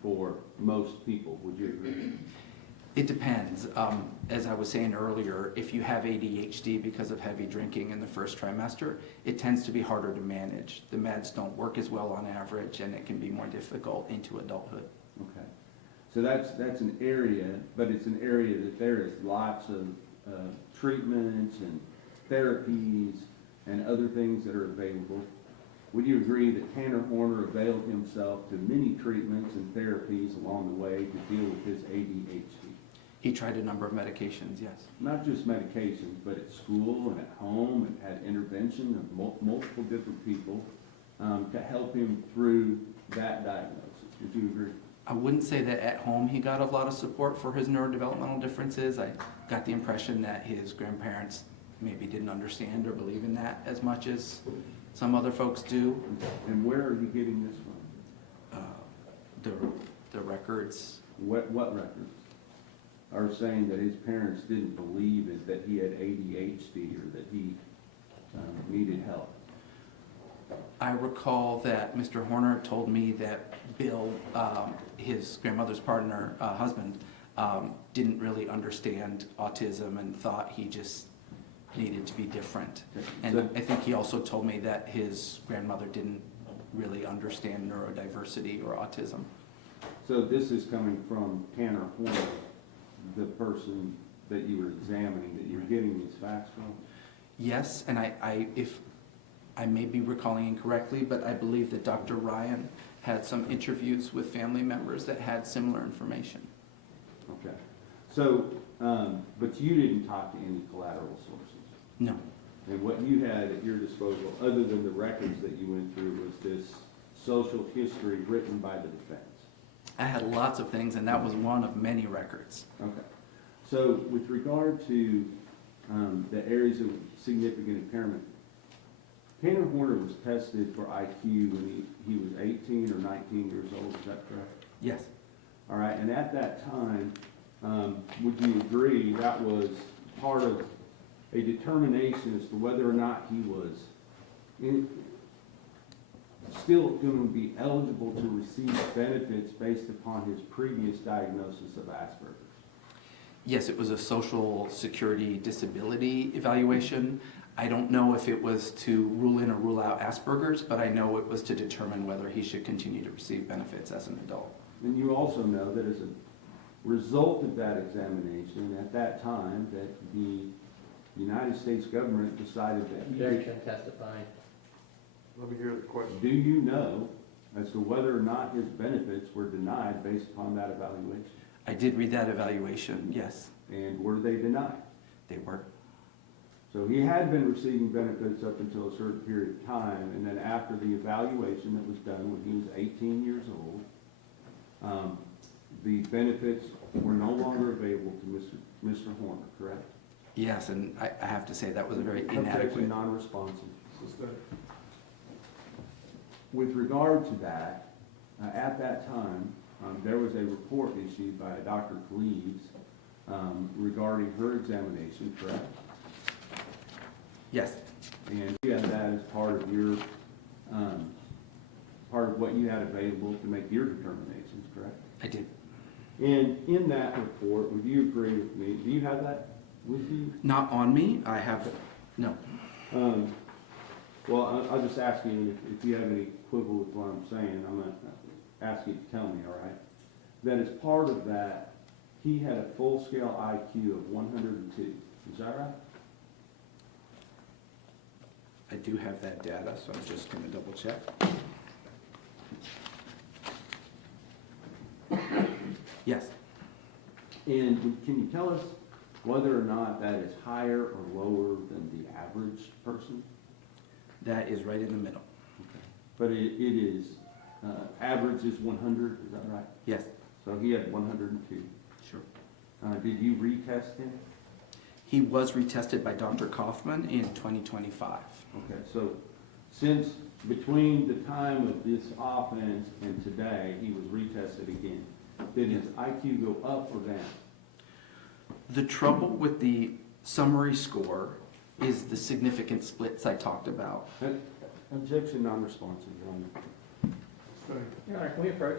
for most people. Would you agree? It depends. As I was saying earlier, if you have ADHD because of heavy drinking in the first trimester, it tends to be harder to manage. The meds don't work as well on average, and it can be more difficult into adulthood. Okay. So that's an area, but it's an area that there is lots of treatments and therapies and other things that are available. Would you agree that Tanner Horner availed himself to many treatments and therapies along the way to deal with his ADHD? He tried a number of medications, yes. Not just medications, but at school and at home, and had intervention of multiple different people to help him through that diagnosis. Would you agree? I wouldn't say that at home he got a lot of support for his neurodevelopmental differences. I got the impression that his grandparents maybe didn't understand or believe in that as much as Some other folks do. And where are you getting this from? The records. What records are saying that his parents didn't believe it, that he had ADHD or that he needed help? I recall that Mr. Horner told me that Bill, his grandmother's partner, husband, didn't really understand autism and thought he just needed to be different. And So- I think he also told me that his grandmother didn't really understand neurodiversity or autism. So this is coming from Tanner Horner, the person that you were examining, that you're getting these facts from? Yes, and if I may be recalling incorrectly, but I believe that Dr. Ryan had some interviews with family members that had similar information. Okay. So, but you didn't talk to any collateral sources? No. And what you had at your disposal, other than the records that you went through, was this social history written by the defense? I had lots of things, and that was one of many records. Okay. So with regard to the areas of significant impairment, Tanner Horner was tested for IQ when he was 18 or 19 years old, is that correct? Yes. All right, and at that time, would you agree that was part of a determination as to whether or not he was still going to be eligible to receive benefits based upon his previous diagnosis of Asperger's? Yes, it was a social security disability evaluation. I don't know if it was to rule in or rule out Asperger's, but I know it was to determine whether he should continue to receive benefits as an adult. And you also know that as a result of that examination, at that time, that the United States government decided that he Objection, testifying. Let me hear the question. Do you know as to whether or not his benefits were denied based upon that evaluation? I did read that evaluation, yes, And were they denied? they were. So he had been receiving benefits up until a certain period of time, and then after the evaluation that was done when he was 18 years old, the benefits were no longer available to Mr. Horner, correct? Yes, and I have to say that was a very Objection, inadequate. non-responsive. With regard to that, at that time, there was a report issued by Dr. Cleaves regarding her examination, correct? Yes, And you had that as part of your, part of what you had available to make your determinations, correct? I did. And in that report, would you agree with me, do you have that with you? Not on me, I have, no. Well, I'll just ask you if you have any quibble with what I'm saying. I'm going to ask you to tell me, all right? That as part of that, he had a full-scale IQ of 102. Is that right? I do have that data, so I'm just going to double check. Yes. And can you tell us whether or not that is higher or lower than the average person? That is right in the middle. But it is, average is 100, is that right? Yes. So he had 102. Sure. Did you retest him? He was retested by Dr. Kaufman in 2025. Okay, so since between the time of this offense and today, he was retested again. Did his IQ go up or down? The trouble with the summary score is the significant splits I talked about. Objection, non-responsive, Your Honor. Your Honor, can we approach?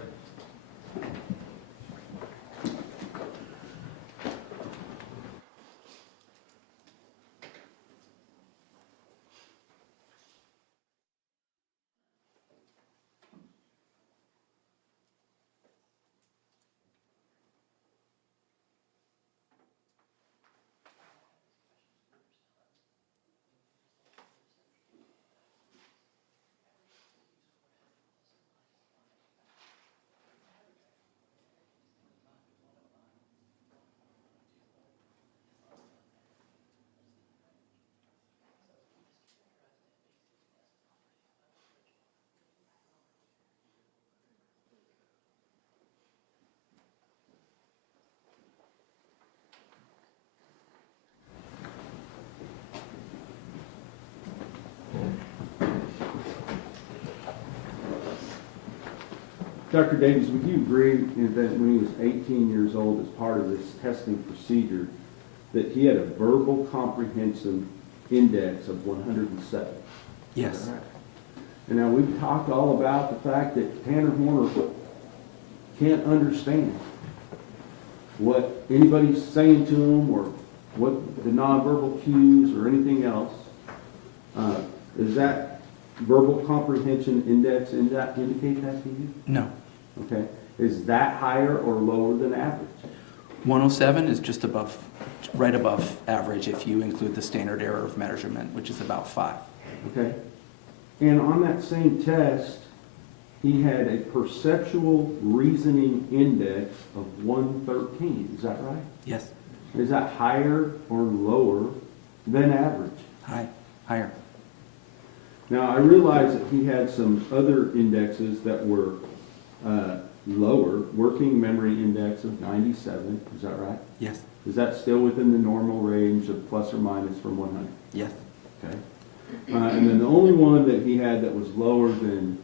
Dr. Davies, would you agree that when he was 18 years old, as part of this testing procedure, that he had a verbal comprehension index of 107? Yes. Is that right? And now we've talked all about the fact that Tanner Horner can't understand what anybody's saying to him or what the nonverbal cues or anything else. Is that verbal comprehension index indicate that to you? No. Okay. Is that higher or lower than average? 107 is just above, right above average if you include the standard error of measurement, which is about 5. Okay. And on that same test, he had a perceptual reasoning index of 113. Is that right? Yes. Is that higher or lower than average? Higher. Now, I realize that he had some other indexes that were lower. Working memory index of 97. Is that right? Yes. Is that still within the normal range of plus or minus from 100? Yes. Okay. And then the only one that he had that was lower than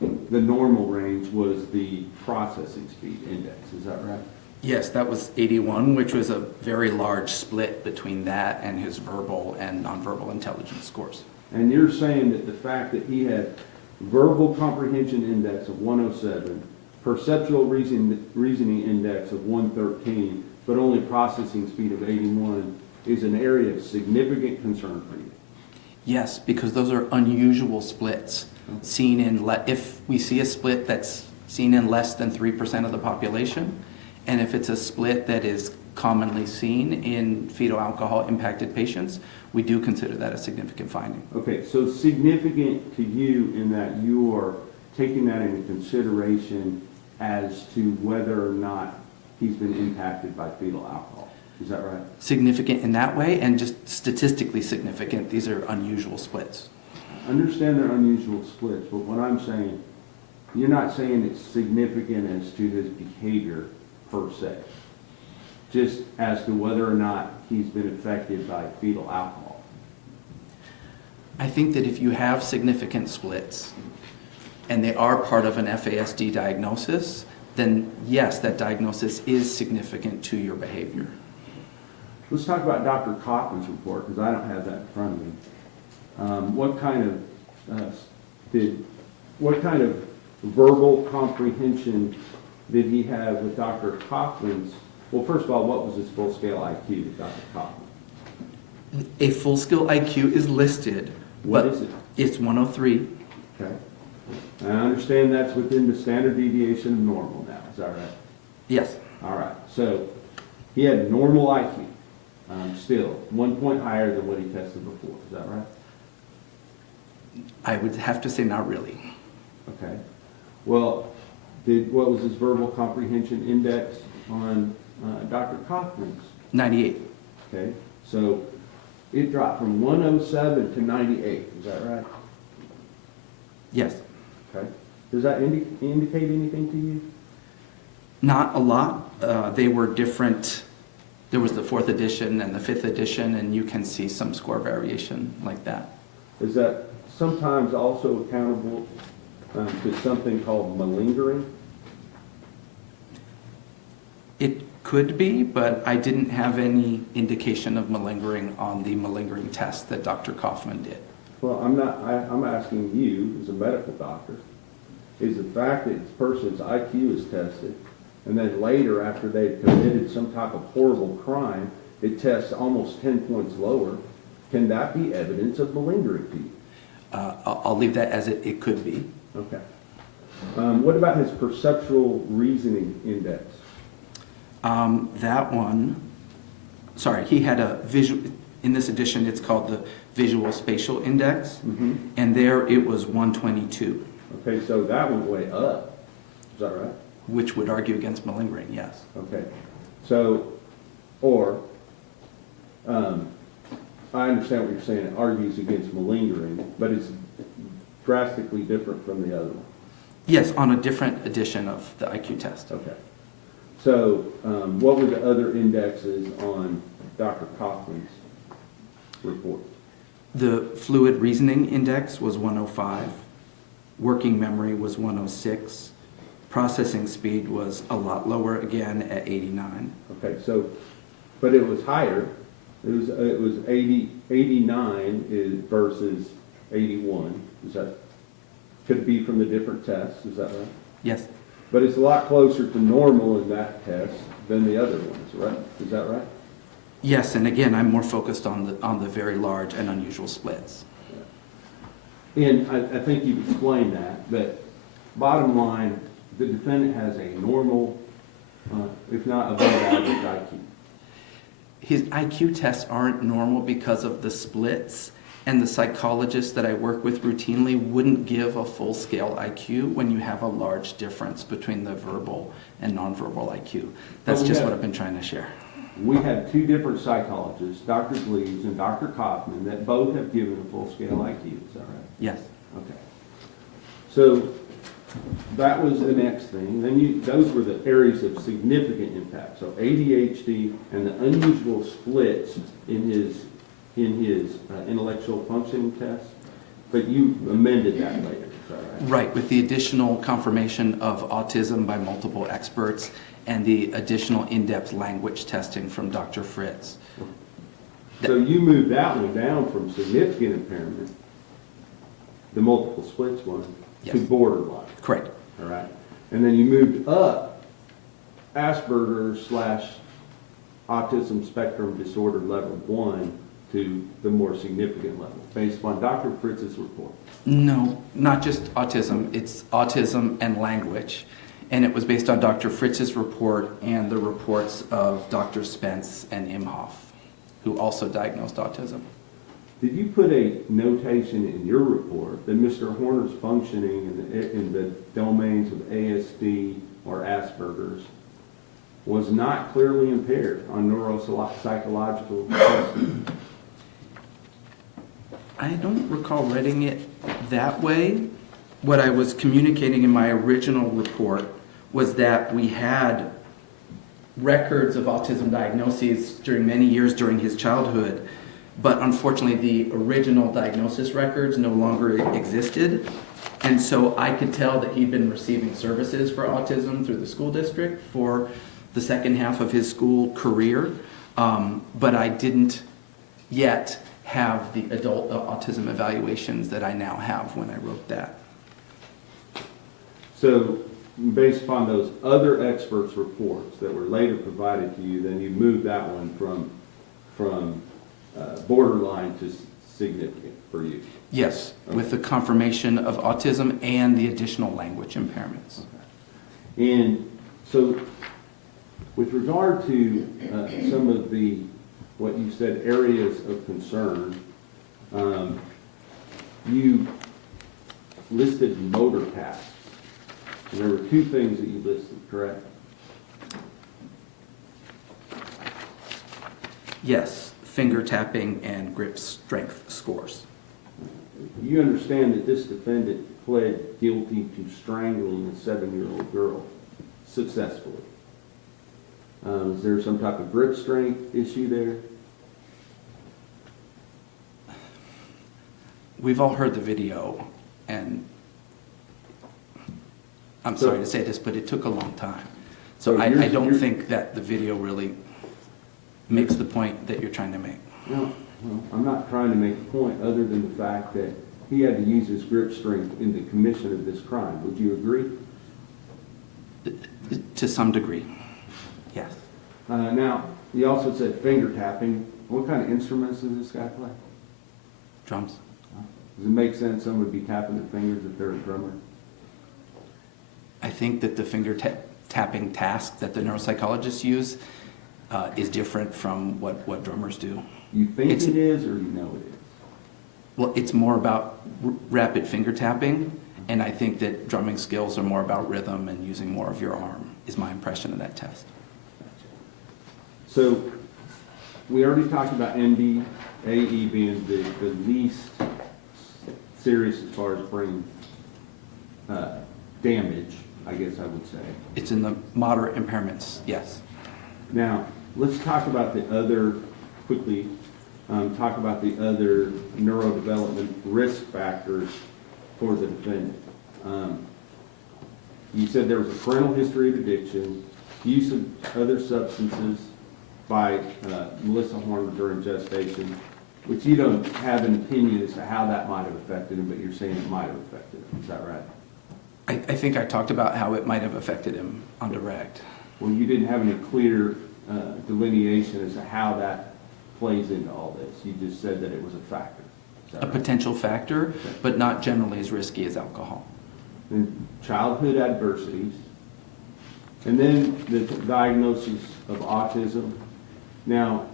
the normal range was the processing speed index. Is that right? Yes, that was 81, which was a very large split between that and his verbal and nonverbal intelligence scores. And you're saying that the fact that he had verbal comprehension index of 107, perceptual reasoning index of 113, but only processing speed of 81 is an area of significant concern for you? Yes, because those are unusual splits. Seen in if we see a split that's seen in less than 3% of the population, and if it's a split that is commonly seen in fetal alcohol impacted patients, we do consider that a significant finding. Okay, so significant to you in that you are taking that into consideration as to whether or not he's been impacted by fetal alcohol. Is that right? Significant in that way, and just statistically significant. These are unusual splits. I understand they're unusual splits, but what I'm saying, you're not saying it's significant as to his behavior per se, just as to whether or not he's been affected by fetal alcohol. I think that if you have significant splits, and they are part of an FASD diagnosis, then yes, that diagnosis is significant to your behavior. Let's talk about Dr. Kaufman's report, because I don't have that in front of me. What kind of verbal comprehension did he have with Dr. Kaufman's? Well, first of all, what was his full-scale IQ with Dr. Kaufman? A full-scale IQ is listed. What but is it? It's 103. Okay. I understand that's within the standard deviation of normal now. Is that right? Yes. All right. So he had normal IQ. Still 1 point higher than what he tested before. Is that right? I would have to say not really. Okay. Well, what was his verbal comprehension index on Dr. Kaufman's? 98. Okay. So it dropped from 107 to 98. Is that right? Yes. Okay. Does that indicate anything to you? Not a lot. They were different. There was the 4th edition and the 5th edition, and you can see some score variation like that. Is that sometimes also accountable to something called malingering? It could be, but I didn't have any indication of malingering on the malingering test that Dr. Kaufman did. Well, I'm asking you as a medical doctor, is the fact that this person's IQ is tested, and then later after they've committed some type of horrible crime, it tests almost 10 points lower, can that be evidence of malingering to you? I'll leave that as it could be. Okay. What about his perceptual reasoning index? That one, sorry, he had a visual, in this edition it's called the visual spatial index, and there it was 122. Okay, so that went way up. Is that right? Which would argue against malingering, yes. Okay. So, I understand what you're saying, it argues against malingering, but it's drastically different from the other one. Yes, on a different edition of the IQ test. Okay. So, what were the other indexes on Dr. Kaufman's report? The fluid reasoning index was 105. Working memory was 106. Processing speed was a lot lower, again, at 89. Okay, so, but it was higher. It was 89 versus 81. Is that, could it be from the different tests, is that right? Yes, But it's a lot closer to normal in that test than the other ones, right? Is that right? yes, and again, I'm more focused on the very large and unusual splits. And I think you've explained that, but bottom line, the defendant has a normal, if not above average IQ. His IQ tests aren't normal because of the splits, and the psychologists that I work with routinely wouldn't give a full-scale IQ when you have a large difference between the verbal and nonverbal IQ. That's just what I've been trying to share. We have two different psychologists, Dr. Gleaves and Dr. Kaufman, that both have given a full-scale IQ, is that right? Yes. Okay. So that was the next thing. Then those were the areas of significant impact. So ADHD and the unusual splits in his intellectual functioning test, but you amended that later, is that right? Right, with the additional confirmation of autism by multiple experts and the additional in-depth language testing from Dr. Fritz. So you moved that one down from significant impairment, the multiple splits one, Yes. to borderline. Correct. All right. And then you moved up Asperger's / autism spectrum disorder level 1 to the more significant level, based on Dr. Fritz's report. No, not just autism. It's autism and language. And it was based on Dr. Fritz's report and the reports of Dr. Spence and Imhoff, who also diagnosed autism. Did you put a notation in your report that Mr. Horner's functioning in the domains of ASD or Asperger's was not clearly impaired on neuropsychological testing? I don't recall reading it that way. What I was communicating in my original report was that we had records of autism diagnoses during many years during his childhood, but unfortunately the original diagnosis records no longer existed. And so I could tell that he'd been receiving services for autism through the school district for the second half of his school career, but I didn't yet have the adult autism evaluations that I now have when I wrote that. So based upon those other experts' reports that were later provided to you, then you moved that one from borderline to significant for you. Yes, with the confirmation of autism and the additional language impairments. Okay. And so with regard to some of the, what you said, areas of concern, you listed motor tasks. And there were two things that you listed, correct? Yes, finger tapping and grip strength scores. You understand that this defendant pled guilty to strangling a 7-year-old girl successfully. Is there some type of grip strength issue there? We've all heard the video, and I'm sorry to say this, but it took a long time. So I don't think that the video really makes the point that you're trying to make. No, I'm not trying to make a point other than the fact that he had to use his grip strength in the commission of this crime. Would you agree? To some degree, yes. Now, you also said finger tapping. What kind of instruments does this guy play? Drums. Does it make sense someone would be tapping their fingers if they're a drummer? I think that the finger tapping task that the neuropsychologists use is different from what drummers do. You think it is, or you know it is? Well, it's more about rapid finger tapping, and I think that drumming skills are more about rhythm and using more of your arm, is my impression of that test. So, we already talked about NDAE being the least serious as far as brain damage, I guess I would say. It's in the moderate impairments, yes. Now, let's talk about the other, quickly, talk about the other neurodevelopment risk factors for the defendant. you said there was a parental history of addiction, use of other substances by Melissa Horner during gestation, which you don't have an opinion as to how that might have affected him, but you're saying it might have affected him. Is that right? I think I talked about how it might have affected him on direct. Well, you didn't have any clear delineation as to how that plays into all this. You just said that it was a factor. Is that A right? potential factor, but not generally as risky as alcohol. And childhood adversities, and then the diagnosis of autism. Now,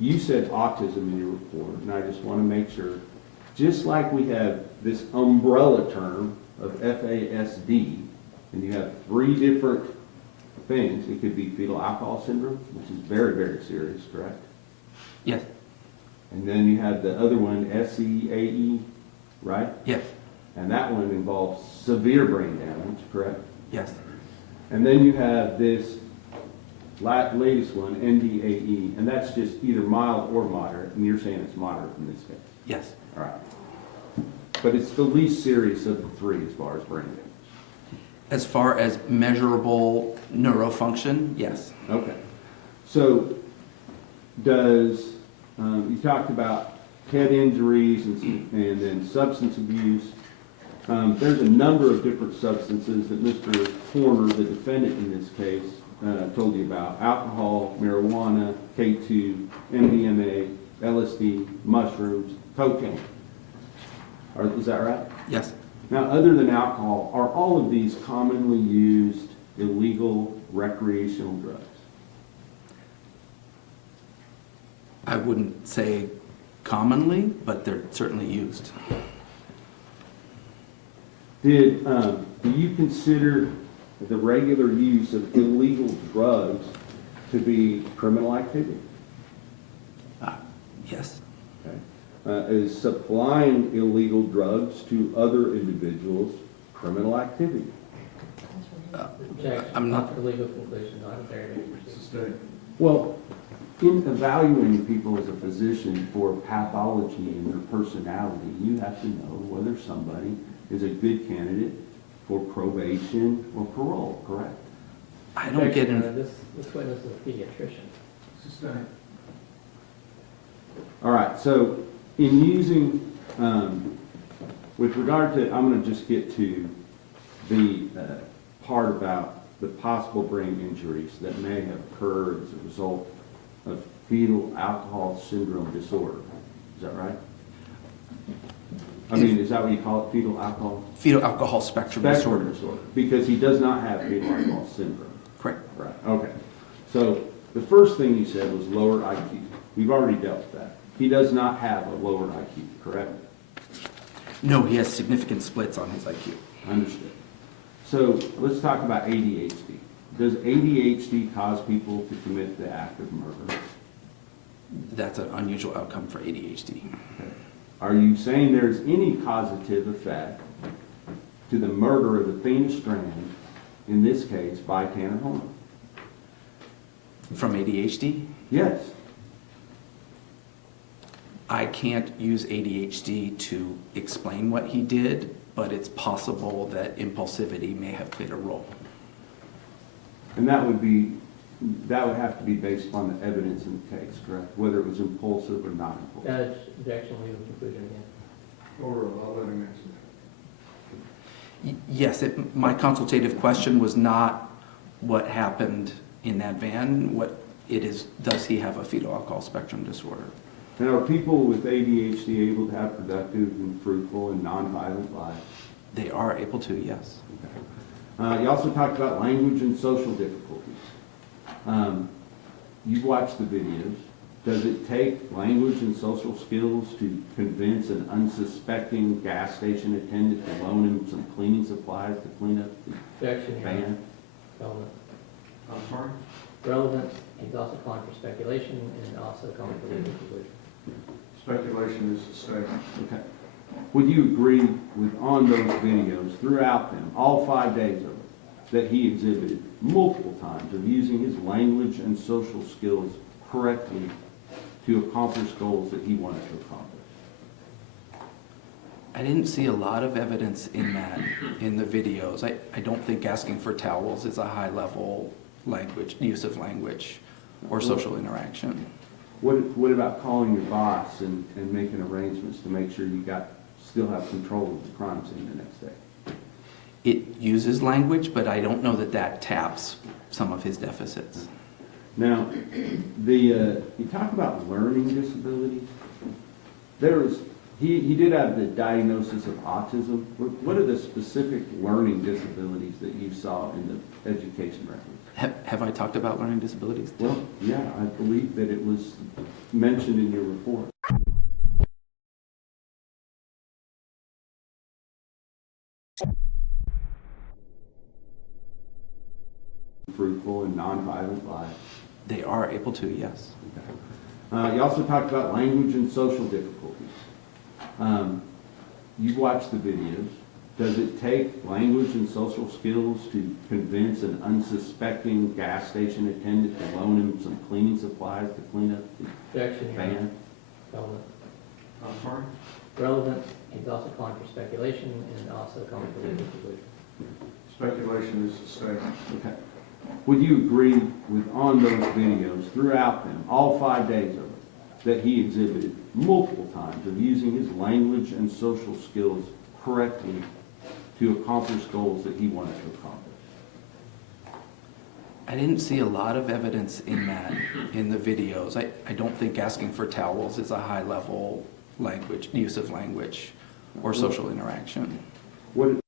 you said autism in your report, and I just want to make sure, just like we have this umbrella term of FASD, and you have 3 different things. It could be fetal alcohol syndrome, which is very, very serious, correct? Yes. And then you have the other one, SEAE, right? Yes. And that one involves severe brain damage, correct? Yes. And then you have this latest one, NDAE, and that's just either mild or moderate, and you're saying it's moderate in this case? Yes. All right. But it's the least serious of the 3 as far as brain damage? As far as measurable neurofunction, yes. Okay. So does, you talked about head injuries and then substance abuse. There's a number of different substances that Mr. Horner, the defendant in this case, told you about. Alcohol, marijuana, K2, MDMA, LSD, mushrooms, cocaine. Is that right? Yes. Now, other than alcohol, are all of these commonly used illegal recreational drugs? I wouldn't say commonly, but they're certainly used. Do you consider the regular use of illegal drugs to be criminal activity? Yes. Okay. Is supplying illegal drugs to other individuals criminal activity? Objection. I'm not- For legal conclusion, not a very big. Well, in evaluating people as a physician for pathology and their personality, you have to know whether somebody is a good candidate for probation or parole, correct? I don't get in. This witness is a pediatrician. All right, so in using, with regard to, I'm going to just get to the part about the possible brain injuries that may have occurred as a result of fetal alcohol syndrome disorder. Is that right? I mean, is that what you call it, fetal alcohol? Fetal alcohol spectrum disorder. Because he does not have fetal alcohol syndrome. Correct. Right, okay. So the first thing you said was lower IQ. We've already dealt with that. He does not have a lower IQ, correct? No, he has significant splits on his IQ. Understood. So let's talk about ADHD. Does ADHD cause people to commit the act of murder? That's an unusual outcome for ADHD. Okay. Are you saying there's any causative effect to the murder of Athena Strand, in this case, by Tanner Horner? From ADHD? Yes. I can't use ADHD to explain what he did, but it's possible that impulsivity may have played a role. And that would have to be based upon the evidence in the case, correct? Whether it was impulsive or not impulsive. Judge, objection, legal conclusion again. I'll let him answer. Yes, my consultative question was not what happened in that van. What it is, does he have a fetal alcohol spectrum disorder? And are people with ADHD able to have productive and fruitful and nonviolent lives? They are able to, yes. You also talked about language and social difficulties. You've watched the videos. Does it take language and social skills to convince an unsuspecting gas station attendant to loan him some cleaning supplies to clean up the Objection, Your Honor. van? Relevant. I'm sorry? Relevant, he's also calling for speculation and also calling for legal conclusion. Speculation is a statement. Okay. Would you agree with, on those videos, throughout them, all 5 days of it, that he exhibited multiple times of using his language and social skills correctly to accomplish goals that he wanted to accomplish? I didn't see a lot of evidence in that, in the videos. I don't think asking for towels is a high-level language, use of language or social interaction. What about calling your boss and making arrangements to make sure you still have control of the crime scene the next day? It uses language, but I don't know that that taps some of his deficits. Now, you talk about learning disabilities. He did have the diagnosis of autism. What are the specific learning disabilities that you saw in the education records? Have I talked about learning disabilities? Well, yeah, I believe that it was mentioned in your report. Fruitful and nonviolent lives. They are able to, yes. Okay. You also talked about language and social difficulties. You watched the videos. Does it take language and social skills to convince an unsuspecting gas station attendant to loan him some cleaning supplies to clean up the Objection, Your Honor. van? Relevant. I'm sorry? Relevant, he's also calling for speculation and also calling for legal conclusion. Speculation is a statement. Okay. Would you agree on those videos, throughout them, all 5 days of it, that he exhibited multiple times of using his language and social skills correctly to accomplish goals that he wanted to accomplish? I didn't see a lot of evidence in that, in the videos. I don't think asking for towels is a high-level language, use of language or social interaction. What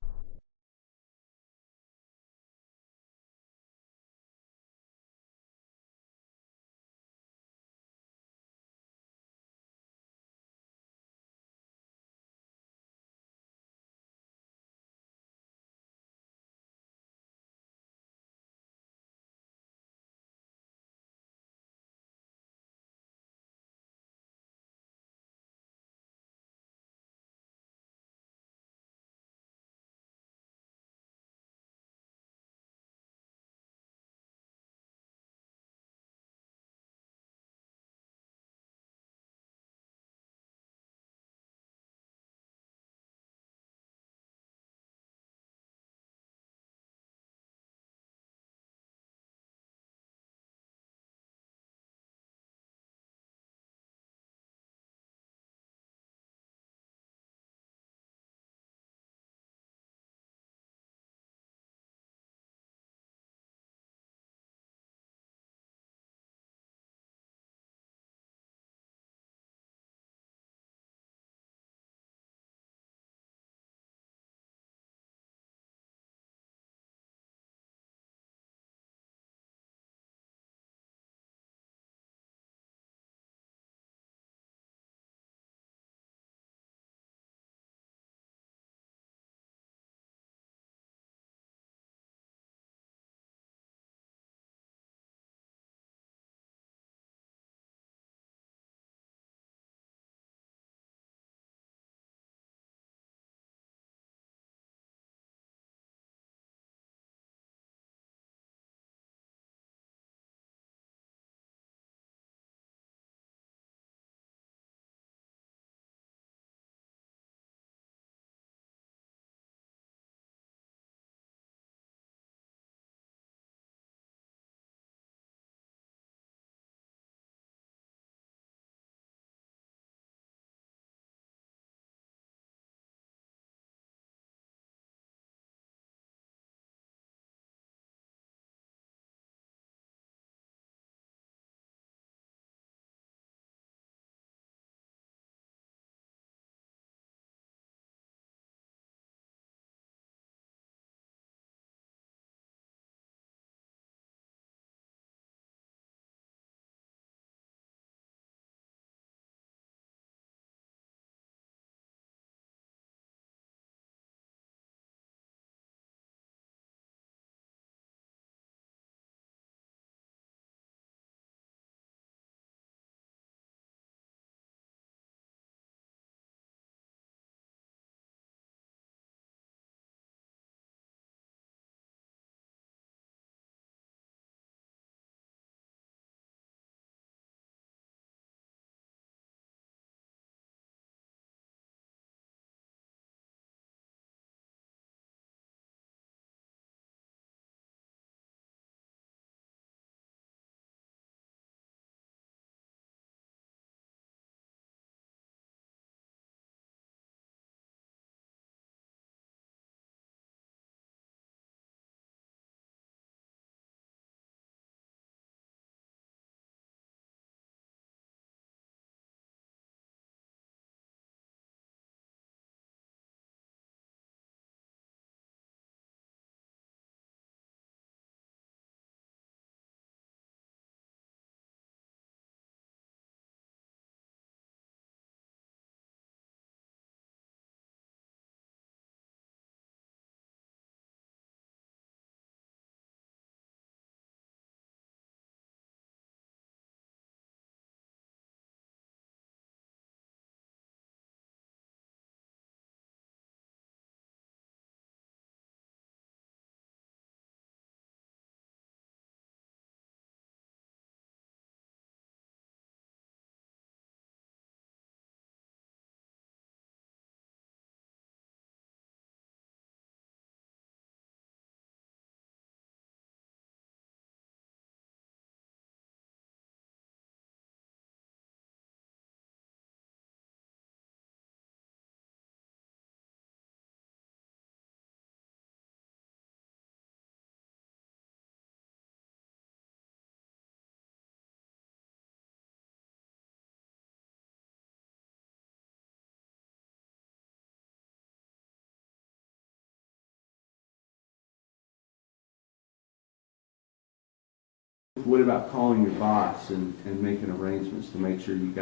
what about calling your boss and making arrangements to make sure you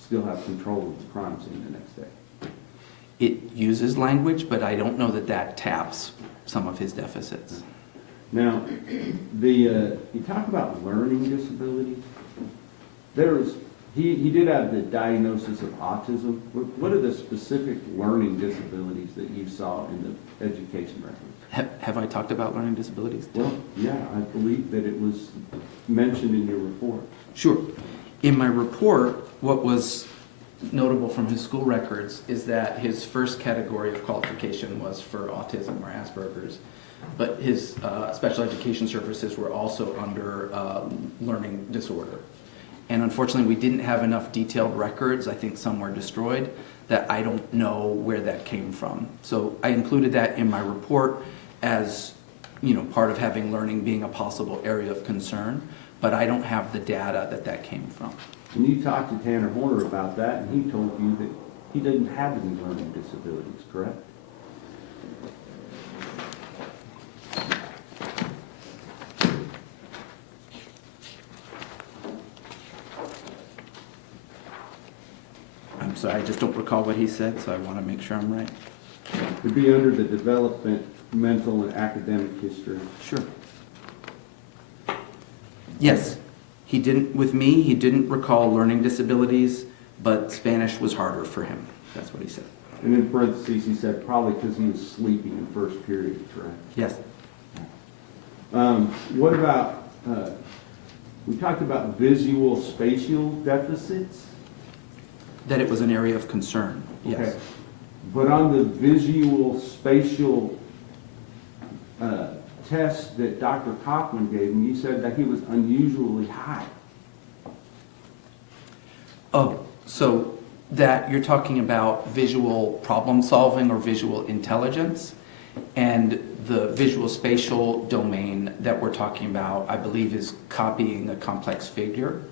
still have control of the crime scene the next day? It uses language, but I don't know that that taps some of his deficits. Now, you talk about learning disabilities. He did have the diagnosis of autism. What are the specific learning disabilities that you saw in the education records? Have I talked about learning disabilities? Well, yeah, I believe that it was mentioned in your report. Sure. In my report, what was notable from his school records is that his first category of qualification was for autism or Asperger's, but his special education services were also under learning disorder. And unfortunately, we didn't have enough detailed records, I think some were destroyed, that I don't know where that came from. So I included that in my report as, part of having learning being a possible area of concern, but I don't have the data that came from. And you talked to Tanner Horner about that, and he told you that he didn't have any learning disabilities, correct? I'm sorry, I just don't recall what he said, so I want to make sure I'm right. To be under the development, mental, and academic history. Sure. Yes, he didn't recall learning disabilities, but Spanish was harder for him. That's what he said. And in parentheses, he said probably because he was sleeping in first period, correct? Yes. What about, we talked about visual spatial deficits? That it was an area of concern, yes. Okay. But on the visual spatial test that Dr. Cochran gave him, you said that he was unusually high. Oh, so that you're talking about visual problem solving or visual intelligence, and the visual spatial domain that we're talking about, I believe, is copying a complex figure,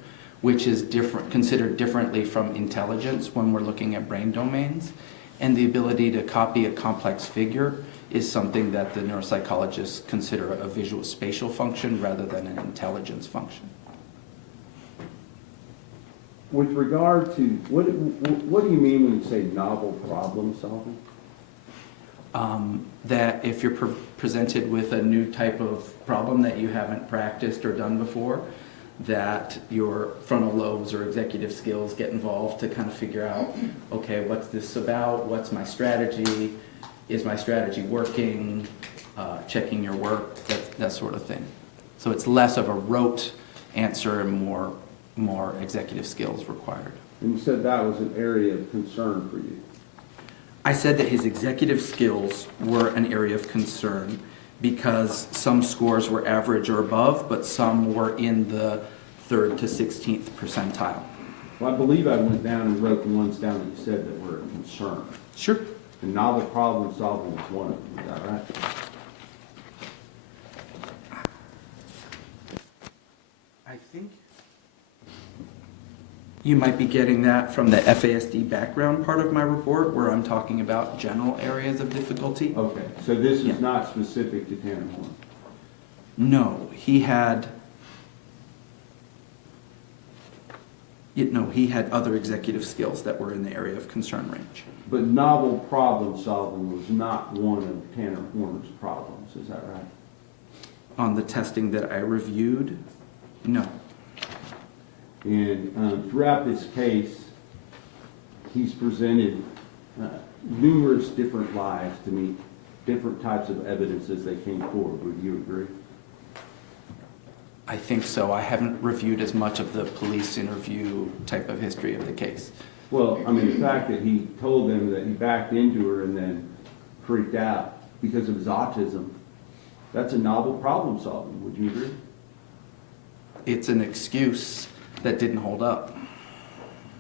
which is considered differently from intelligence when we're looking at brain domains. And the ability to copy a complex figure is something that the neuropsychologists consider a visual spatial function rather than an intelligence function. With regard to, what do you mean when you say novel problem solving? That if you're presented with a new type of problem that you haven't practiced or done before, that your frontal lobes or executive skills get involved to kind of figure out, okay, what's this about? What's my strategy? Is my strategy working? Checking your work, that sort of thing. So it's less of a rote answer and more executive skills required. And you said that was an area of concern for you. I said that his executive skills were an area of concern because some scores were average or above, but some were in the 3rd to 16th percentile. Well, I believe I went down and wrote the ones down that you said that were a concern. Sure. And novel problem solving was one of them, is that right? I think you might be getting that from the FASD background part of my report, where I'm talking about general areas of difficulty. Okay, so this is Yeah. not specific to Tanner Horn. No, he had other executive skills that were in the area of concern range. But novel problem solving was not one of Tanner Horner's problems, is that right? On the testing that I reviewed, no. And throughout this case, he's presented numerous different lies to meet different types of evidence as they came forward. Would you agree? I think so. I haven't reviewed as much of the police interview type of history of the case. Well, I mean, the fact that he told them that he backed into her and then freaked out because of his autism, that's a novel problem solving. Would you agree? It's an excuse that didn't hold up.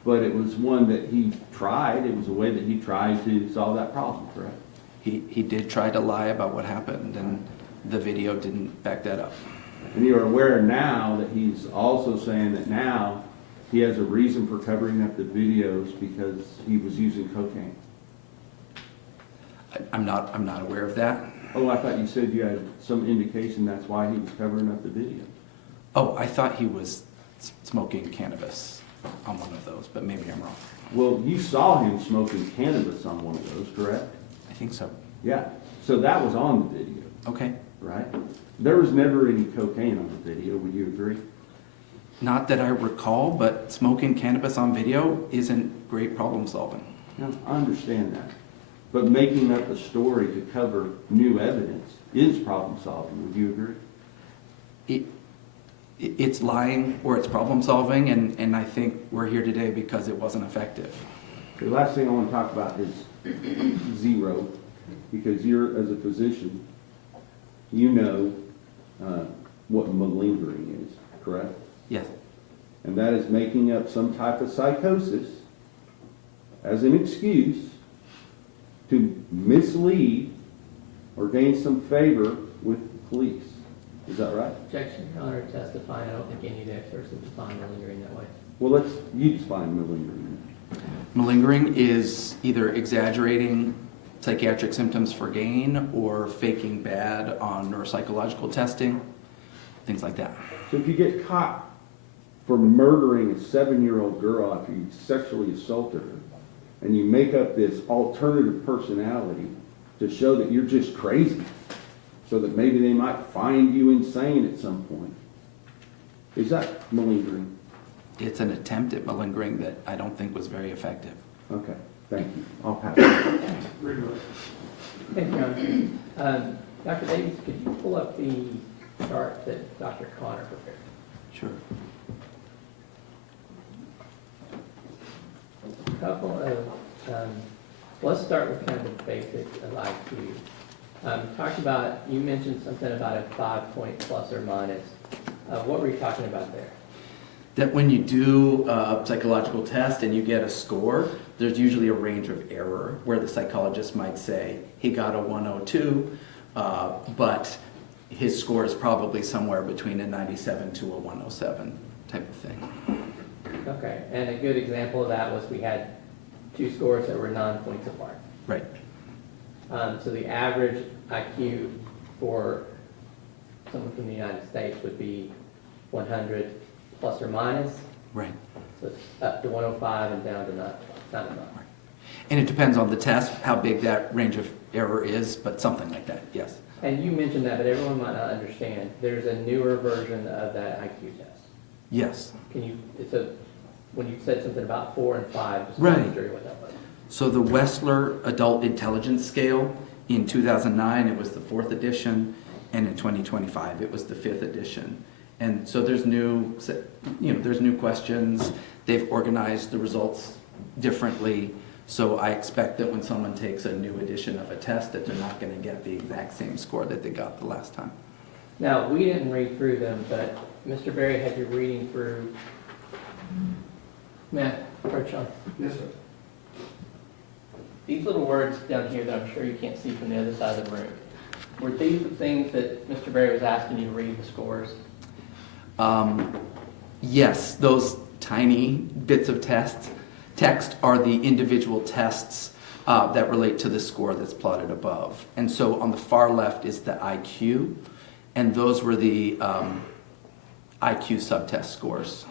But it was one that he tried. It was a way that he tried to solve that problem, correct? He did try to lie about what happened, and the video didn't back that up. And you're aware now that he's also saying that now he has a reason for covering up the videos because he was using cocaine. I'm not aware of that. Oh, I thought you said you had some indication that's why he was covering up the video. Oh, I thought he was smoking cannabis on one of those, but maybe I'm wrong. Well, you saw him smoking cannabis on one of those, correct? I think so. Yeah, so that was on the video, Okay. right? There was never any cocaine on the video, would you agree? Not that I recall, but smoking cannabis on video isn't great problem solving. Now, I understand that, but making up a story to cover new evidence is problem solving, would you agree? It's lying or it's problem solving, and I think we're here today because it wasn't effective. The last thing I want to talk about is zero, because you're, as a physician, you know what malingering is, correct? Yes. And that is making up some type of psychosis as an excuse to mislead or gain some favor with police. Is that right? Objection, Your Honor, testifying. I don't think any of the experts would define malingering that way. Well, you define malingering. Malingering is either exaggerating psychiatric symptoms for gain or faking bad on neuropsychological testing, things like that. So if you get caught for murdering a 7-year-old girl after you sexually assaulted her, and you make up this alternative personality to show that you're just crazy, so that maybe they might find you insane at some point, is that malingering? It's an attempt at malingering that I don't think was very effective. Okay, thank you. I'll pass. Thank you, Your Honor. Dr. Davies, could you pull up the chart that Dr. Connor prepared? Sure. A couple of, let's start with kind of the basics of IQ. You mentioned something about a 5-point plus or minus. What were you talking about there? That when you do a psychological test and you get a score, there's usually a range of error where the psychologist might say he got a 102, but his score is probably somewhere between a 97 to a 107 type of thing. Okay, and a good example of that was we had two scores that were 9 points apart. Right. So the average IQ for someone from the United States would be 100 plus or minus. Right. So it's up to 105 and down to 99. And it depends on the test, how big that range of error is, but something like that, yes. And you mentioned that, but everyone might not understand. There's a newer version of that IQ test. Yes. When you said something about 4 and 5, just Right. wondering what that was. So the Wessler Adult Intelligence Scale, in 2009, it was the 4th edition, and in 2025, it was the 5th edition. And so there's new questions. They've organized the results differently. So I expect that when someone takes a new edition of a test, that they're not going to get the exact same score that they got the last time. Now, we didn't read through them, but Mr. Berry had you reading through. Matt, or Sean? Yes, sir. These little words down here that I'm sure you can't see from the other side of the room, were these the things that Mr. Berry was asking you to read the scores? Yes, those tiny bits of text are the individual tests that relate to the score that's plotted above. And so on the far left is the IQ, and those were the IQ subtest scores.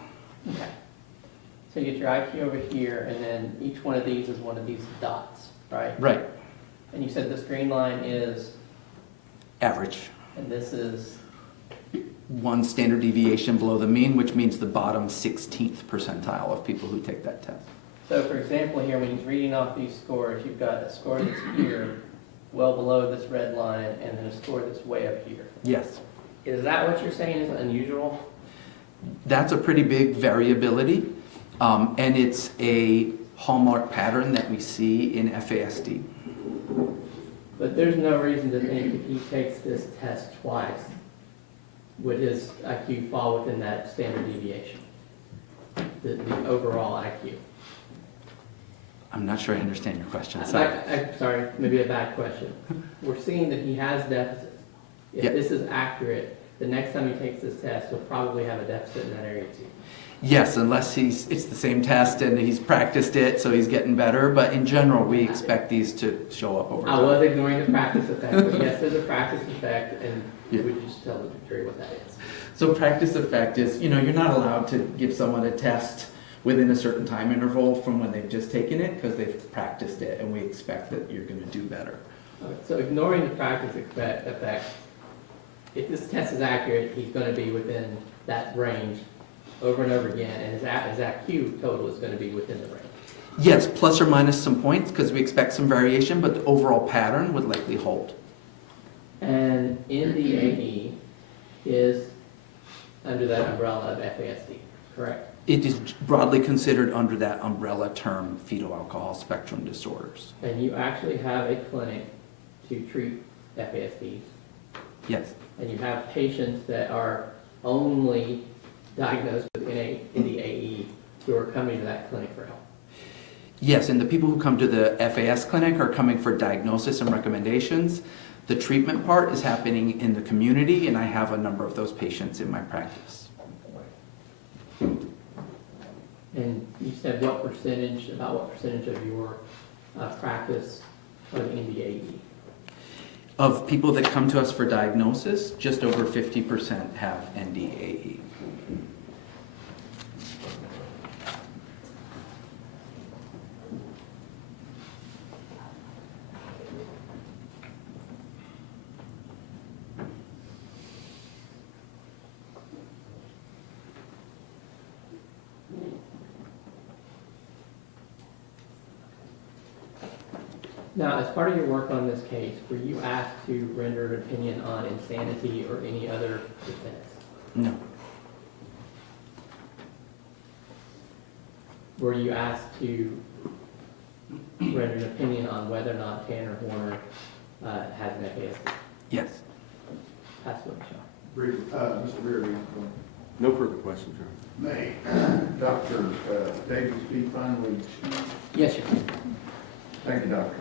Okay. So you get your IQ over here, and then each one of these is one of these dots, right? Right. And you said this green line is, Average. and this is, One standard deviation below the mean, which means the bottom 16th percentile of people who take that test. so for example here, when he's reading off these scores, you've got a score that's here, well below this red line, and then a score that's way up here. Yes. Is that what you're saying is unusual? That's a pretty big variability, and it's a hallmark pattern that we see in FASD. But there's no reason to think if he takes this test twice, would his IQ fall within that standard deviation? The overall IQ? I'm not sure I understand your question. Sorry, maybe a bad question. We're seeing that he has deficits. If Yep. this is accurate, the next time he takes this test, he'll probably have a deficit in that area too. Yes, unless it's the same test and he's practiced it, so he's getting better. But in general, we expect these to show up over I time. was ignoring the practice effect, but yes, there's a practice effect, and Yeah. Would you just tell the jury what that is? So practice effect is, you're not allowed to give someone a test within a certain time interval from when they've just taken it, because they've practiced it, and we expect that you're going to do better. Okay, so ignoring the practice effect, if this test is accurate, he's going to be within that range over and over again, and his ACQ total is going to be within the range. Yes, plus or minus some points, because we expect some variation, but the overall pattern would likely hold. And NDAE is under that umbrella of FASD, correct? It is broadly considered under that umbrella term, fetal alcohol spectrum disorders. And you actually have a clinic to treat FASDs, Yes. and you have patients that are only diagnosed with NDAE who are coming to that clinic for help. Yes, and the people who come to the FAS clinic are coming for diagnosis and recommendations. The treatment part is happening in the community, and I have a number of those patients in my practice. And you said about what percentage of your practice are the NDAE? Of people that come to us for diagnosis, just over 50% have NDAE. Now, as part of your work on this case, were you asked to render an opinion on insanity or any other defense? No. Were you asked to render an opinion on whether or not Tanner Horner has an FASD? Yes. That's what Mr. Beard, No further questions, Your Honor. may Dr. Davies be finally? Yes, sir. Thank you, Doctor.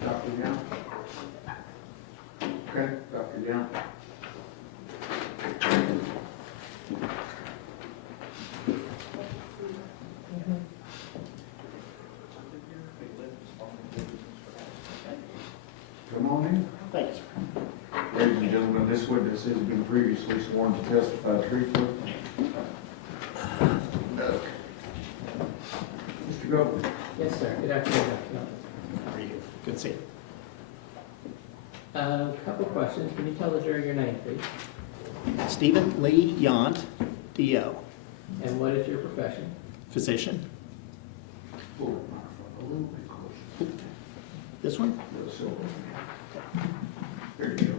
Dr. Young? Okay, Dr. Young. Come on in. Thank you, sir. Ladies and gentlemen, this witness has been previously sworn to testify truthfully. Mr. Goldman. Yes, sir. Good afternoon, Dr. Young. How are you? Good to see you. A couple of questions. Can you tell the jury your name, please? Stephen Lee Yont, DO, And what is your profession? physician. This one? There you go.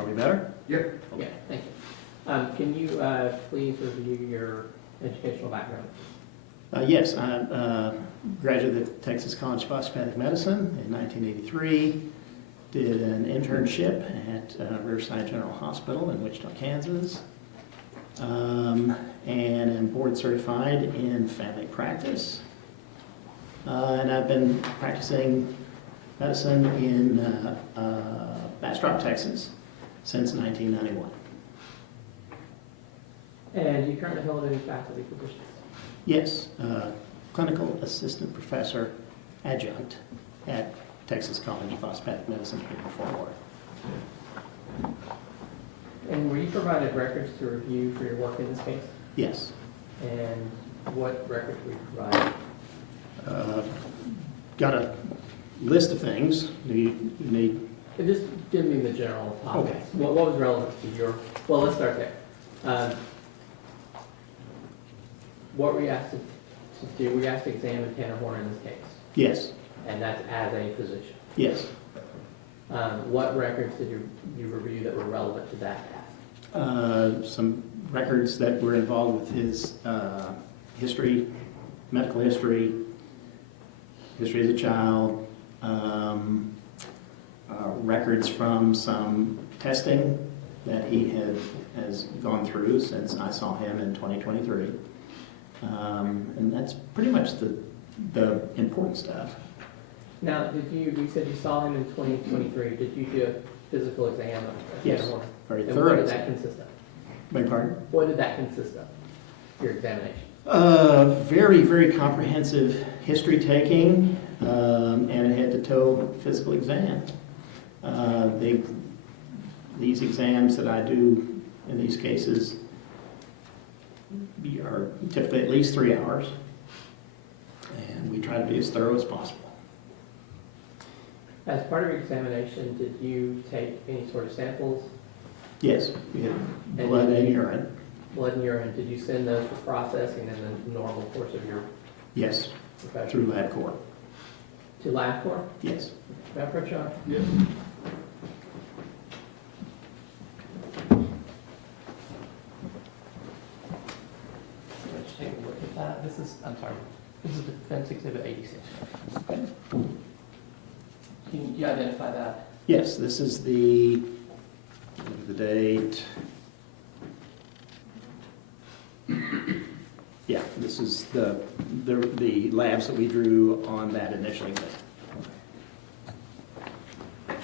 Are we better? Yep. Yeah, thank you. Can you please review your educational background? Yes, I graduated at Texas College of Osteopathic Medicine in 1983. Did an internship at Riverside General Hospital in Wichita, Kansas. And am board certified in family practice. And I've been practicing medicine in Bastrop, Texas since 1991. And do you currently hold any faculty positions? Yes, clinical assistant professor adjunct at Texas College of Osteopathic Medicine here in Fort Worth. And were you provided records to review for your work in this case? Yes. And what records were you provided? Got a list of things. Do you need? Just give me the general topics. Okay. What was relevant to your, well, let's start there. What were you asked to do? Were you asked to examine Tanner Horner in this case? Yes. And that's as a physician? Yes. What records did you review that were relevant to that task? Some records that were involved with his history, medical history, history as a child, records from some testing that he has gone through since I saw him in 2023. And that's pretty much the the important stuff. Now, you said you saw him in 2023, did you do a physical exam of Yes, Athena Horner? very And thorough. what did that consist of? Beg your pardon? What did that consist of, your examination? Very, very comprehensive history taking, and a head-to-toe physical exam. These exams that I do in these cases are typically at least 3 hours, and we try to be as thorough as possible. As part of your examination, did you take any sort of samples? Yes, we had And blood did and you- urine. Blood and urine, did you send those for processing in the normal course of your Yes, profession? through LabCorp. To LabCorp? Yes. May I approach you? Yes. Let's take a look at that. This is, I'm sorry, this is Defense Exhibit 86. Okay. Can you identify that? Yes, this is the date. Yeah, this is the labs that we drew on that initial exam.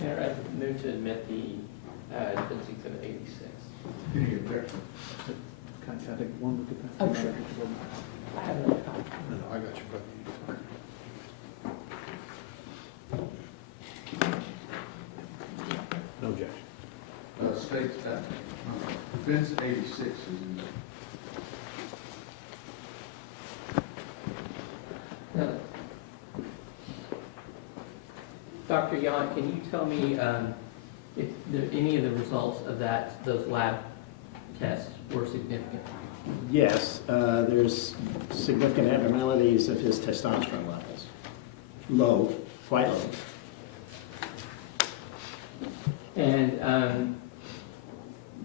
Mayor, I move to admit the Defense Exhibit 86. Can you get there? Can I take one look at that? Oh, sure. I have another copy. No, I got you, brother. No objection. States that, Defense 86 is in there. Now, Dr. Yon, can you tell me if any of the results of those lab tests were significant? Yes, there's significant abnormalities of his testosterone levels. Low, quite low. And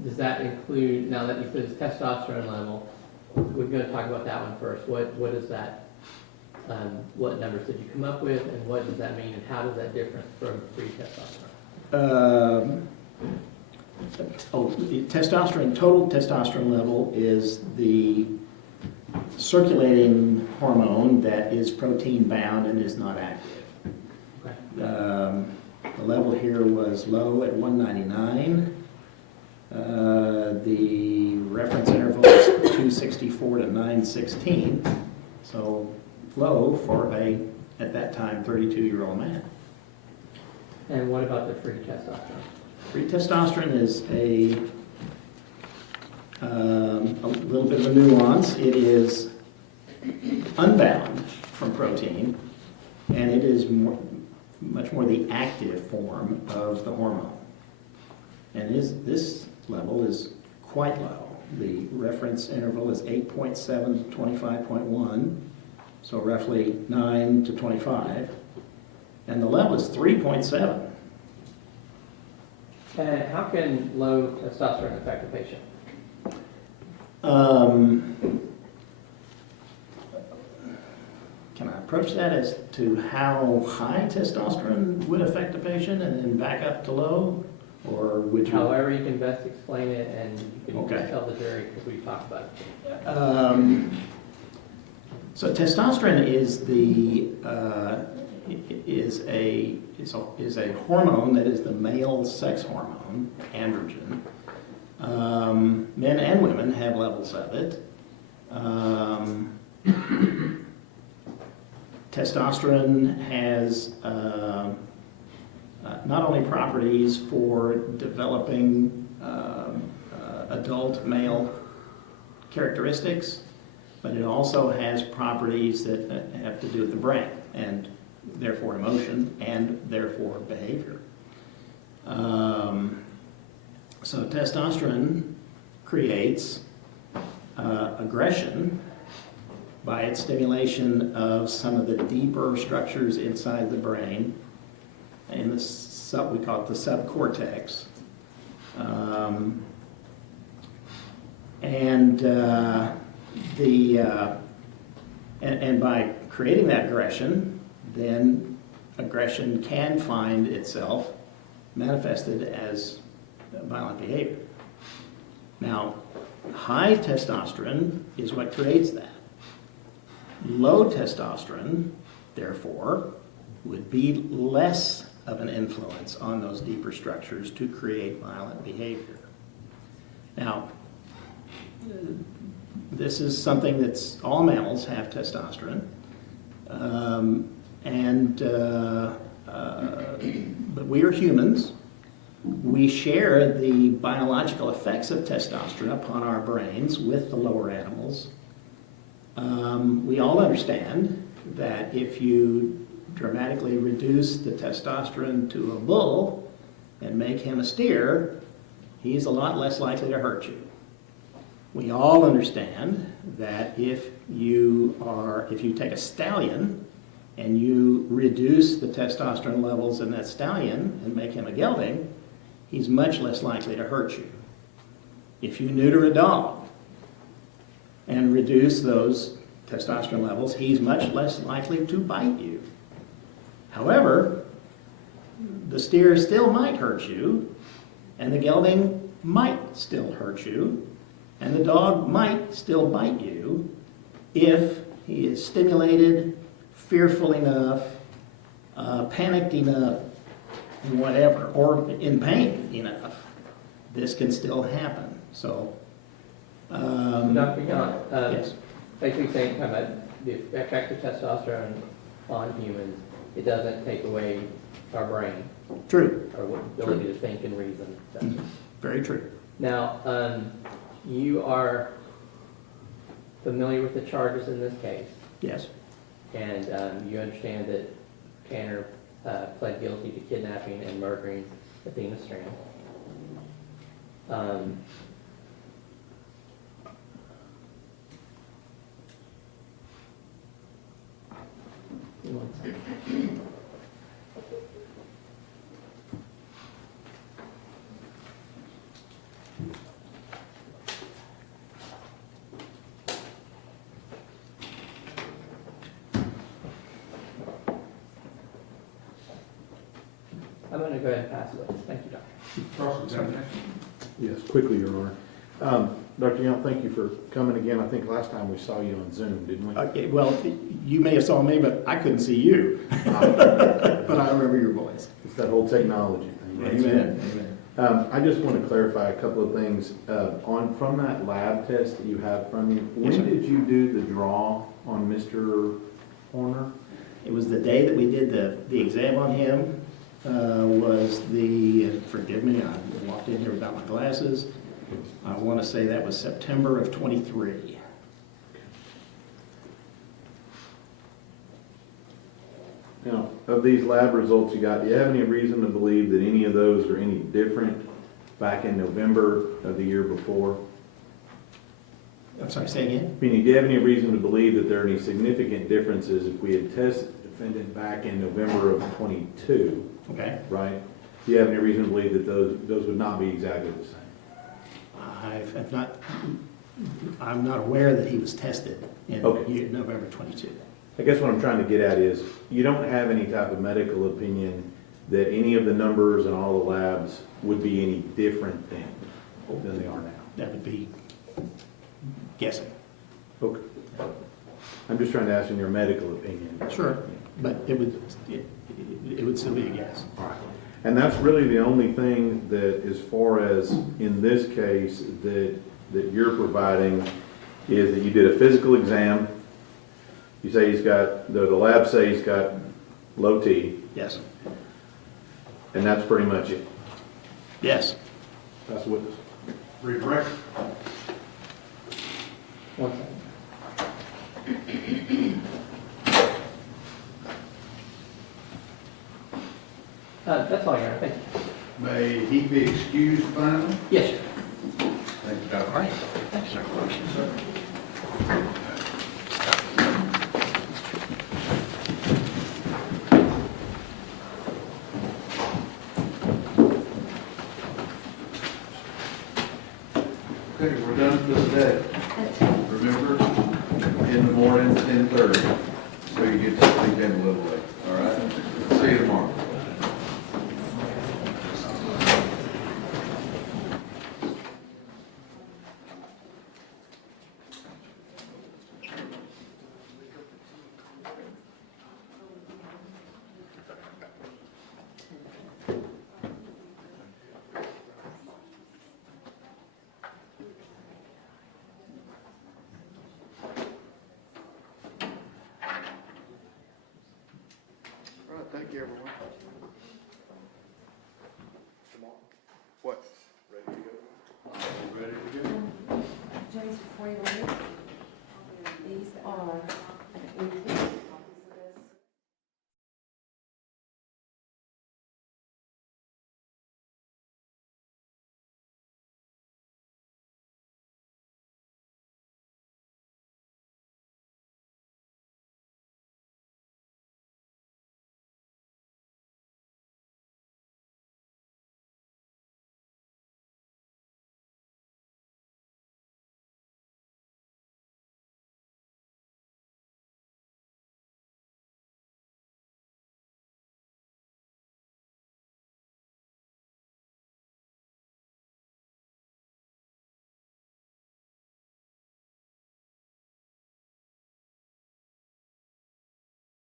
does that include, now that you said his testosterone level, we're going to talk about that one first. What is that? What numbers did you come up with, and what does that mean, and how does that differ from free testosterone? The testosterone, total testosterone level is the circulating hormone that is protein bound and is not active. Okay. The level here was low at 199. The reference interval is 264 to 916, so low for at that time, 32-year-old man. And what about the free testosterone? Free testosterone is a little bit of a nuance. It is unbound from protein, and it is much more the active form of the hormone. And this level is quite low. The reference interval is 8.7 to 25.1, so roughly 9 to 25, and the level is 3.7. And how can low testosterone affect a patient? Can I approach that as to how high testosterone would affect a patient and then back up to low? Or would you? However you can best explain it, and you can Okay. just tell the jury because we talked about it. So testosterone is a hormone that is the male sex hormone, androgen. Men and women have levels of it. Testosterone has not only properties for developing adult male characteristics, but it also has properties that have to do with the brain and therefore emotion and therefore behavior. So testosterone creates aggression by its stimulation of some of the deeper structures inside the brain, in the we call it the subcortex, and by creating that aggression, then aggression can find itself manifested as violent behavior. Now, high testosterone is what creates that. Low testosterone, therefore, would be less of an influence on those deeper structures to create violent behavior. Now, this is something that's, all mammals have testosterone, but we are humans. We share the biological effects of testosterone upon our brains with the lower animals. We all understand that if you dramatically reduce the testosterone to a bull and make him a steer, he's a lot less likely to hurt you. We all understand that if you take a stallion and you reduce the testosterone levels in that stallion and make him a gelding, he's much less likely to hurt you. If you neuter a dog and reduce those testosterone levels, he's much less likely to bite you. However, the steer still might hurt you, and the gelding might still hurt you, and the dog might still bite you if he is stimulated, fearful enough, panicked enough, whatever, or in pain enough. This can still happen. So, Dr. Young, yes. basically saying about the effect of testosterone on humans, it doesn't take away our brain. True. Our ability to think and reason. Very true. Now, you are familiar with the charges in this case, Yes. and you understand that Tanner pled guilty to kidnapping and murdering Athena Strand. One second. I'm going to go ahead and pass it. Thank you, Doctor. Cross-examination? Yes, quickly, Your Honor. Dr. Young, thank you for coming again. I think last time we saw you on Zoom, didn't we? Okay, well, you may have saw me, but I couldn't see you. But I remember your voice. It's that whole technology thing. Right? Amen. Amen. I just want to clarify a couple of things. From that lab test that you have from you, when did you do the draw on Mr. Horner? It was the day that we did the exam on him. Forgive me, I walked in here without my glasses. I want to say that was September of 23. Now, of these lab results you got, do you have any reason to believe that any of those are any different back in November of the year before? I'm sorry, say again? Meaning, do you have any reason to believe that there are any significant differences if we had tested the defendant back in November of 22? Okay. Right? Do you have any reason to believe that those would not be exactly the same? I'm not aware that he was tested in Okay. November 22. I guess what I'm trying to get at is, you don't have any type of medical opinion that any of the numbers in all the labs would be any different than they are now? That would be guessing. Okay. I'm just trying to ask in your medical opinion. Sure, but it would still be a guess. All right. And that's really the only thing that, as far as in this case, that you're providing, is that you did a physical exam. You say he's got, the lab say he's got low T. Yes. And that's pretty much it. Yes. That's a witness. Read record. One second. That's all, Your Honor. Thank you. May he be excused finally? Yes, sir. Thank you, Dr. All right. Thank you, sir. Okay, we're done for the day. Remember, in the morning, 10:30, so you get to sleep in a little late, all right? See you tomorrow. Thank you, everyone. Tomorrow, What? ready to go? James, before you leave,